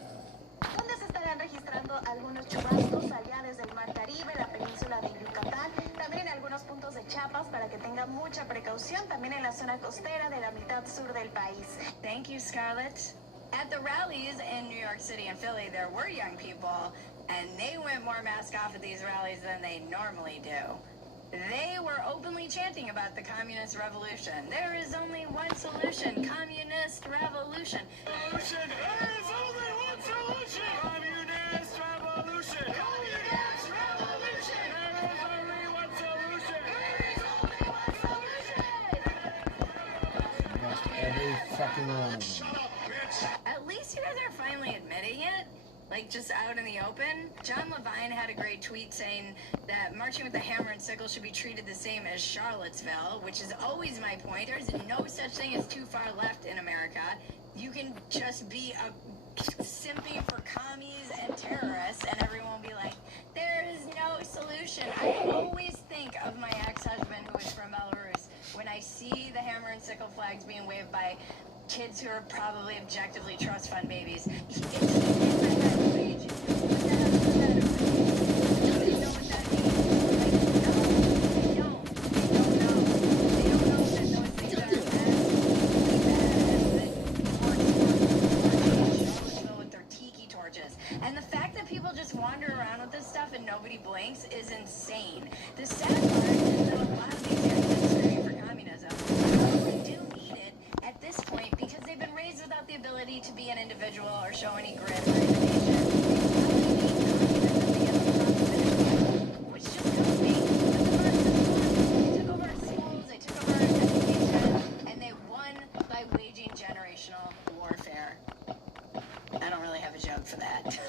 Donde se estarán registrando algunos chubascos allá desde el Mar Caribe, la península de Yucatán, también en algunos puntos de Chiapas para que tengan mucha precaución, también en la zona costera de la mitad sur del país. Thank you, Scarlett. At the rallies in New York City and Philly, there were young people, and they went more mask off at these rallies than they normally do. They were openly chanting about the communist revolution. There is only one solution, communist solution. Solution! There is only one solution! Communist revolution! Communist revolution! There is only one solution! There is only one solution! Lost every fucking one of them. At least you guys are finally admitting it. Like, just out in the open. John Levine had a great tweet saying that marching with the hammer and sickle should be treated the same as Charlottesville, which is always my point. There's no such thing as too far left in America. You can just be simping for commies and terrorists, and everyone will be like, there is no solution. I always think of my ex-husband who is from Belarus when I see the hammer and sickle flags being waved by kids who are probably objectively trust fund babies. It's my last page. What the hell is that? Do they know what that means? Like, no, they don't. They don't know. They don't know that those things are as Charlottesville with their tiki torches. And the fact that people just wander around with this stuff and nobody blinks is insane. The sad part is that a lot of these guys are screaming for communism. They do need it at this point because they've been raised without the ability to be an individual or show any grit or innovation. Which just tells me that the Marxists won. They took over our schools, they took over our education, and they won by waging generational warfare. I don't really have a joke for that.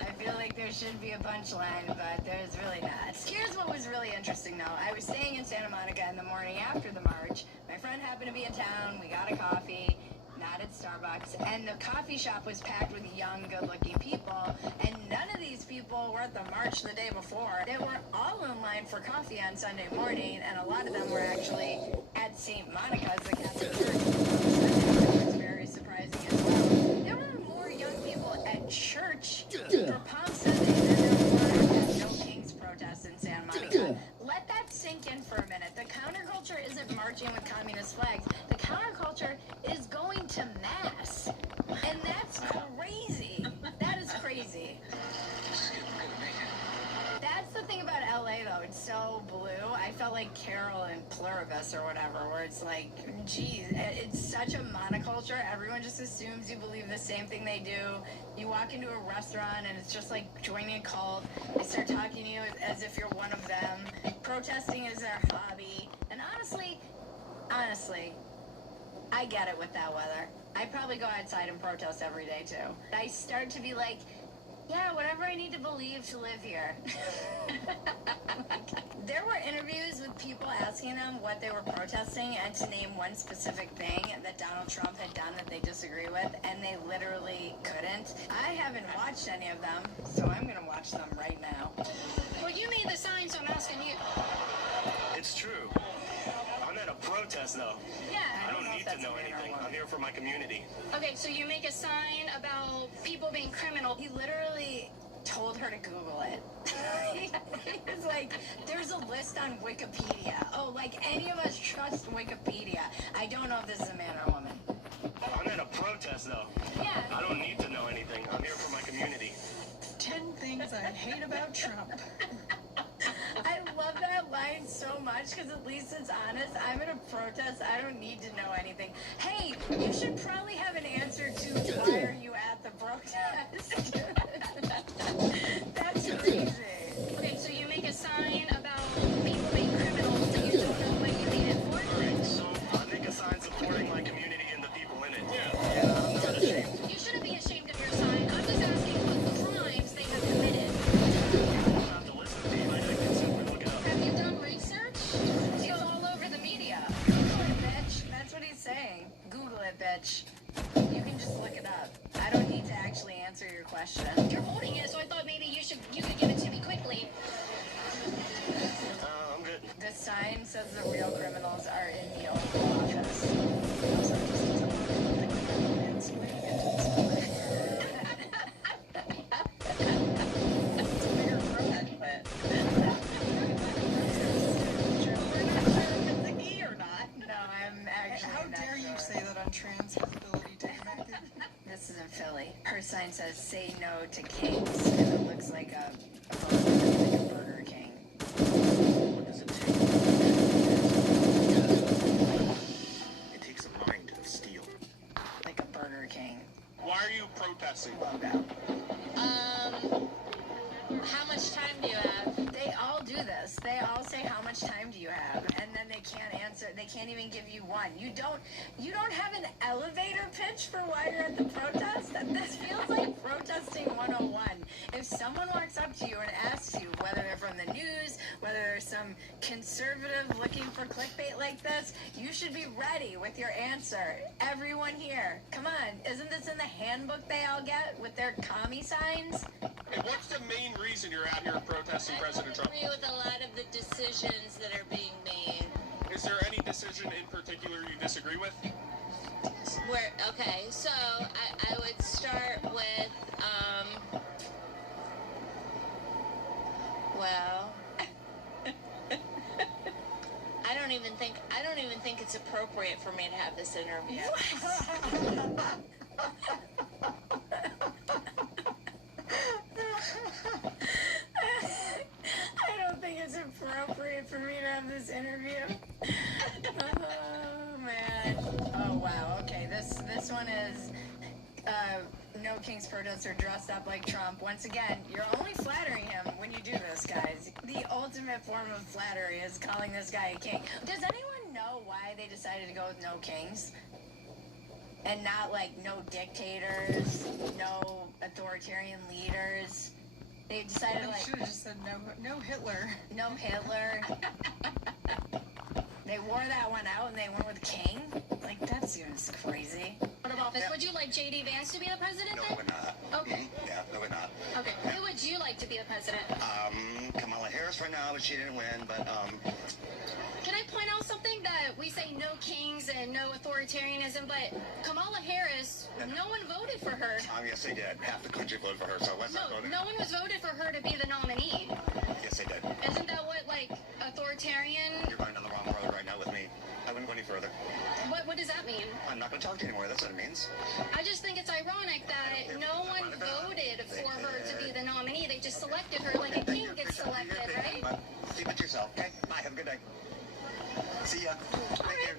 I feel like there should be a punchline, but there's really not. Here's what was really interesting, though. I was staying in Santa Monica in the morning after the march. My friend happened to be in town. We got a coffee, not at Starbucks, and the coffee shop was packed with young, good-looking people, and none of these people were at the march the day before. They were all in line for coffee on Sunday morning, and a lot of them were actually at St. Monica's, the Catholic Church. It's very surprising as well. There were more young people at church for Palm Sunday than there were at No Kings protests in Santa Monica. Let that sink in for a minute. The counterculture isn't marching with communist flags. The counterculture is going to mass. And that's crazy. That is crazy. That's the thing about LA, though. It's so blue. I felt like Carol in Pluribus or whatever, where it's like, geez, it's such a monoculture. Everyone just assumes you believe the same thing they do. You walk into a restaurant and it's just like joining a cult. They start talking to you as if you're one of them. Protesting is their hobby. And honestly, I get it with that weather. I probably go outside and protest every day, too. I start to be like, yeah, whatever I need to believe to live here. There were interviews with people asking them what they were protesting and to name one specific thing that Donald Trump had done that they disagree with, and they literally couldn't. I haven't watched any of them, so I'm going to watch them right now. Well, you made the sign, so I'm asking you. It's true. I'm at a protest, though. Yeah. I don't need to know anything. I'm here for my community. Okay, so you make a sign about people being criminal. He literally told her to Google it. He was like, there's a list on Wikipedia. Oh, like any of us trust Wikipedia. I don't know if this is a man or a woman. I'm at a protest, though. Yeah. I don't need to know anything. I'm here for my community. 10 things I hate about Trump. I love that line so much because at least it's honest. I'm in a protest. I don't need to know anything. Hey, you should probably have an answer to why are you at the protest? That's crazy. Okay, so you make a sign about people being criminals and you don't know what you need it for? Right, so I make a sign supporting my community and the people in it. Yeah, I'm not ashamed. You shouldn't be ashamed of your sign. I'm just asking what crimes they have committed. Have you done research? It's all over the media. Google it, bitch. That's what he's saying. Google it, bitch. You can just look it up. I don't need to actually answer your question. You're holding it, so I thought maybe you could give it to me quickly. I'm good. The sign says the real criminals are in the Oval Office. How dare you say that on Trans Visibility Day, Megan? This is in Philly. Her sign says "Say no to kings," and it looks like a Burger King. What does it take? It takes can't even give you one. You don't have an elevator pitch for why you're at the protest? This feels like protesting 101. If someone walks up to you and asks you whether they're from the news, whether there's some conservative looking for clickbait like this, you should be ready with your answer. Everyone here, come on, isn't this in the handbook they all get with their commie signs? And what's the main reason you're out here protesting President Trump? I agree with a lot of the decisions that are being made. Is there any decision in particular you disagree with? Okay, so I would start with, well, I don't even think it's appropriate for me to have this interview. I don't think it's appropriate for me to have this interview. Oh man. Oh wow. Okay, this one is No King's protester dressed up like Trump. Once again, you're only flattering him when you do this, guys. The ultimate form of flattery is calling this guy a king. Does anyone know why they decided to go with No Kings? And not like no dictators, no authoritarian leaders. They decided like should have just said no Hitler. No Hitler. They wore that one out and they went with King. Like that seems crazy. Of office, would you like J.D. Vance to be the president? No, then? we're not. Okay. Yeah, no, we're not. Okay. Who would you like to be the president? Kamala Harris right now, but she didn't win. But Can I point out something that we say no kings and no authoritarianism, but Kamala Harris, no one voted for her. yes, they did. Half the country voted for her, so let's not go there. No one was voted for her to be the nominee. Yes, they did. Isn't that what, like, authoritarian? You're going down the wrong road right now with me. I wouldn't go any further. What does that mean? I'm not going to talk to you anymore. That's what it means. I just think it's ironic that no one voted for her to be the nominee. They just selected her like a king gets selected, right? But keep it to yourself, okay? Bye. Have a good day. See ya. All right.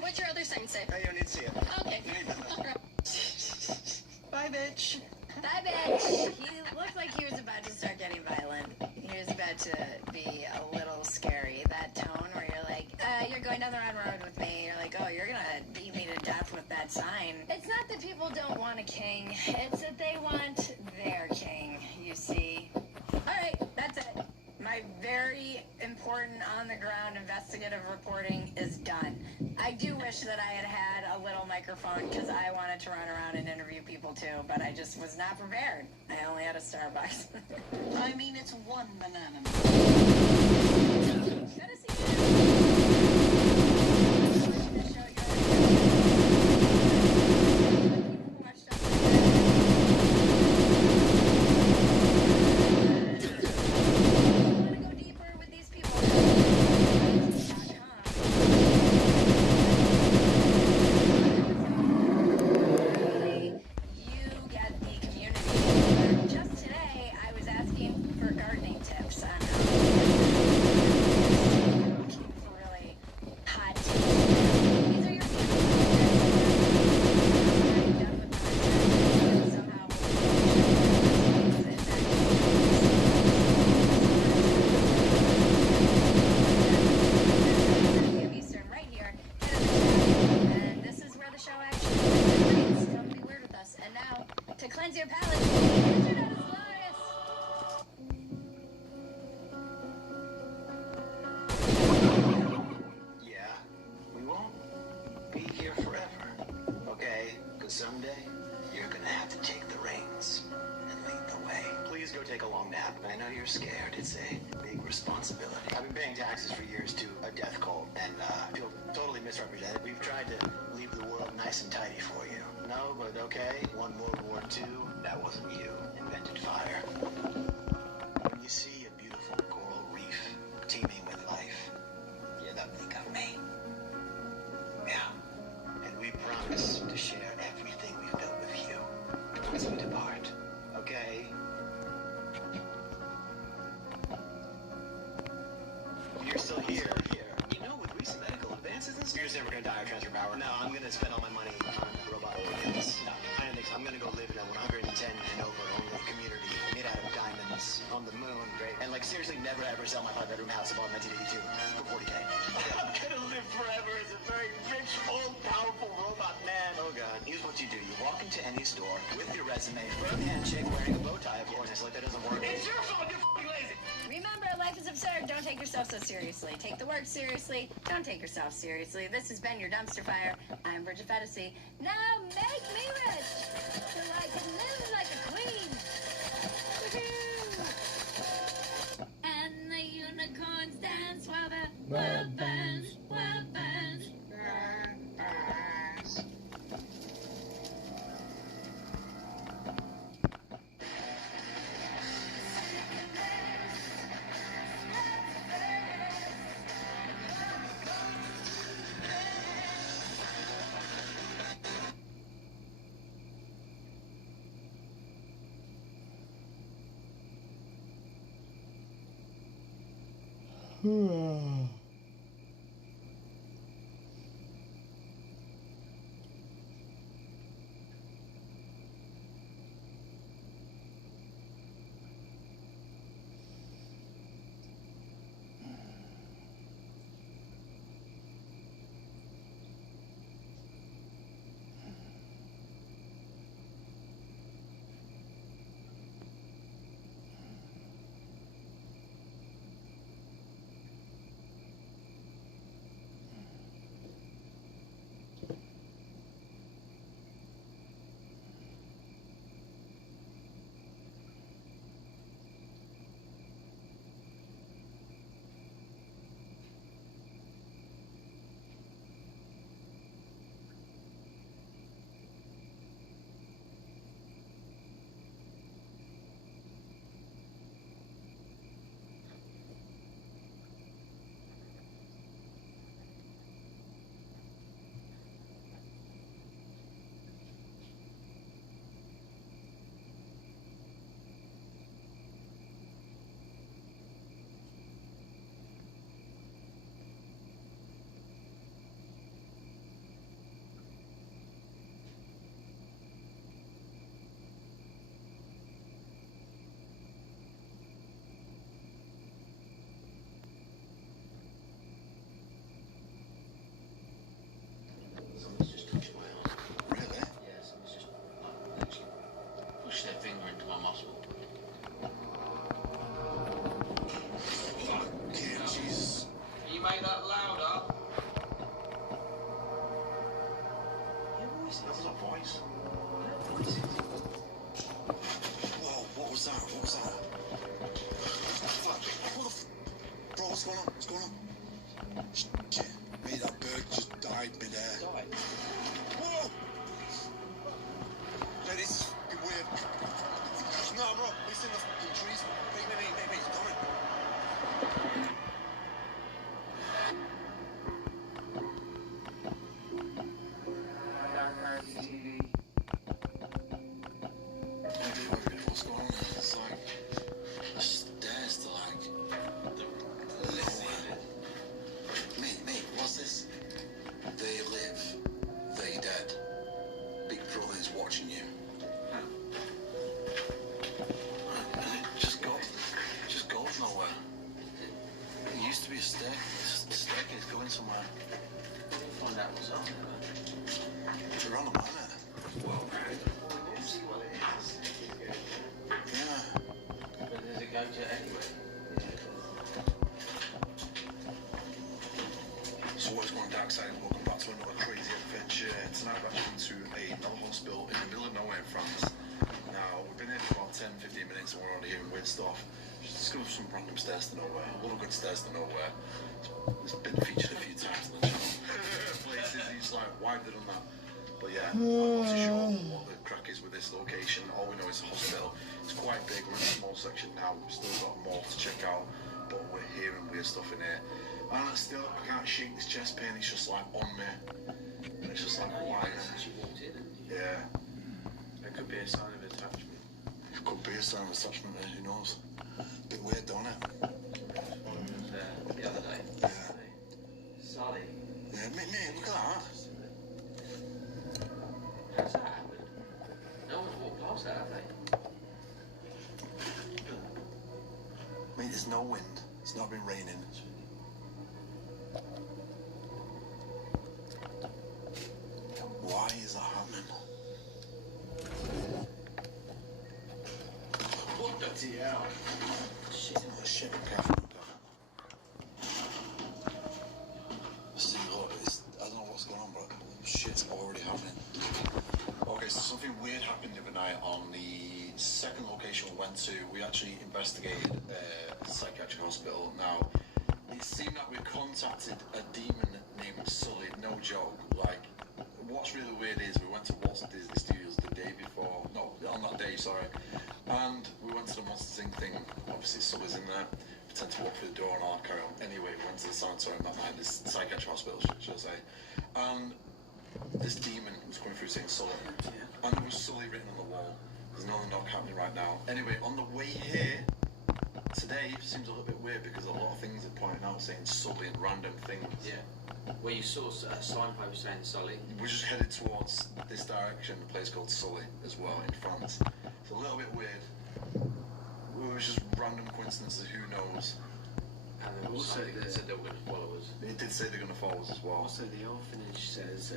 What's your other sign say? Hey, you don't need to see it. Okay. You need business. All right. Bye, bitch. Bye, bitch. He looked like he was about to start getting violent. He was about to be a little scary. That tone where you're like, you're going down the wrong road with me. You're like, oh, you're gonna beat me to death with that sign. It's not that people don't want a king. It's that they want their king, you see. All right, that's it. My very important on-the-ground investigative reporting is done. I do wish that I had had a little microphone because I wanted to run around and interview people too, but I just was not prepared. I only had a Starbucks. I mean, it's one banana. Cleanse your palate. Internet is glorious. Yeah, we won't be here forever, okay? Because someday you're gonna have to take the reins and lead the way. Please go take a long nap. I know you're scared. It's a big responsibility. I've been paying taxes for years to a death cult, and I feel totally misrepresented. We've tried to leave the world nice and tidy for you. No, but okay. Won World War II. That wasn't you. Invented fire. When you see a beautiful coral reef teeming with life, you don't think of me. Yeah. And we promise to share everything we've built with you as we depart. Okay? You're still here. You know, with recent medical advances and stuff, you're just never gonna die of transfer power. No, I'm gonna spend all my money on robot organs. No, I don't think so. I'm gonna go live in a 110 and over only community made out of diamonds on the moon, great. And like seriously, never ever sell my 5-bedroom house I bought in 1982 for $40K. I'm gonna live forever store with your resume, firm handshake, wearing a bow tie, of course. It's like that doesn't work. It's your fault. You're fucking lazy. Remember, life is absurd. Don't take yourself so seriously. Take the work seriously. Don't take yourself seriously. This has been your dumpster fire. I'm Bridget Fetisi. Now make me rich so I can live like a queen. Woohoo! And the unicorns dance while the world burns. World burns. What's going on? What's going on? Shit. Mate, that bird just died mid-air. Died? Whoa! Mate, this is fucking weird. No, bro. It's in the fucking trees. Mate, it's coming. What's going on? It's like the stairs to like the nowhere. Mate, what's this? They live, they dead. Big Brother is watching you. And it just goes nowhere. It used to be a staircase going somewhere. Find out what's on there. We're on the planet. Well, see what it is. Yeah. But does it go to anywhere? So what's going dark side? Welcome back to another crazy adventure. Tonight we're actually into another hospital in the middle of nowhere in France. Now, we've been here for about 10-15 minutes and we're already hearing weird stuff. Just discovered some random stairs to nowhere. A lot of good stairs to nowhere. It's been featured a few times on the channel. Places, he's like, why have they done that? But yeah, I'm not too sure what the crack is with this location. All we know is a hospital. It's quite big. We're in a small section now. We've still got more to check out, but we're hearing weird stuff in here. And still, I can't shake this chest pain. It's just like on me. And it's just like whining. Yeah. It could be a sign of attachment. It could be a sign of attachment, who knows? Bit weird, don't it? One was the other day. Yeah. Solid. Yeah, mate, look at that. How's that happened? No one's walked past that, have they? Mate, there's no wind. It's not been raining. Why is that happening? Bloody hell. Shit, shit, careful. See, look, I don't know what's going on, but shit's already happening. Okay, so something weird happened the other night on the second location we went to. We actually investigated a psychiatric hospital. Now, it seemed that we contacted a demon named Sully, no joke. Like, what's really weird is we went to Walt Disney Studios the day before, no, on that day, sorry, and we went to the Monsters Inc. thing. Obviously, Sully's in there. Pretend to walk through the door and all that carry on. Anyway, we went to the sanatorium that night, this psychiatric hospital, should I say. And this demon was coming through saying Sully. And there was Sully written on the wall. There's another knock happening right now. Anyway, on the way here, today seems a little bit weird because a lot of things are pointing out saying Sully and random things. Yeah. Where you saw a signpost saying Sully. We're just headed towards this direction, a place called Sully as well in France. It's a little bit weird. It was just random coincidences, who knows. And then also they said they were going to follow us. They did say they're going to follow us as well. Also, the orphanage says,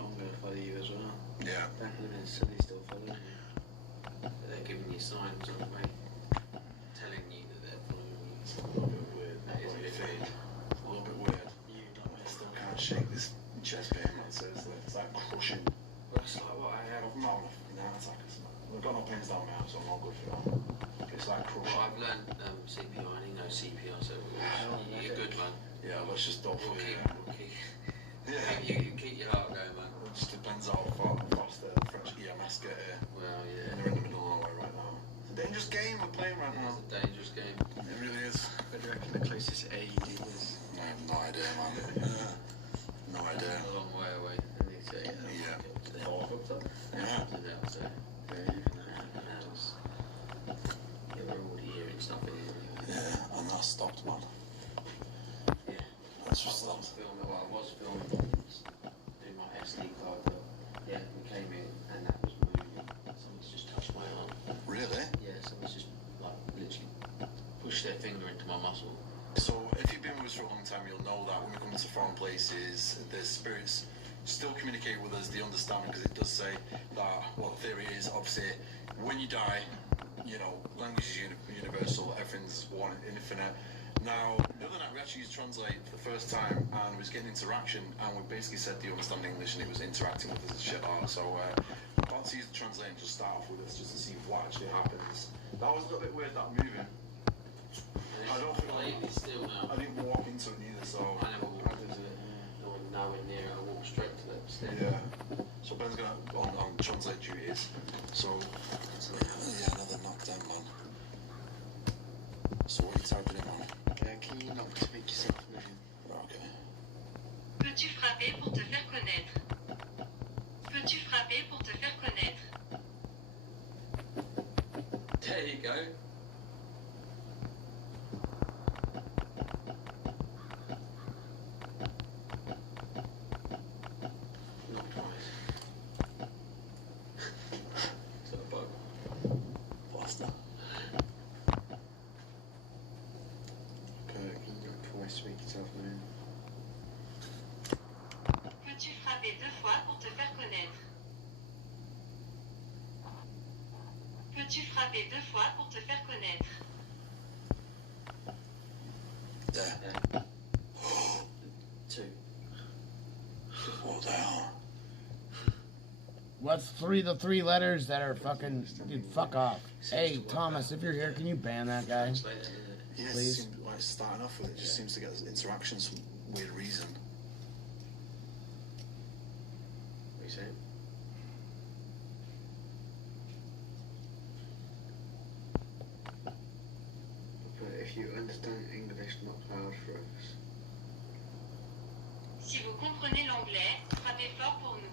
I'm going to follow you as well. Yeah. Back in the Sully still following you. They're giving you signs, aren't they? Telling you that they're following you. It's a little bit weird. That is a bit weird. A little bit weird. I still can't shake this chest pain, man. Seriously. It's like crushing. Well, it's like what I have. I've not had an attack. I've got no pains down my arm, so I'm all good for that. It's like crushing. Well, I've learned CPR, and he knows CPR, so you're good, man. Yeah, let's just stop for you. Yeah. You keep your heart going, man. It just depends how fast the French EMS get here. Well, yeah. And they're in the middle of nowhere right now. It's a dangerous game we're playing right now. It's a dangerous game. It really is. But do you reckon the closest AED was? I have no idea, man. No idea. A long way away. And they say, Yeah. they all hooked up. Yeah. So, they were already hearing stuff in here. Yeah, and that stopped, man. Yeah. That's just stopped. I was filming doing my SD card, but yeah, we came in and that was moving. Someone's just touched my arm. Really? Yeah, someone's just like literally pushed their finger into my muscle. So, if you've been with us for a long time, you'll know that when we come to foreign places, the spirits still communicate with us, they understand, because it does say that, well, the theory is, obviously, when you die, you know, language is universal, everything's one, infinite. Now, the other night we actually used Translate for the first time, and we was getting interaction, and we basically said, do you understand English, and it was interacting with us and shit like that. So, we're about to use the Translate and just start off with us, just to see what actually happens. That was a little bit weird, that moving. I don't think still now. I didn't walk into it either, so I never walked into it. Nowhere near. I walked straight to the stairs. yeah. So Ben's gonna on Translate duties. So yeah, another knockdown, man. So what are you typing in, man? Can you not just make yourself known? Okay. Peux-tu frapper pour te faire connaître? Peux-tu frapper pour te faire connaître? There you go. Not twice. Is that a bug? Faster. Okay, can you not twice make yourself known? Peux-tu frapper 2 fois pour te faire connaître? Peux-tu frapper 2 fois pour te faire connaître? There. Two. What the hell? What's the three letters that are fucking... Dude, fuck off. Hey, Thomas, if you're here, can you ban that guy? Yeah, Please. it seemed like starting off with it just seems to get interactions for weird reason. What are you saying? But if you understand English, not hard for us. Si vous comprenez l'anglais, frappez fort pour nous.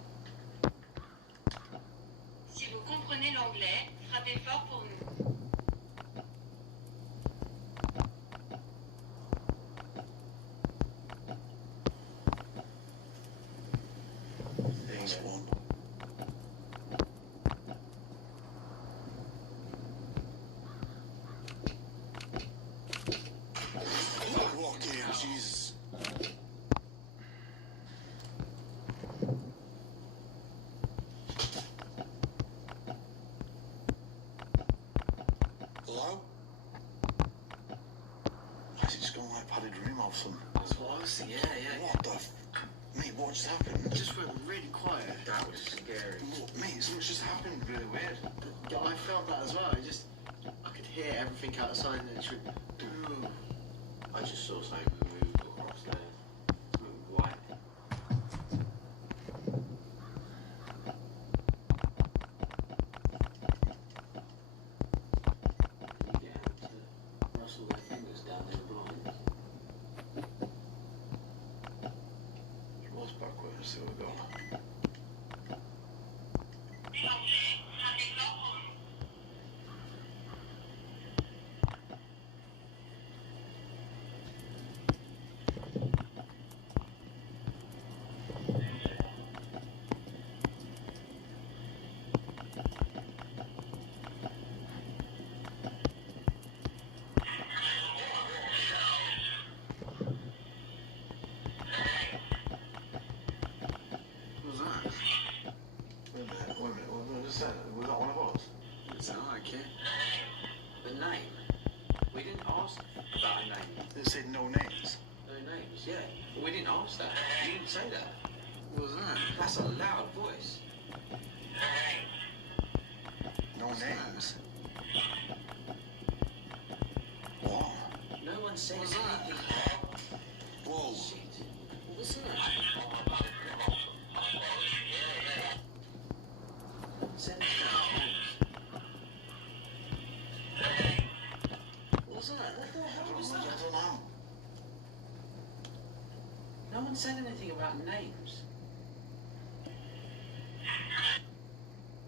Si vous comprenez l'anglais, frappez fort pour nous. That's one. Lock in, Jesus. off some. That's what I was thinking. Yeah. What the mate, what just happened? It just went really quiet. That was scary. Mate, something's just happened really weird. Yeah, I felt that as well. I could hear everything outside and it just went, ooh. I just saw something move across there. Something white. You get out to rustle their fingers down their blinds. What's backwards? See where we're going. Was that one of us? It's not okay. The name. We didn't ask about a name. They said no names. No names, yeah. But we didn't ask that. You didn't say that. What was that? That's a loud voice. No names. What? No one said What was that? anything. Whoa. Shit. What was that? Said anything. What was that? What the hell was I that? don't know. No one said anything about names.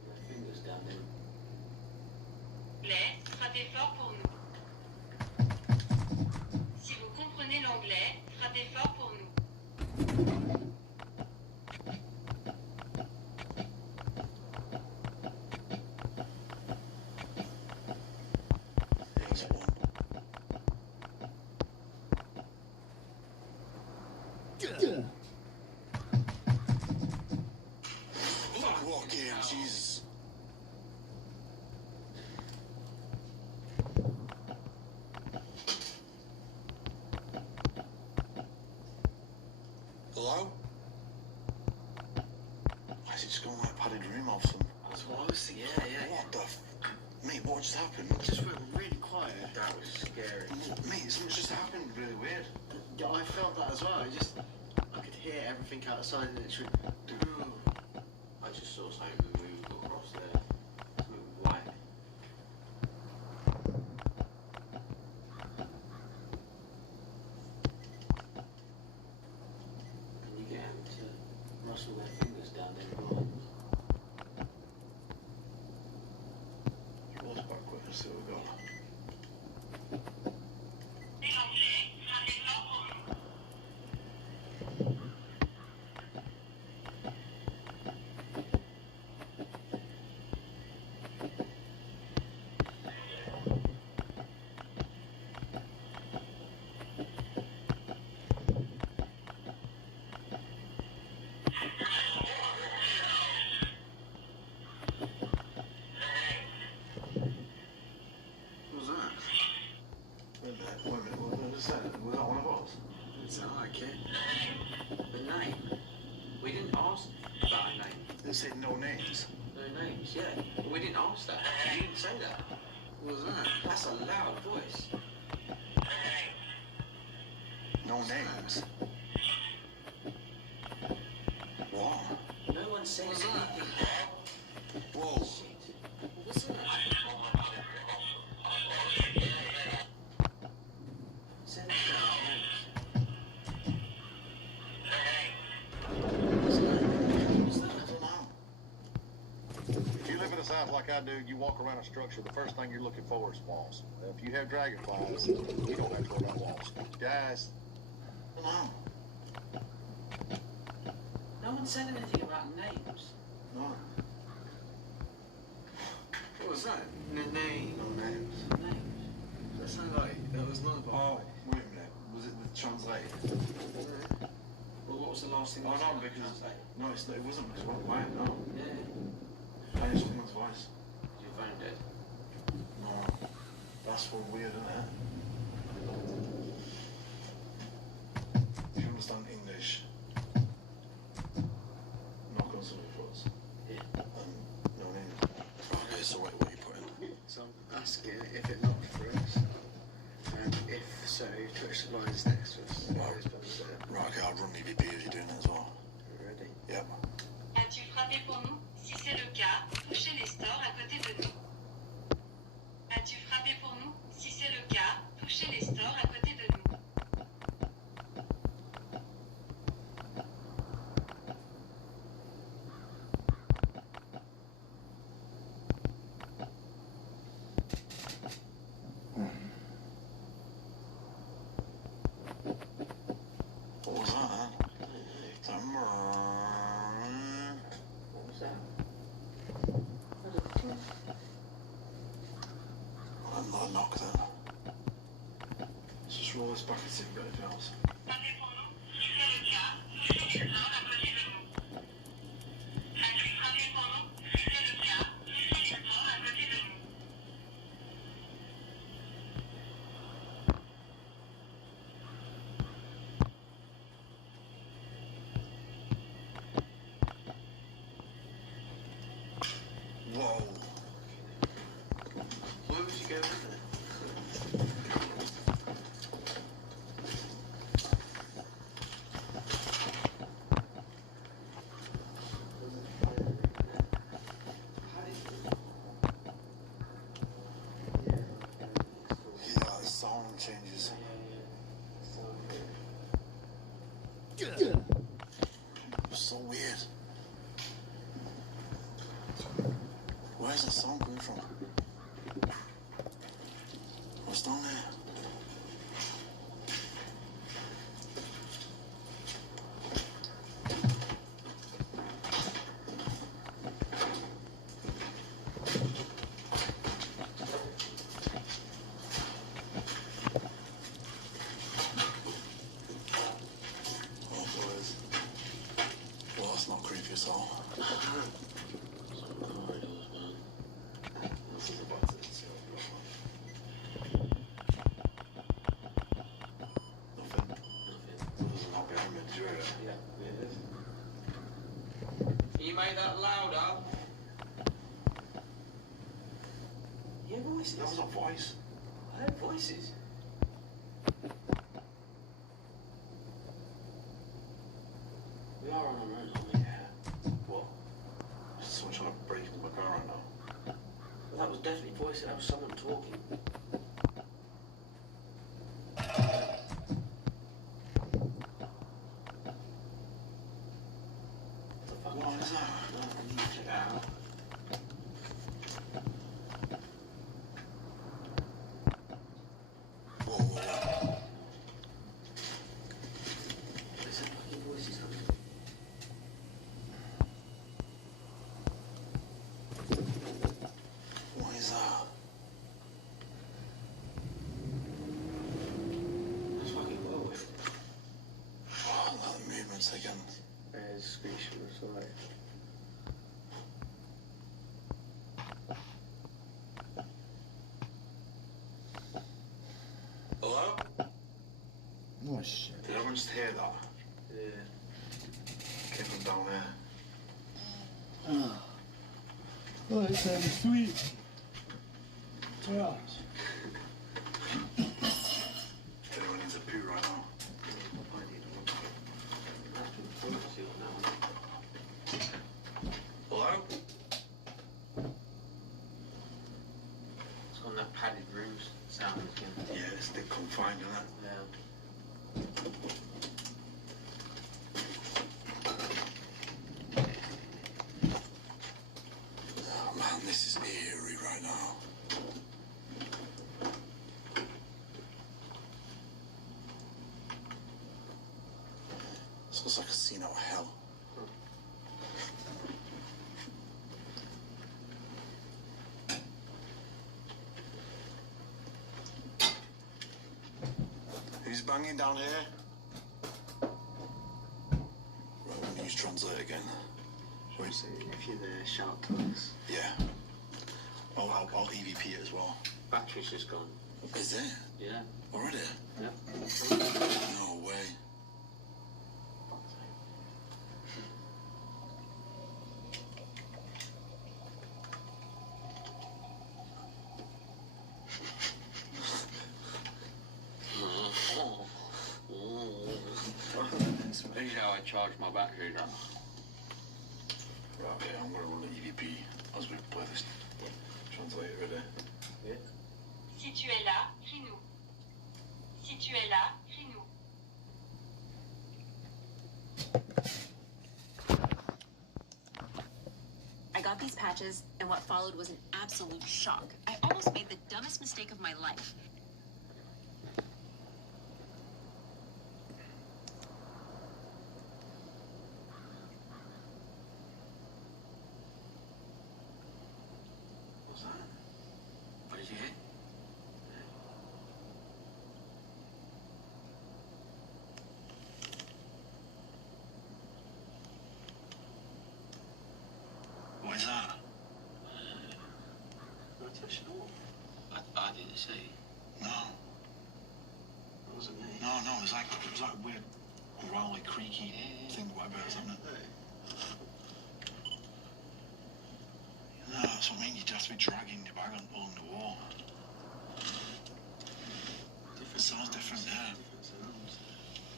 Their fingers down there. L'anglais, frappez fort pour nous. Si vous comprenez l'anglais, frappez fort pour nous. There's one. What game, Jesus? Hello? Why is it just going like padded room off some? That's what I was thinking. Yeah. What the mate, what just happened? It just went really quiet. That was scary. Mate, something's just happened really weird. Yeah, I felt that as well. I could hear everything outside and it just went, ooh. I just saw something move across there. Something white. Can you get out to rustle their fingers down their blinds? What's backwards? See where we're going. What was that? Wait a minute, what was that? Was that one of us? It's not okay. The name. We didn't ask about a name. They said no names. No names, yeah. But we didn't ask that. You didn't say that. What was that? That's a loud voice. No names. What? No one said What was that? anything. Whoa. Shit. What was that? Said anything about names. What was that? What was that? I don't know. If you live in a south like I do, you walk around a structure, the first thing you're looking for is walls. If you have dragonflies, you don't have to worry about walls. Guys, I don't know. No one said anything about names. No. What was that? Name. No names. Names. That sounded like that was not Oh, wait a minute. Was it the translated? Well, what was the last thing? Oh, I no, said? because... No, it wasn't. It wasn't mine, no. Yeah. I heard someone's voice. Is your phone dead? No. That's so weird, isn't it? understand English, knock on somebody's foot. Yeah. No names. Okay, so what are you putting? So I'm asking if it knocked for us, and if so, touch the lines next to us. Right, okay, I'll run EVP if you're doing it as well. Ready? Yep. As-tu frappé pour nous? Si c'est le cas, touchez les stores à côté de nous. As-tu frappé pour nous? Si c'est le cas, touchez les stores à côté de nous. What was that, huh? What was that? Another knock then. Let's just roll this back and see if we've got anything else. Frappé pour nous? Si c'est le cas, touchez les stores à côté de nous. As-tu frappé pour nous? Si c'est le cas, touchez les stores à côté de nous. Whoa. Where was you going with it? Yeah, the sound changes. It's so weird. Where's the sound coming from? What's down there? Oh, boys. Well, that's not creepy at all. This is about to sell. Nothing. Nothing. There's a knock behind me. Did you hear it? Yeah, it is. Can you make that louder? Yeah, voices. That was a voice. I heard voices. We are on our own, aren't we? Yeah. What? Is someone trying to break into my car right now? Well, that was definitely voices. That was someone talking. What the fuck What is that? No, I need to check that out. Whoa, whoa, whoa. There's some fucking voices coming. What is that? That's fucking whirlwind. Oh, that movement's again. There's a screech from the side. Hello? Oh shit. Did everyone just hear that? Yeah. Came from down there. Oh, that sounds sweet. Yeah. Anyone needs a poo right now? Hello? It's on that padded rooms sound again. Yeah, it's the confined, isn't it? Yeah. Oh, man, this is eerie right now. This looks like a scene out of hell. Who's banging down here? Right, we'll use translate again. Wait. So if you're there, shout to us. Yeah. I'll EVP it as well. Battery's just gone. Is it? Yeah. Already? Yeah. No way. I charge my battery now. Right, okay, I'm gonna run the EVP as we play this translator, ready? Yeah. Si tu es là, crie-nous. Si tu es là, crie-nous. I got these patches, and what followed was an absolute shock. I almost made the dumbest mistake of my life. What's that? What did you hit? What is that? I didn't see. No. What was it me? No, it was like a weird growly, creaky thing, whatever it is, isn't it? No, that's what I mean. You'd have to be dragging your bag along the wall. It sounds different, yeah.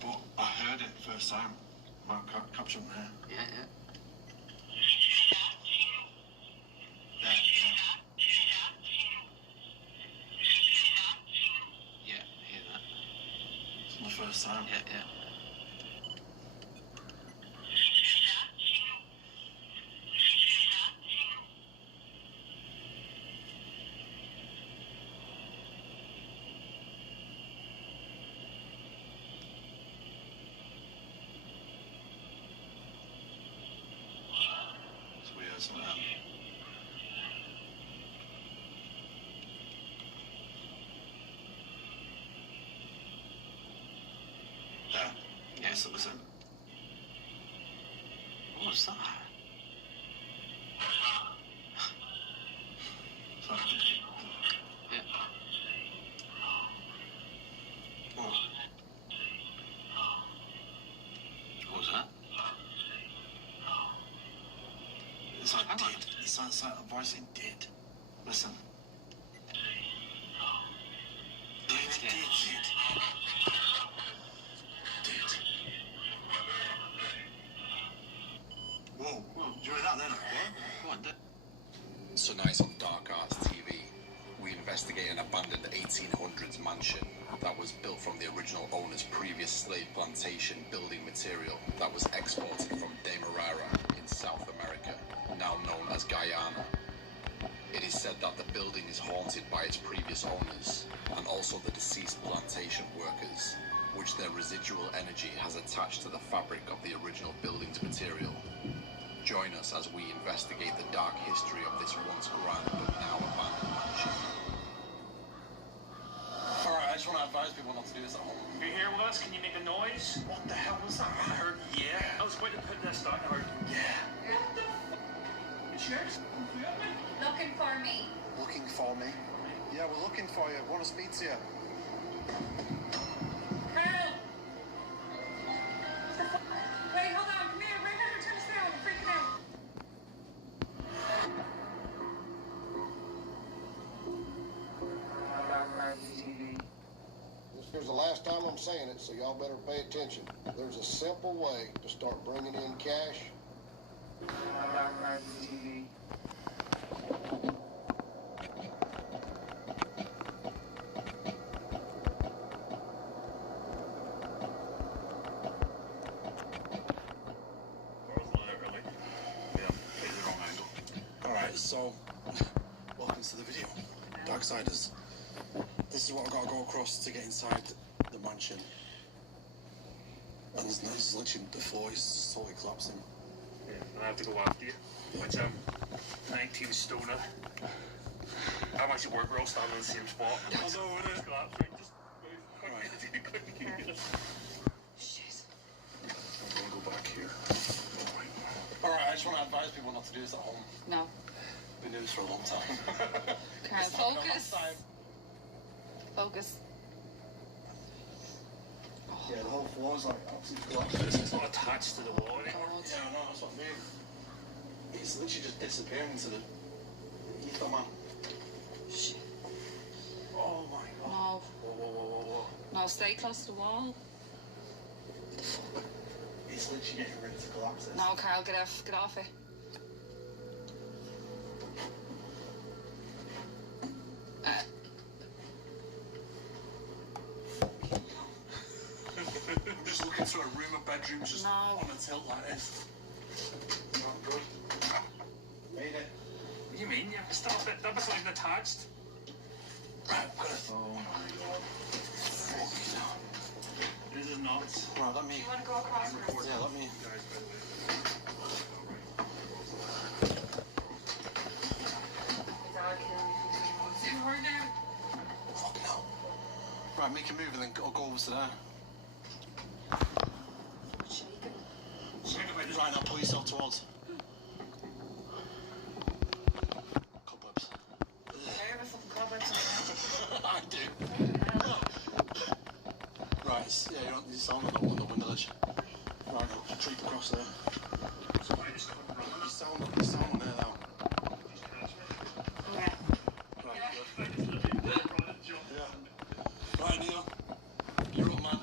But I heard it first time. Mark captured there. Yeah. Yeah, hear that. It's my first time. Yeah. It's weird, isn't it? Yeah. Yeah. Listen. What was that? Sorry. Yeah. What? What was that? It's like did. It sounds like a voice in did. Listen. Did. Whoa. Do you hear that then? What? So nice on Dark Arts TV, we investigate an abandoned 1800s mansion that was built from the original owner's previous slave plantation building material that was exported from Demerara in South America, now known as Guyana. It is said that the building is haunted by its previous owners and also the deceased plantation workers, which their residual energy has attached to the fabric of the original building's material. Join us as we investigate the dark history of this once grand but now abandoned mansion. Alright, I just want to advise people not to do this at home. You're here with us? Can you make a noise? What the hell was that? I heard yeah. I was about to put this down. I heard Yeah. cheers. Looking for me. Looking for me? Yeah, we're looking for you. Want to speak to you. Help! Wait, hold on. Come here. Right here. Turn us down. I'm freaking out. This is the last time I'm saying it, so y'all better pay attention. There's a simple way to start bringing in cash. Alright, so welcome to the video. Darksiders. This is what I've got to go across to get inside the mansion. And there's literally the floor is just totally collapsing. Yeah, and I have to go after you. Which 19 stoner. I'm actually work, we're all standing in the same spot. I know it is. Shit. I'm going to go back here. Alright, I just want to advise people not to do this at home. No. Been doing this for a long time. Okay, focus. Focus. Yeah, the whole floor is like absolutely collapsing. It's not attached to the wall anymore. Yeah, I know, that's what I mean. It's literally just disappearing into the ether, man. Shit. Oh my god. No. No, stay close to the wall. It's He's literally getting ready to collapse this. No, Carl, get off it. Just look into a room of bedrooms just on a tilt like this. Not good. Made it. What do you mean? You have to stop it. That wasn't even attached. Right, I've got it. Oh my god. Fucking hell. This is nuts. Right, let me. Do you want to go across? Yeah, let me. Fucking hell. Right, make a move and then I'll go over to there. Right, now pull yourself towards. Cobwebs. I do. Right, yeah, you're on the sound on the window ledge. Right, I'll creep across there. You sound on there now. Right, good. Yeah. Right, Neil. You're up, man.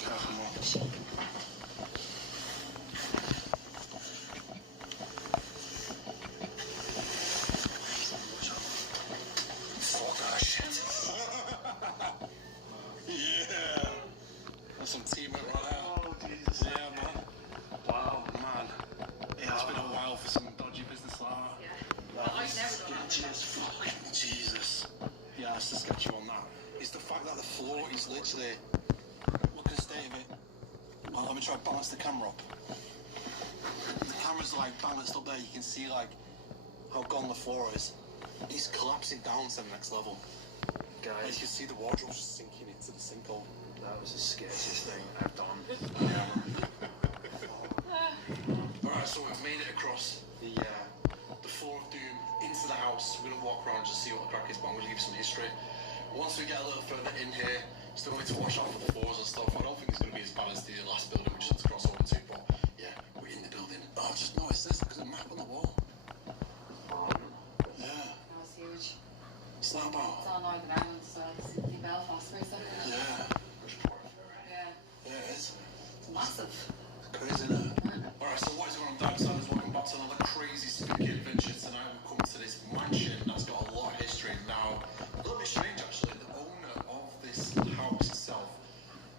Careful, man. Fuck that shit. Yeah. That's some teamwork right there. Oh, Jesus. Yeah, man. Wow, man. Yeah, it's been a while for some dodgy business like that. Yeah. That was sketchy as fuck. Jesus. Yeah, that's the sketchy one, that. It's the fact that the floor is literally... Look at the state of it. Well, let me try to balance the camera up. The camera's like balanced up there. You can see like how gone the floor is. It's collapsing down to the next level. Guys, you can see the wardrobe just sinking into the sinkhole. That was the scariest thing I've done. Alright, so we've made it across the floor of doom into the house. We're gonna walk around and just see what the crack is, but I'm gonna give you some history. Once we get a little further in here, still need to wash off the floors and stuff. I don't think it's gonna be as bad as the last building we just had to cross over to, but yeah, we're in the building. Oh, I've just noticed this because of the map on the wall. Yeah. That was huge. What's that about? It's all Northern Ireland, so it's in Belfast, basically. Yeah. Yeah. Yeah, it is. It's massive. It's crazy, isn't it? Alright, so what is going on, Darksiders? Welcome back to another crazy spooky adventure. Tonight we've come to this mansion that's got a lot of history. Now, a little bit strange actually, the owner of this house itself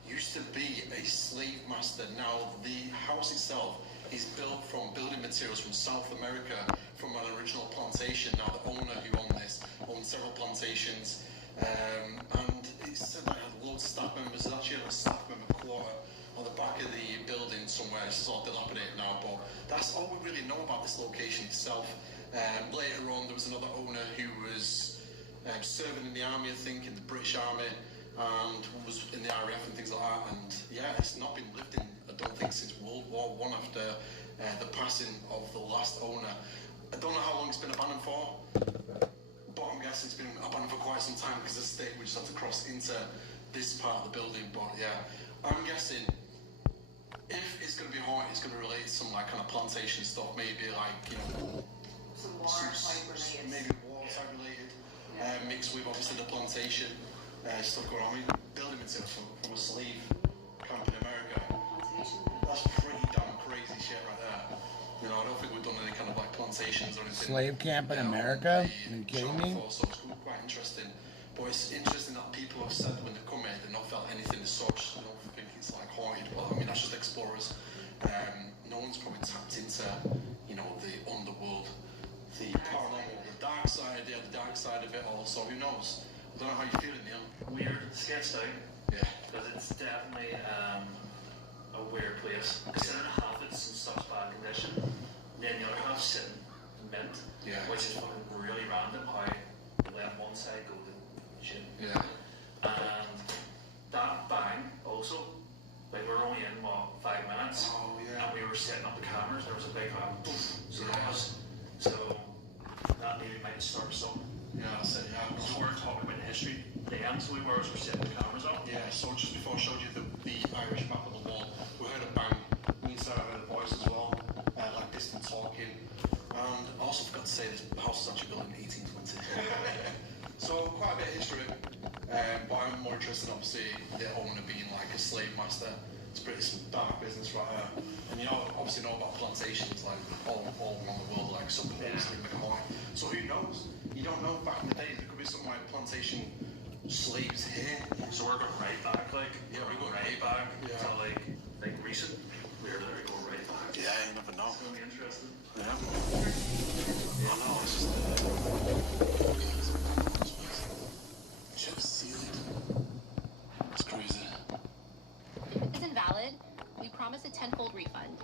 used to be a slave master. Now, the house itself is built from building materials from South America, from an original plantation. Now, the owner who owned this owned several plantations, and it said that it had loads of staff members. There's actually a staff member quarter on the back of the building somewhere. This is all dilapidated now, but that's all we really know about this location itself. Later on, there was another owner who was serving in the army, I think, in the British Army, and was in the RAF and things like that. And yeah, it's not been lived in, I don't think, since World War I after the passing of the last owner. I don't know how long it's been abandoned for, but I'm guessing it's been abandoned for quite some time because the state we just had to cross into this part of the building. But yeah, I'm guessing if it's going to be haunted, it's going to relate to some like kind of plantation stuff, maybe like, you know, Some water type related. maybe water type related, mixed with obviously the plantation stuff going on. I mean, building materials from a slave camp in America. That's pretty damn crazy shit right there. You know, I don't think we've done any kind of like plantations or anything. Slave camp in America? Are you kidding me? So it's quite interesting. But it's interesting that people have said when they come here, they've not felt anything as such. I don't think it's like haunted, but I mean, that's just explorers. No one's probably tapped into, you know, the underworld, the paranormal, the dark side, the dark side of it all. So who knows? I don't know how you're feeling, Neil. Weird, sketched out. Yeah. Because it's definitely a weird place. Because then half it's in such bad condition, then the other half's sitting mint, which is fucking really random how you let one side go to shit. Yeah. And that bang also, like we were only in what 5 minutes, and we were setting up the cameras. There was a big boom, so there was. So that maybe might start something. Yeah, I said So we're talking about the history. Then, so we were setting the cameras up. Yeah, so just before I showed you the Irish map on the wall, we heard a bang. Me and Sarah heard a voice as well, like distant talking. And I also forgot to say this house was actually built in 1820. So quite a bit of history. But I'm more interested, obviously, the owner being like a slave master. It's pretty some dark business right here. And you know, obviously know about plantations like all around the world, like supposedly McCoy. So who knows? You don't know. Back in the days, there could be some like plantation slaves here. So we're going right back, like we're going right back to like recent. We're there, go right back. Yeah, you never know. It's gonna be interesting. Yeah. I know. It's just. Check the ceiling. It's crazy. If it's invalid, we promise a 10-fold refund.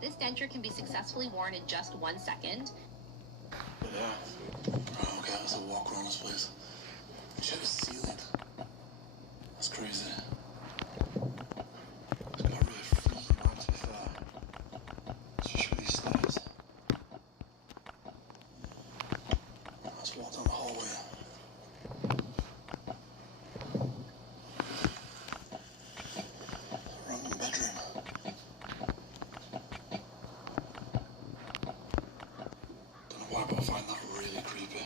This denture can be successfully worn in just 1 second. Yeah. Right, okay, let's walk around this place. Check the ceiling. That's crazy. It's got a really freaky vibe, to be fair. Especially with these stairs. Let's walk down the hallway. Random bedroom. Don't know why, but I find that really creepy.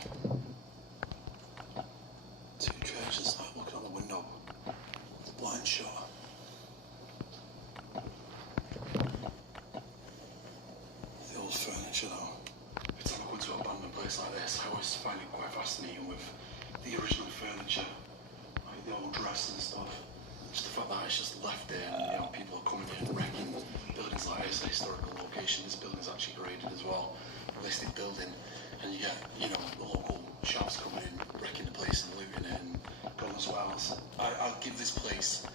Two chairs just like looking out the window. Blind shot. The old furniture though. Every time I go to an abandoned place like this, I always find it quite fascinating with the original furniture. Like the old dresses and stuff. Just the fact that it's just left there and you know, people are coming in and wrecking buildings like this, a historical location. This building is actually graded as well. A listed building. And you get, you know, the local shops coming in, wrecking the place and looting it and going as well. I'll give this place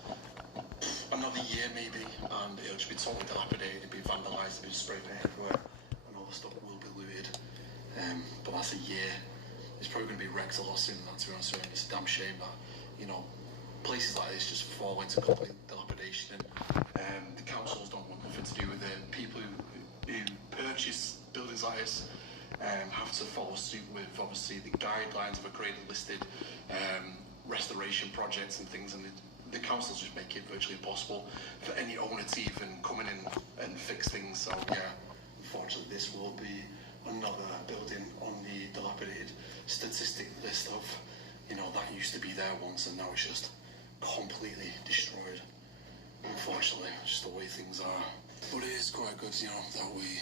another year maybe, and it'll just be totally dilapidated, it'll be vandalised, it'll be spray paint everywhere, and all the stuff will be looted. But that's a year. It's probably going to be wrecked a lot sooner than that, to be honest with you. It's a damn shame that, you know, places like this just fall into complete dilapidation, and the councils don't want nothing to do with it. People who purchase buildings like this have to follow suit with obviously the guidelines of a graded listed restoration projects and things, and the councils just make it virtually impossible for any owner to even come in and fix things. So yeah, unfortunately this will be another building on the dilapidated statistic list of, you know, that used to be there once and now it's just completely destroyed. Unfortunately, just the way things are. But it is quite good, you know, that we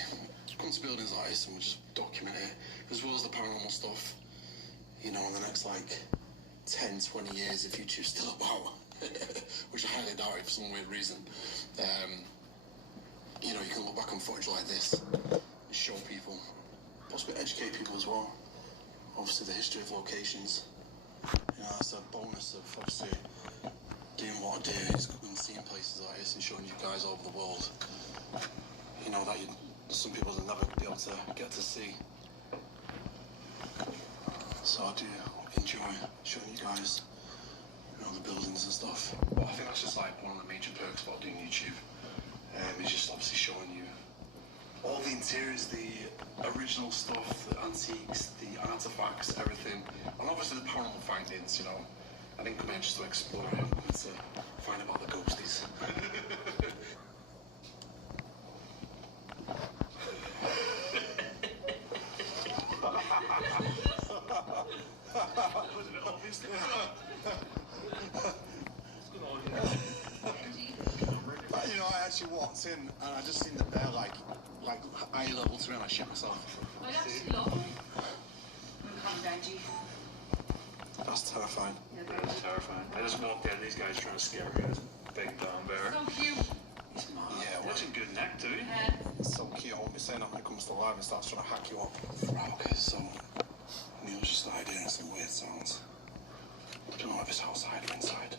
come to buildings like this and we just document it, as well as the paranormal stuff, you know, in the next like 10, 20 years, if YouTube's still about, which I highly doubt it for some weird reason. You know, you can look back on footage like this and show people, possibly educate people as well. Obviously the history of locations, you know, that's a bonus of obviously doing what I do, is going and seeing places like this and showing you guys all over the world, you know, that some people will never be able to get to see. So I do enjoy showing you guys, you know, the buildings and stuff. But I think that's just like one of the major perks about doing YouTube. It's just obviously showing you all the interiors, the original stuff, the antiques, the artifacts, everything. And obviously the paranormal findings, you know. I didn't come here just to explore it, but to find about the ghosties. Was it obvious? You know, I actually walked in and I just seen the bear like eye level to me and I shit myself. That's terrifying. That is terrifying. I just walked in, these guys trying to scare me. This big brown bear. So cute. He's mad. Yeah, That's a good neck too. It's so cute. I won't be saying that when it comes to live and starts trying to hack you up. Right, okay, so Neil's just started doing some weird sounds. I don't know if it's outside or inside.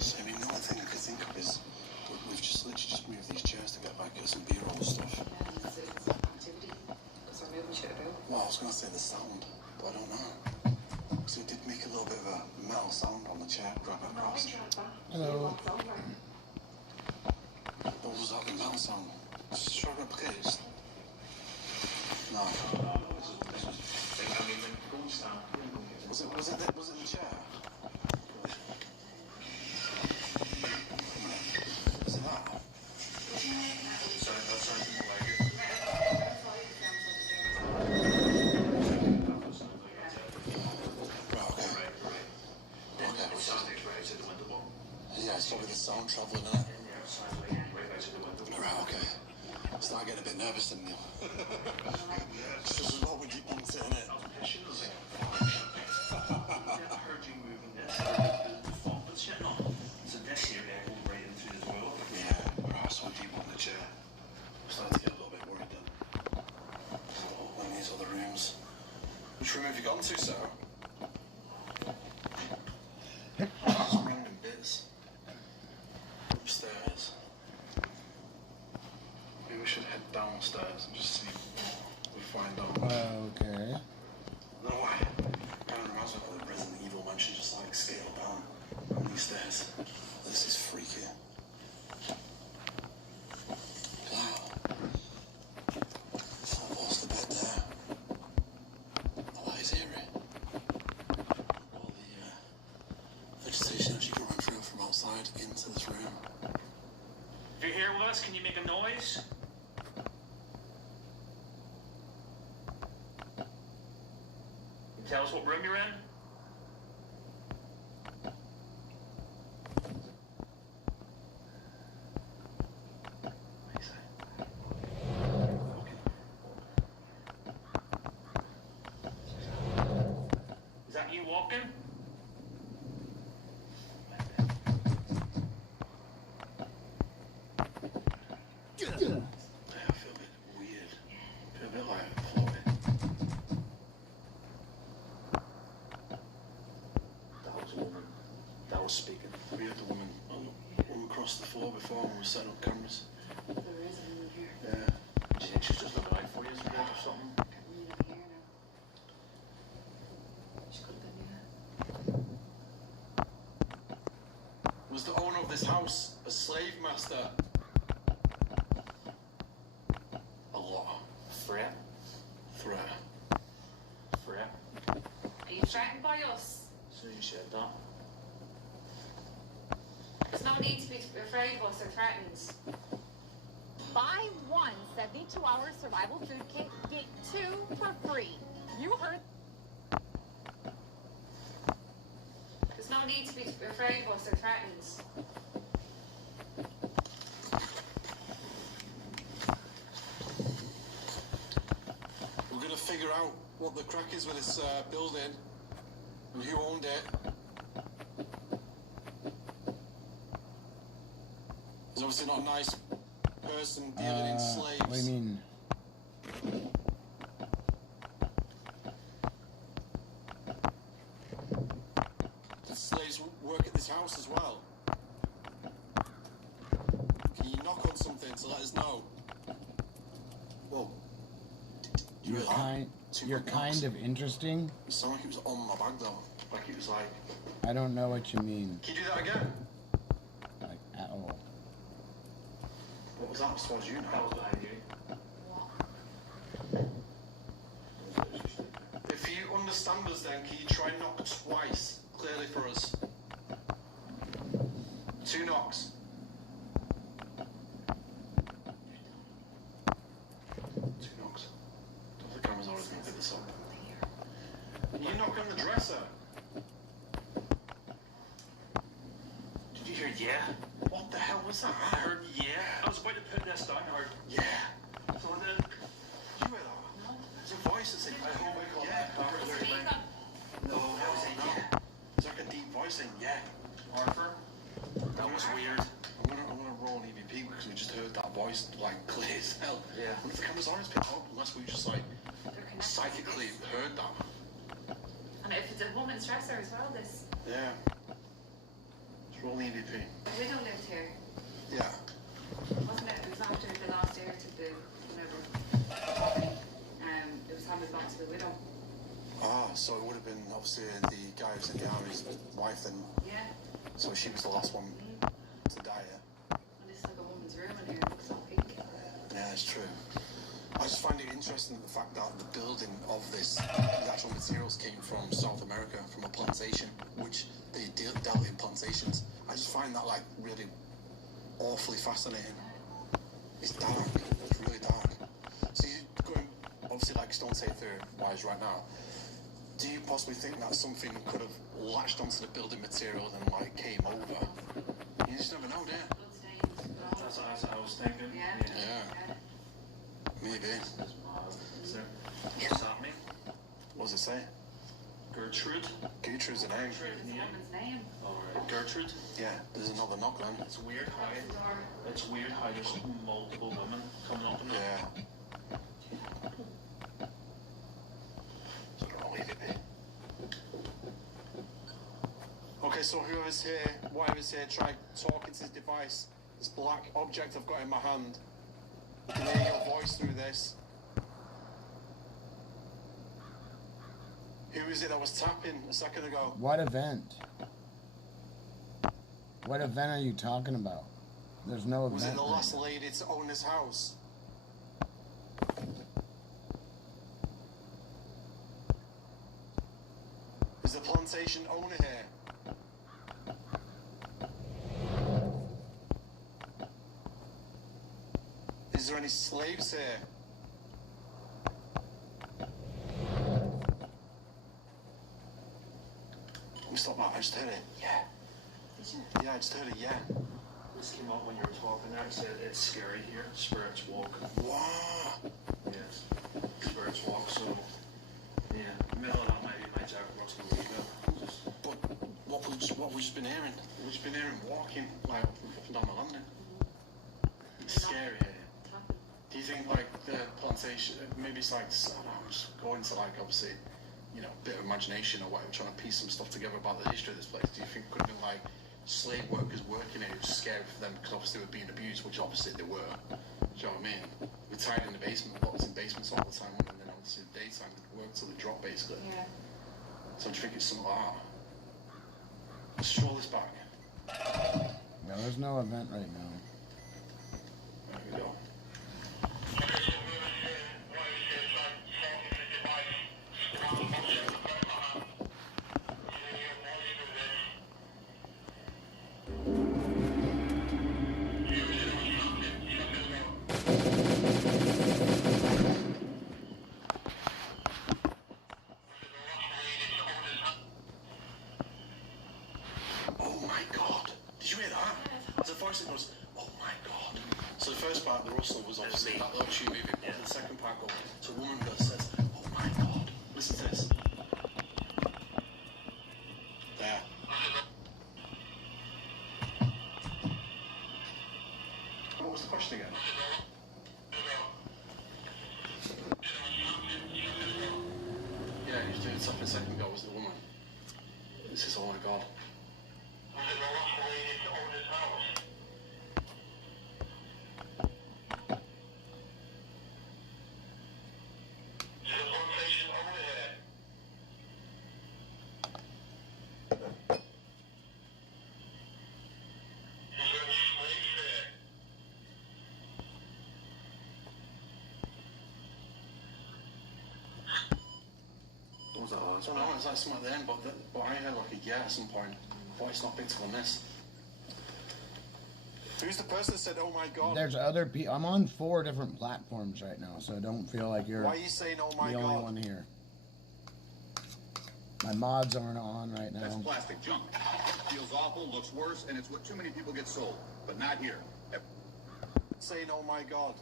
So, I mean, the only thing I could think of is we've just literally just moved these chairs to get back at some B-roll stuff. Well, I was going to say the sound, but I don't know. So it did make a little bit of a metal sound on the chair, grab it across. Hello. What was that, the metal sound? Just try to replicate it. No. Was it the chair? Was it that? That sounds more like it. Yeah, it's probably the sound travelling in it. Right, okay. Start getting a bit nervous in there. Just what would you want it in it? Yeah, perhaps some people in the chair. I'm starting to get a little bit worried then. In these other rooms. Which room have you gone to, Sarah? Some random bits. Upstairs. Maybe we should head downstairs and just see what we find out. Okay. No way. Kind of reminds me of the Resident Evil mansion, just like scale down on these stairs. This is freaky. Wow. What's the bed there? Oh, that is eerie. All the vegetation as you can run through from outside into this room. If you're here with us, can you make a noise? Tell us what room you're in. Is that you walking? Yeah, I feel a bit weird. I feel a bit like floating. That was a woman. That was speaking. We had the woman across the floor before when we were setting up cameras. There is a woman here. Yeah. Do you think she's just looking out for you or something? She could have been here. Was the owner of this house a slave master? A lot. Threat? Threat. Threat? Are you threatened by us? So you said that. There's no need to be afraid of us or threatened. Buy one 72-hour survival food kit, get 2 for free. You heard. There's no need to be afraid of us or threatened. We're gonna figure out what the crack is with this building and who owned it. He's obviously not a nice person dealing in slaves. What do you mean? The slaves work at this house as well. Can you knock on something to let us know? Whoa. You're kind of interesting. It sounded like it was on my back though. Like it was like. I don't know what you mean. Can you do that again? Like at all. What was that? Towards you now. That was behind you. If you understand us then, can you try and knock twice, clearly for us? 2 knocks. 2 knocks. The camera's always going to pick this up. You knock on the dresser. Did you hear yeah? What the hell was that? I heard yeah. I was about to put this down. I heard Yeah. so then. Did you hear that? No. There's a voice that said, oh my god, yeah. No, that was saying yeah. It's like a deep voice saying yeah. Arthur? That was weird. I'm gonna roll an EVP because we just heard that voice like clear as hell. Yeah. What if the camera's on it's picked up unless we just like psychically heard that? And if it's a woman's dresser as well, this. Yeah. Let's roll an EVP. We don't live here. Yeah. Wasn't it? It was after the last heir to the whatever. It was handed back to the widow. Ah, so it would have been obviously the guy who's in the army's wife then. Yeah. So she was the last one to die, yeah? And it's like a woman's room in here. It looks so pink. Yeah, that's true. I just find it interesting the fact that the building of this, the actual materials came from South America, from a plantation, which they dealt in plantations. I just find that like really awfully fascinating. It's dark. It's really dark. So you're going, obviously like Stone Theory wise right now, do you possibly think that something could have latched onto the building materials and like came over? You You just never know, do you? That's what I was thinking. Yeah. Maybe. Is there? What's that mean? What does it say? Gertrude? Gertrude's a name. name. Alright. Gertrude? Yeah, there's another knock then. It's weird how there's multiple women coming up in it. Yeah. So I'll leave it be. Okay, so whoever's here, whatever's here, try talking to this device. This black object I've got in my hand. I can hear your voice through this. Who is it that was tapping a second ago? What event? What event are you talking about? There's no event. Was it the right last now. lady to own this house? Is the plantation owner here? Is there any slaves here? Let me stop that. I just heard it. Yeah. Yeah, I just heard it. Yeah. This came up when you were talking there. It said it's scary here. Spirits walk. What? Yes. Spirits walk. So, yeah. Middle of that might be my Jack Russell ego. But what we've just been hearing? We've just been hearing walking like up and down the landing. It's scary here. Do you think like the plantation? Maybe it's like I don't know, just going to like obviously, you know, a bit of imagination or whatever, trying to piece some stuff together about the history of this place. Do you think it could have been like slave workers working here? It was scary for them because obviously they were being abused, which obviously they were. Do you know what I mean? We're tied in the basement, locked in basements all the time, and then obviously the daytime they work till they drop basically. Yeah. So do you think it's something like that? Let's stroll this back. No, there's no event right now. There we go. Oh my God! Did you hear that? There's a voice that goes, "Oh my God!" So the first part, the rustle was obviously that little tune moving. Yeah. The second part goes, so a woman goes, says, "Oh my God!" Listen to this. There. What was the question again? Yeah, you doing something a second ago. Was the woman? It says, "Oh my God." What was that? I don't know, it's like something at the end, but I heard like a yeah at some point. Voice not picked up on this. Who's the person that said, "Oh my God"? There's other people. I'm on 4 different platforms right now, so don't feel like you're Why are you saying, "Oh my the God"? only one here. My mods aren't on right That's now. plastic junk. Feels awful, looks worse, and it's what too many people get sold. But not here. Saying, "Oh my God."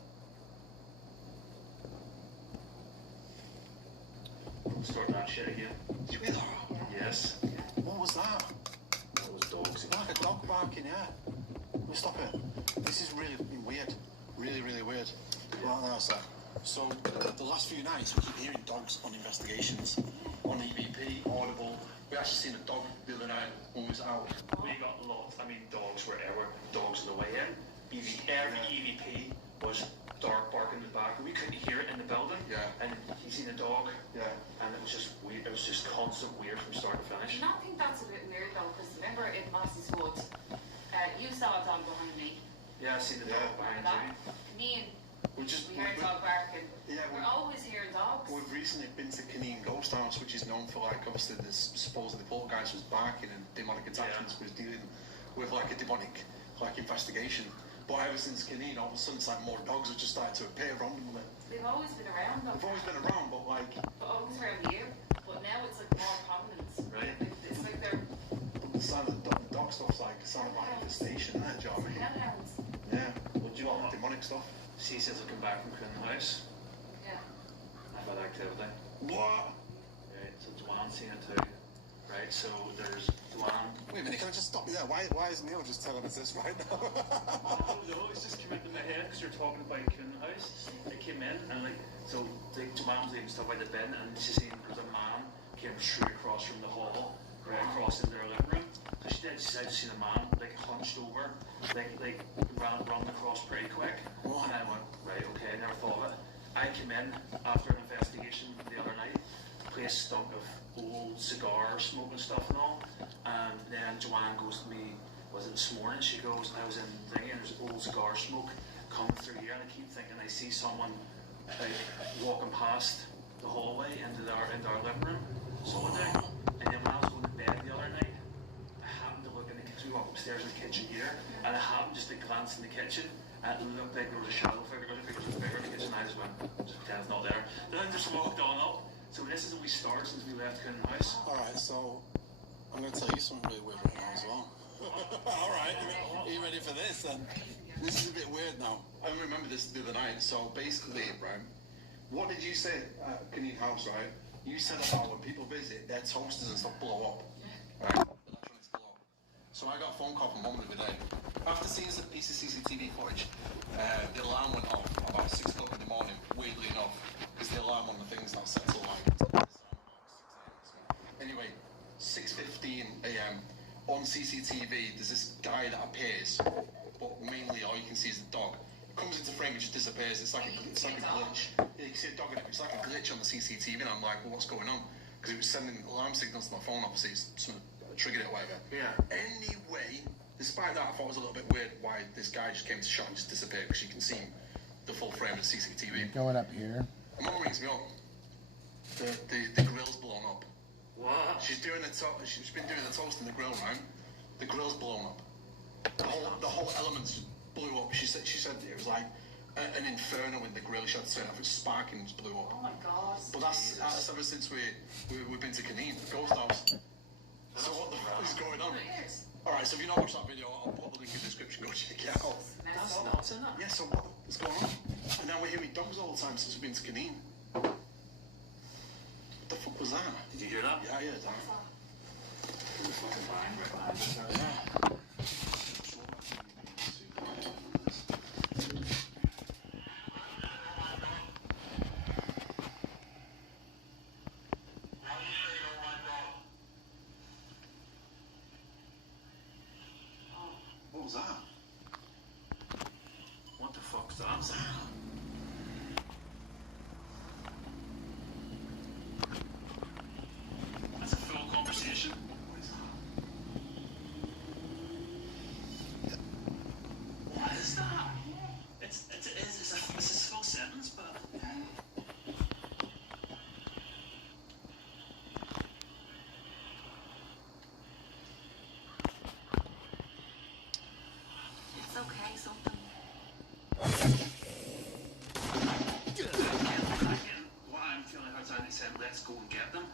Start that shit again. Did you hear that? Yes. What was that? That was dogs. Like a dog barking, yeah. We'll stop it. This is really weird. Really, really weird. Well, that's that. So, the last few nights, we keep hearing dogs on investigations. On EVP, Audible. We actually seen a dog the other night when we was out. We got lots. I mean, dogs wherever. Dogs on the way in. Every EVP was dog barking in the back. We couldn't hear it in the building. Yeah. And he seen a dog. Yeah. And it was just weird. It was just constant weird from start to finish. I think that's a bit weird though, because remember in Moss's Wood, you saw a dog behind me. Yeah, I seen the dog behind you. Me and We just we heard dog barking. Yeah, We're always hearing dogs. We've recently been to Kineen Ghost House, which is known for like obviously this supposedly poltergeist was barking and demonic attachments was dealing with like a demonic like investigation. But ever since Kineen, all of a sudden it's like more dogs have just started to appear randomly. They've always been around though. They've always been around, but like always around here. But now it's like more prominent. Right. It's like they're the sound of the dog stuff's like sound of manifestation, isn't it? Do you know what I mean? Yeah. What do you want? Demonic stuff? See, since I come back from Coon House, I've had activity. What? Right, so Joanne's seen it too. Right, so there's Joanne. Wait a minute, can I just stop you there? Why is Neil just telling us this right now? I don't know, it's just come into my head because you're talking about Coon House. It came in and like, so like Joanne was leaving stuff by the bin and she seen there was a man came straight across from the hall, right across into their living room. So she said she seen a man like hunched over, like run across pretty quick. And I went, right, okay, I never thought of it. I came in after an investigation the other night. The place stunk of old cigar smoke and stuff and all. And then Joanne goes to me, was it this morning? She goes, I was in thinking there's old cigar smoke coming through here, and I keep thinking I see someone like walking past the hallway into our living room. So I do. And then when I was going to bed the other night, I happened to look in the kitchen, we walk upstairs in the kitchen here, and I happened just to glance in the kitchen, and it looked like there was a shadow figure, it was bigger in the kitchen. I just went, just pretend it's not there. Then I just walked on up. So this is when we start since we left Coon House. Alright, so I'm going to tell you something really weird right now as well. Alright, are you ready for this then? This is a bit weird now. I remember this the other night. So basically, right, what did you say at Canine House, right? You said about when people visit, their toasters and stuff blow up. Right? Electronics blow up. So I got a phone call from Mum the other day. After seeing a piece of CCTV footage, the alarm went off about 6 o'clock in the morning, weirdly enough, because the alarm on the thing's not set till like anyway, 6:15 a.m. on CCTV, there's this guy that appears, but mainly all you can see is the dog. It comes into frame, it just disappears. It's like a glitch. Yeah, you can see a dog in it. It's like a glitch on the CCTV, and I'm like, well, what's going on? Because it was sending alarm signals to my phone, obviously, something triggered it or whatever. Yeah. Anyway, despite that, I thought it was a little bit weird why this guy just came to shot and just disappeared, because you can see the full frame of the CCTV. Going up here. My mum rings me up. The grill's blown up. What? She's been doing the toast in the grill, right? The grill's blown up. The whole elements blew up. She said it was like an inferno in the grill. She had to turn off. It was sparking and just blew up. Oh my God. But that's ever since we've been to Canine, Ghost House. So what the fuck is going on? Alright, so if you've not watched that video, I'll put the link in the description. Go check it out. That's nuts, isn't it? Yeah, so what's going on? And now we're hearing dogs all the time since we've been to Canine. What the fuck was that? Did you hear that? Yeah, I heard that. It was like a bang right behind us. Yeah. What was that? What the fuck's that? That's a full conversation. What is that? It's a full sentence, but. It's okay, something. What I'm feeling outside, they said, let's go and get them.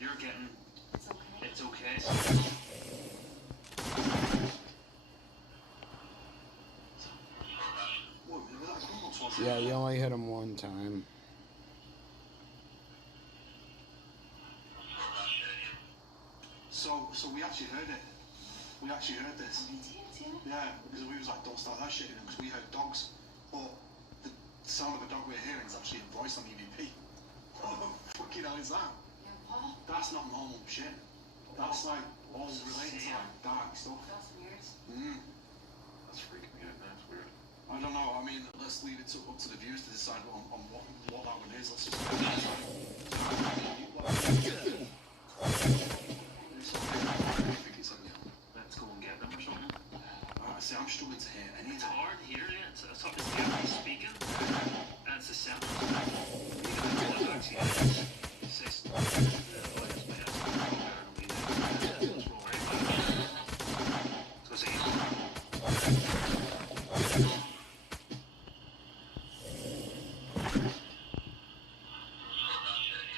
You're getting. It's okay. It's okay. Yeah, you only hit him one time. So we actually heard it. We actually heard this. Yeah, because we was like, don't start that shit, because we heard dogs. But the sound of a dog we're hearing is actually a voice on EVP. What the fucking hell is that? That's not normal shit. That's like all related to like dark stuff. That's weird. That's freaking me out, man. It's weird. I don't know. I mean, let's leave it up to the viewers to decide on what that one is. Let's just. Let's go and get them or something. I see, I'm struggling to hear anything. It's hard to hear it. It's hard to hear speaking. And it's a sound.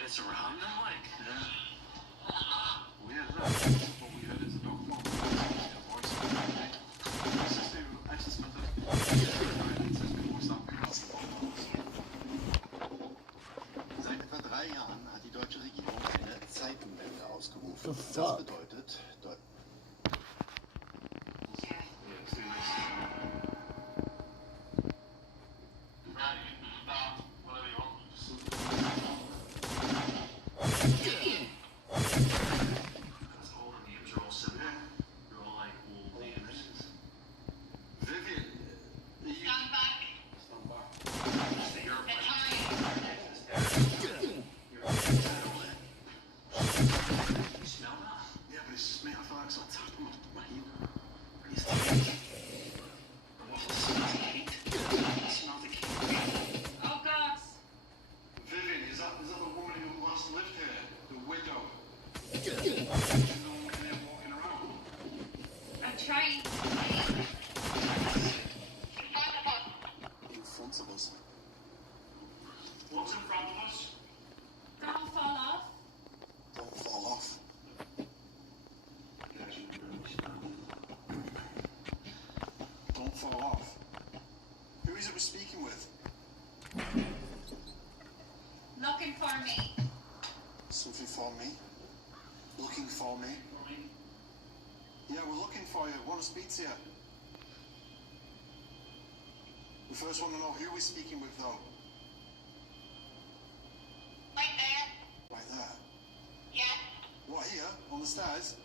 It's a random, like. Weird, isn't it? names are all simple. They're all like old names. Vivian, Stand back. Stand back. So you're The time. You smell that? Yeah, but it's just me. I feel like it's on top of my heel. It's the heat. What the smell the heat? Smell the heat. Oh God. Vivian, is that the woman who last lived here? The widow? No one here walking around. I'm trying. In front of us. What's in front of us? Don't fall off. Don't fall off. Don't fall off. Who is it we're speaking with? Looking for me. Something for me? Looking for me? Yeah, we're looking for you. Want to speak to you. We first want to know who we're speaking with, though. Right there. Right there. Yeah. What, here? On the stairs?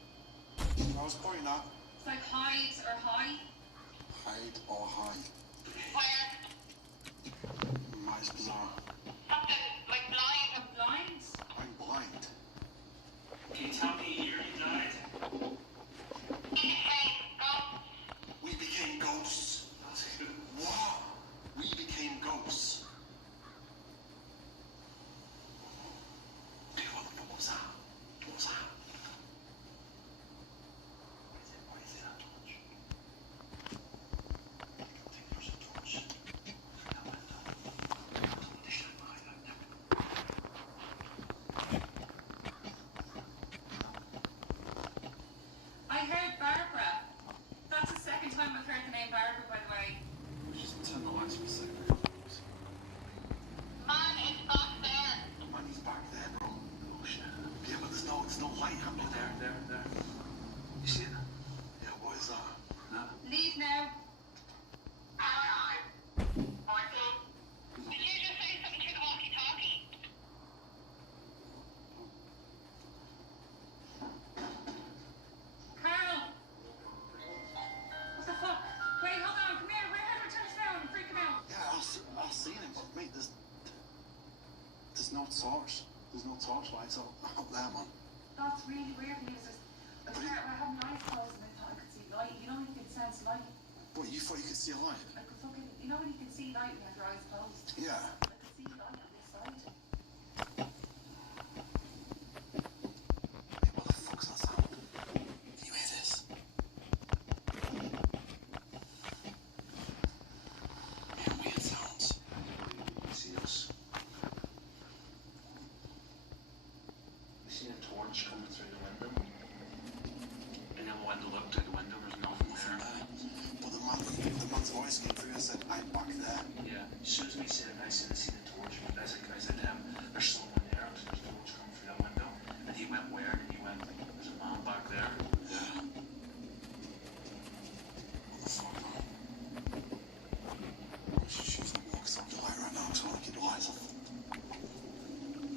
I was pointing at. It's like hide or high. Hide or hide? Where? Mine's bizarre. Something like blind. I'm blind. I'm blind. Can you tell me the year you died? We became ghosts. What? We became ghosts. Dude, what the fuck was that? What was that? What is it? That torch? I think there's a torch. That window. They should have light out there. I heard Barbara. That's the second time I've heard the name Barbara, by the way. Just turn the lights for a second. Man is back there. Man, he's back there, bro. Oh shit. Yeah, but there's no light happening there. You see it? Yeah, what is that? No. Leave now. Did you just say something through the walkie-talkie? Carl! What the fuck? Wait, hold on. Come here. Where have I turned down? I'm freaking out. Yeah, I've seen him. Mate, there's no torch. There's no torch lights up there, man. That's really weird because I had my eyes closed and I thought I could see light. You know when you can sense light? What, you thought you could see a light? I could fucking... You know when you can see light when you have your eyes closed? Yeah. I could see light on this side. Hey, what the fuck's that sound? Can you hear this? Yeah, weird sounds. You see us? You see a torch coming through the window? And then when I looked out the window, there's nothing there. But the man's voice came through and said, I'm back there. Yeah, as soon as we said it, I said, I see the torch. I said to him, there's someone there. There's a torch coming through that window. And he went, where? And he went, there's a man back there. Yeah. What the fuck, man? I should choose the walkie-talkie light right now because I want to keep the lights off.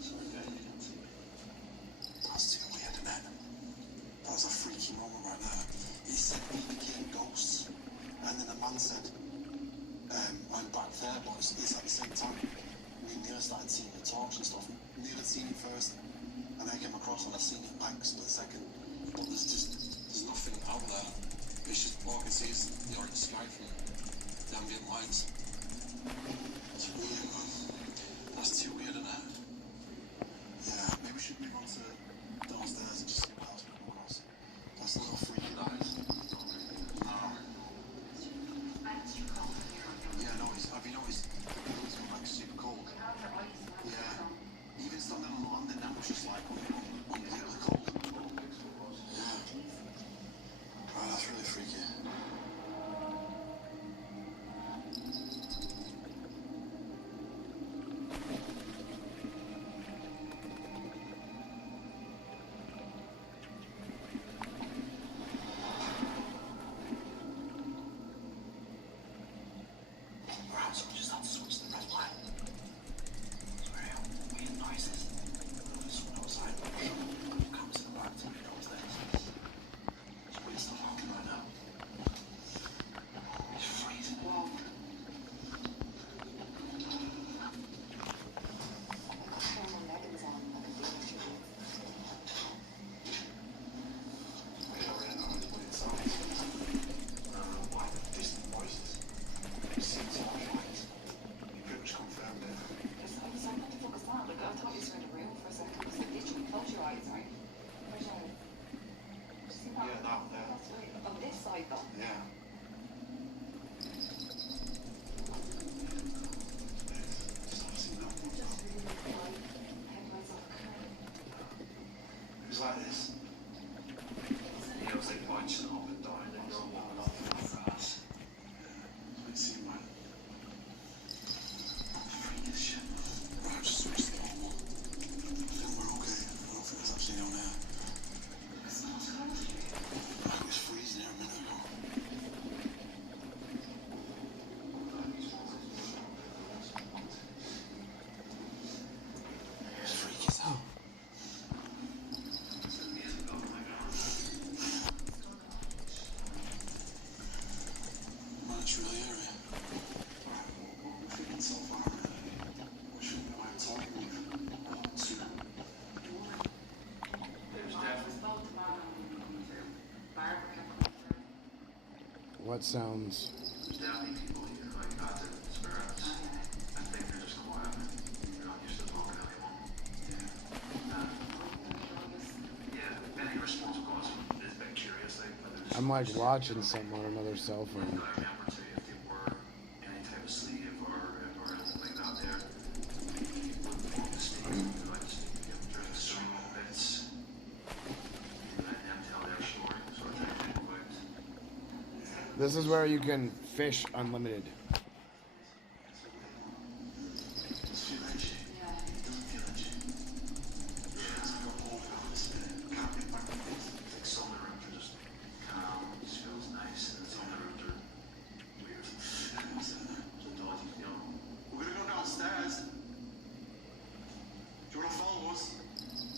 Sorry, guys, you didn't see. That's too weird, isn't it? That was a freaky moment right there. He said we became ghosts. And then the man said, I'm back there, but it's at the same time. Me and Neil started seeing the torch and stuff. Neil had seen it first, and I came across and I seen it like split second. But there's nothing out there. It's just all I can see is the orange sky from the ambient lights. It's weird, man. That's too weird, isn't it? Yeah, maybe we should move on to downstairs and just see what else we come across. That's a little freaky, that is. No. Yeah, no, have you noticed the buildings were like super cold? Yeah. Even standing on the landing now was just like unbelievably cold. Yeah. Oh, that's really freaky. yeah. Oh, this side though. Yeah. It was like this. Yeah, it was like bunching up and down and you're walking up the grass. It seemed like freak as shit. Right, I've just switched to normal. I think we're okay. I don't think there's actually on there. It's not cold. It was freezing there a minute ago. It's freaky as hell. It's amazing up my ground. Man, it's really area. We're thinking so far. We shouldn't know how to talk about it. There's definitely What sounds? There's definitely people here like that in spirits. I think they're just quiet. They're not used to talking to anyone. Yeah, any responsible cause is a bit curious. I'm like watching something on another cell phone. I remember too, if they were any type of slave or anything like that there, you wouldn't want to speak to them. Like, there's so many bits. Let them tell their story, sort of thing. This is where you can fish unlimited. Does it feel edgy? Yeah. It doesn't feel edgy. Yeah, it's like a whole can't get back to this. It's like some of the rooms are just calm, it just feels nice, and some of the rooms are weird. It's a dodgy feel. We're gonna go downstairs. Do you wanna follow us?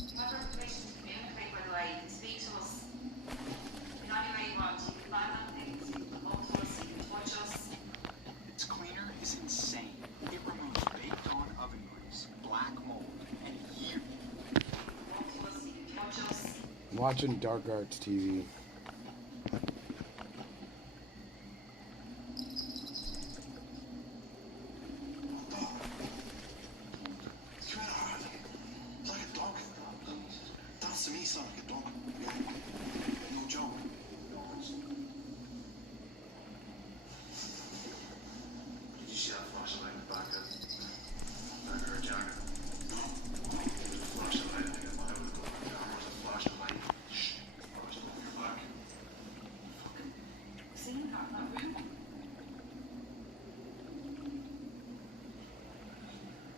You have our permission to communicate, by the way. You can speak to us in any way you want. You can ban on things, you can come to us, you can touch us. Its cleaner is insane. It removes baked-on oven grease, black mold, and years. Come to us, you can touch us. Watching Dark Arts TV. It's kind of hard. It's like a dog. That's to me sounds like a dog. Yeah. No joke. Did you see that flashlight in the back of her jacket? No. There's a flashlight, I think it might have gone on the camera, there's a flashlight. Shh. Flashlight on your back. Seen that in that room?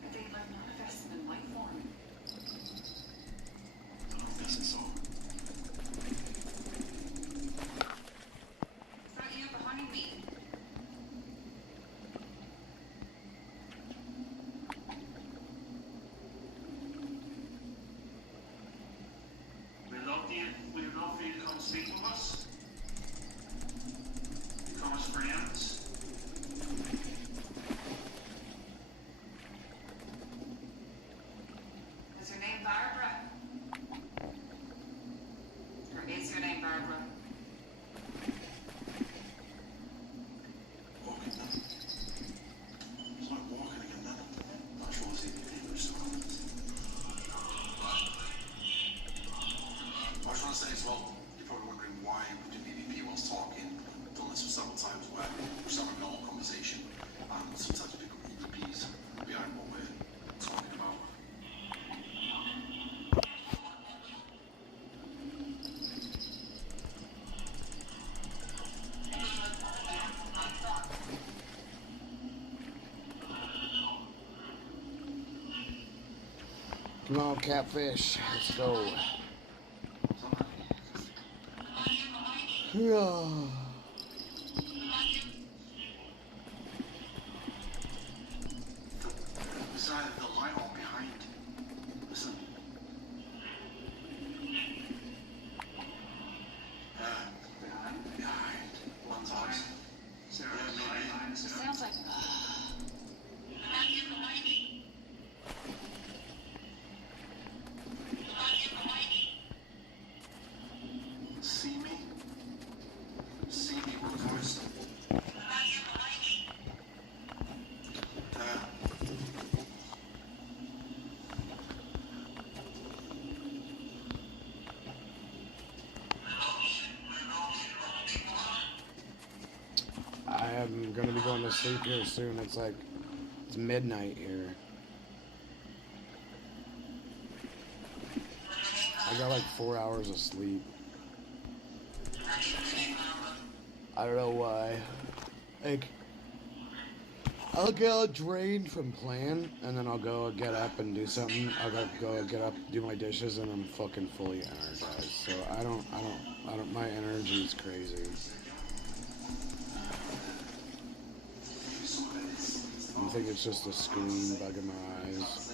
Are they like manifesting in life form? I'm guessing so. Is that you behind me? We'd love for you to come speak with us. Become as friends. Is your name Barbara? Or is your name Barbara? Walking then. It's like walking again then. Not sure it's even English. I was trying to say as well, you're probably wondering why the BBP was talking, done this for several times where we're just having a normal conversation and sometimes we pick up EVPs behind what we're talking about. Come on, catfish. Let's go. Yeah. Beside the light on behind. Listen. Behind. One's house. Yeah, maybe. It sounds like. See me? See am gonna be going to sleep here soon. It's midnight here. I got like 4 hours of sleep. I don't know why. Like, I'll get all drained from playing, and then I'll go get up and do something. I'll go get up, do my dishes, and I'm fucking fully energized. So I don't, my energy is crazy. I think it's just a screen bugging my eyes.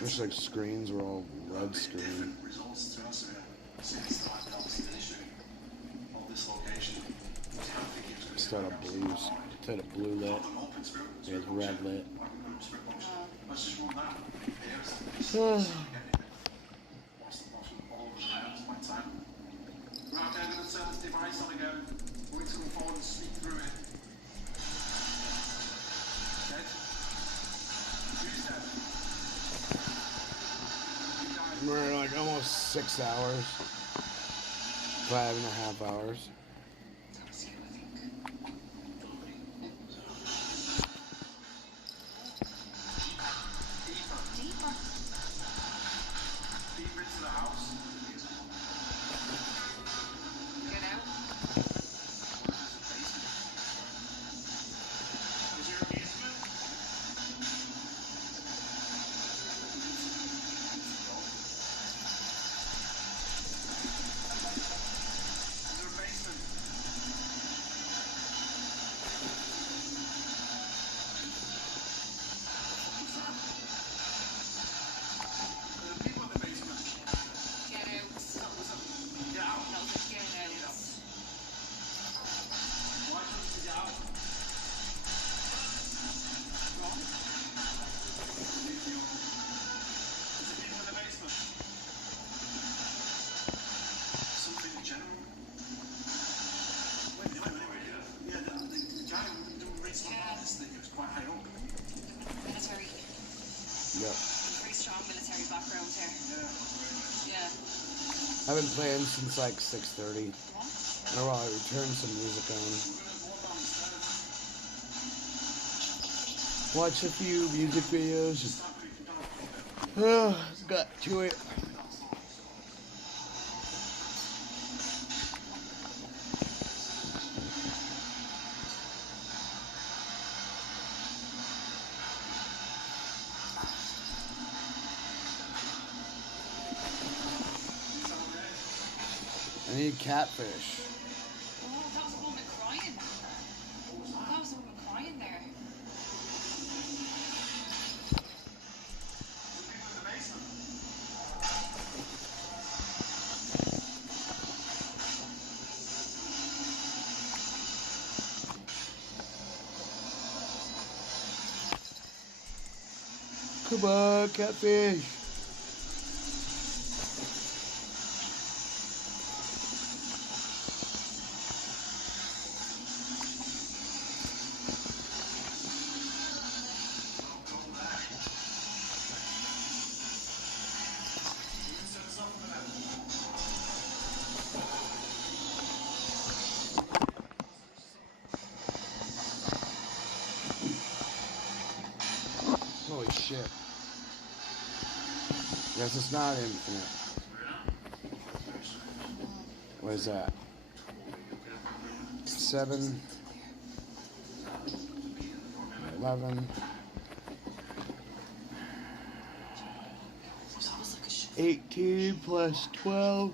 Wish like screens were all red screen. Instead of blues, instead of blue lit, it's red lit. We're like almost 6 hours, 5.5 hours. I've been playing since like 6:30. Or while I returned some music on. Watch a few music videos. Got to it. I need catfish. Oh, that was a woman crying. That was a woman crying there. Come on, catfish. Holy shit. Guess it's not infinite. What is that? 7, 11, 18 plus 12.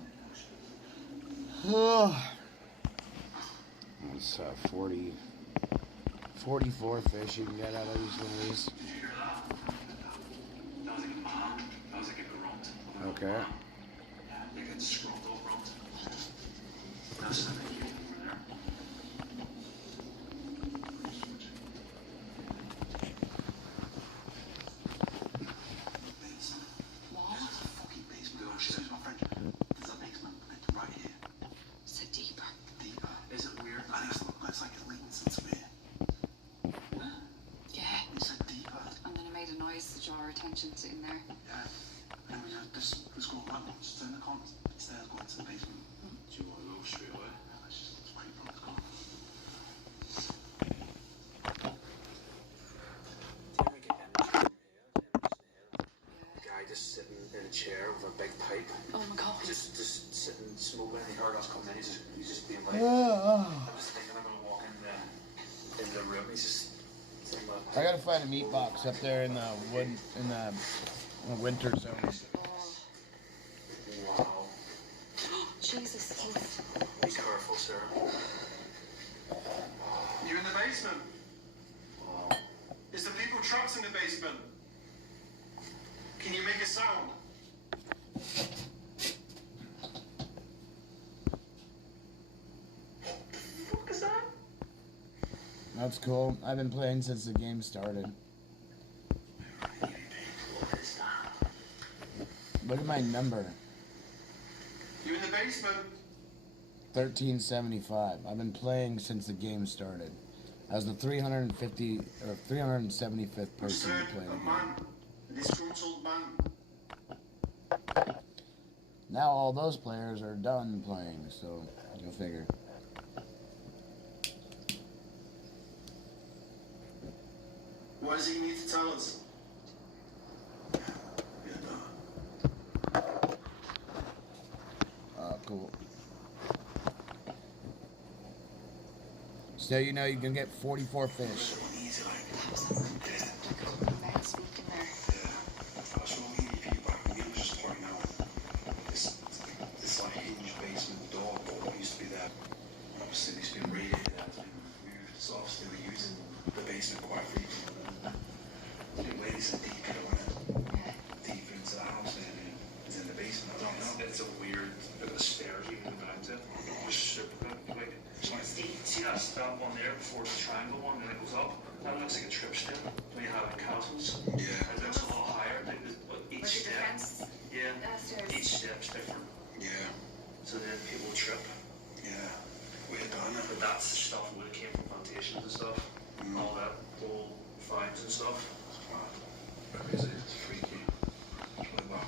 That's 44 fish you can get out of each one of these. Okay. Attention to in there. Yeah. And we just go right once, turn the corner, stairs going to the basement. Do you want to go straight away? pipe. Oh my god. Just sitting smoking, and he heard us coming in. He's just being like, Oh. I'm just thinking I'm gonna walk in the room. He's just sitting there. I gotta find a meat box up there in the wood in the winter zone. Wow. Jesus. Be careful, sir. You in the basement? Wow. Is the people trapped in the basement? Can you make a sound? What is that? That's cool. I've been playing since the game started. What is that? Look at my number. You in the basement? 1375. I've been playing since the game started. I was the 350 or 375th person to play the game. A disgruntled man. Now all those players are done playing, so go figure. What is it you need to tell us? Cool. So you know you can get 44 fish. This like hinge basement door, what used to be there. Obviously, it's been radiated out and moved. So obviously, we're using the basement quite frequently. The way it's deep, deep into the house, and it's in the basement. I don't know. It's a weird bit of stairs you can go down to. It's super good. Like, see that one there before the triangle one, and it goes up. That looks like a trip step. When you have in castles. Yeah. It looks a lot higher. Like each step. Yeah. Each step's different. Yeah. So then people trip. Yeah. Weird, isn't it? But that's the stuff that came from plantations and stuff. All that old finds and stuff. Crazy. It's freaky. It's really wild.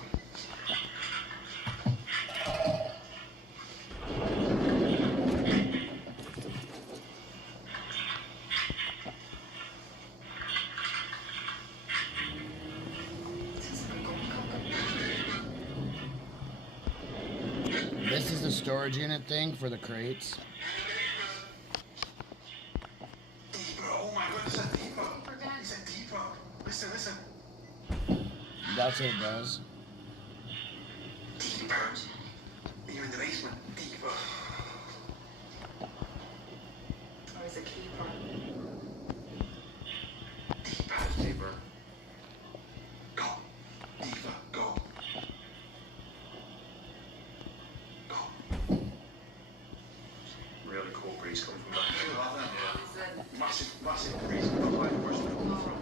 This is the storage unit thing for the crates. Deeper. Oh my god, it's a deeper. It's a deeper. Listen, listen. That's what it does. Deeper. You're in the basement. Deeper. Or is it keeper? Deeper. Deeper. Go. Deeper. Go. Really cool breeze coming from back there. Yeah. Massive breeze behind where's it coming from.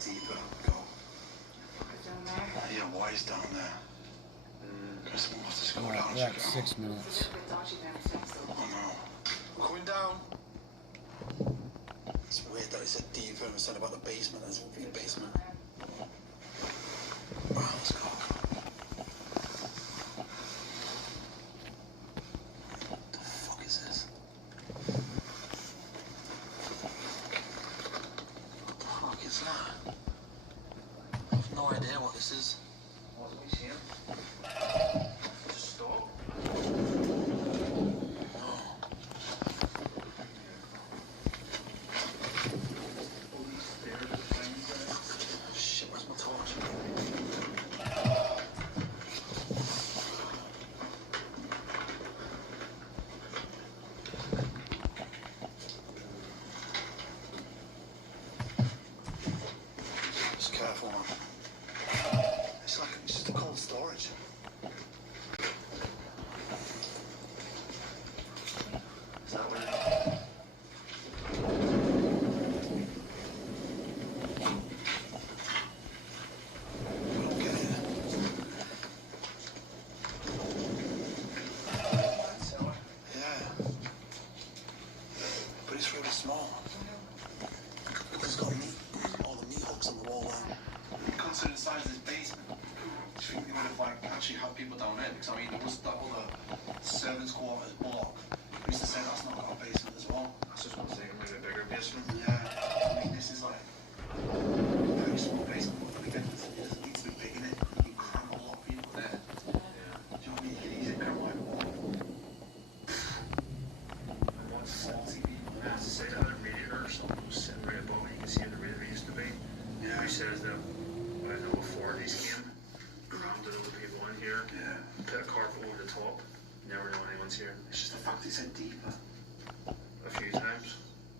Deeper, go. Down there? Yeah, why is down there? Because we must just go Alright, down. we're at 6 minutes. It's a bit dodgy down the steps though. Oh no. We're going down. It's weird that it said deeper and it said about the basement. There's a big basement. Wow, let's go. What the fuck is this? What the fuck is that? I have no idea what this is. What are we seeing? Just stop. actually have people down there, because I mean, there was that other servants' quarters block. We used to say that's not got a basement as well. That's just what I was thinking, maybe a bigger basement. Yeah, I mean, this is like a very small basement, but again, it doesn't need to be big in it. You can cram a lot of people there. Yeah. Do you know what I mean? You can easily cram like one. And what's faulty people? I have to say that a radiator or something was sitting right above it. You can see where the radiator used to be. Yeah. He says that, I know before these came, crammed all the people in here, put a carpet over the top, never know anyone's here. It's just the fact it's said deeper. A few times.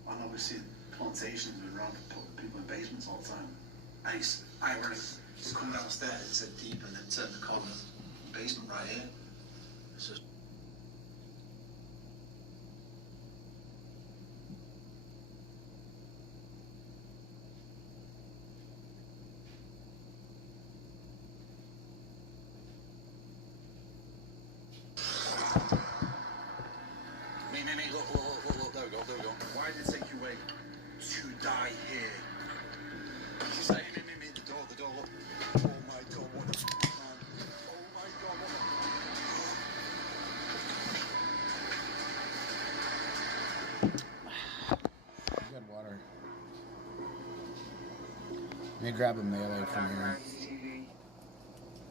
And obviously, plantations were around putting people in basements all the time. And it's ironic. Just come downstairs, it said deep, and then turn the corner, basement right here. It's just. Me, look, there we go. Why did it take you away to die here? She's saying, me, the door, look. Oh my god, what the f***, man. Oh my god, what the Good water. Let me grab a melee from here.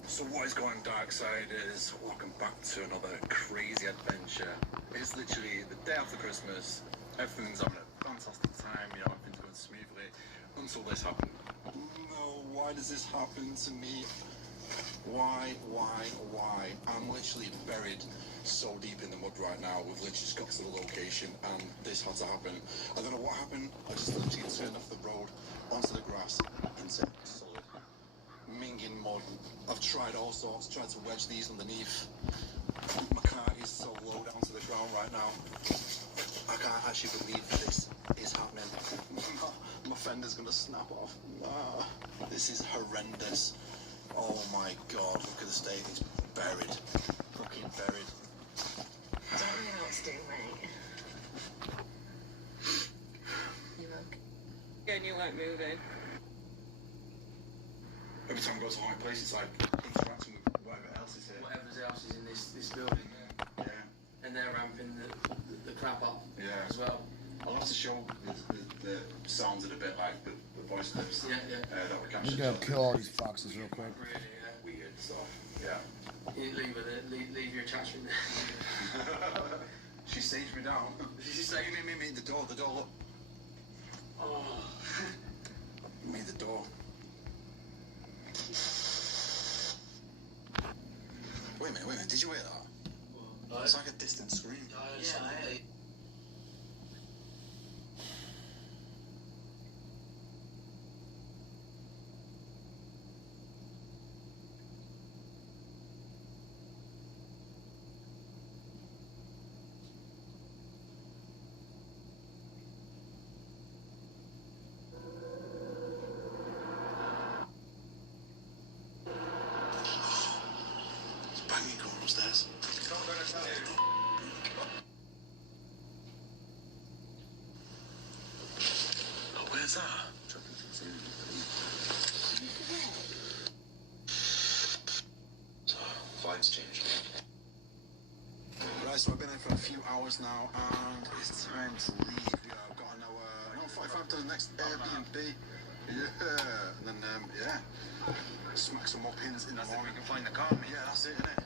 So what is going dark side is welcome back to another crazy adventure. It's literally the day after Christmas. Everything's having a fantastic time, you know, everything's going smoothly until this happened. No, why does this happen to me? Why? I'm literally buried so deep in the mud right now. We've literally just got to the location and this had to happen. I don't know what happened. I just literally turned off the road onto the grass into solid minging mud. I've tried all sorts, tried to wedge these underneath. My car is so low down to the ground right now. I can't actually believe this is happening. My fender's gonna snap off. Nah, this is horrendous. Oh my god, look at the state. It's buried. Fucking buried. Don't really know what to do, mate. You okay? Yeah, and you weren't moving. Every time I go to a high place, it's like interacting with whatever else is here. Whatever else is in this building. Yeah. And they're ramping the crap up as well. I'll have to show the sounds in a bit, like the voice clips that we I'm captured. gonna kill all these foxes real quick. Really weird stuff. Yeah. You leave your attachment there. She staged me down. She's saying, me, the door, look. Oh. Me, the door. Wait a minute, did you hear that? It's like a distant scream. Yeah, It's banging going upstairs. Oh, where's that? So, vibes changed. Right, so I've been here for a few hours now, and it's time to leave. I've got an hour, 45 to the next Airbnb. Yeah, and then, smack some more pins in the morning. We can find the car. Yeah, that's it, innit?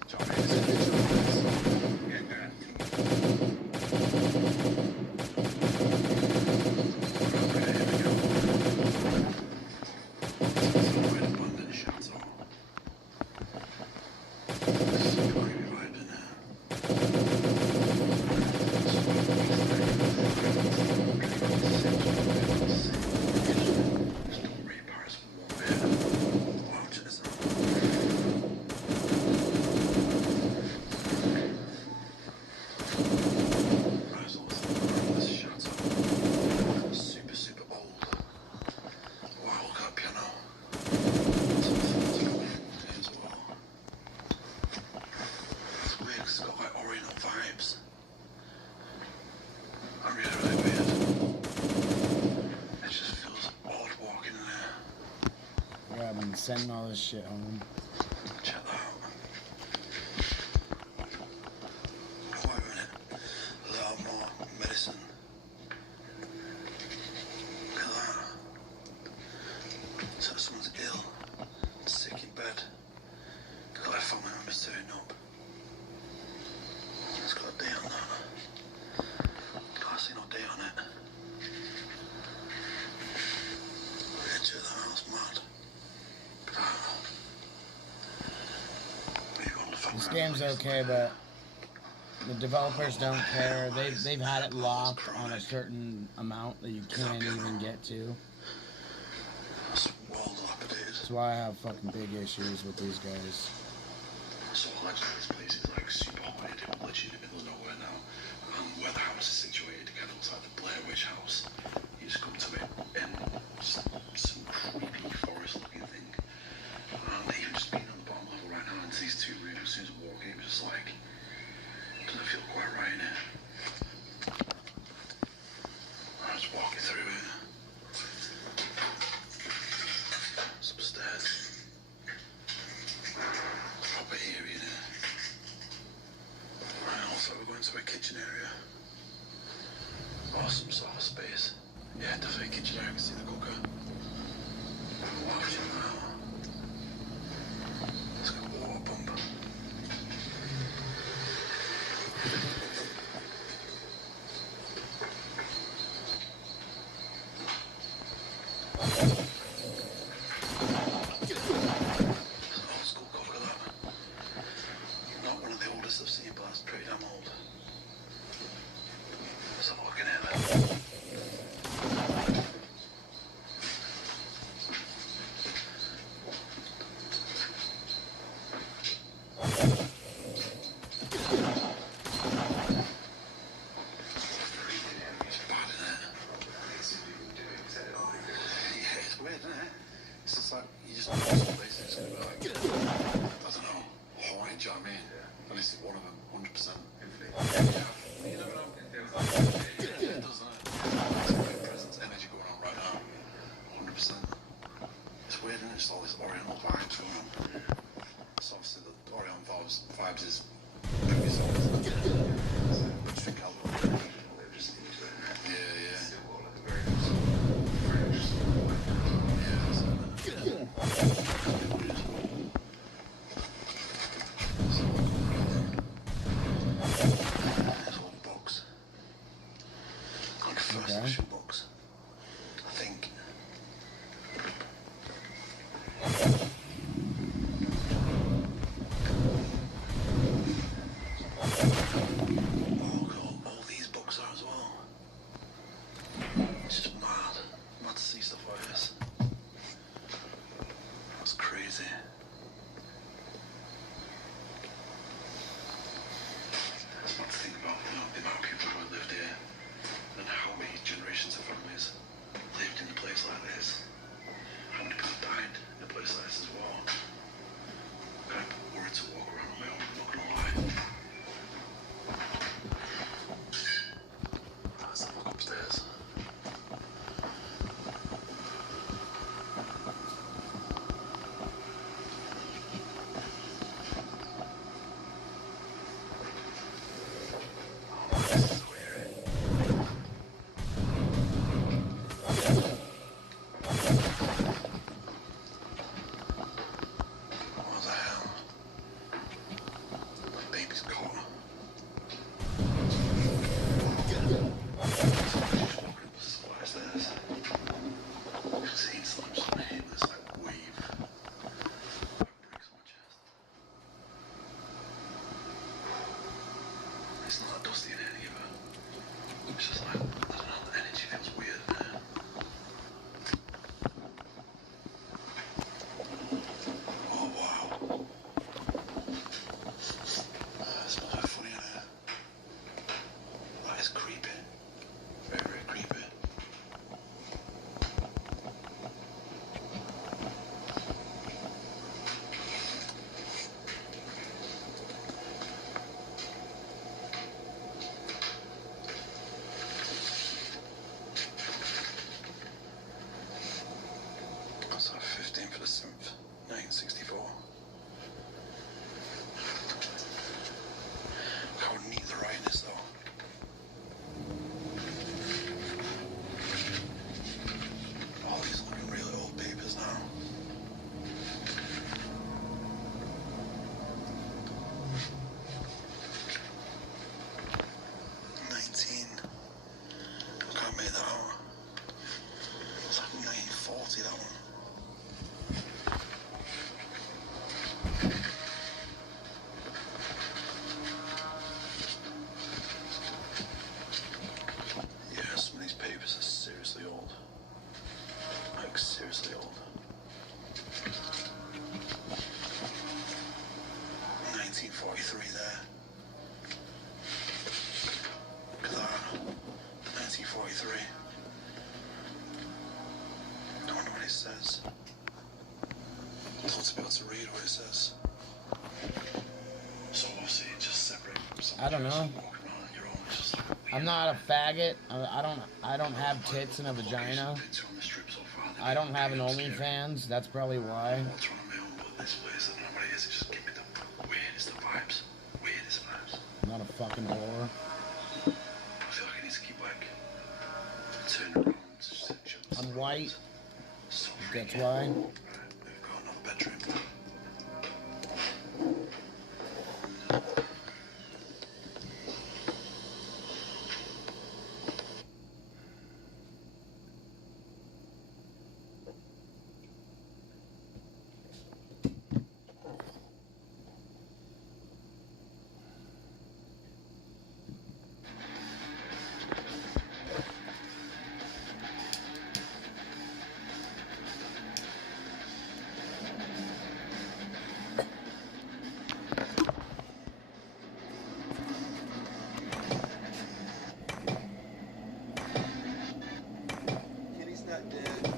Yeah, I've been sending all this shit home. Check that out. This game's okay, but the developers don't care. They've had it locked on a certain amount that you can't even get to. That's why I have fucking big issues with these guys. So actually this place is like super haunted, literally in the middle of nowhere now. Where the house is situated, kind of looks like the Blair Witch house. You just come to it and just some creepy forest looking thing. And even just being on the bottom level right now into these two rooms, as soon as I walk in, it was just like, doesn't feel quite right in here. I'm just walking through it. Some stairs. Proper area in here. And also we're going to a kitchen area. Or some sort of space. Yeah, definitely a kitchen area. I can see the cooker. Watching now. Let's go water pump. Old school cooker, that. Not one of the oldest I've seen, but it's pretty damn old. Let's have a look in here then. It's bad, isn't it? Yeah, it's weird, isn't it? It's just like, you just know some places it's going to be like, I don't know, haunted, do you know what I mean? And this is one of them, 100%. Yeah, you never know. Yeah, it does, doesn't it? There's a great presence, energy going on right now. 100%. It's weird, isn't it? Just all this Oriental vibes going on. So obviously the Oriental vibes is pretty solid. But just think how they're just into it. Yeah, yeah. Yeah, that's it. There's one box. Like a first edition box. I think. All these books are as well. It's just mad. Mad to see stuff like this. That's crazy. It's mad to think about, you know, the amount of people who lived here and how many generations of families lived in a place like this. How many people died in a place like this as well. I'm kind of worried to walk around on my own, I'm not gonna lie. Let's have a look upstairs. What the hell? My baby's caught. Just walking up the stairs. Just seeing something just hitting this like wave. It breaks my chest. It's not that dusty in here either. It's just like, I don't know, the energy feels weird in here. Oh wow. It smells very funny in here. That is creepy. Very, very creepy. you there. Clara, 1943. I wonder what it says. I'd love to be able to read what it says. So obviously just separate from something. I don't know. Walking around on your own, just like I'm not a faggot. I don't have tits and a vagina. I don't have an OnlyFans. That's probably why. What's wrong with my own, but this place, I don't know what it is. It just give me the weirdest of vibes. Weirdest vibes. I'm not a fucking whore. I feel like I need to keep like turning around. I'm white. That's why. We've got another bedroom. Kitty's not dead.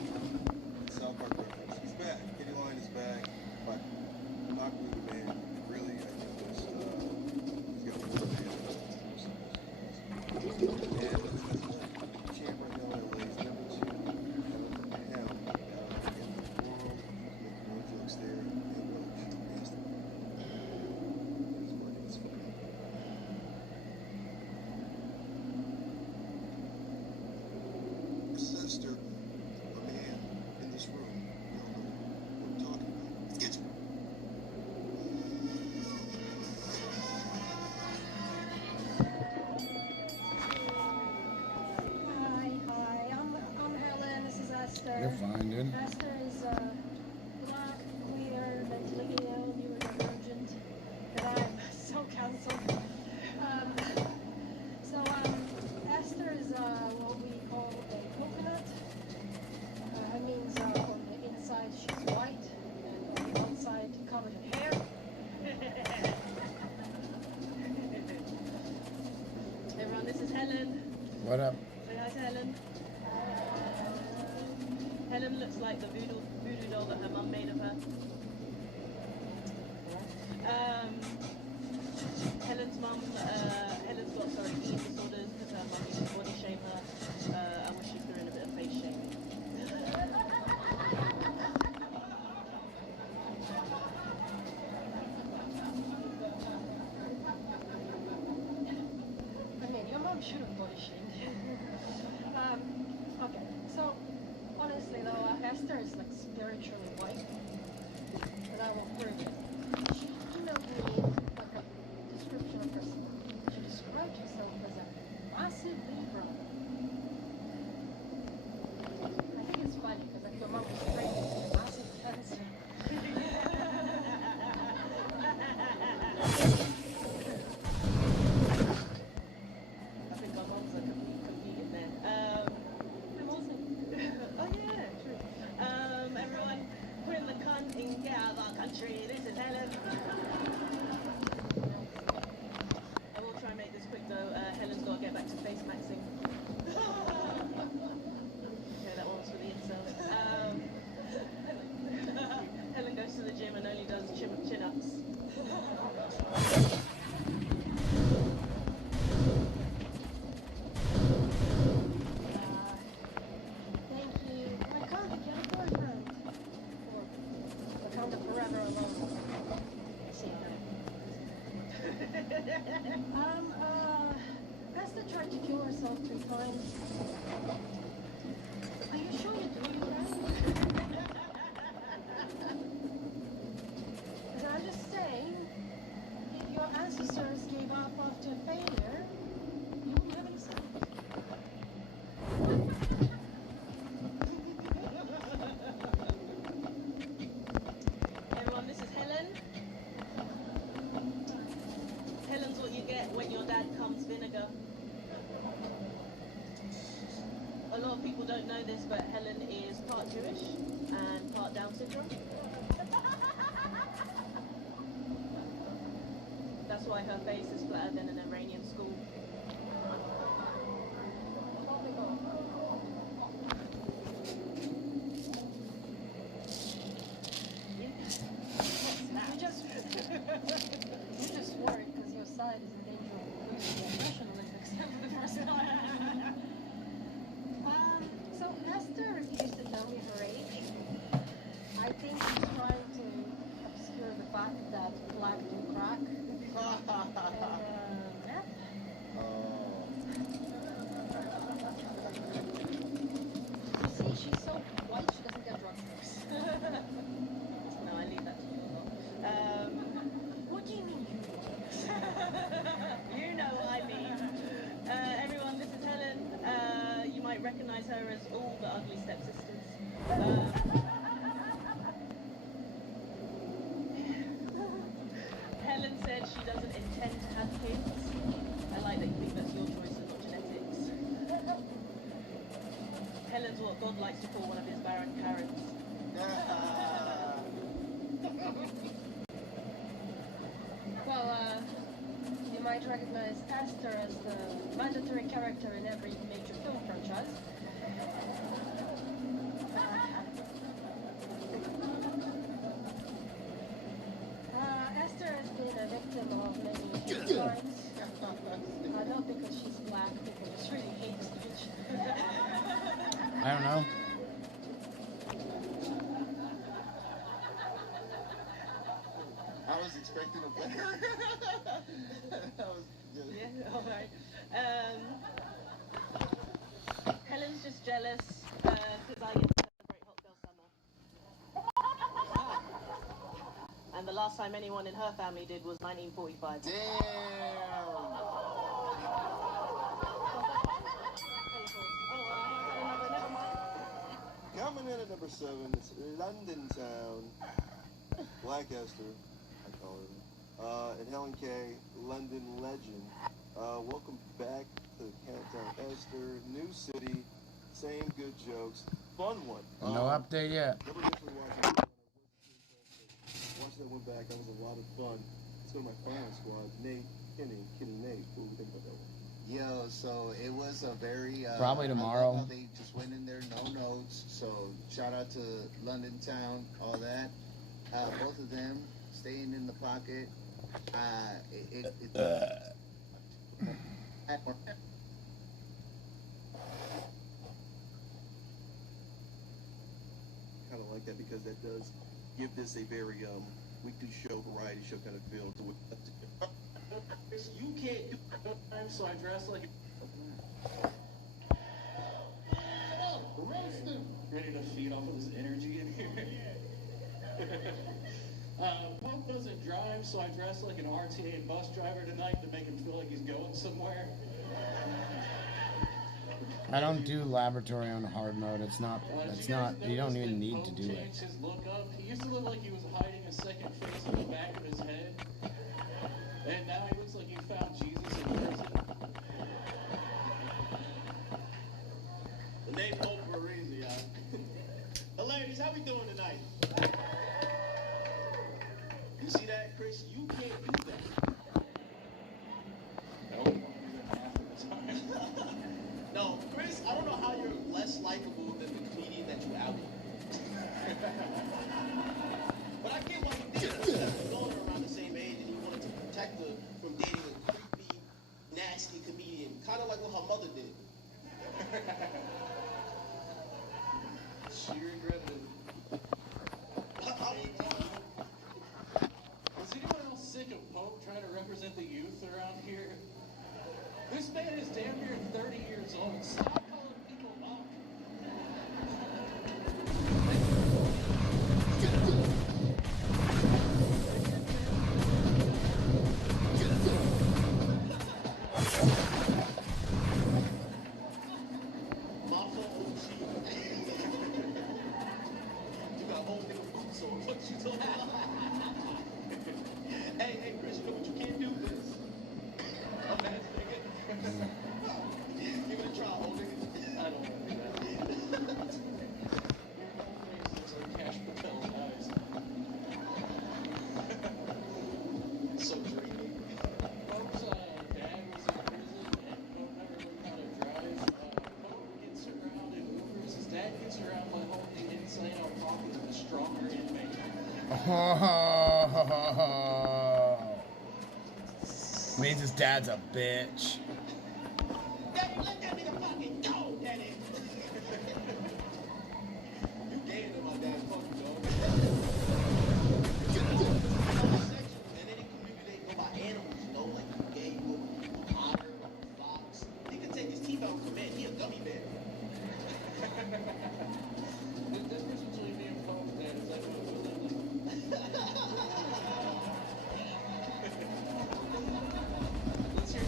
South Park reference. He's back. Kitty Lion is back. But Aquaman, man, really, I think was, he's got more than and that's champ right now in LA is number 2 him in the world. Making no jokes there. And really shoot nasty. His money is funny. Sister, a man in this room. We all know what I'm talking about. Let's get you. Hi. I'm Helen. This is Esther. You're fine, dude. Esther is black, queer, mentally ill, neurodivergent, and I'm so cancelled. Esther is what we call a coconut. It means on the inside she's white, and on the outside covered in hair. Hey everyone, this is Helen. What up? Say hi to Helen. Helen looks like the voodoo doll that her mum made of her. Helen's mum, Helen's got eating disorders because her mum used to body shame her, and when she threw in a bit of face shaming. I mean, your mom should have body shamed you. Okay, so honestly though, Esther is like spiritually white, and I will prove it. She emailed me like a description of herself. She described herself as a massive Libra. I think it's funny because like your mom was trained as a massive Cancer. I think our mums are competing there. I'm also... oh yeah, true. Everyone, bring the cunt and get out of our country. This is Helen. I will try and make this quick though. Helen's got to get back to face maxing. Okay, that one's for the incel. Helen goes to the gym and only does chin-ups. Thank you. Wakanda, get a boyfriend. Or Wakanda forever alone. See Esther tried to kill herself 3 times. Are you sure you're doing that? Because I'm just saying, if your ancestors gave up after failure, you wouldn't have any sons. Everyone, this is Helen. Helen's what you get when your dad comes vinegar. A lot of people don't know this, but Helen is part Jewish and part Down syndrome. That's why her face is flatter than an Iranian school. You just worried because your side is in danger of losing the Russian Olympics for the first time. So Esther refused to tell me her age. I think she's trying to obscure the fact that black do crack. Yeah. You see, she's so white she doesn't get drug use. No, I leave that to you. What do you mean you? You know what I mean. Everyone, this is Helen. You might recognize her as all the ugly stepsisters. Helen said she doesn't intend to have kids. I like that you think that's your choice and not genetics. Helen's what God likes to call one of his barren Karens. Well, you might recognize Esther as the mandatory character in every major film franchise. Esther has been a victim of many crimes. Not because she's black, people just really hate this bitch. I don't know. I was expecting a better. That was good. Yeah, alright. Helen's just jealous because I get to celebrate Hot Girl Summer. And the last time anyone in her family did was 1945. Damn! Coming in at number 7, it's London Town. Black Esther, I call her. And Helen K, London Legend. Welcome back to Countdown Esther. New city, same good jokes. Fun one. No update yet. Never initially watching that one back. That was a lot of fun. Let's go to my final squad. Nate, Kenny, Nate. What do you think about that one? Yo, so it was a very Probably tomorrow. I love how they just went in there, no notes. So shout out to London Town, all that. Both of them staying in the pocket. Kind of like that because that does give this a very weekly show, variety show kind of feel to it. You can't do it, so I dress like roasting. ready to feed off of this energy in here. Pope doesn't drive, so I dress like an RTA bus driver tonight to make him feel like he's going somewhere. I don't do laboratory on hard mode. It's not. You don't even need to do it. Changed his look up. He used to look like he was hiding a second face in the back of his head, and now he looks like he found Jesus in prison. The name Pope for a reason, y'all. The ladies, how we doing tonight? You see that, Chris? You can't do that. No, Chris, I don't know how you're less likable than the comedian that you outed. But I get why you did it. You know they're around the same age and you wanted to protect her from dating a creepy, nasty comedian, kind of like what her mother did. She regretted it. Is anyone else sick of Pope trying to represent the youth around here? This man is damn near 30 years old. Stop calling people up. You got old nigga boots on. What you talking about? Hey, Chris, you know what you can't do this? Give it a try, old nigga. Means his dad's a bitch. Daddy, let that nigga fucking go, Daddy. You gave him my dad's fucking dog. And then in community they go by animals, you know, like you gave him a otter, a fox. He could take his teeth out and come in. He a gummy bear. The difference between me and Paul's dad is like let's hear it.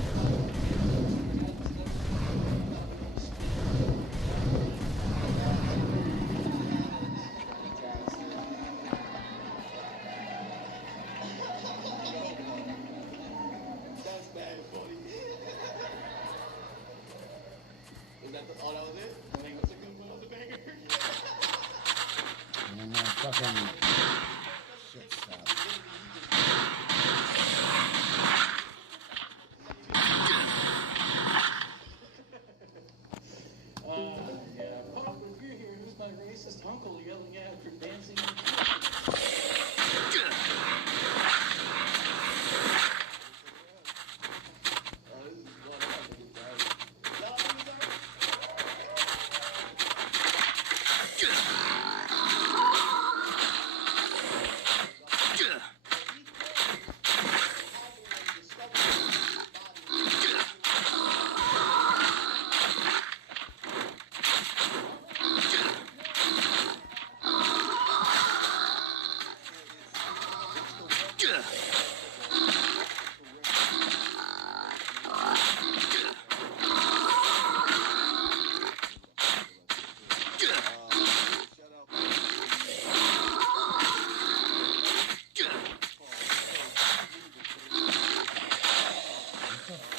That's bad, buddy. Is that the, oh, that was it? I think that's a good one on the banger. And then fucking shit stop. Yeah. Pop, if you're here, who's my racist uncle yelling at for dancing?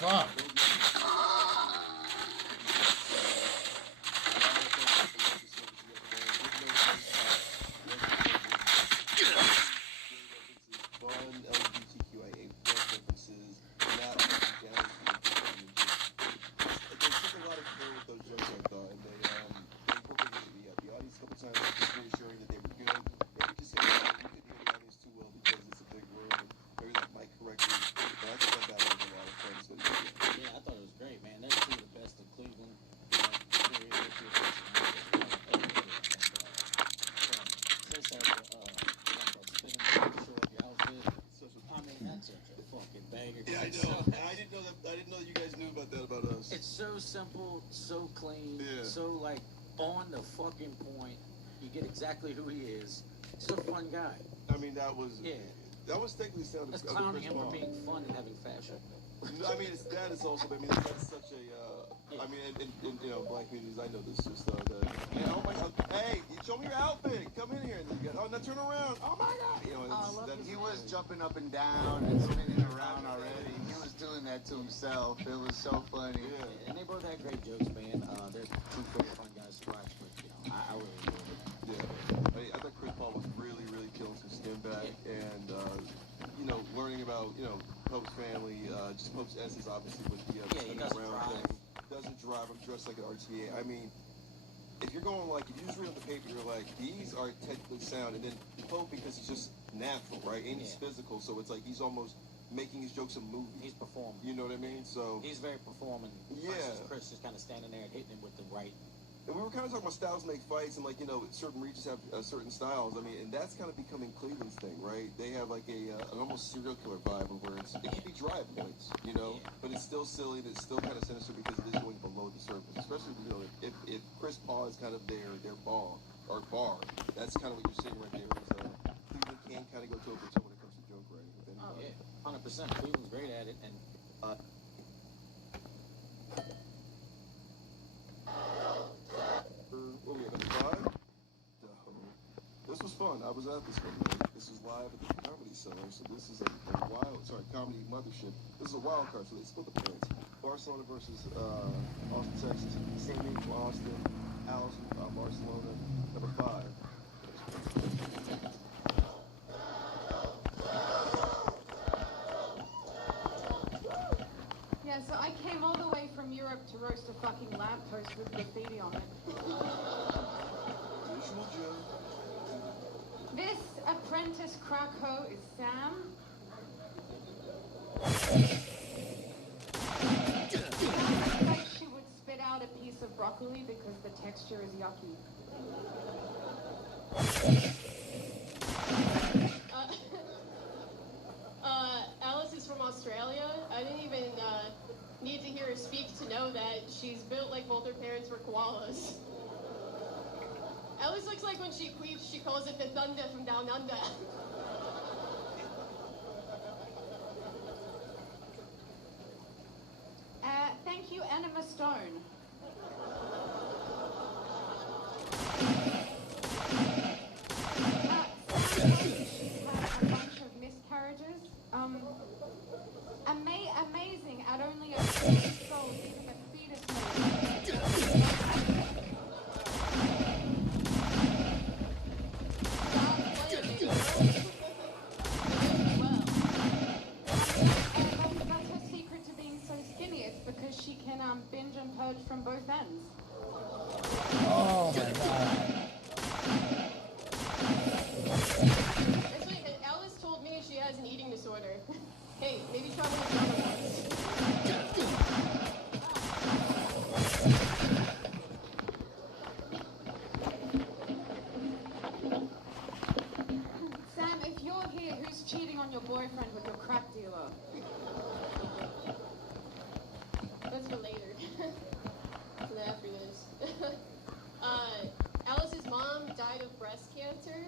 Fuck. Fun LGBTQIA references, not looking down to the they took a lot of care with those jokes, I thought, and they incorporated the audience a couple times, just reassuring that they were good. They could just say that we couldn't hear the audience too well because it's a big room and maybe that mic correctly. But I thought that was a lot of fun. So yeah, I thought it was great, man. They're two of the best in Cleveland. Chris has I mean, that's such a fucking banger. yeah, I know. I didn't know that you guys knew about that about us. It's so simple, so clean, so like on the fucking point. You get exactly who he is. He's a fun guy. I mean, that was technically sounded. That's clowning him for being fun and having fashion. I mean, it's that. It's also. I mean, that's such a. I mean, in you know, black communities, I know this just that. Man, oh my God! Hey, show me your outfit. Come in here. And then you get, oh, now turn around. Oh my God! You know, he was jumping up and down and spinning around already. He was doing that to himself. It was so funny. Yeah. And they both had great jokes, man. They're two great fun guys to watch. But you know, I really enjoyed it. Yeah, I thought Chris Paul was really, really killing some skin back, and you know, learning about Pope's family, just Pope's essence, obviously with the he doesn't drive. thing. Doesn't drive. I'm dressed like an RTA. I mean, if you're going like, if you just read on the paper, you're like, these are technically sound, and then Pope because he's just natural, right? And he's physical, so it's like he's almost making his jokes a movie. He's performing. You know what I mean? So he's very performing. Versus Chris just kind of standing there and hitting him with the right. And we were kind of talking about styles make fights, and like certain regions have certain styles. I mean, and that's kind of becoming Cleveland's thing, right? They have like an almost serial killer vibe of where it can be dry points, but it's still silly and it's still kind of sinister because it is going below the surface. Especially if Chris Paul is kind of their bar, that's kind of what you're seeing right there. Is Cleveland can kind of go toe for toe when it comes to joke writing. Oh yeah, 100%. Cleveland's great at it, and. What we at, number 5? This was fun. I was at this one, man. This was live at the Comedy Cellar, so this is a Comedy Mothership. This is a wild card, so they split the parents. Barcelona versus Austin, Texas. Same name for Austin. Allison, Barcelona. Number 5. Yeah, so I came all the way from Europe to roast a fucking lamppost with graffiti on it. Visual joke. This apprentice crack hoe is Sam. Like she would spit out a piece of broccoli because the texture is yucky. Alice is from Australia. I didn't even need to hear her speak to know that she's built like both her parents were koalas. Alice looks like when she queefs, she calls it the thunder from down under. Thank you, Anima Stone. Sam she's had a bunch of miscarriages. Amazing at only a few years old, even a fetus That's her secret to being so skinny. It's because she can binge and purge from both ends. Oh my god. Actually, Alice told me she has an eating disorder. Hey, maybe try one of the other ones. Sam, if you're here, who's cheating on your boyfriend with your crack dealer? That's for later. And after this. Alice's mom died of breast cancer,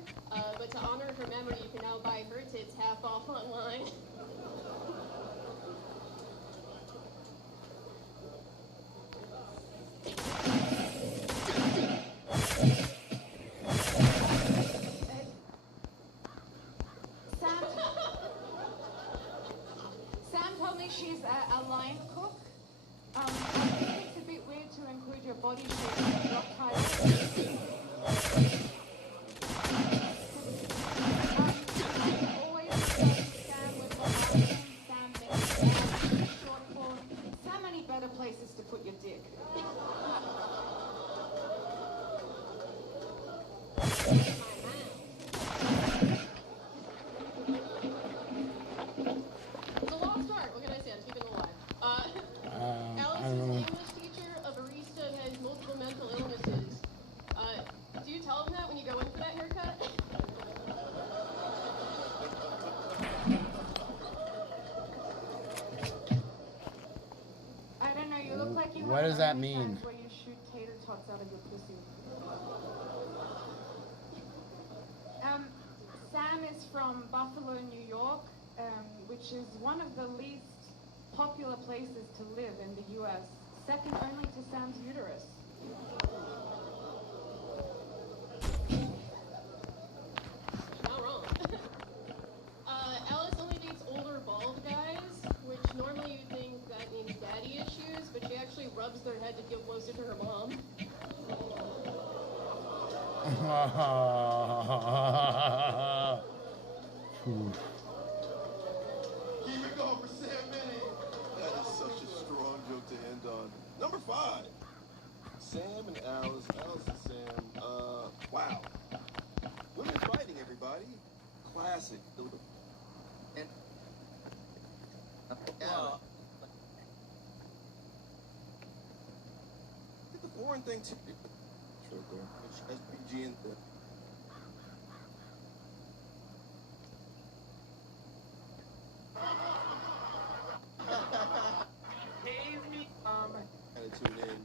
but to honor her memory, you can now buy her tits half off online. Sam told me she's a line cook. I think it's a bit weird to include your body shape in your job title. Always refer to Sam with the last name, Sam Mix, short for so many better places to put your dick. It's a lost art. What can I say? I'm keeping it alive. Alice is an English teacher, a barista, and has multiple mental illnesses. Do you tell them that when you go in for that haircut? I don't know, you look like you What have does that OnlyFans mean? where you shoot tater tots out of your pussy. Sam is from Buffalo, New York, which is one of the least popular places to live in the U.S., second only to Sam's uterus. Not wrong. Alice only dates older bald guys, which normally you think that means daddy issues, but she actually rubs their head to feel closer to her mom. Keep it going for Sam Minnie. That is such a strong joke to end on. Number 5. Sam and Alice. Alice and Sam. Wow. Women fighting, everybody. Classic. And Get the foreign thing too. Right there. Which has PG in there. Had to tune in.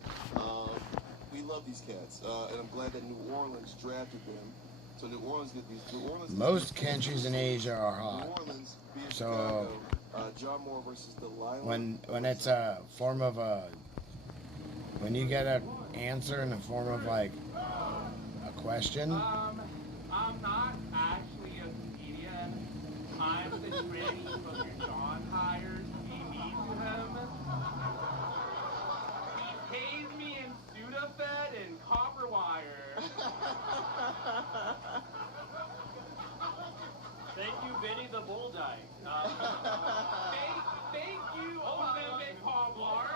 We love these cats, and I'm glad that New Orleans drafted them. So New Orleans get these. New Orleans. Most countries in Asia are New hot. Orleans being So Chicago. John Moore versus Delilah. when it's a form of a, when you get an answer in the form of like a question. I'm not actually a comedian. I'm the tranny Booker John hires. He needs him. He pays me in Sudafed and copper wire. Thank you, Benny the Bull Dyke. Thank you, Olympic Cobbler.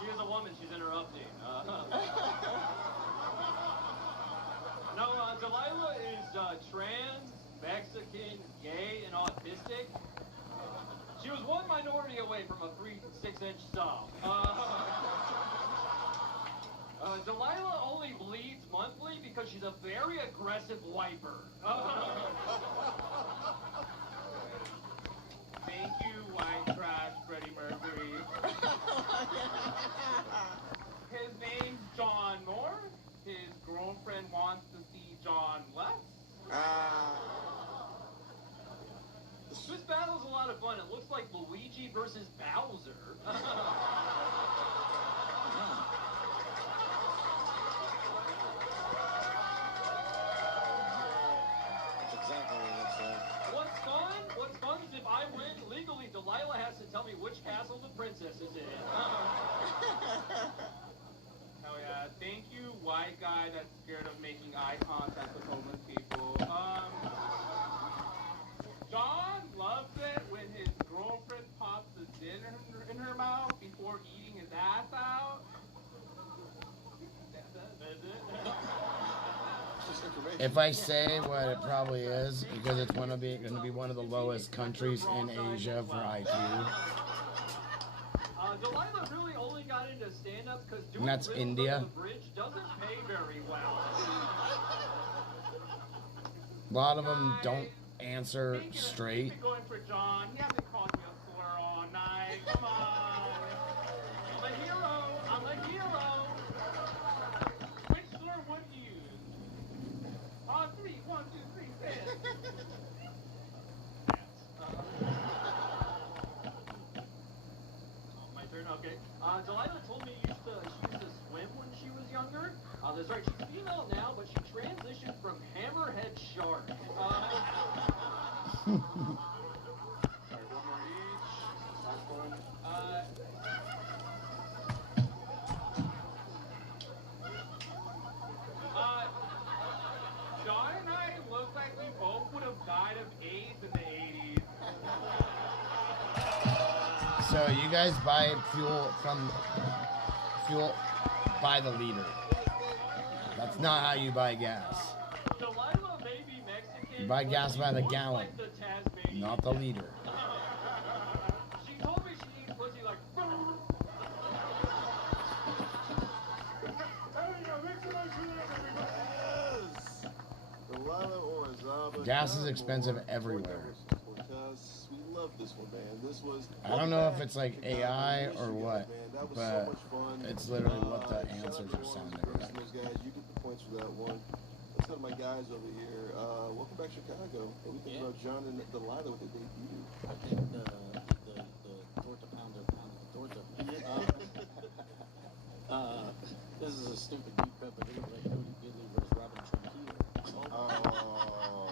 She's a woman. She's interrupting. No, Delilah already away from a 3 to 6 inch sub. Delilah only bleeds monthly because she's a very aggressive wiper. Thank you, white trash, Freddie Mercury. His name's John Moore. His girlfriend wants to see John less. This battle's a lot of fun. It looks like Luigi versus Bowser. That's exactly what it looks like. What's fun is if I win, legally, Delilah has to tell me which castle the princess is in. Hell yeah. Thank you, white guy that's scared of making eye contact with homeless people. John loves it when his girlfriend pops the dinner in her mouth before eating his ass out. If I say what it probably is, because it's going to be one of the lowest countries in Asia for IQ. Delilah really only got into stand-up because doing And that's riddles India. on the bridge doesn't pay very well. A lot of them don't answer straight. Keep it going for John. He hasn't called me a slur all night. Come on. I'm a hero. I'm a hero. Which slur would you use? On 3, 1, 2, 3, say it. My turn? Okay. Delilah told me she used to swim when she was younger. That's right. She's female now, but she transitioned from hammerhead shark. Sorry, one more each. Last one. John and I look like we both would have died of AIDS in the 80s. So you guys buy fuel by the liter. That's not how you buy gas. Delilah may be Mexican. You buy gas by the gallon, not the liter. She told me she eats pussy like. Delilah Orizaba. Gas is expensive everywhere. We love this one, man. This was. I don't know if it's like AI or what, but it's literally what the answers are sounding like. Those guys, you get the points for that one. Let's go to my guys over here. Welcome back, Chicago. What do you think about John and Delilah with their debut? I think the torta pounder pounded the torta. This is a stupid deep cut, but it looked like Cody Gidley versus Robin Tranquillo. Oh,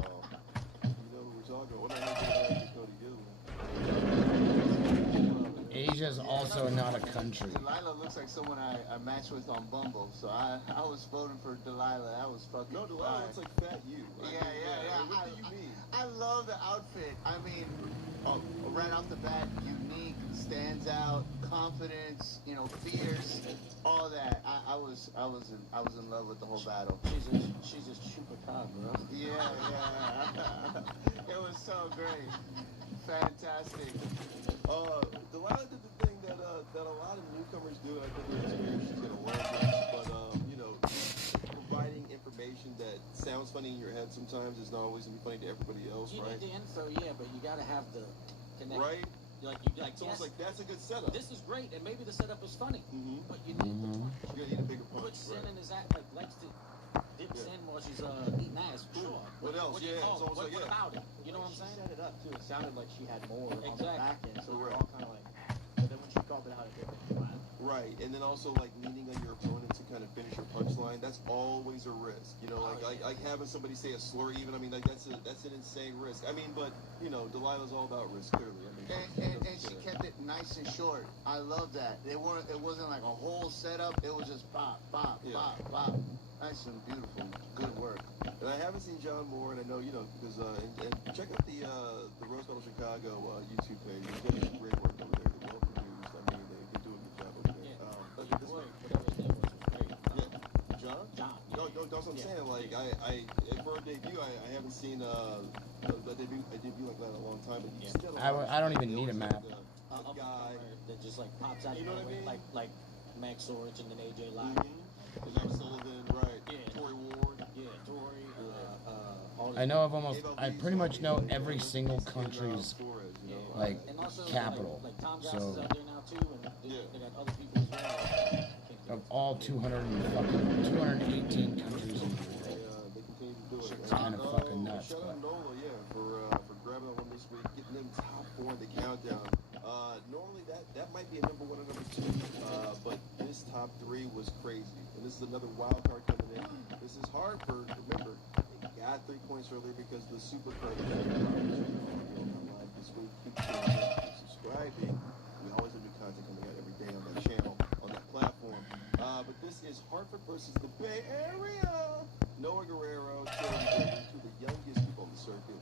you know who we're talking about? What the heck is Cody Gidley? Asia is also not a country. Delilah looks like someone I matched with on Bumble, so I was voting for Delilah. That was fucking. No, Delilah looks like Fat You. Yeah. What do you mean? I love the outfit. I mean, right off the bat, unique, stands out, confidence, fierce, all that. I was in love with the whole battle. She's a chupacabra. Yeah. It was so great. Fantastic. Delilah did the thing that a lot of newcomers do, and I think with experience she's gonna learn this. But providing information that sounds funny in your head sometimes is not always gonna be funny to everybody else, You right? need the info, yeah, but you gotta have the connection. Right? It's almost like that's a good setup. This is great, and maybe the setup is funny, but you need You're gonna need a bigger punch. puts in his act likes to dips in while she's eating ass. Sure. What else? What do you Yeah, call it's it? almost What like, about it? You know what I'm She saying? set it up too. It sounded like she had more on the Exactly. back end, so we're all kind of like. But then when she called it out, it did. Right, and then also like leaning on your opponent to kind of finish your punchline. That's always a risk, like having somebody say a slur. Even that's an insane risk. But Delilah's all about risk, clearly. And she kept it nice and short. I love that. It wasn't like a whole setup. It was just pop, pop, pop, pop. Nice and beautiful. Good work. And I haven't seen John Moore, and I know because and check out the Rose Battle Chicago YouTube page. He's doing some great work over there. They're well produced. They do a good job over there. John? No, that's what I'm saying. Like for a debut, I haven't seen a debut like that in a long time. But I don't even need a map. guy that just like pops out. You know what I mean? Like Max Sorge and then AJ Lyon. Max Sullivan, right? Yeah. Tory Ward. Yeah, Tory. All I know of almost. I pretty much know every single country's like and also, capital. Like Tom Grass So is out there now too, and they got other people as well. of all 218 countries in the world, They continue to do it. it's kind of fucking nuts. Shout out Nola, for grabbing that one this week, getting them top 4 in the countdown. Normally that might be a number 1 and number 2, but this top 3 was crazy. And this is another wild card coming in. This is hard for, remember, they got 3 points earlier because the super card live this week. Keep subscribing. We always have new content coming out every day on that channel, on that platform. But this is Hartford versus the Bay Area. Noah Guerrero, Charlie, 2 of the youngest people on the circuit.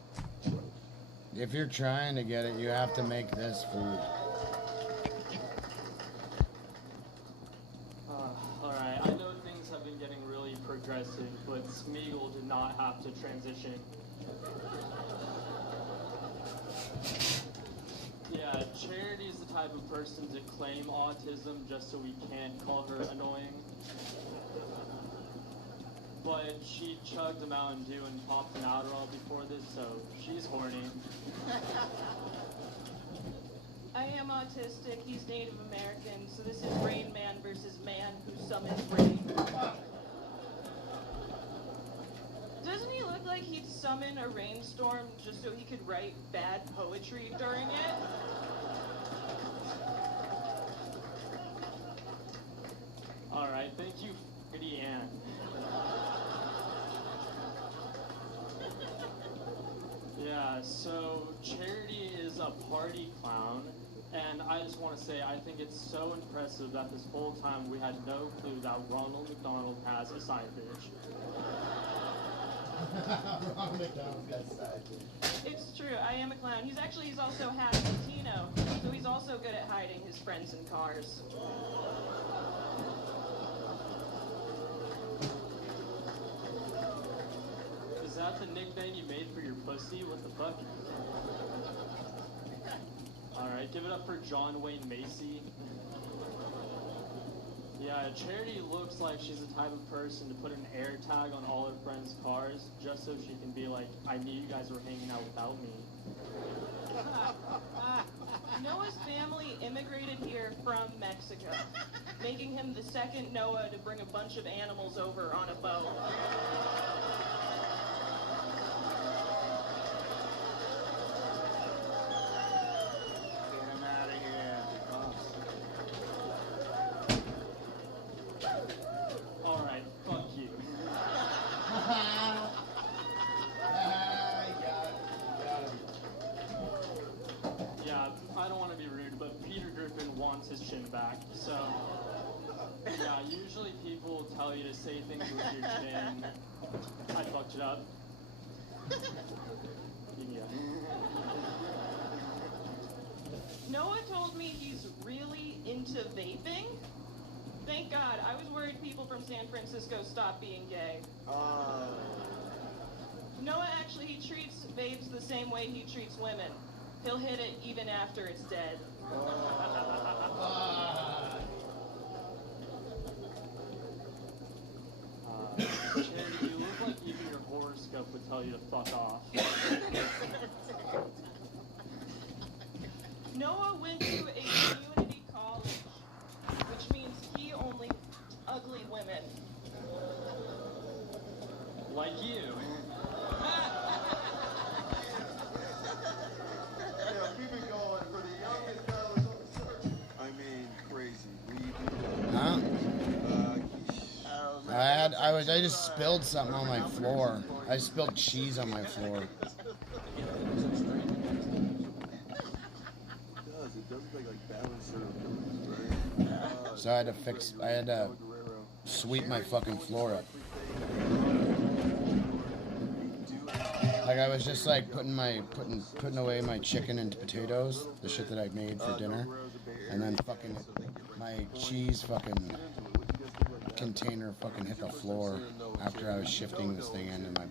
If you're trying to get it, you have to make this food. Alright, I know things have been getting really progressive, but Smeagol did not have to transition. Yeah, Charity is the type of person to claim autism just so we can't call her annoying. But she chugged a Mountain Dew and popped an Adderall before this, so she's horny. I am autistic, he's Native American, so this is Rain Man versus man who summons rain. Doesn't he look like he'd summon a rainstorm just so he could write bad poetry during it? Alright, thank you, Freddie Ann. Yeah, so Charity is a party clown, and I just want to say I think it's so impressive that this whole time we had no clue that Ronald McDonald has a side bitch. Ronald McDonald's got a side bitch. It's true, I am a clown. He's also half Latino, so he's also good at hiding his friends in cars. Is that the nickname you made for your pussy? What the fuck? Alright, give it up for John Wayne Macy. Yeah, Charity looks like she's the type of person to put an air tag on all her friends' cars just so she can be like, I knew you guys were hanging out without me. Noah's family immigrated here from Mexico, making him the second Noah to bring a bunch of animals over on a boat. Get him out of here. Alright, fuck you. Yeah, I don't want to be rude, but Peter Griffin wants his chin back, so... Yeah, usually people tell you to say things with your chin. I fucked it up. Yeah. Noah told me he's really into vaping. Thank God, I was worried people from San Francisco stopped being gay. Noah actually, he treats vapes the same way he treats women. He'll hit it even after it's dead. Charity, you look like even your horoscope would tell you to fuck off. Noah went to a community college, which means he only ugly women. Like you. Yeah, keep it going for the youngest fellas on the circuit. I mean, crazy. Huh? I just spilled something on my floor. I spilled cheese on my floor. It does look like balancer, right? So I had to sweep my fucking floor up. Like I was just like putting away my chicken and potatoes, the shit that I made for dinner, and then fucking my cheese fucking container fucking hit the floor after I was shifting this thing into my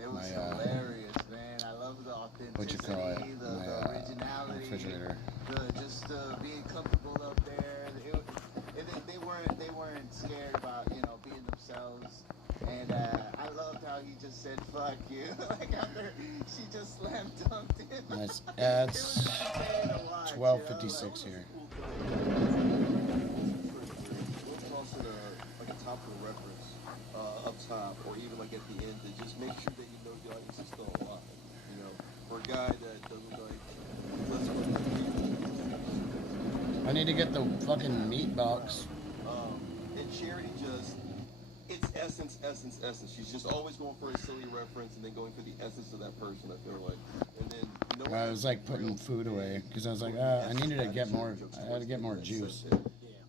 It was hilarious, man. I love the authenticity, what you call it, the my originality. refrigerator. Good, just being comfortable up there. They weren't scared about being themselves. And I loved how he just said "fuck you" like after she just slam dunked him. Nice. It's 12:56 here. We'll toss in like a topical reference up top, or even like at the end, to just make sure that the audience is still alive. For a guy that doesn't like, let's go. I need to get the fucking meat box. And Charity it's essence. She's just always going for a silly reference and then going for the essence of that person, I feel like. And then I was like putting food away because I was like, I needed to get more. I had to get more juice.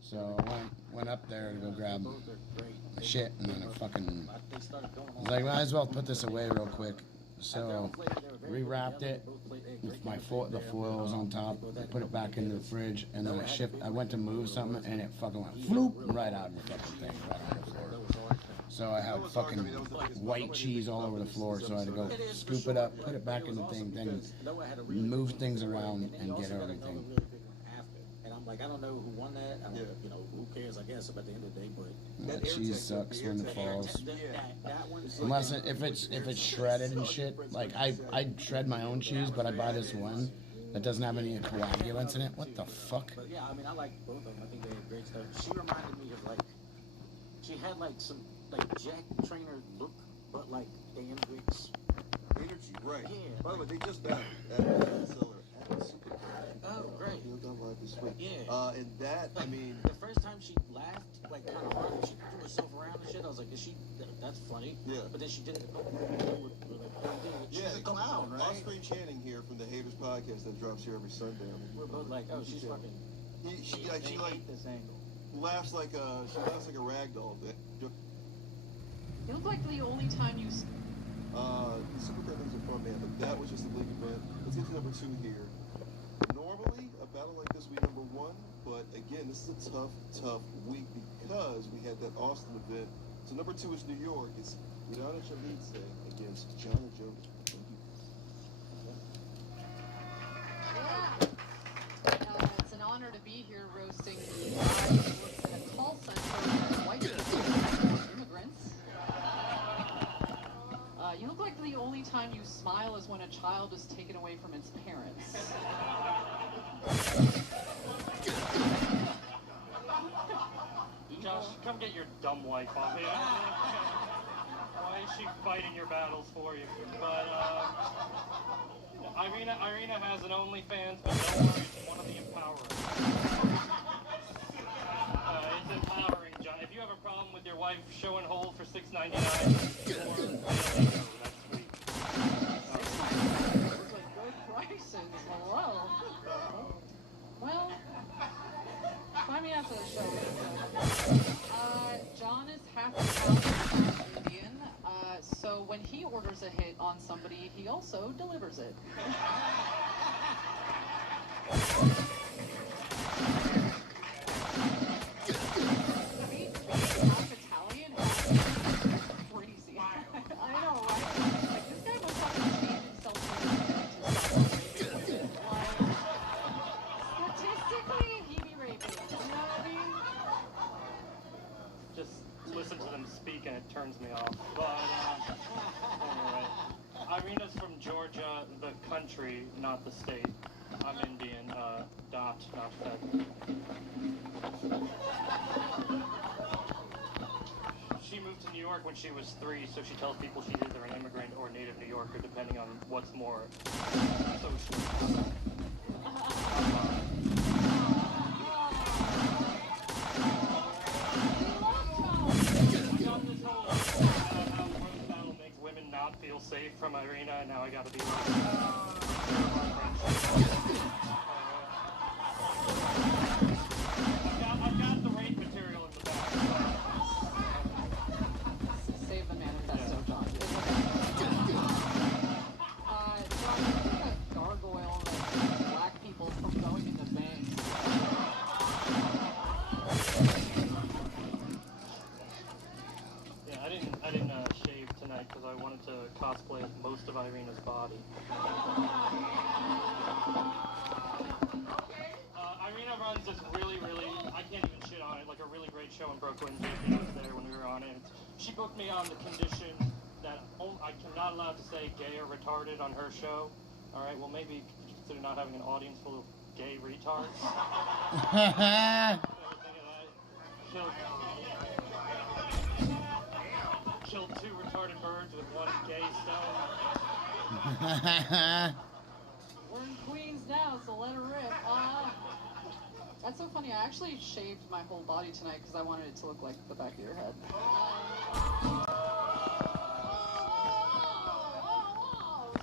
So I went up there to go grab shit, and then I was like, might as well put this away real quick. So rewrapped it with the foil was on top. Put it back into the fridge, and then I went to move something, and it fucking went floop right out of the fucking thing, right on the floor. So I had fucking white cheese all over the floor. So I had to go scoop it up, put it back in the thing, then move things around and get everything. And I'm like, I don't know who won that. I don't, who cares? I guess at the end of the day, but that cheese sucks when it falls. Unless if it's shredded and shit. Like I shred my own cheese, but I buy this one that doesn't have any coagulants in it. What the fuck? But yeah, I mean, I like both of them. I think they had great stuff. She reminded me of she had some Jack Trainer look, but Danvix energy, right? Yeah. By the way, they just died at Cellar. Oh, great. This week. Yeah. And that, I mean, the first time she laughed, kind of hard, and she threw herself around and shit. I was like, that's funny. Yeah. But then she did it. She's a clown, right? Osprey Channing here from the Haters podcast that drops here every Sunday. We're both like, oh, she's fucking. She this angle. Laughs like a rag doll. You look like the only time you. Super Criminals are fun, man, but that was just a big event. Let's get to number 2 here. Normally, a battle like this would be number 1, but again, this is a tough week because we had that Austin event. So number 2 is New York. It's Rihanna Chalitze against Jana Jones. It's an honor to be here roasting the guy who works at a call center for white immigrants. You look like the only time you smile is when a child is taken away from its parents. Josh, come get your dumb wife off here. Why is she fighting your battles for you? But, Irina has an OnlyFans, but don't worry, it's one of the empowerers. It's empowering, John. If you have a problem with your wife showing whole for $6.99, that's sweet. Those are good prices. Hello. Well, find me after the show. John is half Indian, so when he orders a hit on somebody, he also delivers it. Half Italian, crazy. I know, right? Like, this guy must have to change himself statistically, he'd be raping. You know what I mean? Just listen to them speak and it turns me off. But, anyway. Irina's from Georgia, the country, not the state. I'm Indian, not fed. She moved to New York when she was 3, so she tells people she's either an immigrant or native New Yorker, depending on what's more social. Not feel safe from Irina, and now I gotta be like, I've got the rape material in the back. Save the manifesto, John. John, you're like a gargoyle that black people from going into banks. Yeah, I didn't shave tonight because I wanted to cosplay as most of Irina's body. show in Brooklyn. JP was there when we were on it. She booked me on the condition that I cannot allowed to say gay or retarded on her show. All right, well, maybe consider not having an audience full of gay retards. Killed 2 retarded birds with 1 gay stone. We're in Queens now, so let her rip. That's so funny. I actually shaved my whole body tonight because I wanted it to look like the back of your head.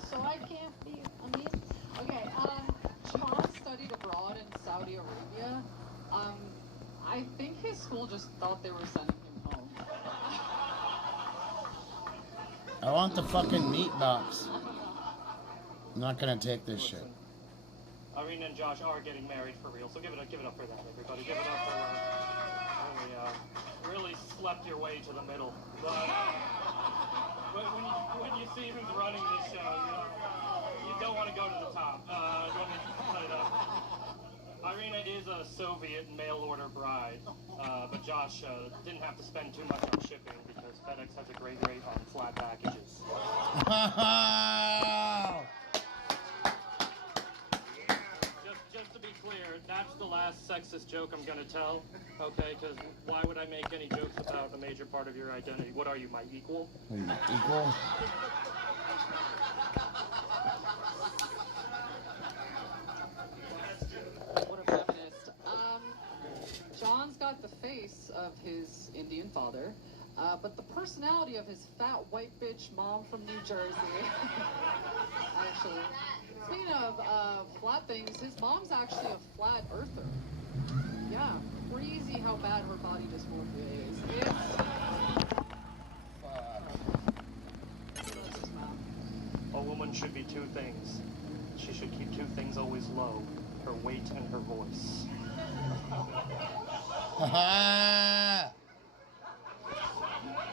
So I can't be amused. Okay, John studied abroad in Saudi Arabia. I think his school just thought they were sending him home. I want the fucking meat box. I'm not gonna take this shit. Irina and Josh are getting married for real, so give it up for that, everybody. Give it up for really slept your way to the middle. But when you see who's running this show, you don't want to go to the top. You want me to cut it up? Irina is a Soviet mail-order bride, but Josh didn't have to spend too much on shipping because FedEx has a great rate on flat packages. Just to be clear, that's the last sexist joke I'm going to tell, okay? Because why would I make any jokes about a major part of your identity? What are you, my equal? Equal? What a feminist. John's got the face of his Indian father, but the personality of his fat white bitch mom from New Jersey. Actually. Speaking of flat things, his mom's actually a flat earther. Yeah, crazy how bad her body dysmorphia is. A woman should be 2 things. She should keep 2 things always low, her weight and her voice.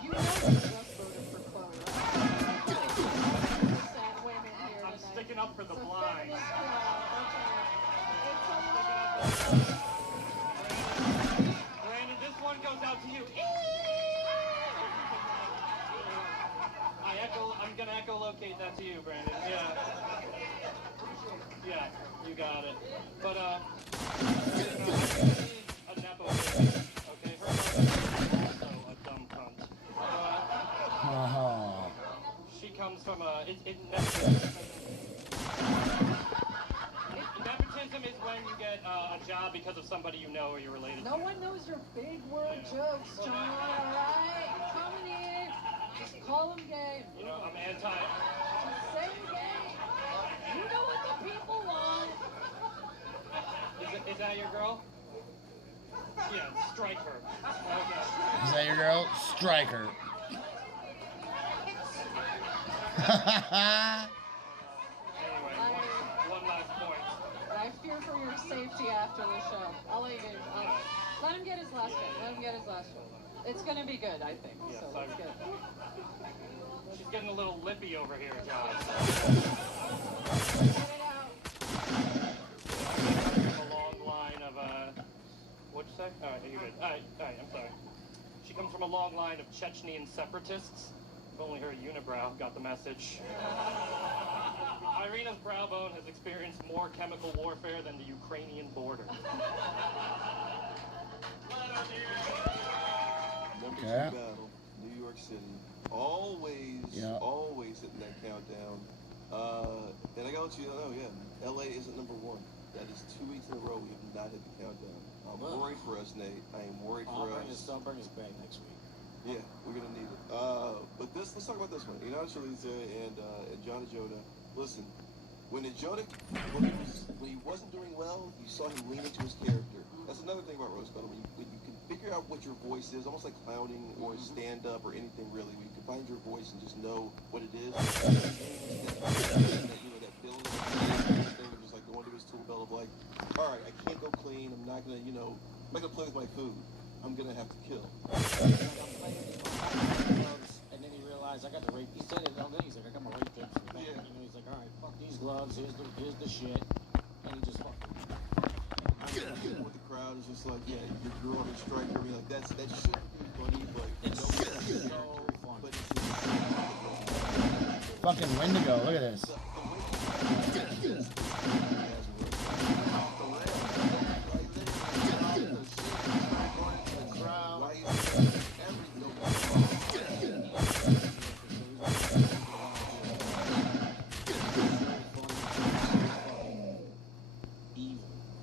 You know you just voted for Chloe, right? I'm sticking up for the blind. Brandon, this one goes out to you. I'm gonna echolocate that to you, Brandon. Yeah, you got it. But a nepo baby, okay? Her mother is also a dumb cunt. She comes from nepotism is when you get a job because of somebody you know or you're related to. No one knows your big word jokes, John, alright? Coming here. Just call him gay. You know, I'm anti. Just say gay. You know what the people want. Is that your girl? Yeah, strike her. Okay. Is that your girl? Strike her. Anyway, one last point. I fear for your safety after the show. I'll let you guys. Let him get his last one. Let him get his last one. It's gonna be good, I think. Yes, so it's good. She's getting a little lippy over here, John. A long line of what'd you say? All right, you're good. All right, I'm sorry. She comes from a long line of Chechnyan separatists. If only her unibrow got the message. Irina's brow bone has experienced more chemical warfare than the Ukrainian border. Number 2 Yeah. battle, New York City. Always hitting that countdown. And I gotta let you know, LA isn't number 1. That is 2 weeks in a row we have not hit the countdown. I'm worried for us, Nate. I am worried for us. I'll bring us back next week. Yeah, we're gonna need it. But let's talk about this one. Inara Chaliza and Johnny Jonah. Listen, when he wasn't doing well, you saw him lean into his character. That's another thing about roast battle. When you can figure out what your voice is, almost like clowning or stand up or anything really. When you can find your voice and just know what it is. That build, just like going to his tool belt of like, all right, I can't go clean. I'm not gonna, I'm not gonna play with my food. I'm gonna have to kill. And then he realized I got the rape. He said it all day. He's like, I got my rape tips. Yeah. He's like, all right, fuck these gloves. Here's the shit. And he just fucked him. With the crowd. crowd is just like, yeah, you're on a strike. I mean, like that shouldn't be funny, but It's so funny. But it's Fucking Wendigo, look at this.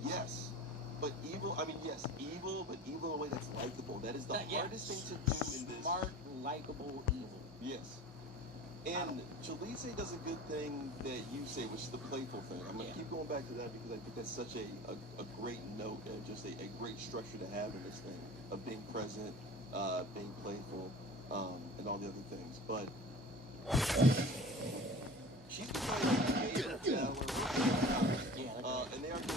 Yes, but evil. I mean, yes, evil, but evil in a way that's likable. That is the hardest thing to do in this. Smart, likable, evil. Yes. And Jalise does a good thing that you say, which is the playful thing. I'm going to keep going back to that because I think that's such a great note and just a great structure to have in this thing of being present, being playful, and all the other things. But she's becoming a major battler, and they are doing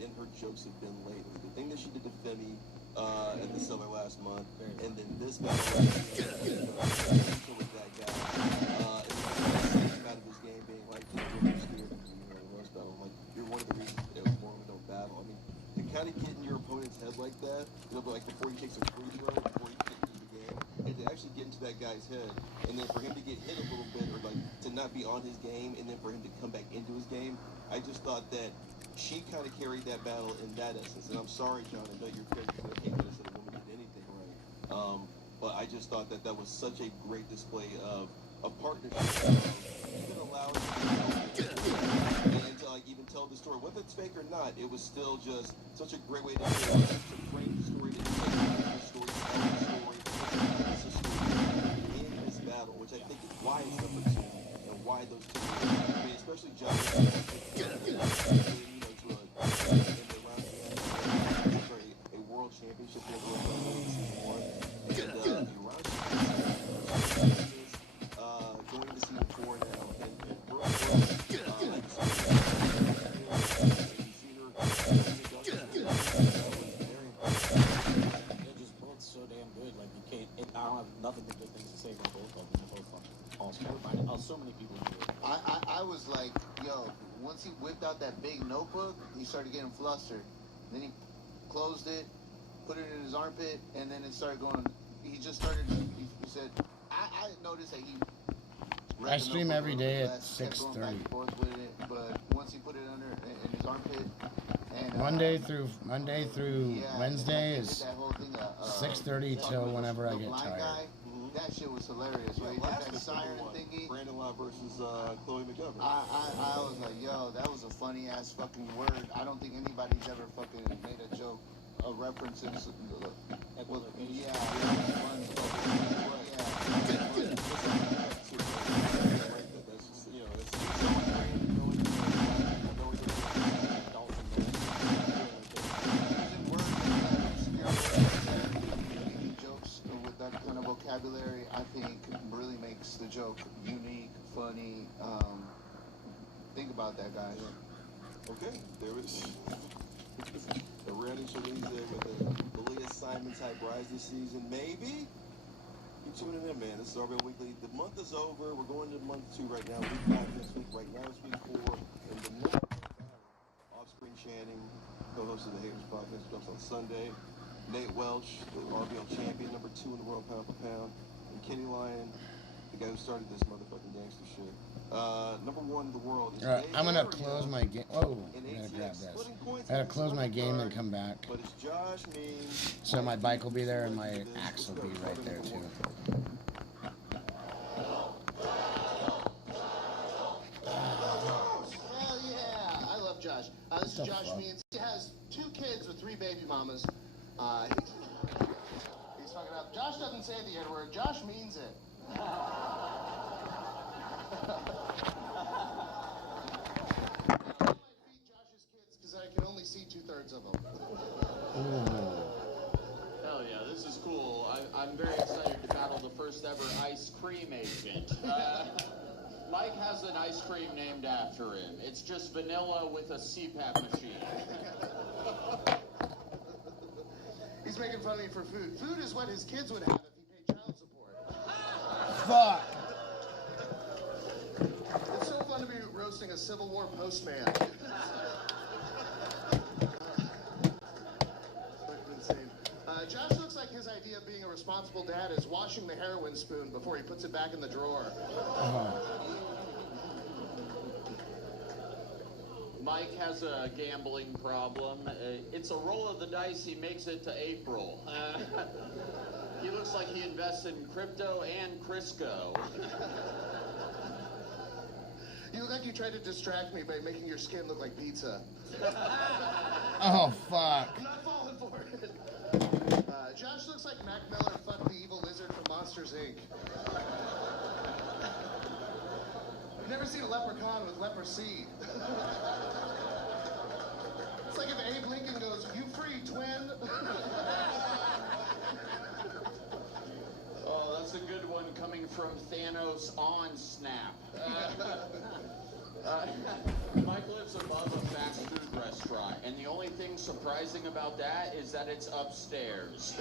in her jokes have been lately. The thing that she did to Femi at the Cellar last month, and then this battle with that guy, and then out of his game being like, you're scared of the roast battle. Like, you're one of the reasons that women don't battle. I mean, to kind of get in your opponent's head like that, but like before he takes a free throw, before he takes the game, and to actually get into that guy's head, and then for him to get hit a little bit, or like to not be on his game, and then for him to come back into his game, I just thought that she kind of carried that battle in that essence. And I'm sorry, John, I know your character would hate that I said a woman did anything right. But I just thought that was such a great display of partnership. Even allowed and to like even tell the story, whether it's fake or not, it was still just such a great way to frame the story, to tell the story, in this battle, which I think is why it's number 2 and why those two, I mean, especially John. A world championship in season 1, and going to season 4 now, and They're just both so damn good. Like you can't. I don't have nothing but good things to say about both of them. They're both fucking all-star. So many people do it. I was like, yo, once he whipped out that big notebook, he started getting flustered. Then he closed it, put it in his armpit, and then it started going. He just started. He said, I noticed that he. I stream every day at 6:30. But once he put it under in his armpit, and Monday through Wednesday is 6:30 till whenever I get tired. That shit was hilarious. Right? That siren thingy. Brandon Law versus Chloe McGovern. I was like, yo, that was a funny ass fucking word. I don't think anybody's ever fucking made a joke, a reference to this. Well, yeah, vocabulary, I think, really makes the joke unique, funny. Think about that, guys. Okay, there is the Randy Jalise with a Leah Simon type rise this season. Maybe. Keep tuning in, man. This is RBL Weekly. The month is over. We're going to month 2 right now. Week 5 this week. Right now it's week 4. And the month Offspring Channing, co-host of the Haters Podcast, drops on Sunday. Nate Welch, the RBL champion, number 2 in the world pound for pound, and Kenny Lyon, the guy who started this motherfucking gangster shit. Number 1 in the world. Is Alright, I'm gonna close my game. Oh, I gotta grab this. I gotta close my game and come back. But it's Josh, me. So my bike will be there and my axe will be right there too. Hell yeah! I love Josh. This is Josh Means. He has 2 kids with 3 baby mamas. He's fucking up. Josh doesn't say the N-word. Josh means it. I might beat Josh's kids because I can only see 2/3 of them. Hell yeah, this is cool. I'm very excited to battle the first ever ice cream agent. Mike has an ice cream named after him. It's just vanilla with a CPAP machine. He's making fun of me for food. Food is what his kids would have if he paid child support. Fuck. It's so fun to be roasting a Civil War postman. Fucking insane. Josh looks like his idea of being a responsible dad is washing the heroin spoon before he puts it back in the drawer. Mike has a gambling problem. It's a roll of the dice. He makes it to April. He looks like he invested in crypto and Crisco. You look like you tried to distract me by making your skin look like pizza. Oh, fuck. I'm not falling for it. Josh looks like Mac Miller fucked the evil lizard from Monsters, Inc. I've never seen a leprechaun with leprosy. It's like if Abe Lincoln goes, "You free, twin." Oh, that's a good one coming from Thanos on Snap. Mike lives above a fast food restaurant, and the only thing surprising about that is that it's upstairs.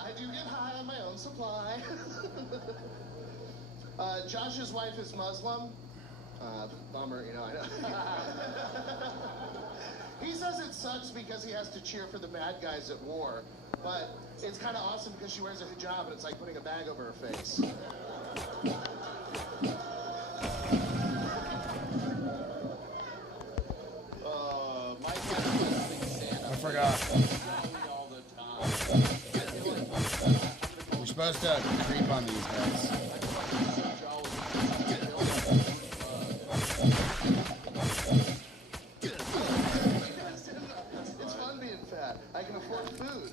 I do get high on my own supply. Josh's wife is Muslim. Bummer, you know, I know. He says it sucks because he has to cheer for the bad guys at war, but it's kind of awesome because she wears a hijab and it's like putting a bag over her face. I forgot. We're supposed to creep on these guys. It's fun being fat. I can afford food.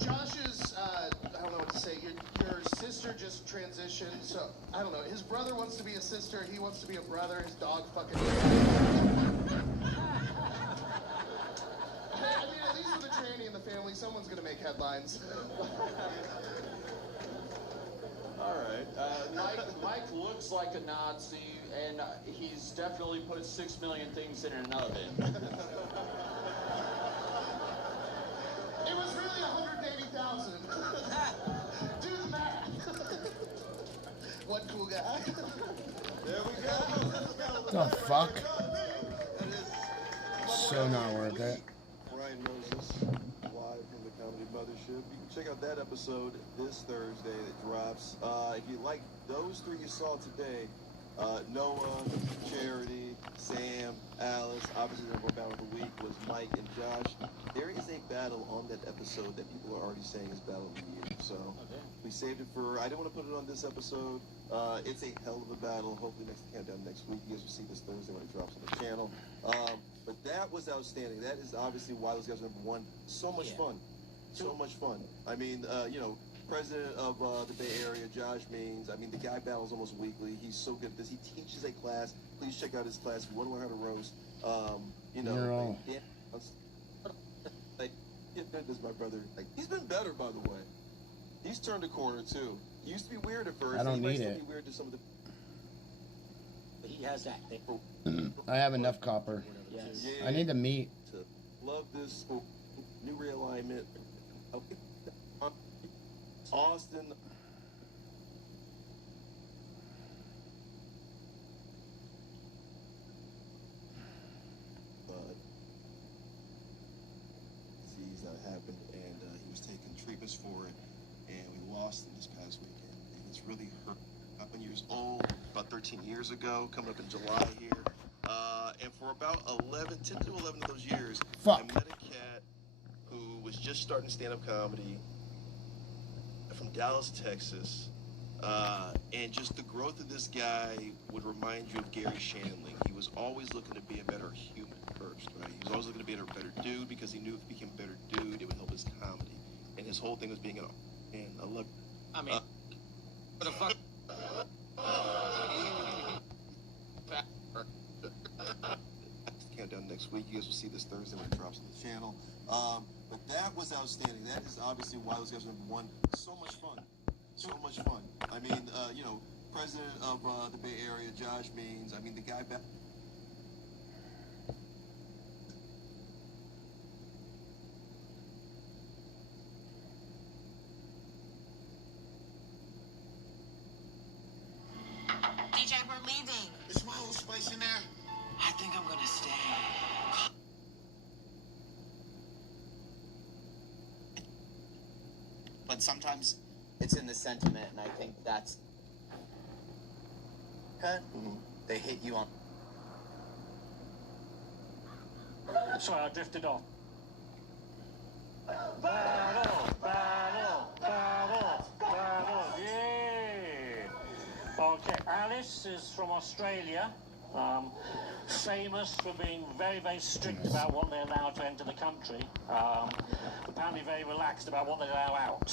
Josh's, I don't know what to say. Your sister just transitioned, so I don't know. His brother wants to be a sister. He wants to be a brother. His dog fucking. I mean, at least with a tranny in the family, someone's gonna make headlines. All right. Mike looks like a Nazi, and he's definitely put 6 million things in an oven. It was really 180,000. Do the math. What cool guy. There we go. The fuck? So not worth it. Ryan Moses, live from the Comedy Mothership. You can check out that episode this Thursday that drops. If you like those three you saw today, Noah, Charity, Sam, Alice, obviously the battle of the week was Mike and Josh. There is a battle on that episode that people are already saying is battle of the year. So we saved it for, I didn't want to put it on this episode. It's a hell of a battle. Hopefully next countdown next week. You guys will see this Thursday when it drops on the channel. But that was outstanding. That is obviously why those guys are number one. So much fun. So much fun. I mean, you know, president of the Bay Area, Josh Means. I mean, the guy battles almost weekly. He's so good at this. He teaches a class. Please check out his class if you want to learn how to roast. You know, like, this is my brother. Like, he's been better, by the way. He's turned a corner too. He used to be weird at first. I don't He might need still it. be weird to some of the. But he has that thing. I have enough copper. Yes. Yeah. I need the meat. To love this new realignment. Austin. Disease that happened, and he was taking treatments for it, and we lost him this past weekend. And it's really hurt. 11 years old, about 13 years ago, coming up in July here. And for about 10 to 11 of those years, I met a cat who was just starting stand-up comedy from Dallas, Texas. And just the growth of this guy would remind you of Gary Shandling. He was always looking to be a better human first, right? He was always looking to be a better dude because he knew if he became a better dude, it would help his comedy. And his whole thing was being an artist. And I love. I mean, what the fuck? Countdown next week. You guys will see this Thursday when it drops on the channel. But that was outstanding. That is obviously why those guys are number one. So much fun. So much fun. I mean, you know, president of the Bay Area, Josh Means. I mean, the guy back. leaving. Is my old spice in there? I think I'm gonna stay. But sometimes it's in the sentiment, and I think that's... They hit you on... Sorry, I drifted off. Battle, yeah. Okay, Alice is from Australia. Famous for being very, very strict about what they allow to enter the country. Apparently very relaxed about what they allow out.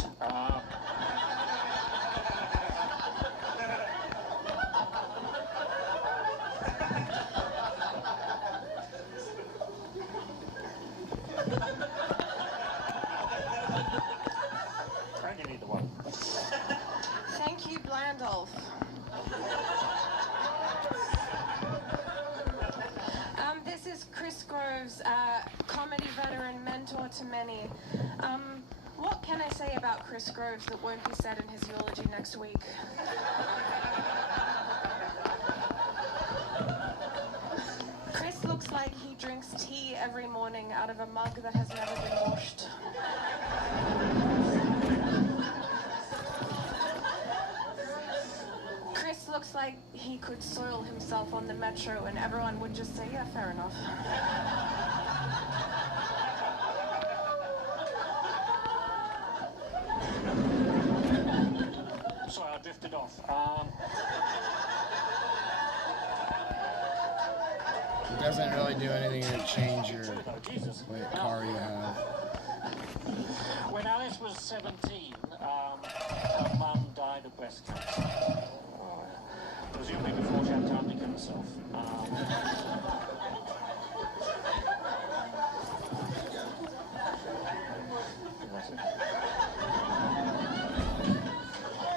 I give you the one. Thank you, Blandolf. This is Chris Groves, comedy veteran, mentor to many. What can I say about Chris Groves that won't be said in his eulogy next week? Chris looks like he drinks tea every morning out of a mug that has never been washed. Chris looks like he could soil himself on the metro and everyone would just say, yeah, fair enough. Sorry, I drifted off. It doesn't really do anything to change your what car you have. When Alice was 17, her mum died of breast cancer. Presumably before she had time to kill herself.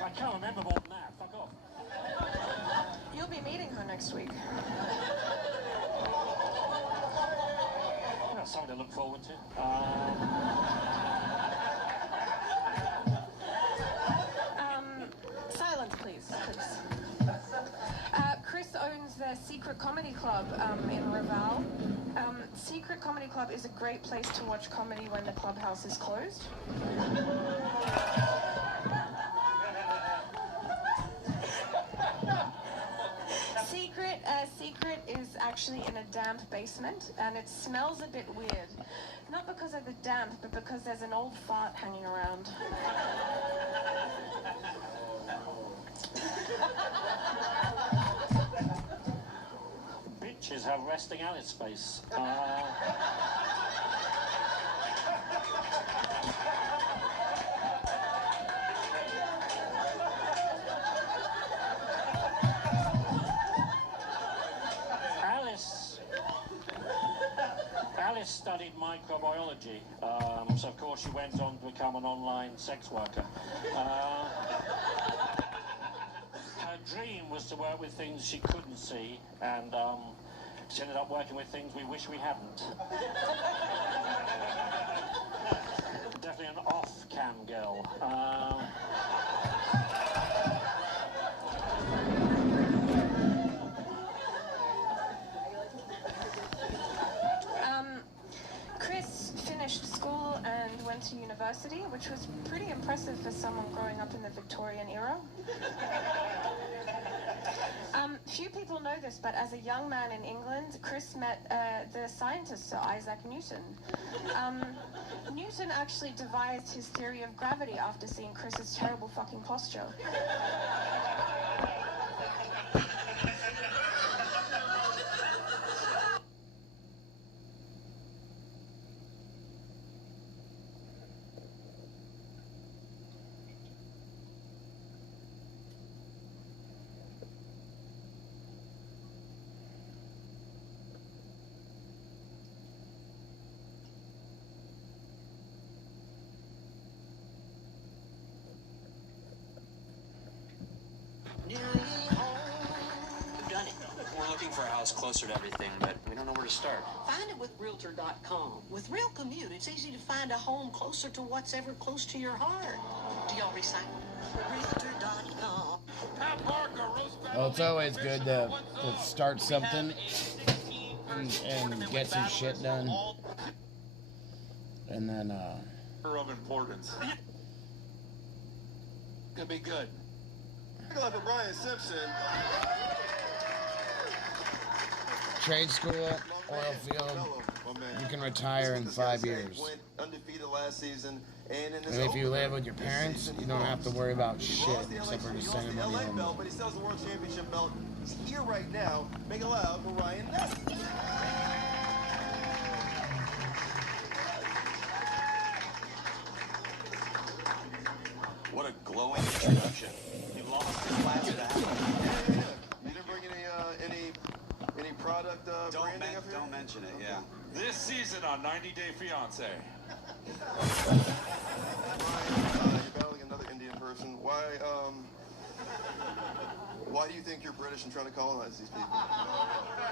I can't remember more than that. Fuck off. You'll be meeting her next week. That's something to look forward to. Silence, please. Chris owns the Secret Comedy Club in Raval. Secret Comedy Club is a great place to watch comedy when the clubhouse is closed. Secret is actually in a damp basement, and it smells a bit weird. Not because of the damp, but because there's an old fart hanging around. Bitches have resting Alice space. Alice studied microbiology, so of course she went on to become an online sex worker. Her dream was to work with things she couldn't see, and she ended up working with things we wish we hadn't. Definitely an off-cam girl. Chris finished school and went to university, which was pretty impressive for someone growing up in the Victorian era. Few people know this, but as a young man in England, Chris met the scientist Sir Isaac Newton. Newton actually devised his theory of gravity after seeing Chris's terrible fucking posture. We're looking for a house closer to everything, but we don't know where to start. Find it with Realtor.com. With Real Commute, it's easy to find a home closer to what's ever close to your heart. Do y'all recycle? Realtor.com. Well, it's always good to start something and get some shit done. And then, Of importance. Gonna be good. Take a look at Brian Simpson. trade school, oil field, you can retire in 5 years. Went undefeated last season, and in this And if you live with your parents, you don't have to worry about shit except for just sending money home. belt, but he still has the world championship belt. He's here right now. Make it loud for Ryan Nesbitt. What a glowing introduction. He lost his last battle. Yeah. You didn't bring any product branding up here? Don't mention it, yeah. This season on 90 Day Fiancé. You're battling another Indian person. Why do you think you're British and trying to colonize these people?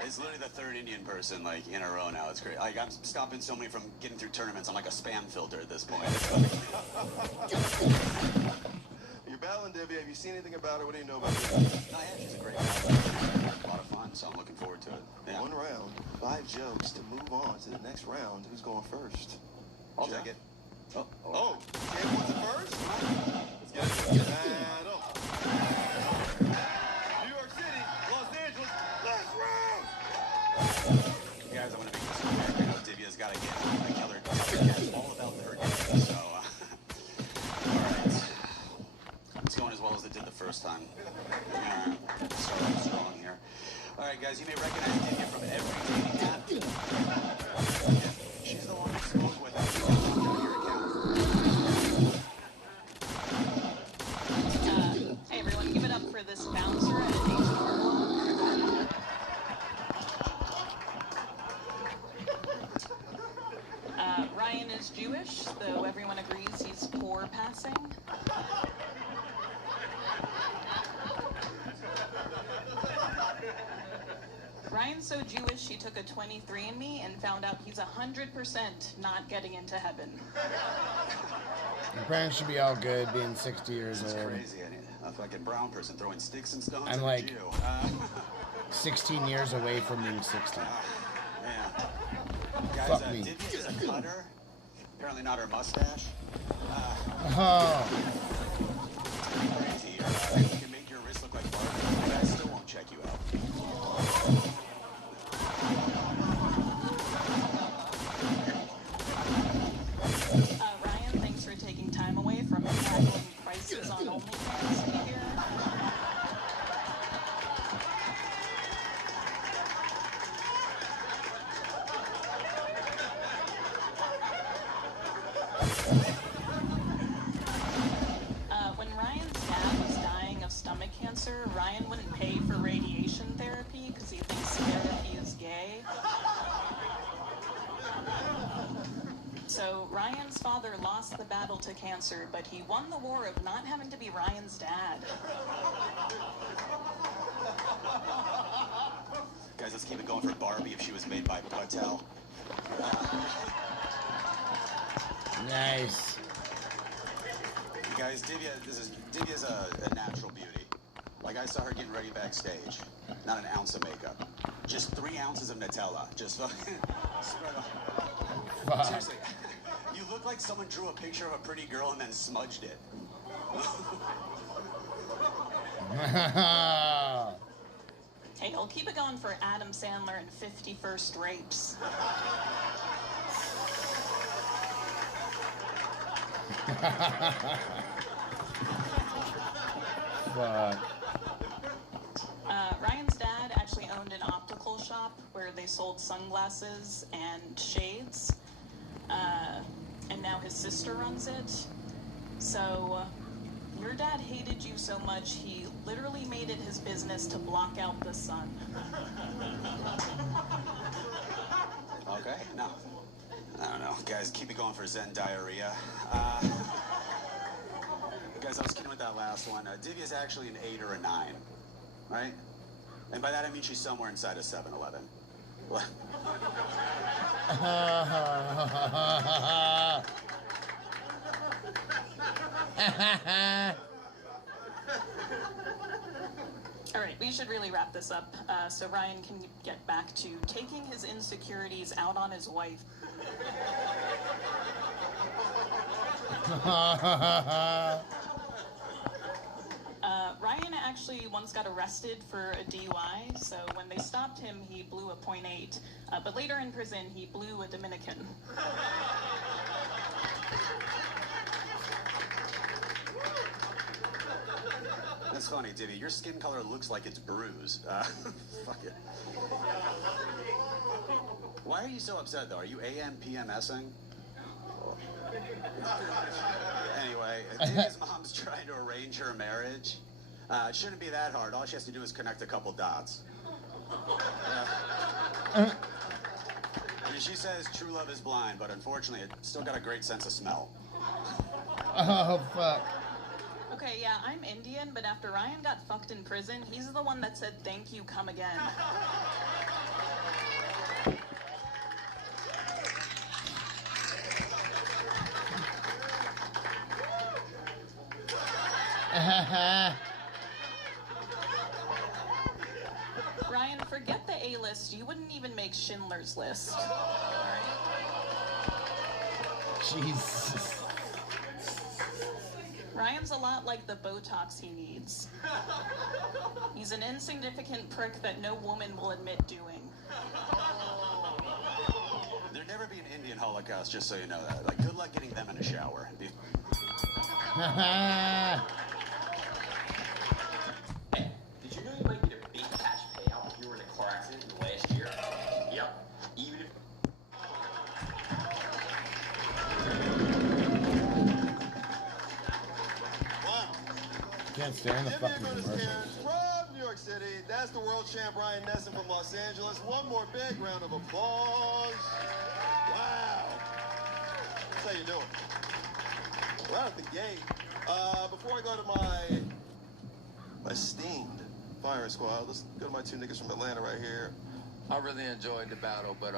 It's literally the third Indian person, like, in a row now. It's great. Like, I'm stopping so many from getting through tournaments. I'm like a spam filter at this point. You're battling Debbie. Have you seen anything about her? What do you know about her? Oh, yeah, she's a great battler. A lot of fun, so I'm looking forward to it. Yeah. 1 round, 5 jokes to move on to the next round. Who's going first? I'll take it. Oh, Jay wants it first? Let's get it. Battle. New York City, Los Angeles, last round. Guys, I want to make this quick. I know Divya's got to get the killer catch all about her game, so, all right. It's going as well as it did the first time. Start off strong here. All right, guys, you may recognize Divya from every dating app. Yeah, she's the one who spoke with us on your account. Hey, everyone, give it up for this bouncer at Ryan is Jewish, though everyone agrees he's poor passing. Ryan's so Jewish, he took a 23andMe and found out he's 100% not getting into heaven. Your parents should be all good being 60 years It's old. crazy. A fucking brown person throwing sticks and stones I'm at like a Jew. 16 years away from being 60. Yeah. Guys, Fuck me. Divya is a cutter. Apparently not her mustache. Crazy. You can make your wrist look like Barbie. I still won't check you out. Ryan, thanks for taking time away from tackling prices on OnlyFans here. When Ryan's dad was dying of stomach cancer, Ryan wouldn't pay for radiation therapy because he thinks therapy is gay. So Ryan's father lost the battle to cancer, but he won the war of not having to be Ryan's dad. Guys, let's keep it going for Barbie if she was made by Patel. Nice. Guys, Divya's a natural beauty. Like, I saw her getting ready backstage. Not an ounce of makeup. Just 3 ounces of Nutella. Just fucking spread on. Fuck. Seriously, you look like someone drew a picture of a pretty girl and then smudged it. Hey, I'll keep it going for Adam Sandler and 50 First Rapes. Fuck. Ryan's dad actually owned an optical shop where they sold sunglasses and shades. And now his sister runs it. So, your dad hated you so much, he literally made it his business to block out the sun. Okay, no. I don't know. Guys, keep it going for Zen Diarrhea. Guys, I was kidding with that last one. Divya's actually an 8 or a 9, right? And by that I mean she's somewhere inside a 7-Eleven. What? All right, we should really wrap this up so Ryan can get back to taking his insecurities out on his wife. Ryan actually once got arrested for a DUI, so when they stopped him, he blew a .8, but later in prison, he blew a Dominican. That's funny, Divvy. Your skin color looks like it's bruised. Fuck it. Why are you so upset, though? Are you AM, PMSing? Anyway, Divvy's mom's trying to arrange her marriage. It shouldn't be that hard. All she has to do is connect a couple dots. I mean, she says true love is blind, but unfortunately, it's still got a great sense of smell. Oh, fuck. Okay, yeah, I'm Indian, but after Ryan got fucked in prison, he's the one that said, "Thank you, come again." Ryan, forget the A-list. You wouldn't even make Schindler's List. Jesus. Ryan's a lot like the Botox he needs. He's an insignificant prick that no woman will admit doing. There'd never be an Indian Holocaust, just so you know that. Like, good luck getting them in a shower. Did you know you might get a big cash payout if you were in a car accident last year? Yep. Even if... Can't stand the fucking commercial. From New York City, that's the world champ Ryan Nesson from Los Angeles. One more big round of applause. Wow. That's how you do it. Right at the gate. Before I go to my esteemed firing squad, let's go to my two niggas from Atlanta right here. I really enjoyed the battle, but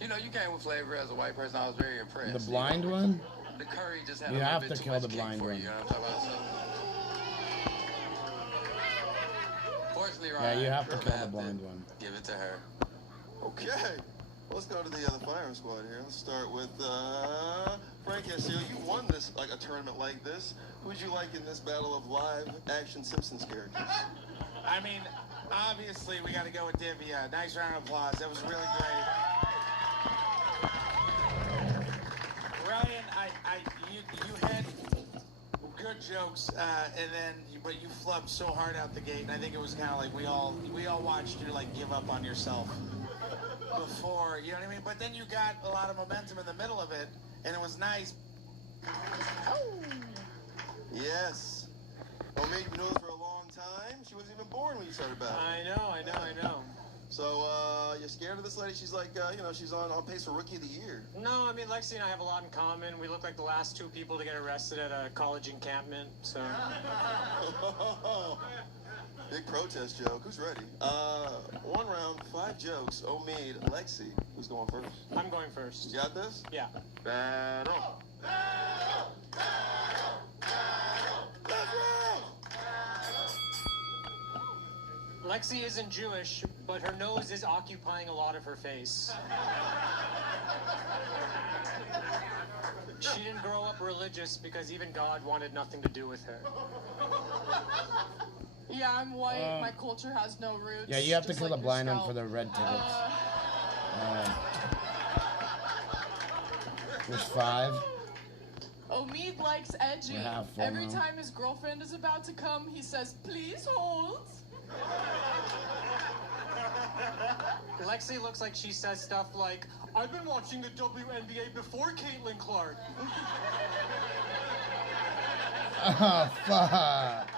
you know, you came with flavor as a white person. I was very impressed. The blind one? The curry just had You a little have bit to too kill much the kick blind for one. You know what I'm talking about? So, fortunately, Yeah, Ryan, you have to we're kill gonna the blind one. give it to her. Okay. Let's go to the other firing squad here. Let's start with Frank Castillo. You won this, like a tournament like this. Who'd you like in this battle of live action Simpsons characters? I mean, obviously we got to go with Divya. Nice round of applause. That was really great. Ryan, you had good jokes, but you flubbed so hard out the gate, and I think it was kind of like we all watched you like give up on yourself before, you know what I mean? But then you got a lot of momentum in the middle of it, and it was nice. Yes. Oh, mate, you know this for a long time. She wasn't even born when you started battling. I know. So, you're scared of this lady? She's like, she's on pace for Rookie of the Year. No, I mean, Lexi and I have a lot in common. We look like the last two people to get arrested at a college encampment, so... Big protest joke. Who's ready? 1 round, 5 jokes. Omid, Lexi. Who's going first? I'm going first. You got this? Yeah. Battle. Lexi isn't Jewish, but her nose is occupying a lot of her face. She didn't grow up religious because even God wanted nothing to do with her. Yeah, I'm white. My culture has no roots. Yeah, you have to just kill like the blind your one for the red tickets. There's 5. Omid likes edgy. We have 4 Every now. time his girlfriend is about to come, he says, "Please hold." Lexi looks like she says stuff like, "I've been watching the WNBA before Caitlin Clark." Oh, fuck.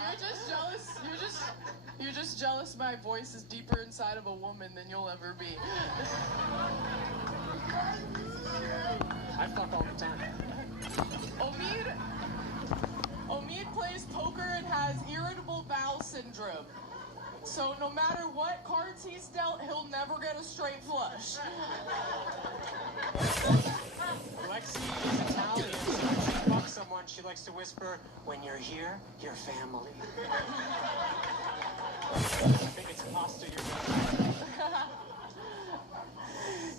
You're just jealous. You're just jealous my voice is deeper inside of a woman than you'll ever be. I fuck all the time. Omid plays poker and has irritable bowel syndrome. So no matter what cards he's dealt, he'll never get a straight flush. Lexi is Italian, so if she fucks someone, one, she likes to whisper, when you're here, you're family. I think it's pasta you're doing.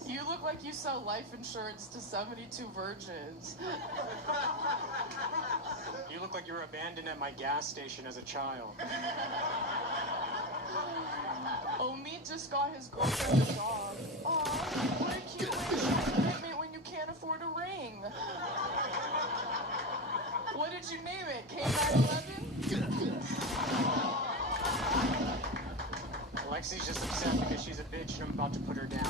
You look like you sell life insurance to 72 virgins. You look like you were abandoned at my gas station as a child. Omid just got his girlfriend a dog. Aw, what a cute way to show commitment when you can't afford a ring. What did you name it? K911? Lexi's just upset because she's a bitch and I'm about to put her down.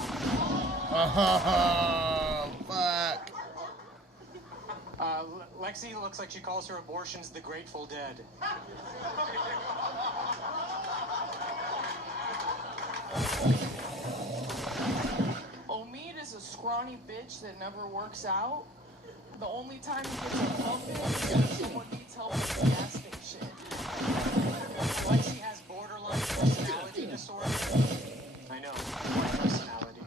Oh, fuck. Lexi looks like she calls her abortions the Grateful Dead. Omid is a scrawny bitch that never works out. The only time he gets a pump in is when someone needs help at the gas station. Lexi has borderline personality disorder. I know, personality.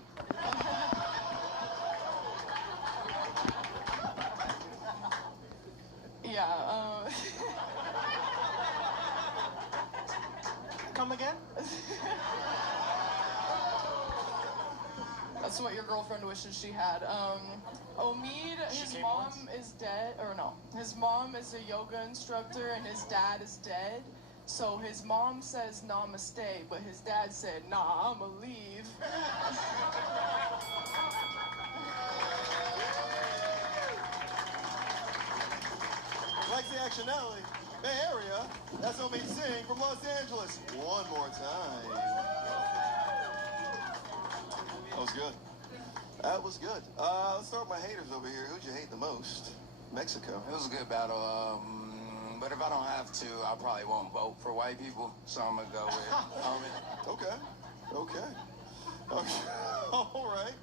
Yeah, Come again? That's what your girlfriend wishes she had. Omid, his mom is dead, or no, his mom is a yoga instructor and his dad is dead. So his mom says namaste, but his dad said, nah, I'ma leave. Lexi Actionelli, Bay Area. That's Omid Singh from Los Angeles. One more time. That was good. That was good. Let's start with my haters over here. Who'd you hate the most? Mexico. It was a good battle. But if I don't have to, I probably won't vote for white people. So I'm gonna go with Omid. Okay. Okay. All right.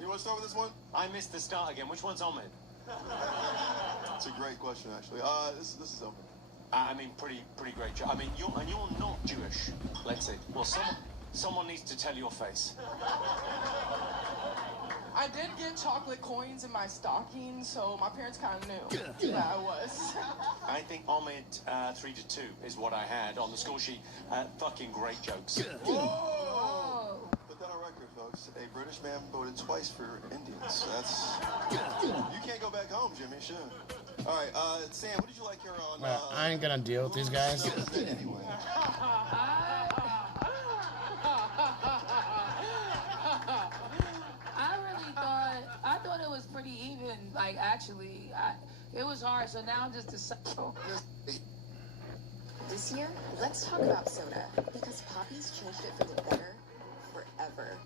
You want to start with this one? I missed the start again. Which one's Omid? It's a great question, actually. This is Omid. I mean, pretty great job. I mean, you're not Jewish. Let's see. Well, someone needs to tell your face. I did get chocolate coins in my stocking, so my parents kind of knew that I was. I think Omid 3-2 is what I had on the score sheet. Fucking great jokes. Whoa! Put that on record, folks. A British man voted twice for Indians. That's... You can't go back home, Jimmy. Sure. All right, Sam, what did you like here on... Well, I ain't gonna deal with these guys. Anyway. I thought it was pretty even. Like, actually, it was hard. So now I'm just deciding. This year, let's talk about soda, because Poppy's changed it for the better forever.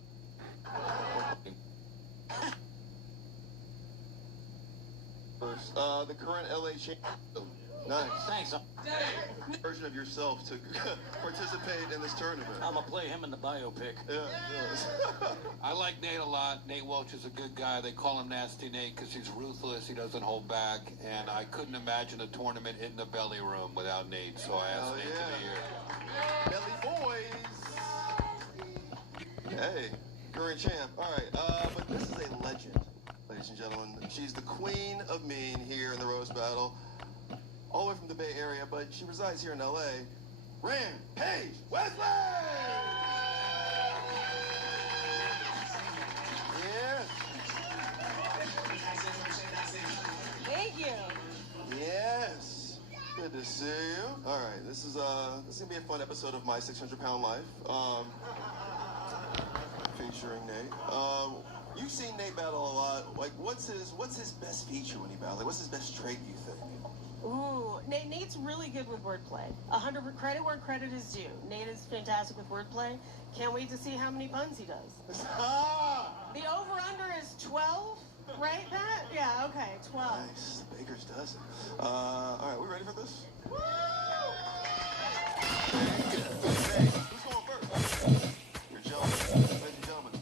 The current LA champion. Nice. Thanks. Version of yourself to participate in this tournament. I'm gonna play him in the biopic. Yeah. I like Nate a lot. Nate Welch is a good guy. They call him Nasty Nate because he's ruthless. He doesn't hold back. And I couldn't imagine a tournament in the belly room without Nate. So I asked Nate to be here. Belly boys. Hey, current champ. All right, but this is a legend, ladies and gentlemen. She's the queen of mean here in the roast battle. All the way from the Bay Area, but she resides here in LA. Rampage Wesley! Yes. Thank you. Yes. Good to see you. All right, this is gonna be a fun episode of My 600-Pound Life. Featuring Nate. You've seen Nate battle a lot. Like, what's his best feature when he battles? Like, what's his best trait, you think? Ooh, Nate's really good with wordplay. 100 credit where credit is due. Nate is fantastic with wordplay. Can't wait to see how many puns he does. The over-under is 12, right, Pat? Yeah, okay, 12. Nice. The Baker's dozen. All right, we ready for this? Woo! Who's going first? Your gentlemen, ladies and gentlemen.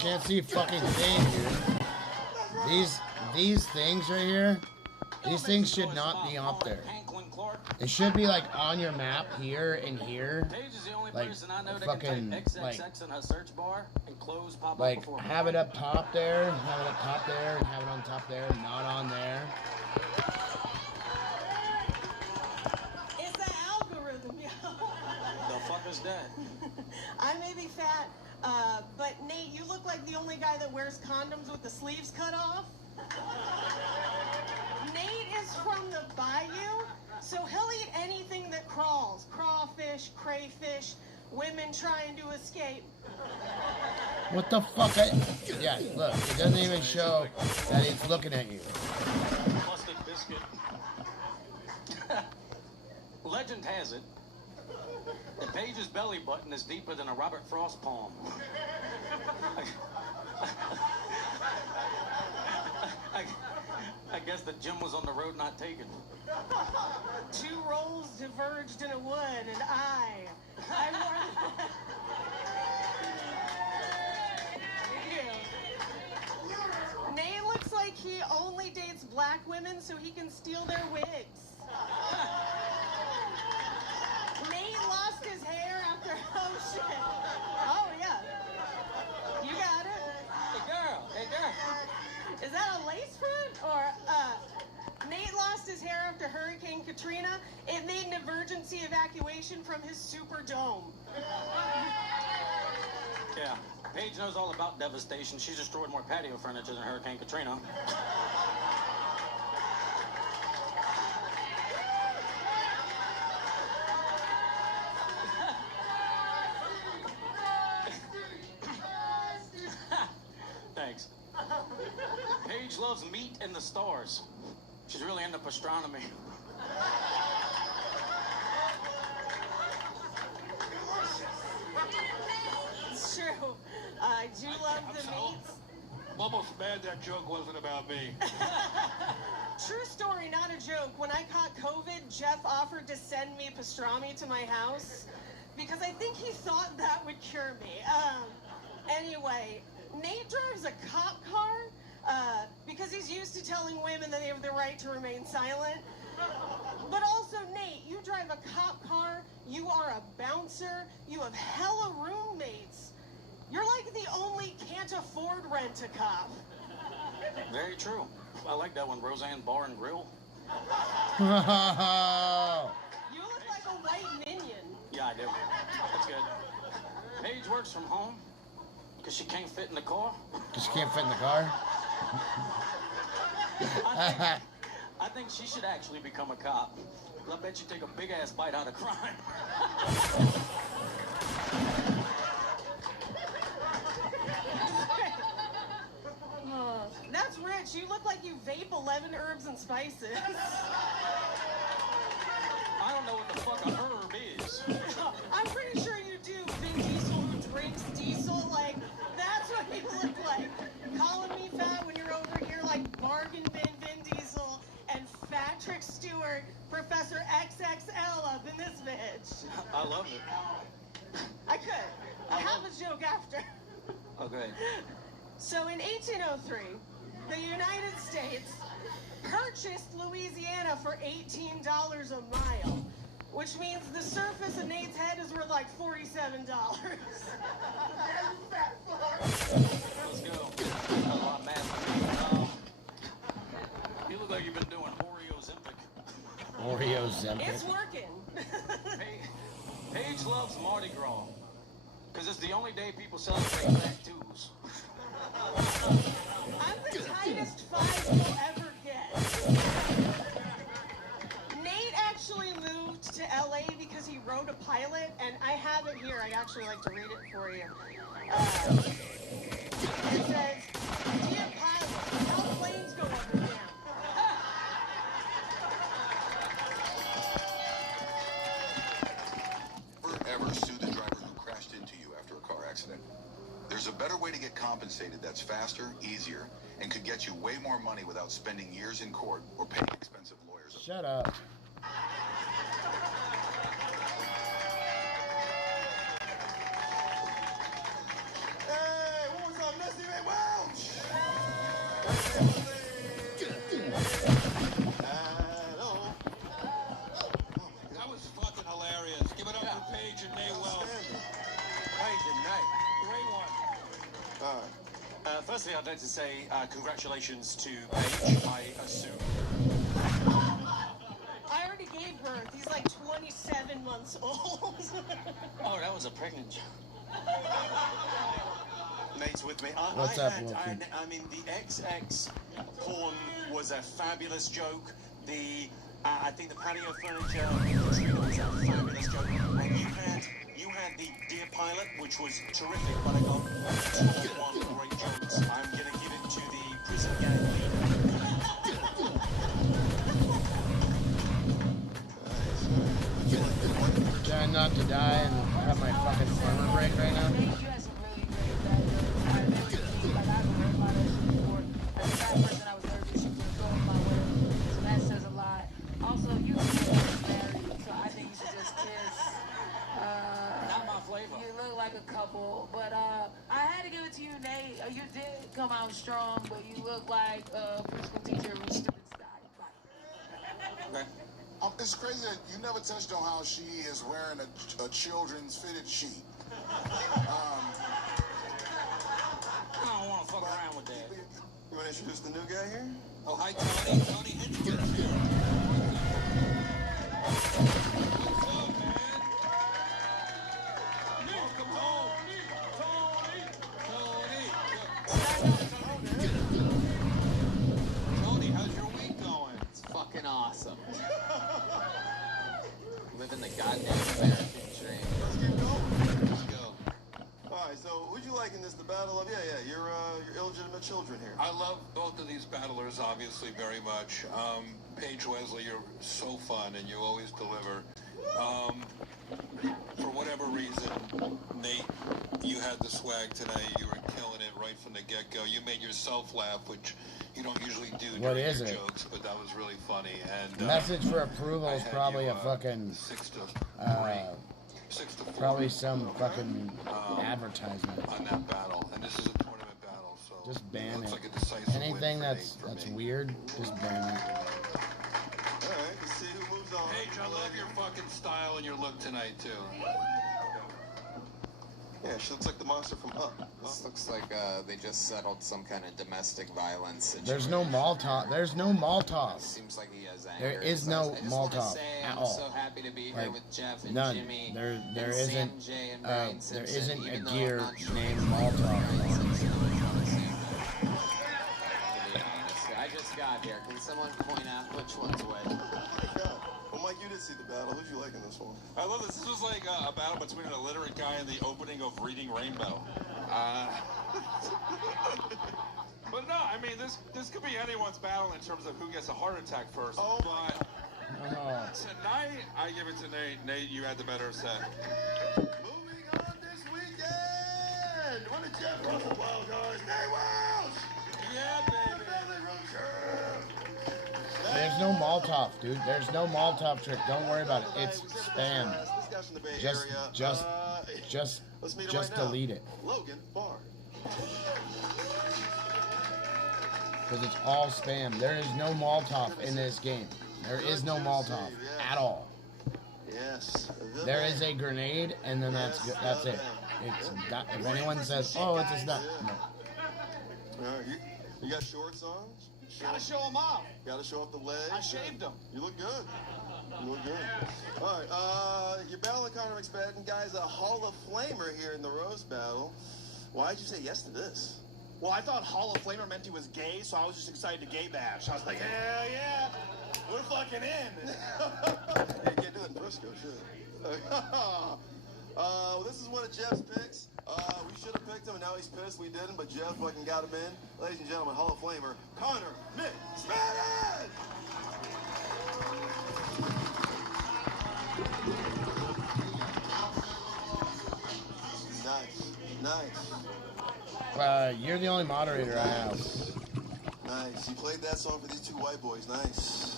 Can't see fucking thing, dude. These things right here, these things should not be up there. It should be like on your map here and here. Paige is the only Like person I know that fucking can type XXX like in her search bar and clothes pop up like before. have it up top there, have it up top there, and have it on top there, not on there. It's that algorithm, yo. The fuck is that? I may be fat, but Nate, you look like the only guy that wears condoms with the sleeves cut off. Nate is from the bayou, so he'll eat anything that crawls. Crawfish, crayfish, women trying to escape. What the fuck? Yeah, look, it doesn't even show that it's looking at you. Busted biscuit. Legend has it that Paige's belly button is deeper than a Robert Frost poem. I guess the gym was on the road not taken. 2 rolls diverged in a wood, and I wore Nate looks like he only dates black women so he can steal their wigs. Nate lost his hair after, oh shit. Oh yeah. You got it. Hey girl. Is that a lace front? Or, Nate lost his hair after Hurricane Katrina. It made an emergency evacuation from his super dome. Yeah, Paige knows all about devastation. She's destroyed more patio furniture than Hurricane Katrina. Thanks. Paige loves meat and the stars. She's really into astronomy. It's true. I do love the meats. I'm almost mad that joke wasn't about me. True story, not a joke. When I caught COVID, Jeff offered to send me pastrami to my house because I think he thought that would cure me. Anyway, Nate drives a cop car because he's used to telling women that they have the right to remain silent. But also, Nate, you drive a cop car, you are a bouncer, you have hella roommates. You're like the only can't afford rent a cop. Very true. I like that one, Roseanne Bar and Grill. You look like a white minion. Yeah, I do. That's good. Paige works from home because she can't fit in the car. Because she can't fit in the car? I think she should actually become a cop. I bet you take a big ass bite out of crime. That's rich. You look like you vape 11 herbs and spices. I don't know what the fuck a herb is. I'm pretty sure you do. Vin Diesel who drinks diesel. Like, that's what you look like. Calling me fat when you're over here like bargain bin Vin Diesel and Patrick Stewart, Professor XXL up in this bitch. I love it. I could. I have a joke after. Okay. So in 1803, the United States purchased Louisiana for $18 a mile, which means the surface of Nate's head is worth like $47. Let's go. That's a lot of math for me. You look like you've been doing Oreo Zempic. Oreo Zempic. It's working. Paige loves Mardi Gras because it's the only day people celebrate tattoos. I'm the tightest 5 you'll ever get. Nate actually moved to LA because he wrote a pilot, and I have it here. I'd actually like to read it for you. It says, "Dear pilot, how planes go up and down." Ever sue the driver who crashed into you after a car accident? There's a better way to get compensated that's faster, easier, and could get you way more money without spending years in court or paying expensive lawyers. Shut up. Hey, what was up, Leslie Ray Welch? Hello. Firstly, I'd like to say congratulations to Paige, I assume. I already gave birth. He's like 27 months old. Oh, that was a pregnant joke. Nate's with me. What's up, Wilkie? I mean, the XX porn was a fabulous joke. I think the patio furniture was a fabulous joke. And you had the Dear Pilot, which was terrific, but I got two or one great jokes. I'm going to give it to the prison gang leader. Trying not to die and have my fucking armor break right now. You had some really great bad jokes. I really like, I've heard about that shit before. As a fat person, I was nervous she would go my way. So that says a lot. Also, you married, so I think you should just kiss. Not my flavor. You look like a couple, but I had to give it to you, Nate. You did come out strong, but you look like a preschool teacher with stupid style. Okay. It's crazy that you never touched on how she is wearing a children's fitted sheet. I don't want to fuck around with that. You want to introduce the new guy here? Oh, hi, Tony. Tony Hinchcliffe here. What's up, man? Welcome home. Tony, how's your week going? It's fucking awesome. Living the goddamn American dream. Let's keep going. Let's go. All right, so who'd you like in this? The battle of your illegitimate children here. I love both of these battlers, obviously, very much. Paige Wesley, you're so fun, and you always deliver. For whatever reason, Nate, you had the swag today. You were killing it right from the get-go. You made yourself laugh, which you don't usually do What during is your it? jokes, but that was really funny. And Message for approval is I had probably you, a fucking 6 to 4. probably some fucking advertisement. On that battle, and this is a tournament battle, so Just ban looks it. like a decisive Anything win for that's Nate for me. weird, just ban it. All right, let's see who moves on. Paige, I love your fucking style and your look tonight too. Yeah, she looks like the monster from Up. This looks like they just settled some kind of domestic violence. There's no Molotov. There's no Molotov. Seems like he has anger. There is So no I just wanna Molotov say at I'm all. so happy to be here Like, with Jeff and none. Jimmy. There and isn't. Sam, Jay, and Brian There Simpson, isn't a even though gear I'm not sure named if Molotov. Brian Simpson or John Sam. To be honest, I just got here. Can someone point out which one's which? Well, Mike, you did see the battle. Who'd you like in this one? I love this. This was like a battle between an illiterate guy and the opening of Reading Rainbow. But no, I mean, this could be anyone's battle in terms of who gets a heart attack first. Oh, but tonight, I give it to Nate. Nate, you had the better set. Moving on this weekend. What did Jeff Russell Wild guys? Nate Wells! Yeah, baby. There's no Molotov, dude. There's no Molotov trick. Don't worry about it. It's spam. This guy's from the Bay Area. Let's meet him Just right now. delete it. Logan Barr. Because it's all spam. There is no Molotov in this game. There is no Molotov at all. Yes. There is a grenade, and then that's it. It's not, if anyone says, "Oh, it's a snap," no. All right, you got shorts on? Gotta show them off. Gotta show off the legs. I shaved them. You look good. You look good. All right, your battle of Conor McSpadden, guys, a Hall of Famer here in the Rose Battle. Why'd you say yes to this? Well, I thought Hall of Famer meant he was gay, so I was just excited to gay bash. I was like, hell yeah, we're fucking in. You can't do that in Briscoe, sure. Well, this is one of Jeff's picks. We should have picked him, and now he's pissed we didn't, but Jeff fucking got him in. Ladies and gentlemen, Hall of Famer, Conor McSpadden! Nice. You're the only moderator I have. Nice. You played that song for these two white boys. Nice.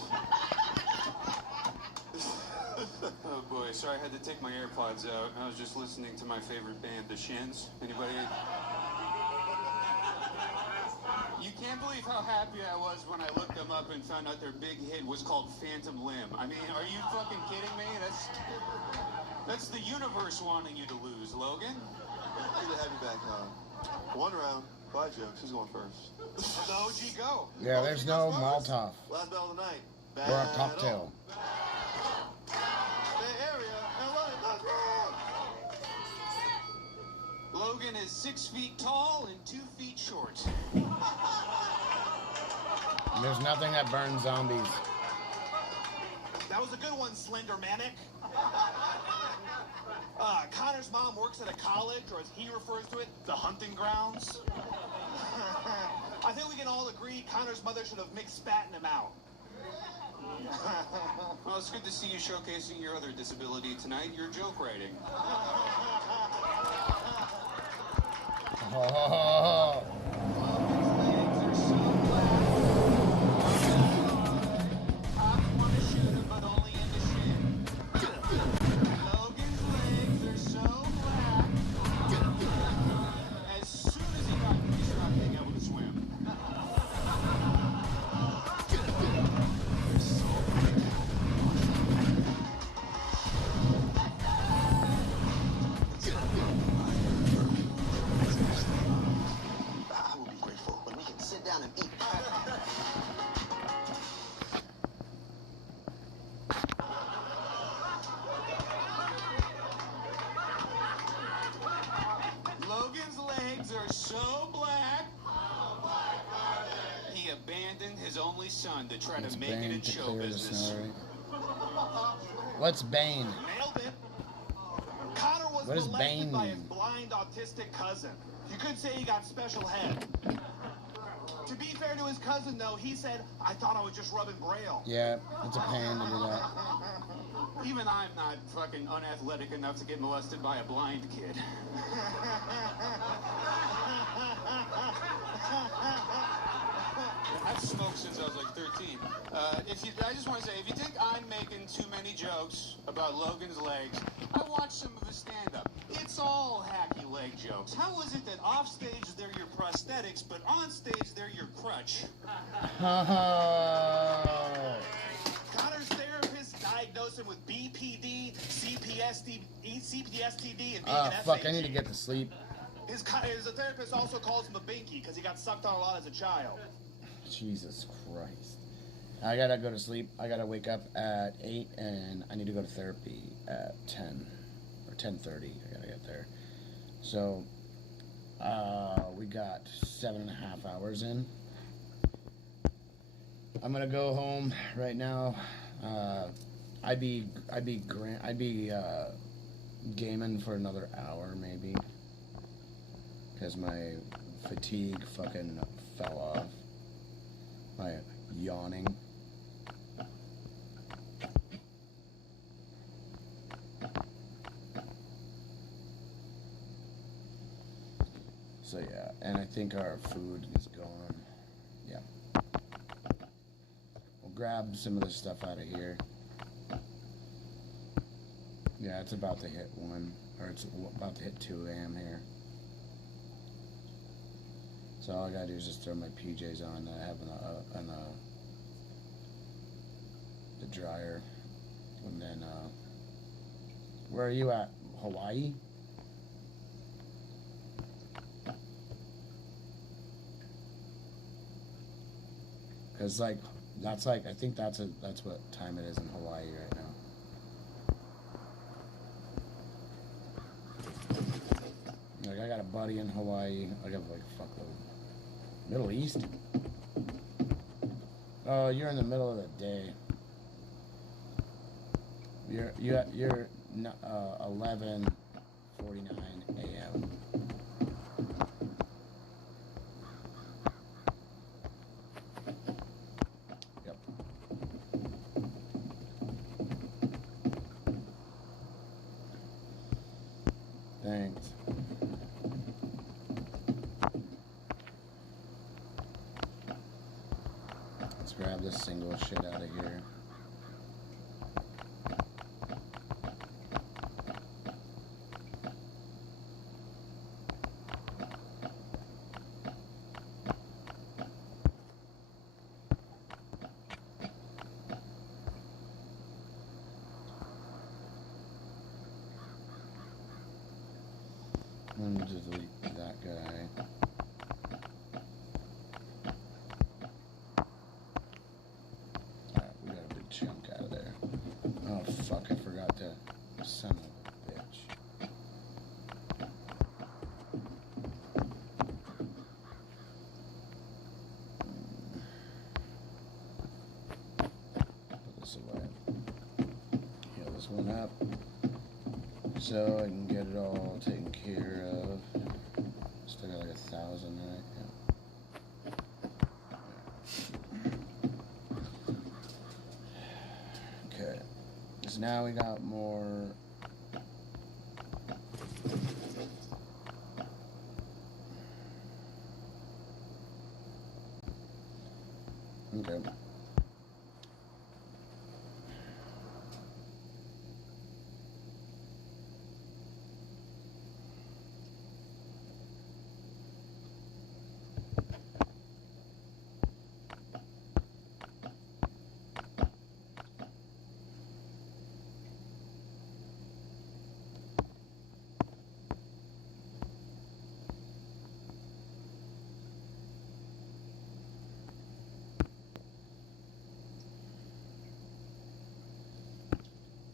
Oh boy, sorry I had to take my AirPods out. I was just listening to my favorite band, The Shins. Anybody? You can't believe how happy I was when I looked them up and found out their big hit was called Phantom Limb. I mean, are you fucking kidding me? That's the universe wanting you to lose, Logan. Good to have you back on. One round. 5 jokes. Who's going first? The OG go. Yeah, there's no Molotov Last battle of the night. or a cocktail. Bay Area, LA, let's rock! Logan is 6 feet tall and 2 feet short. There's nothing that burns zombies. That was a good one, Slender Manic. Connor's mom works at a college, or as he refers to it, the hunting grounds. I think we can all agree Connor's mother should have mixed spat in him out. Well, it's good to see you showcasing your other disability tonight, your joke writing. Oh. Logan's legs are so black. He abandoned his only son to try to make it in show business. What's Bane? Nailed it. Connor was What does molested Bane by his mean? blind autistic cousin. You could say he got special head. To be fair to his cousin, though, he said, "I thought I was just rubbing Braille." Yeah, it's a pain to do that. Even I'm not fucking unathletic enough to get molested by a blind kid. I've smoked since I was like 13. I just want to say, if you think I'm making too many jokes about Logan's legs, I watched some of his stand-up. It's all hacky leg jokes. How is it that off stage they're your prosthetics, but on stage they're your crutch? Connor's therapist diagnosed him with BPD, CPSTD, and being an fuck, SAT. I need to get to sleep. His therapist also calls him a binky because he got sucked on a lot as a child. Jesus Christ. I gotta go to sleep. I gotta wake up at 8 and I need to go to therapy at 10 or 10:30. I gotta get there. So, we got 7.5 hours in. I'm gonna go home right now. I'd be gaming for another hour maybe, because my fatigue fucking fell off. My yawning. So yeah, and I think our food is gone. Yeah. We'll grab some of this stuff out of here. Yeah, it's about to hit 1, or it's about to hit 2 a.m. here. So all I gotta do is just throw my PJs on that I have in the dryer, and then where are you at? Hawaii? Cause like that's like I think that's what time it is in Hawaii right now. Like I got a buddy in Hawaii. I got like a fuckload. Middle East? Oh, you're in the middle of the day. You're 11:49 a.m. Yep. Thanks. Let's grab this single shit out of here. I'm gonna delete that guy. Son of a bitch. Put this away. Heal this one up. So I can get it all taken care of. Still got like 1,000 in it. Yeah. Okay. So now we got more. Okay.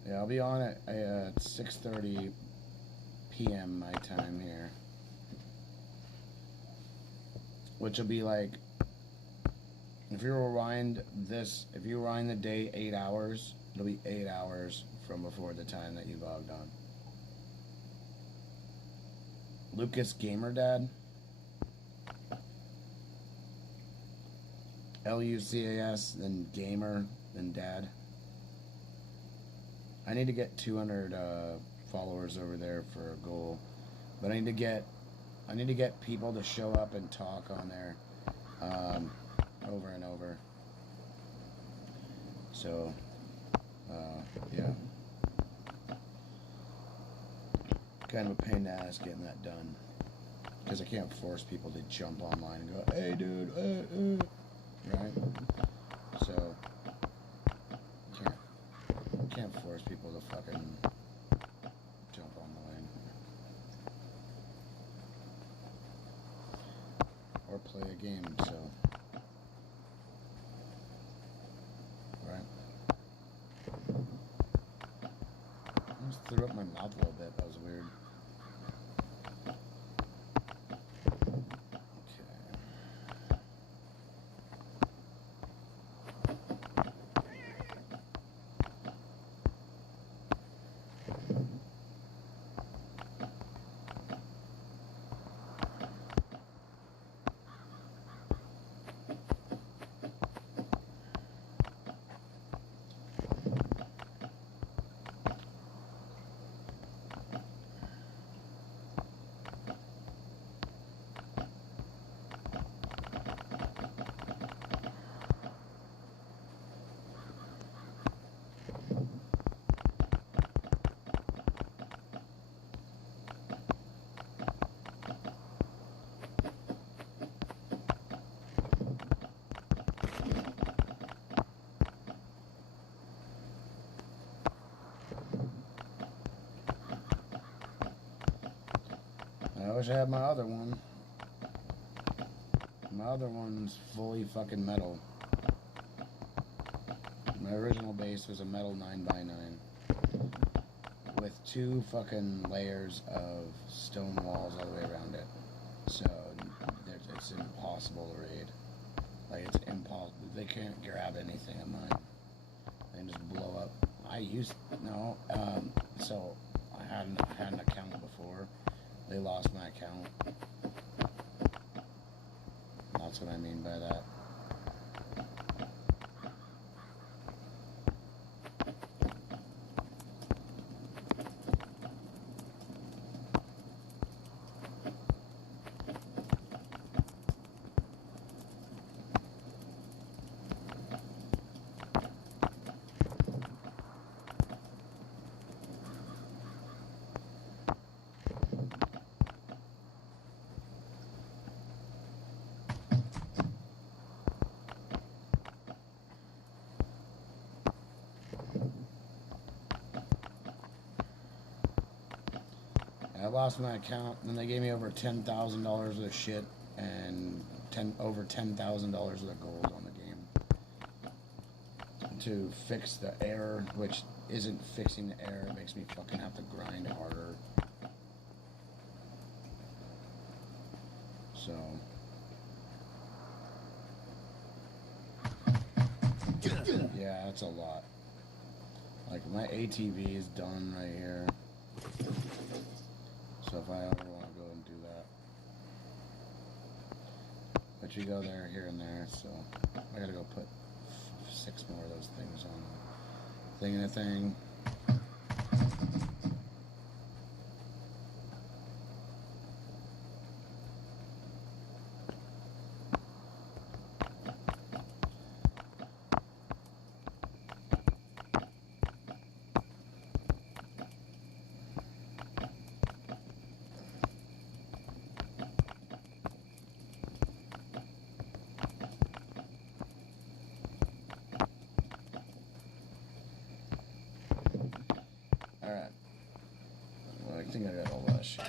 Yeah, I'll be on at 6:30 p.m. my time here, which will be like, if you rewind the day 8 hours, it'll be 8 hours from before the time that you logged on. Lucas Gamer Dad, LUCAS, then Gamer, then Dad. I need to get 200 followers over there for a goal, but I need to get people to show up and talk on there over and over. So yeah, kind of a pain in the ass getting that done, because I can't force people to jump online and go, hey dude, right? So can't force people to fucking jump online or play a game, so right. I just threw up my mouth a little bit. That was weird. I wish I had my other one. My other one's fully fucking metal. My original base was a metal 9x9 with 2 fucking layers of stone walls all the way around it. So it's impossible to raid. Like, it's impossible. They can't grab anything of mine. They can just blow up. So I had an account before. They lost my account. That's what I mean by that. I lost my account, and then they gave me over $10,000 worth of shit and over $10,000 worth of gold on the game to fix the error, which isn't fixing the error. It makes me fucking have to grind harder. So yeah, that's a lot. Like my ATV is done right here. So if I ever want to go and do that, but you go there, here and there. So I gotta go put 6 more of those things on. Thing and a thing. Alright. Well, I think I got all that shit.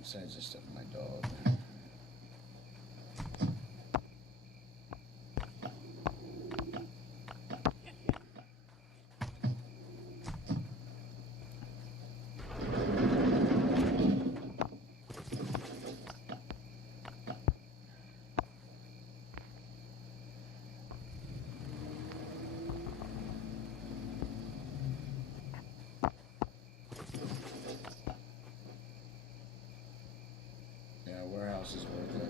Besides this stuff with my dog. Warehouse is worth it.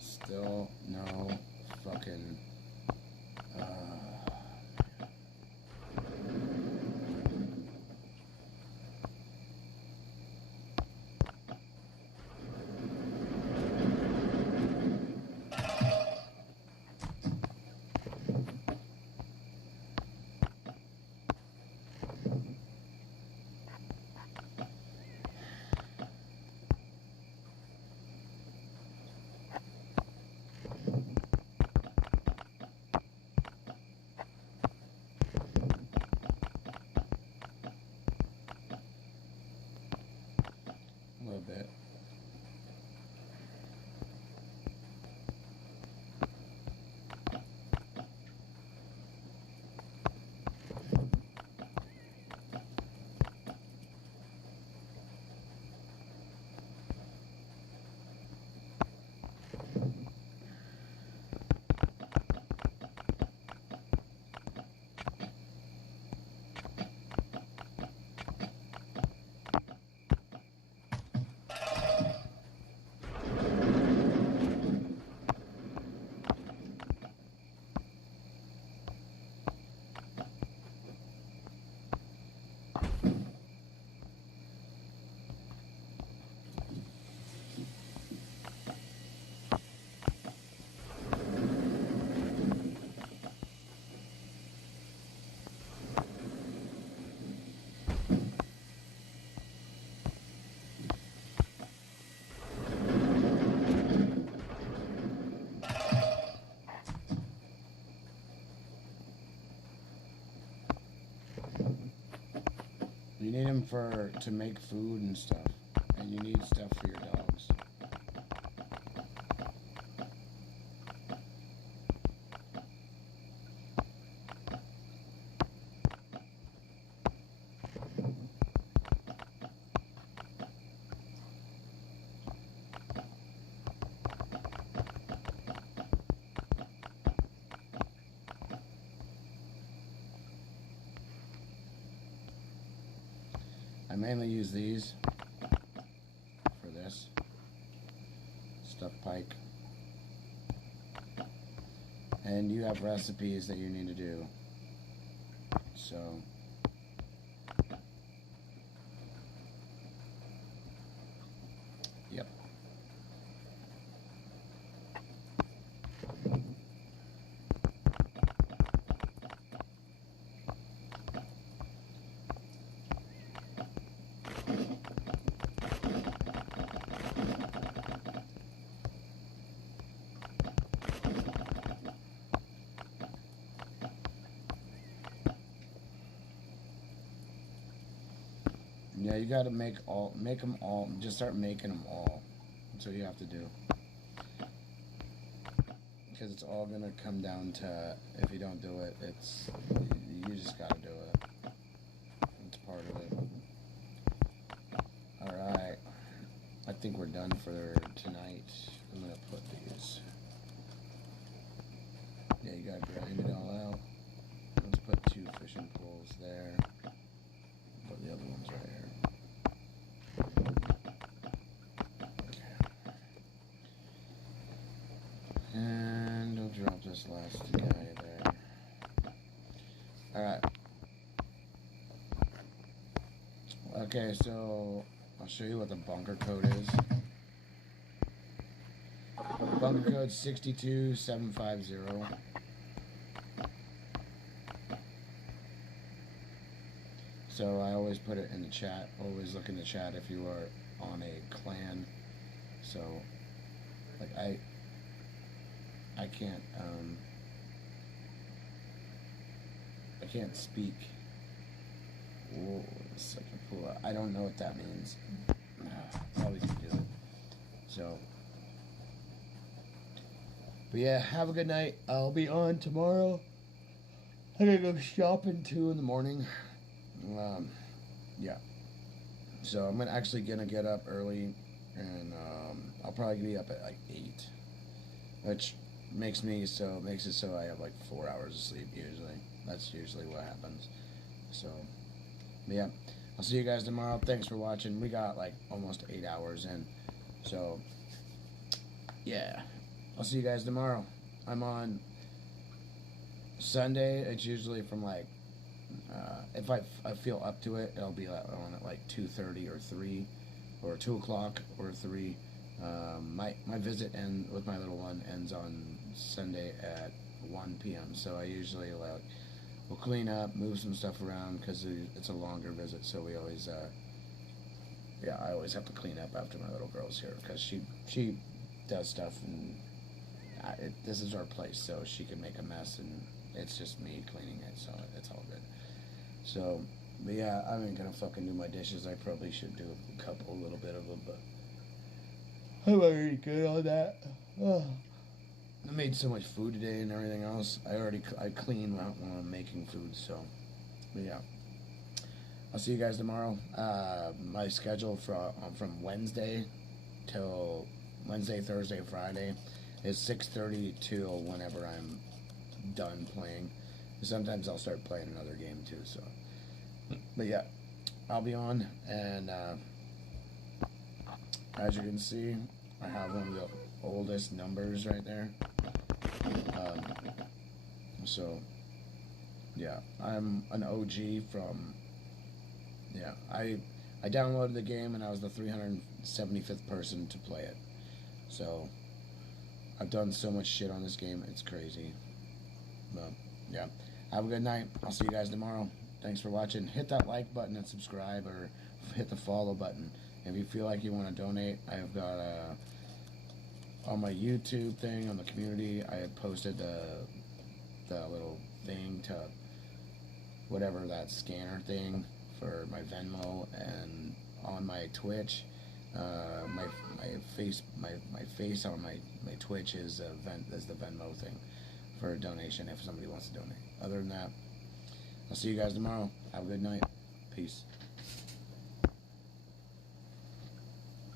Still no fucking a little bit. You need them to make food and stuff, and you need stuff for your dogs. I mainly use these for this stuff pike, and you have recipes that you need to do, so yep. Yeah, you gotta make them all. Just start making them all. That's what you have to do. Because it's all gonna come down to, if you don't do it, you just gotta do it. It's part of it. Alright. I think we're done for tonight. I'm gonna put these. Yeah, you gotta grind it all out. Let's put 2 fishing poles there. Put the other ones right here. And I'll drop this last guy there. Alright. Okay, so I'll show you what the bunker code is. Bunker code 62750. So I always put it in the chat. Always look in the chat if you are on a clan. So, like I can't speak. Whoa, second pull out. I don't know what that means. Always do it. So, but yeah, have a good night. I'll be on tomorrow. I gotta go shopping 2 in the morning. Yeah. So I'm actually gonna get up early, and I'll probably be up at like 8, which makes it so I have like 4 hours of sleep usually. That's usually what happens. So, yeah, I'll see you guys tomorrow. Thanks for watching. We got like almost 8 hours in. So, yeah, I'll see you guys tomorrow. I'm on Sunday. It's usually from like, if I feel up to it, it'll be on at like 2:30 or 3, or 2 o'clock or 3. My visit with my little one ends on Sunday at 1 p.m. So I usually we'll clean up, move some stuff around because it's a longer visit. So we always, I always have to clean up after my little girl's here because she does stuff, and this is our place, so she can make a mess, and it's just me cleaning it, so it's all good. So, but yeah, I ain't gonna fucking do my dishes. I probably should do a little bit of them, but I'm already good on that. I made so much food today and everything else. I clean when I'm making food, so, but yeah. I'll see you guys tomorrow. My schedule from Wednesday till Wednesday, Thursday, Friday is 6:30 till whenever I'm done playing. Sometimes I'll start playing another game too, so. But yeah, I'll be on, and as you can see, I have one of the oldest numbers right there. So, yeah, I'm an OG from, yeah, I downloaded the game and I was the 375th person to play it. So, I've done so much shit on this game, it's crazy. But, yeah, have a good night. I'll see you guys tomorrow. Thanks for watching. Hit that like button and subscribe, or hit the follow button. If you feel like you want to donate, I've got on my YouTube thing, on the community, I have posted the little thing to whatever, that scanner thing for my Venmo, and on my Twitch, my face on my Twitch is the Venmo thing for a donation if somebody wants to donate. Other than that, I'll see you guys tomorrow. Have a good night. Peace.